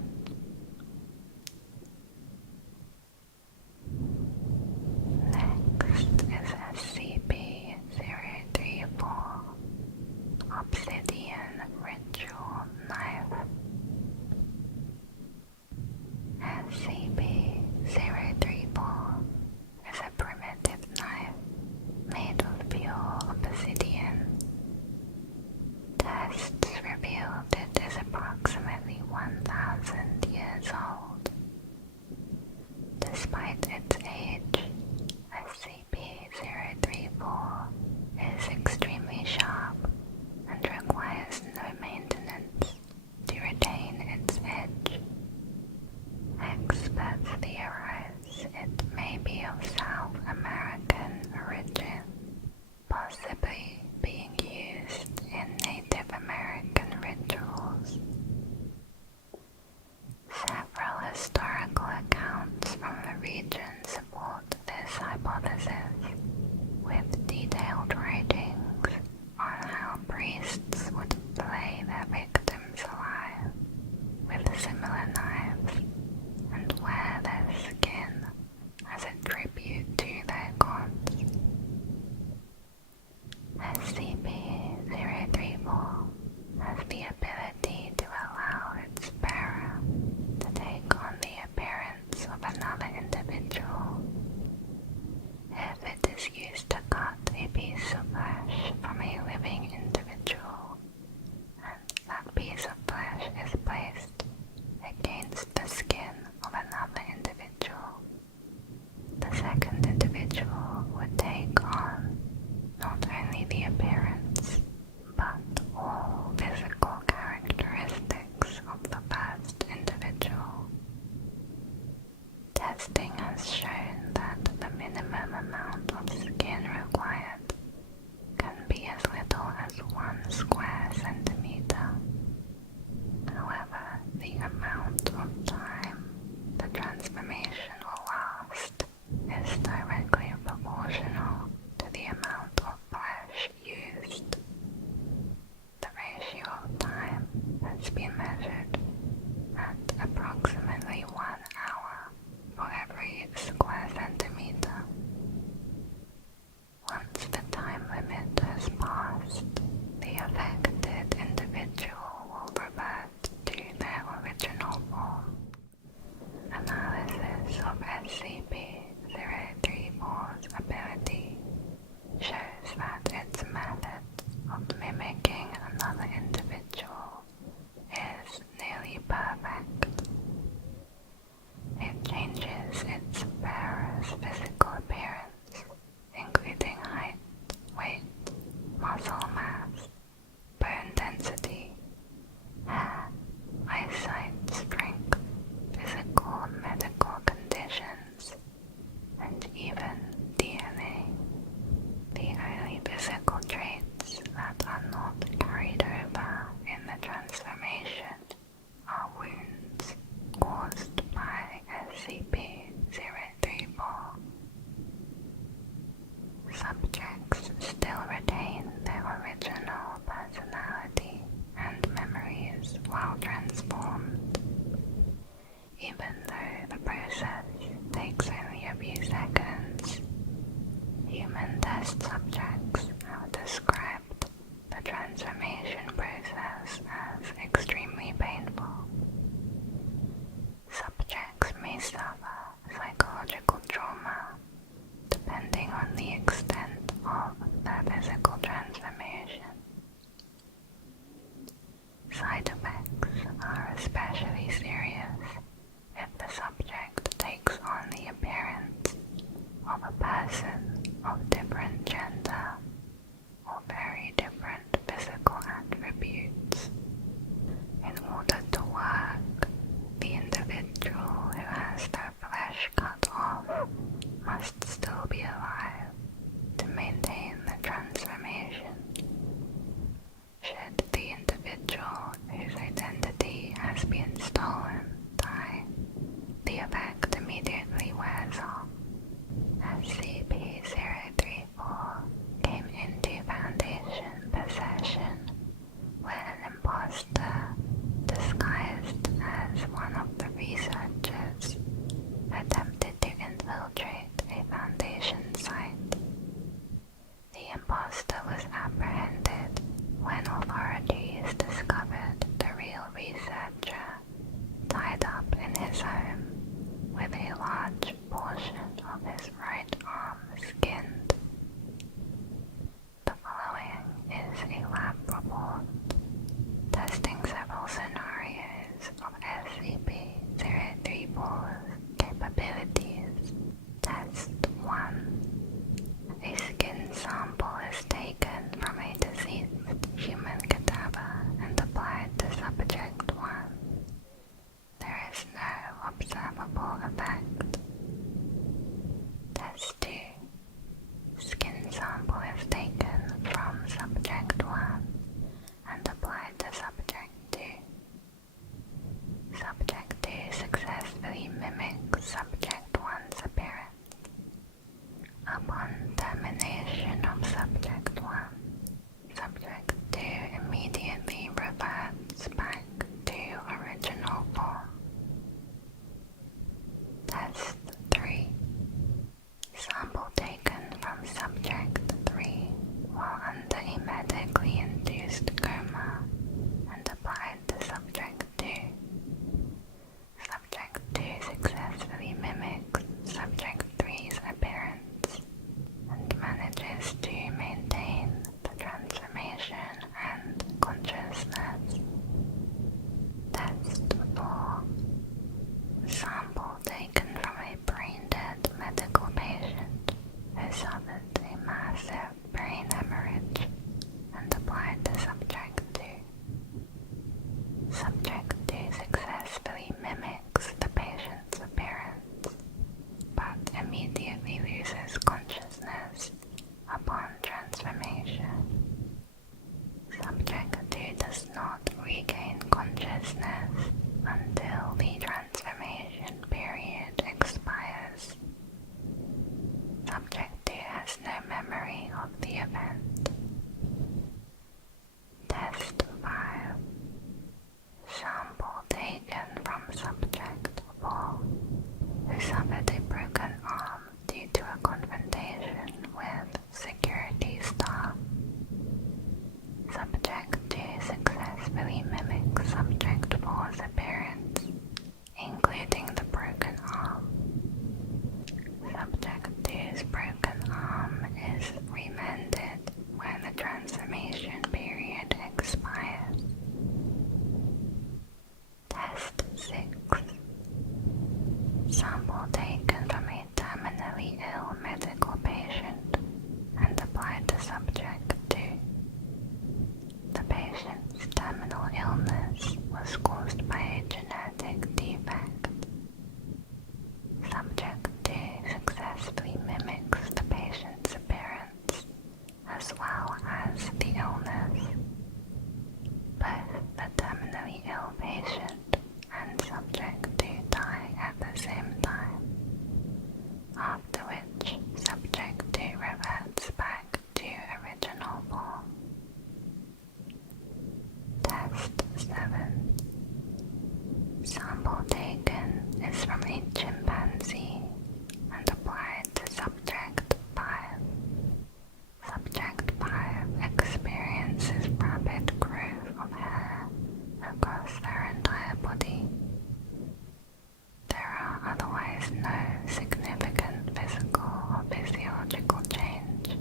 Next is SCP-034, Obsidian Ritual Knife. SCP-034 is a primitive knife made of pure obsidian. Tests revealed it is approximately 1,000 years old. Despite its age, SCP-034 is extremely sharp and requires no maintenance to retain its edge. Experts theorize it may be of South American origin, possibly being used in Native American rituals. Several historical accounts from the region support this hypothesis, with detailed writings on how priests would flay their victims alive with similar knives and wear their skin as a tribute to their gods. SCP-034 has the ability to allow its bearer to take on the appearance of another individual. If it is used to cut a piece of flesh from a living individual, and that piece of flesh is placed against has no observable effect. Test 2. Skin sample is taken from Subject 1 and applied to Subject 2. Subject 2 successfully mimics Subject 1's appearance. Upon termination of Subject 1, Subject 2 immediately reverts back to original form. Test 3. Sample taken from Subject 3 while under a medically induced coma and applied to Subject 2. Subject 2 successfully mimics Subject 3's appearance and manages to maintain the transformation and consciousness. Test 4. Sample taken from a brain-dead medical patient who suffered a massive brain hemorrhage and applied to Subject 2. Subject 2 successfully mimics the patient's appearance, but immediately loses consciousness upon transformation. Subject 2 does not regain consciousness until the transformation period expires. Subject 2 has no memory of the event. Test 5. Sample taken from Subject 4, who suffered a broken arm due to a confrontation with security staff. Subject 2 successfully mimics Subject 4's appearance, including the broken arm. Subject 2's broken arm is remended when the transformation period expires. Test 6. Sample taken from a terminally ill medical patient and applied to Subject 2. The patient's terminal illness was caused by a genetic defect. Subject 2 successfully mimics the patient's appearance as well as the illness. Both the terminally ill patient and Subject 2 die at the same time, after which Subject 2 reverts back to original form. Test 7. Sample taken is from a chimpanzee and applied to Subject 5. Subject 5 experiences rapid growth of hair across their entire body. There are otherwise no significant physical or physiological change.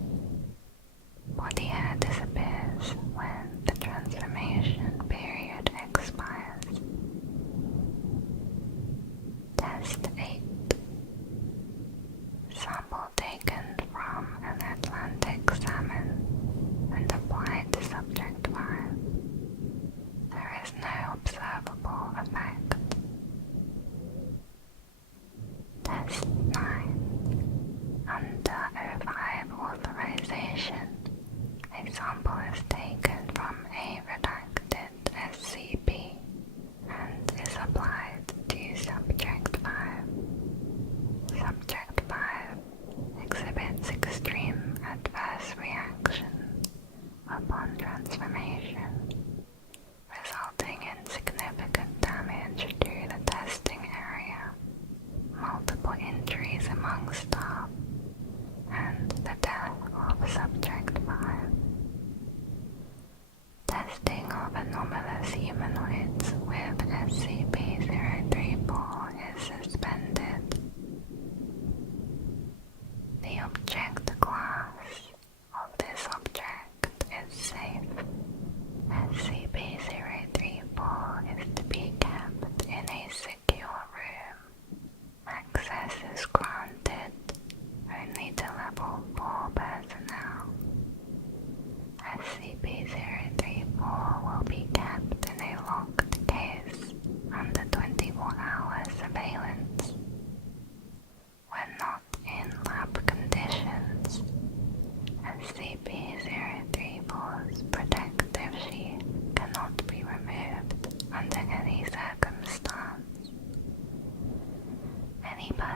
Body hair disappears when the transformation period expires. Test 8.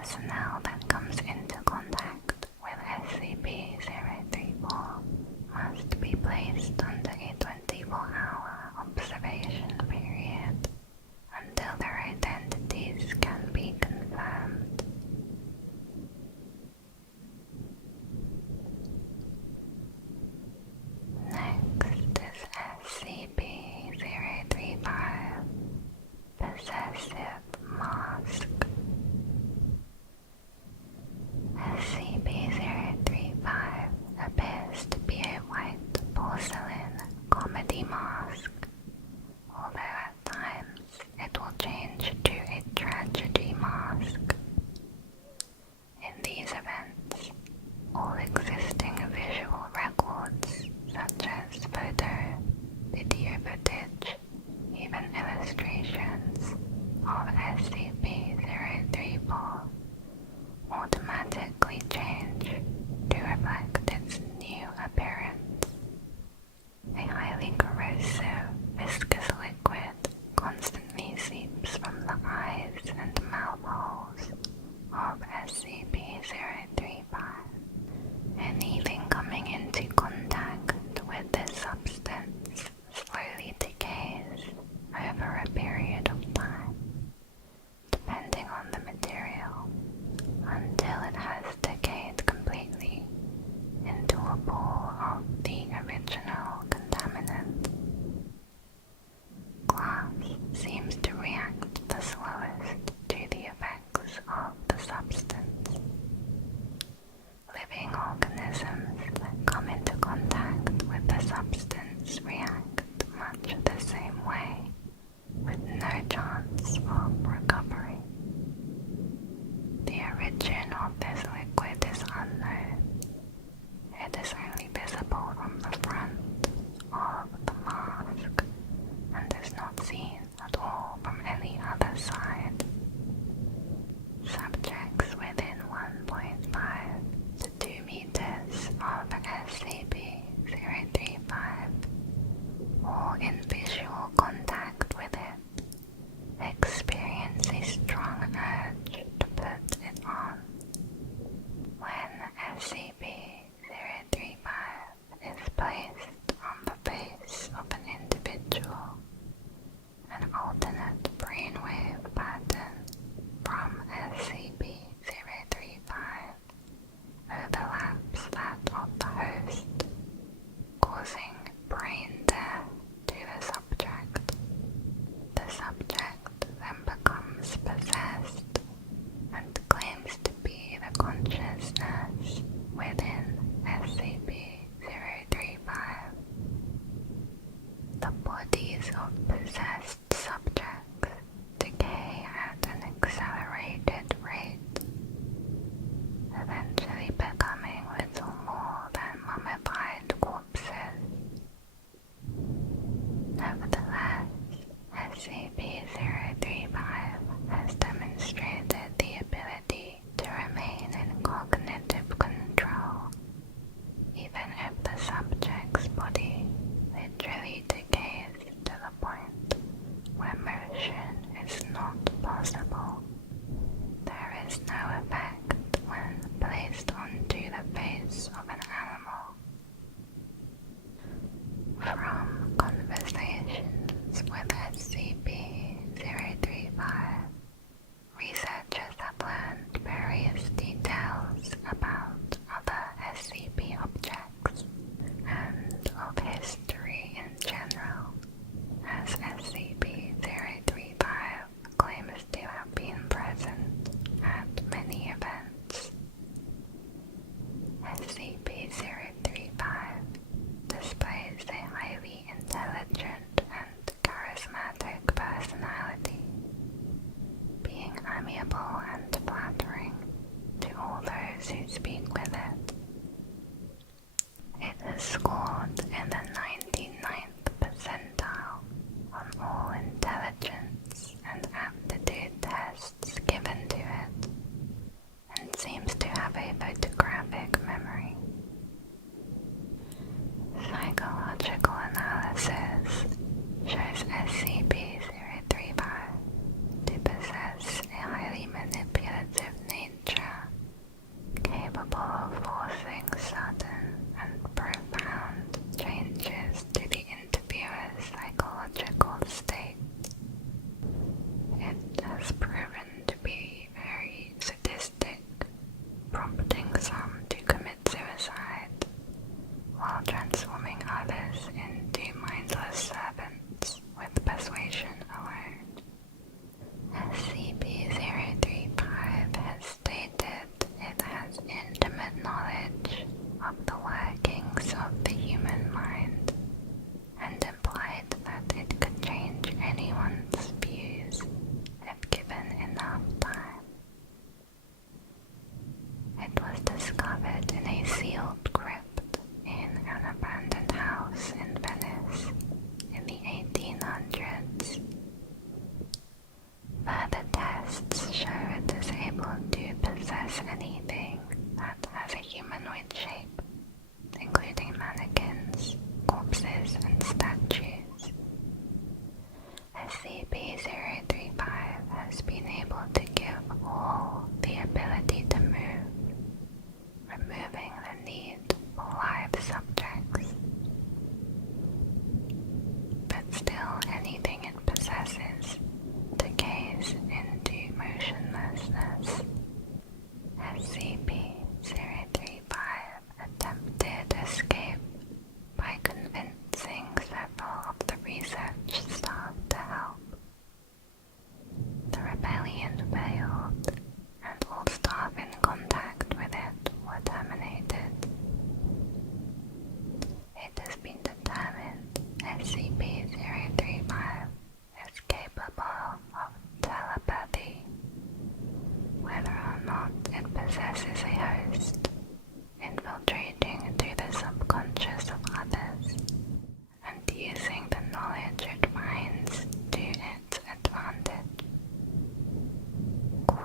personnel that comes into contact with SCP-034 must be placed under a 24-hour observation period until their identities can be confirmed. Next is SCP-035, Possessive Mask. SCP-035 appears to be a white porcelain comedy mask, although at times it will change to a tragedy mask. In these events, all existing visual records, such as photo, video footage, even illustrations of SCP-034 automatically change to reflect its new appearance. A highly corrosive, viscous liquid constantly seeps from the eyes and mouth holes of SCP-035. Anything coming into contact with this substance slowly decays over a period of time, depending on the material, until it has decayed completely into a ball of the original contaminant. Glass seems to react the slowest to the effects of the substance. Living organisms that come into contact with the substance react much the same way, with no chance of recovery. The origin of this liquid is unknown. It is only visible from the front of the mask and is not seen at all from any other side. Subjects within 1.5 to 2 meters of SCP-035 or in visual contact with it experience a strong urge to put it on. When SCP-035 is placed on the face of an individual, an alternate brainwave pattern from SCP-035 overlaps that of the host, causing brain death to the subject. The subject then becomes possessed and claims to be the consciousness within SCP-035. The bodies of possessed subjects decay at an accelerated rate, eventually becoming little more than mummified corpses. Nevertheless, SCP-035 has demonstrated the ability to remain in cognitive control, even if the subject's body literally decays to the point where motion is not possible. There is no effect when placed onto the face of an animal. From conversations with SCP-035, researchers have learned various details about other SCP objects and of history in general, as SCP-035 claims to have been present at many events. SCP-035 displays a highly intelligent and charismatic personality, being amiable and flattering to all those who speak with it. It is scored in the 99th percentile on all intelligence and aptitude tests given to it, and seems to have a photographic memory. Psychological analysis shows SCP-035 to possess a highly manipulative nature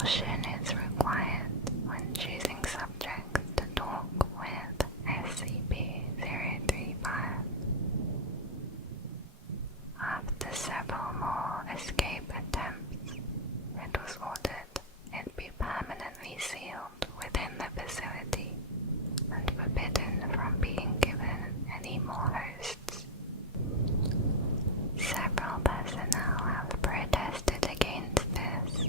Caution is required when choosing subjects to talk with SCP-035. After several more escape attempts, it was ordered it be permanently sealed within the facility and forbidden from being given any more hosts. Several personnel have protested against this,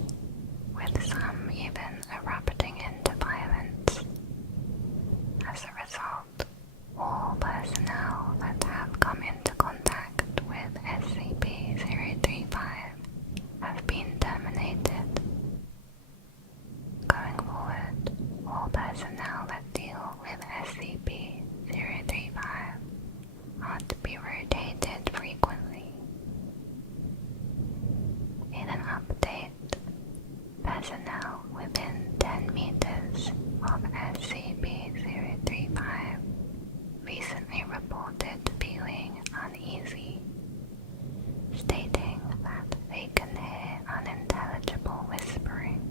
with some even erupting into violence. As a result, all personnel that have come into contact with SCP-035 have been terminated. Going forward, all personnel that deal with SCP-035 are to be rotated frequently. In an update, personnel within 10 meters of SCP-035 recently reported feeling uneasy, stating that they can hear unintelligible whispering.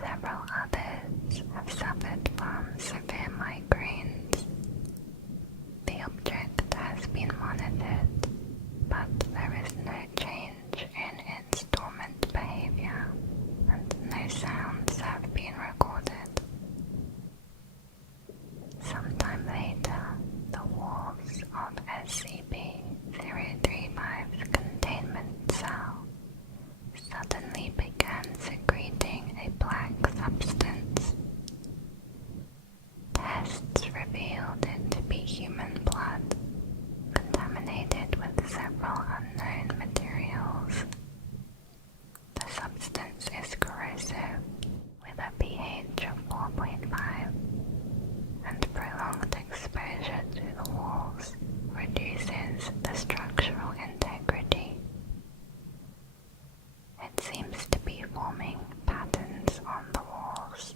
Several others have suffered from severe migraines. The object has been monitored, but there is no change in its dormant behavior, and no sounds have been recorded. Sometime later, the walls of SCP-035's containment cell suddenly began secreting a black substance. Tests revealed it to be human blood, contaminated with several unknown materials. The substance is corrosive, with a pH of 4.5, and prolonged exposure to the walls reduces the structural integrity. It seems to be forming patterns on the walls.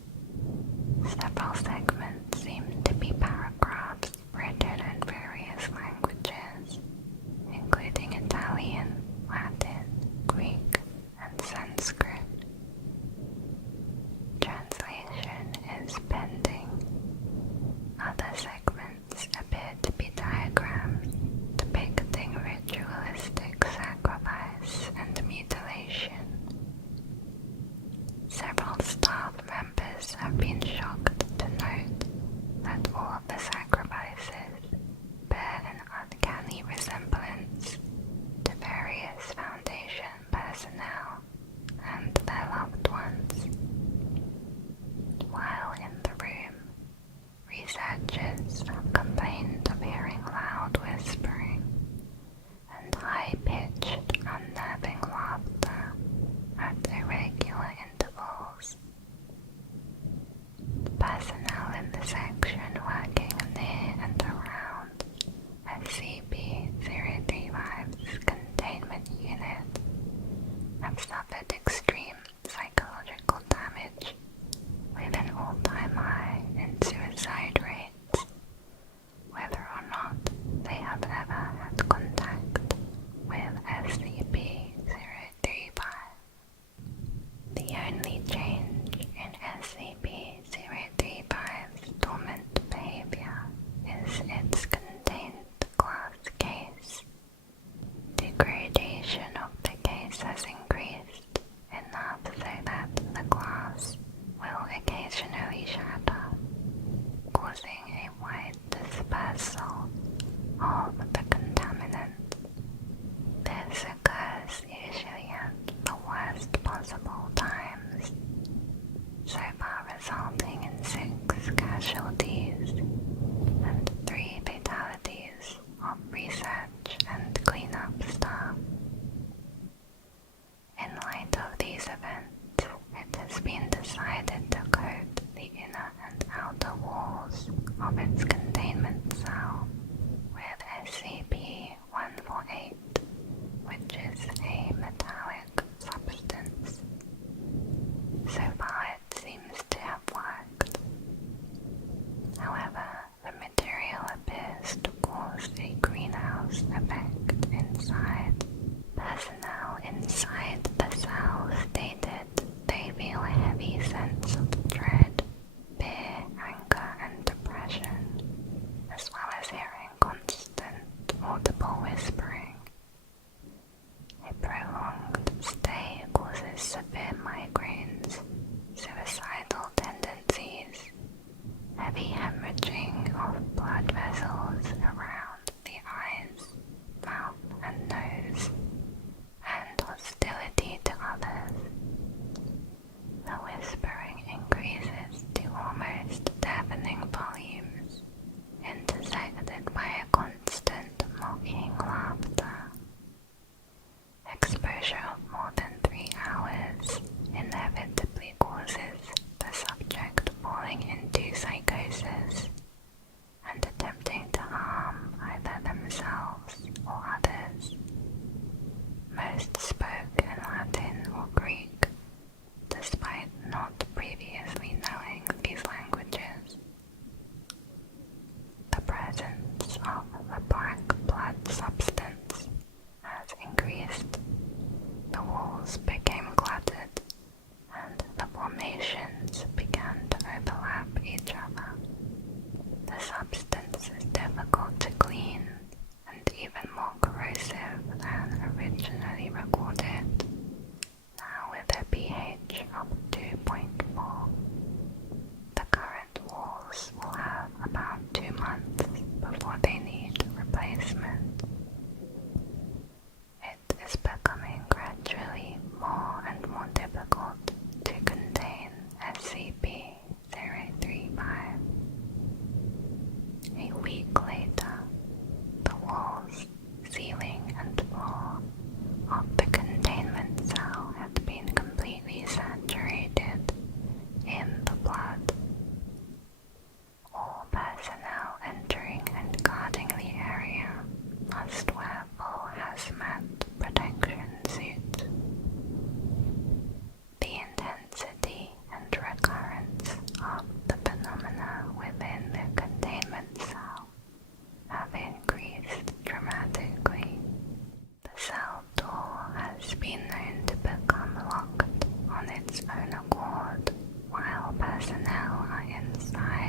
Several segments seem to be paragraphs written in various languages, including Italian, Latin, Greek, and Sanskrit. Translation is pending. Other segments appear to be diagrams depicting ritualistic sacrifice and mutilation. Several staff members have been shocked to note that all of the sacrifices bear an uncanny resemblance to various Foundation personnel and their loved ones. While in the room, researchers have complained of hearing loud whispering and high-pitched, unnerving laughter at irregular intervals. Personnel in the section working near and around SCP-035's containment unit have suffered extreme psychological damage, with an all-time high in suicide rates, whether or not they have ever had contact with SCP-035. The only change in SCP-035's dormant behavior is its contained glass case. Degradation of the case has increased enough so that the glass will occasionally shatter, causing a wide dispersal of the contaminant. This occurs usually at the worst possible times, so far resulting in 6 casualties and 3 fatalities of research and cleanup staff. In light of these events, it has been decided to coat the inner and outer walls of its containment cell with SCP-148, which is a metallic substance. So far it seems to have worked. SCP-035. A week later, the walls, ceiling, and floor of the containment cell had been completely saturated in the blood. All personnel entering and guarding the area must wear full hazmat protection suits. The intensity and recurrence of the phenomena within the containment cell have increased dramatically. The cell door has been known to become locked on its own accord while personnel are inside.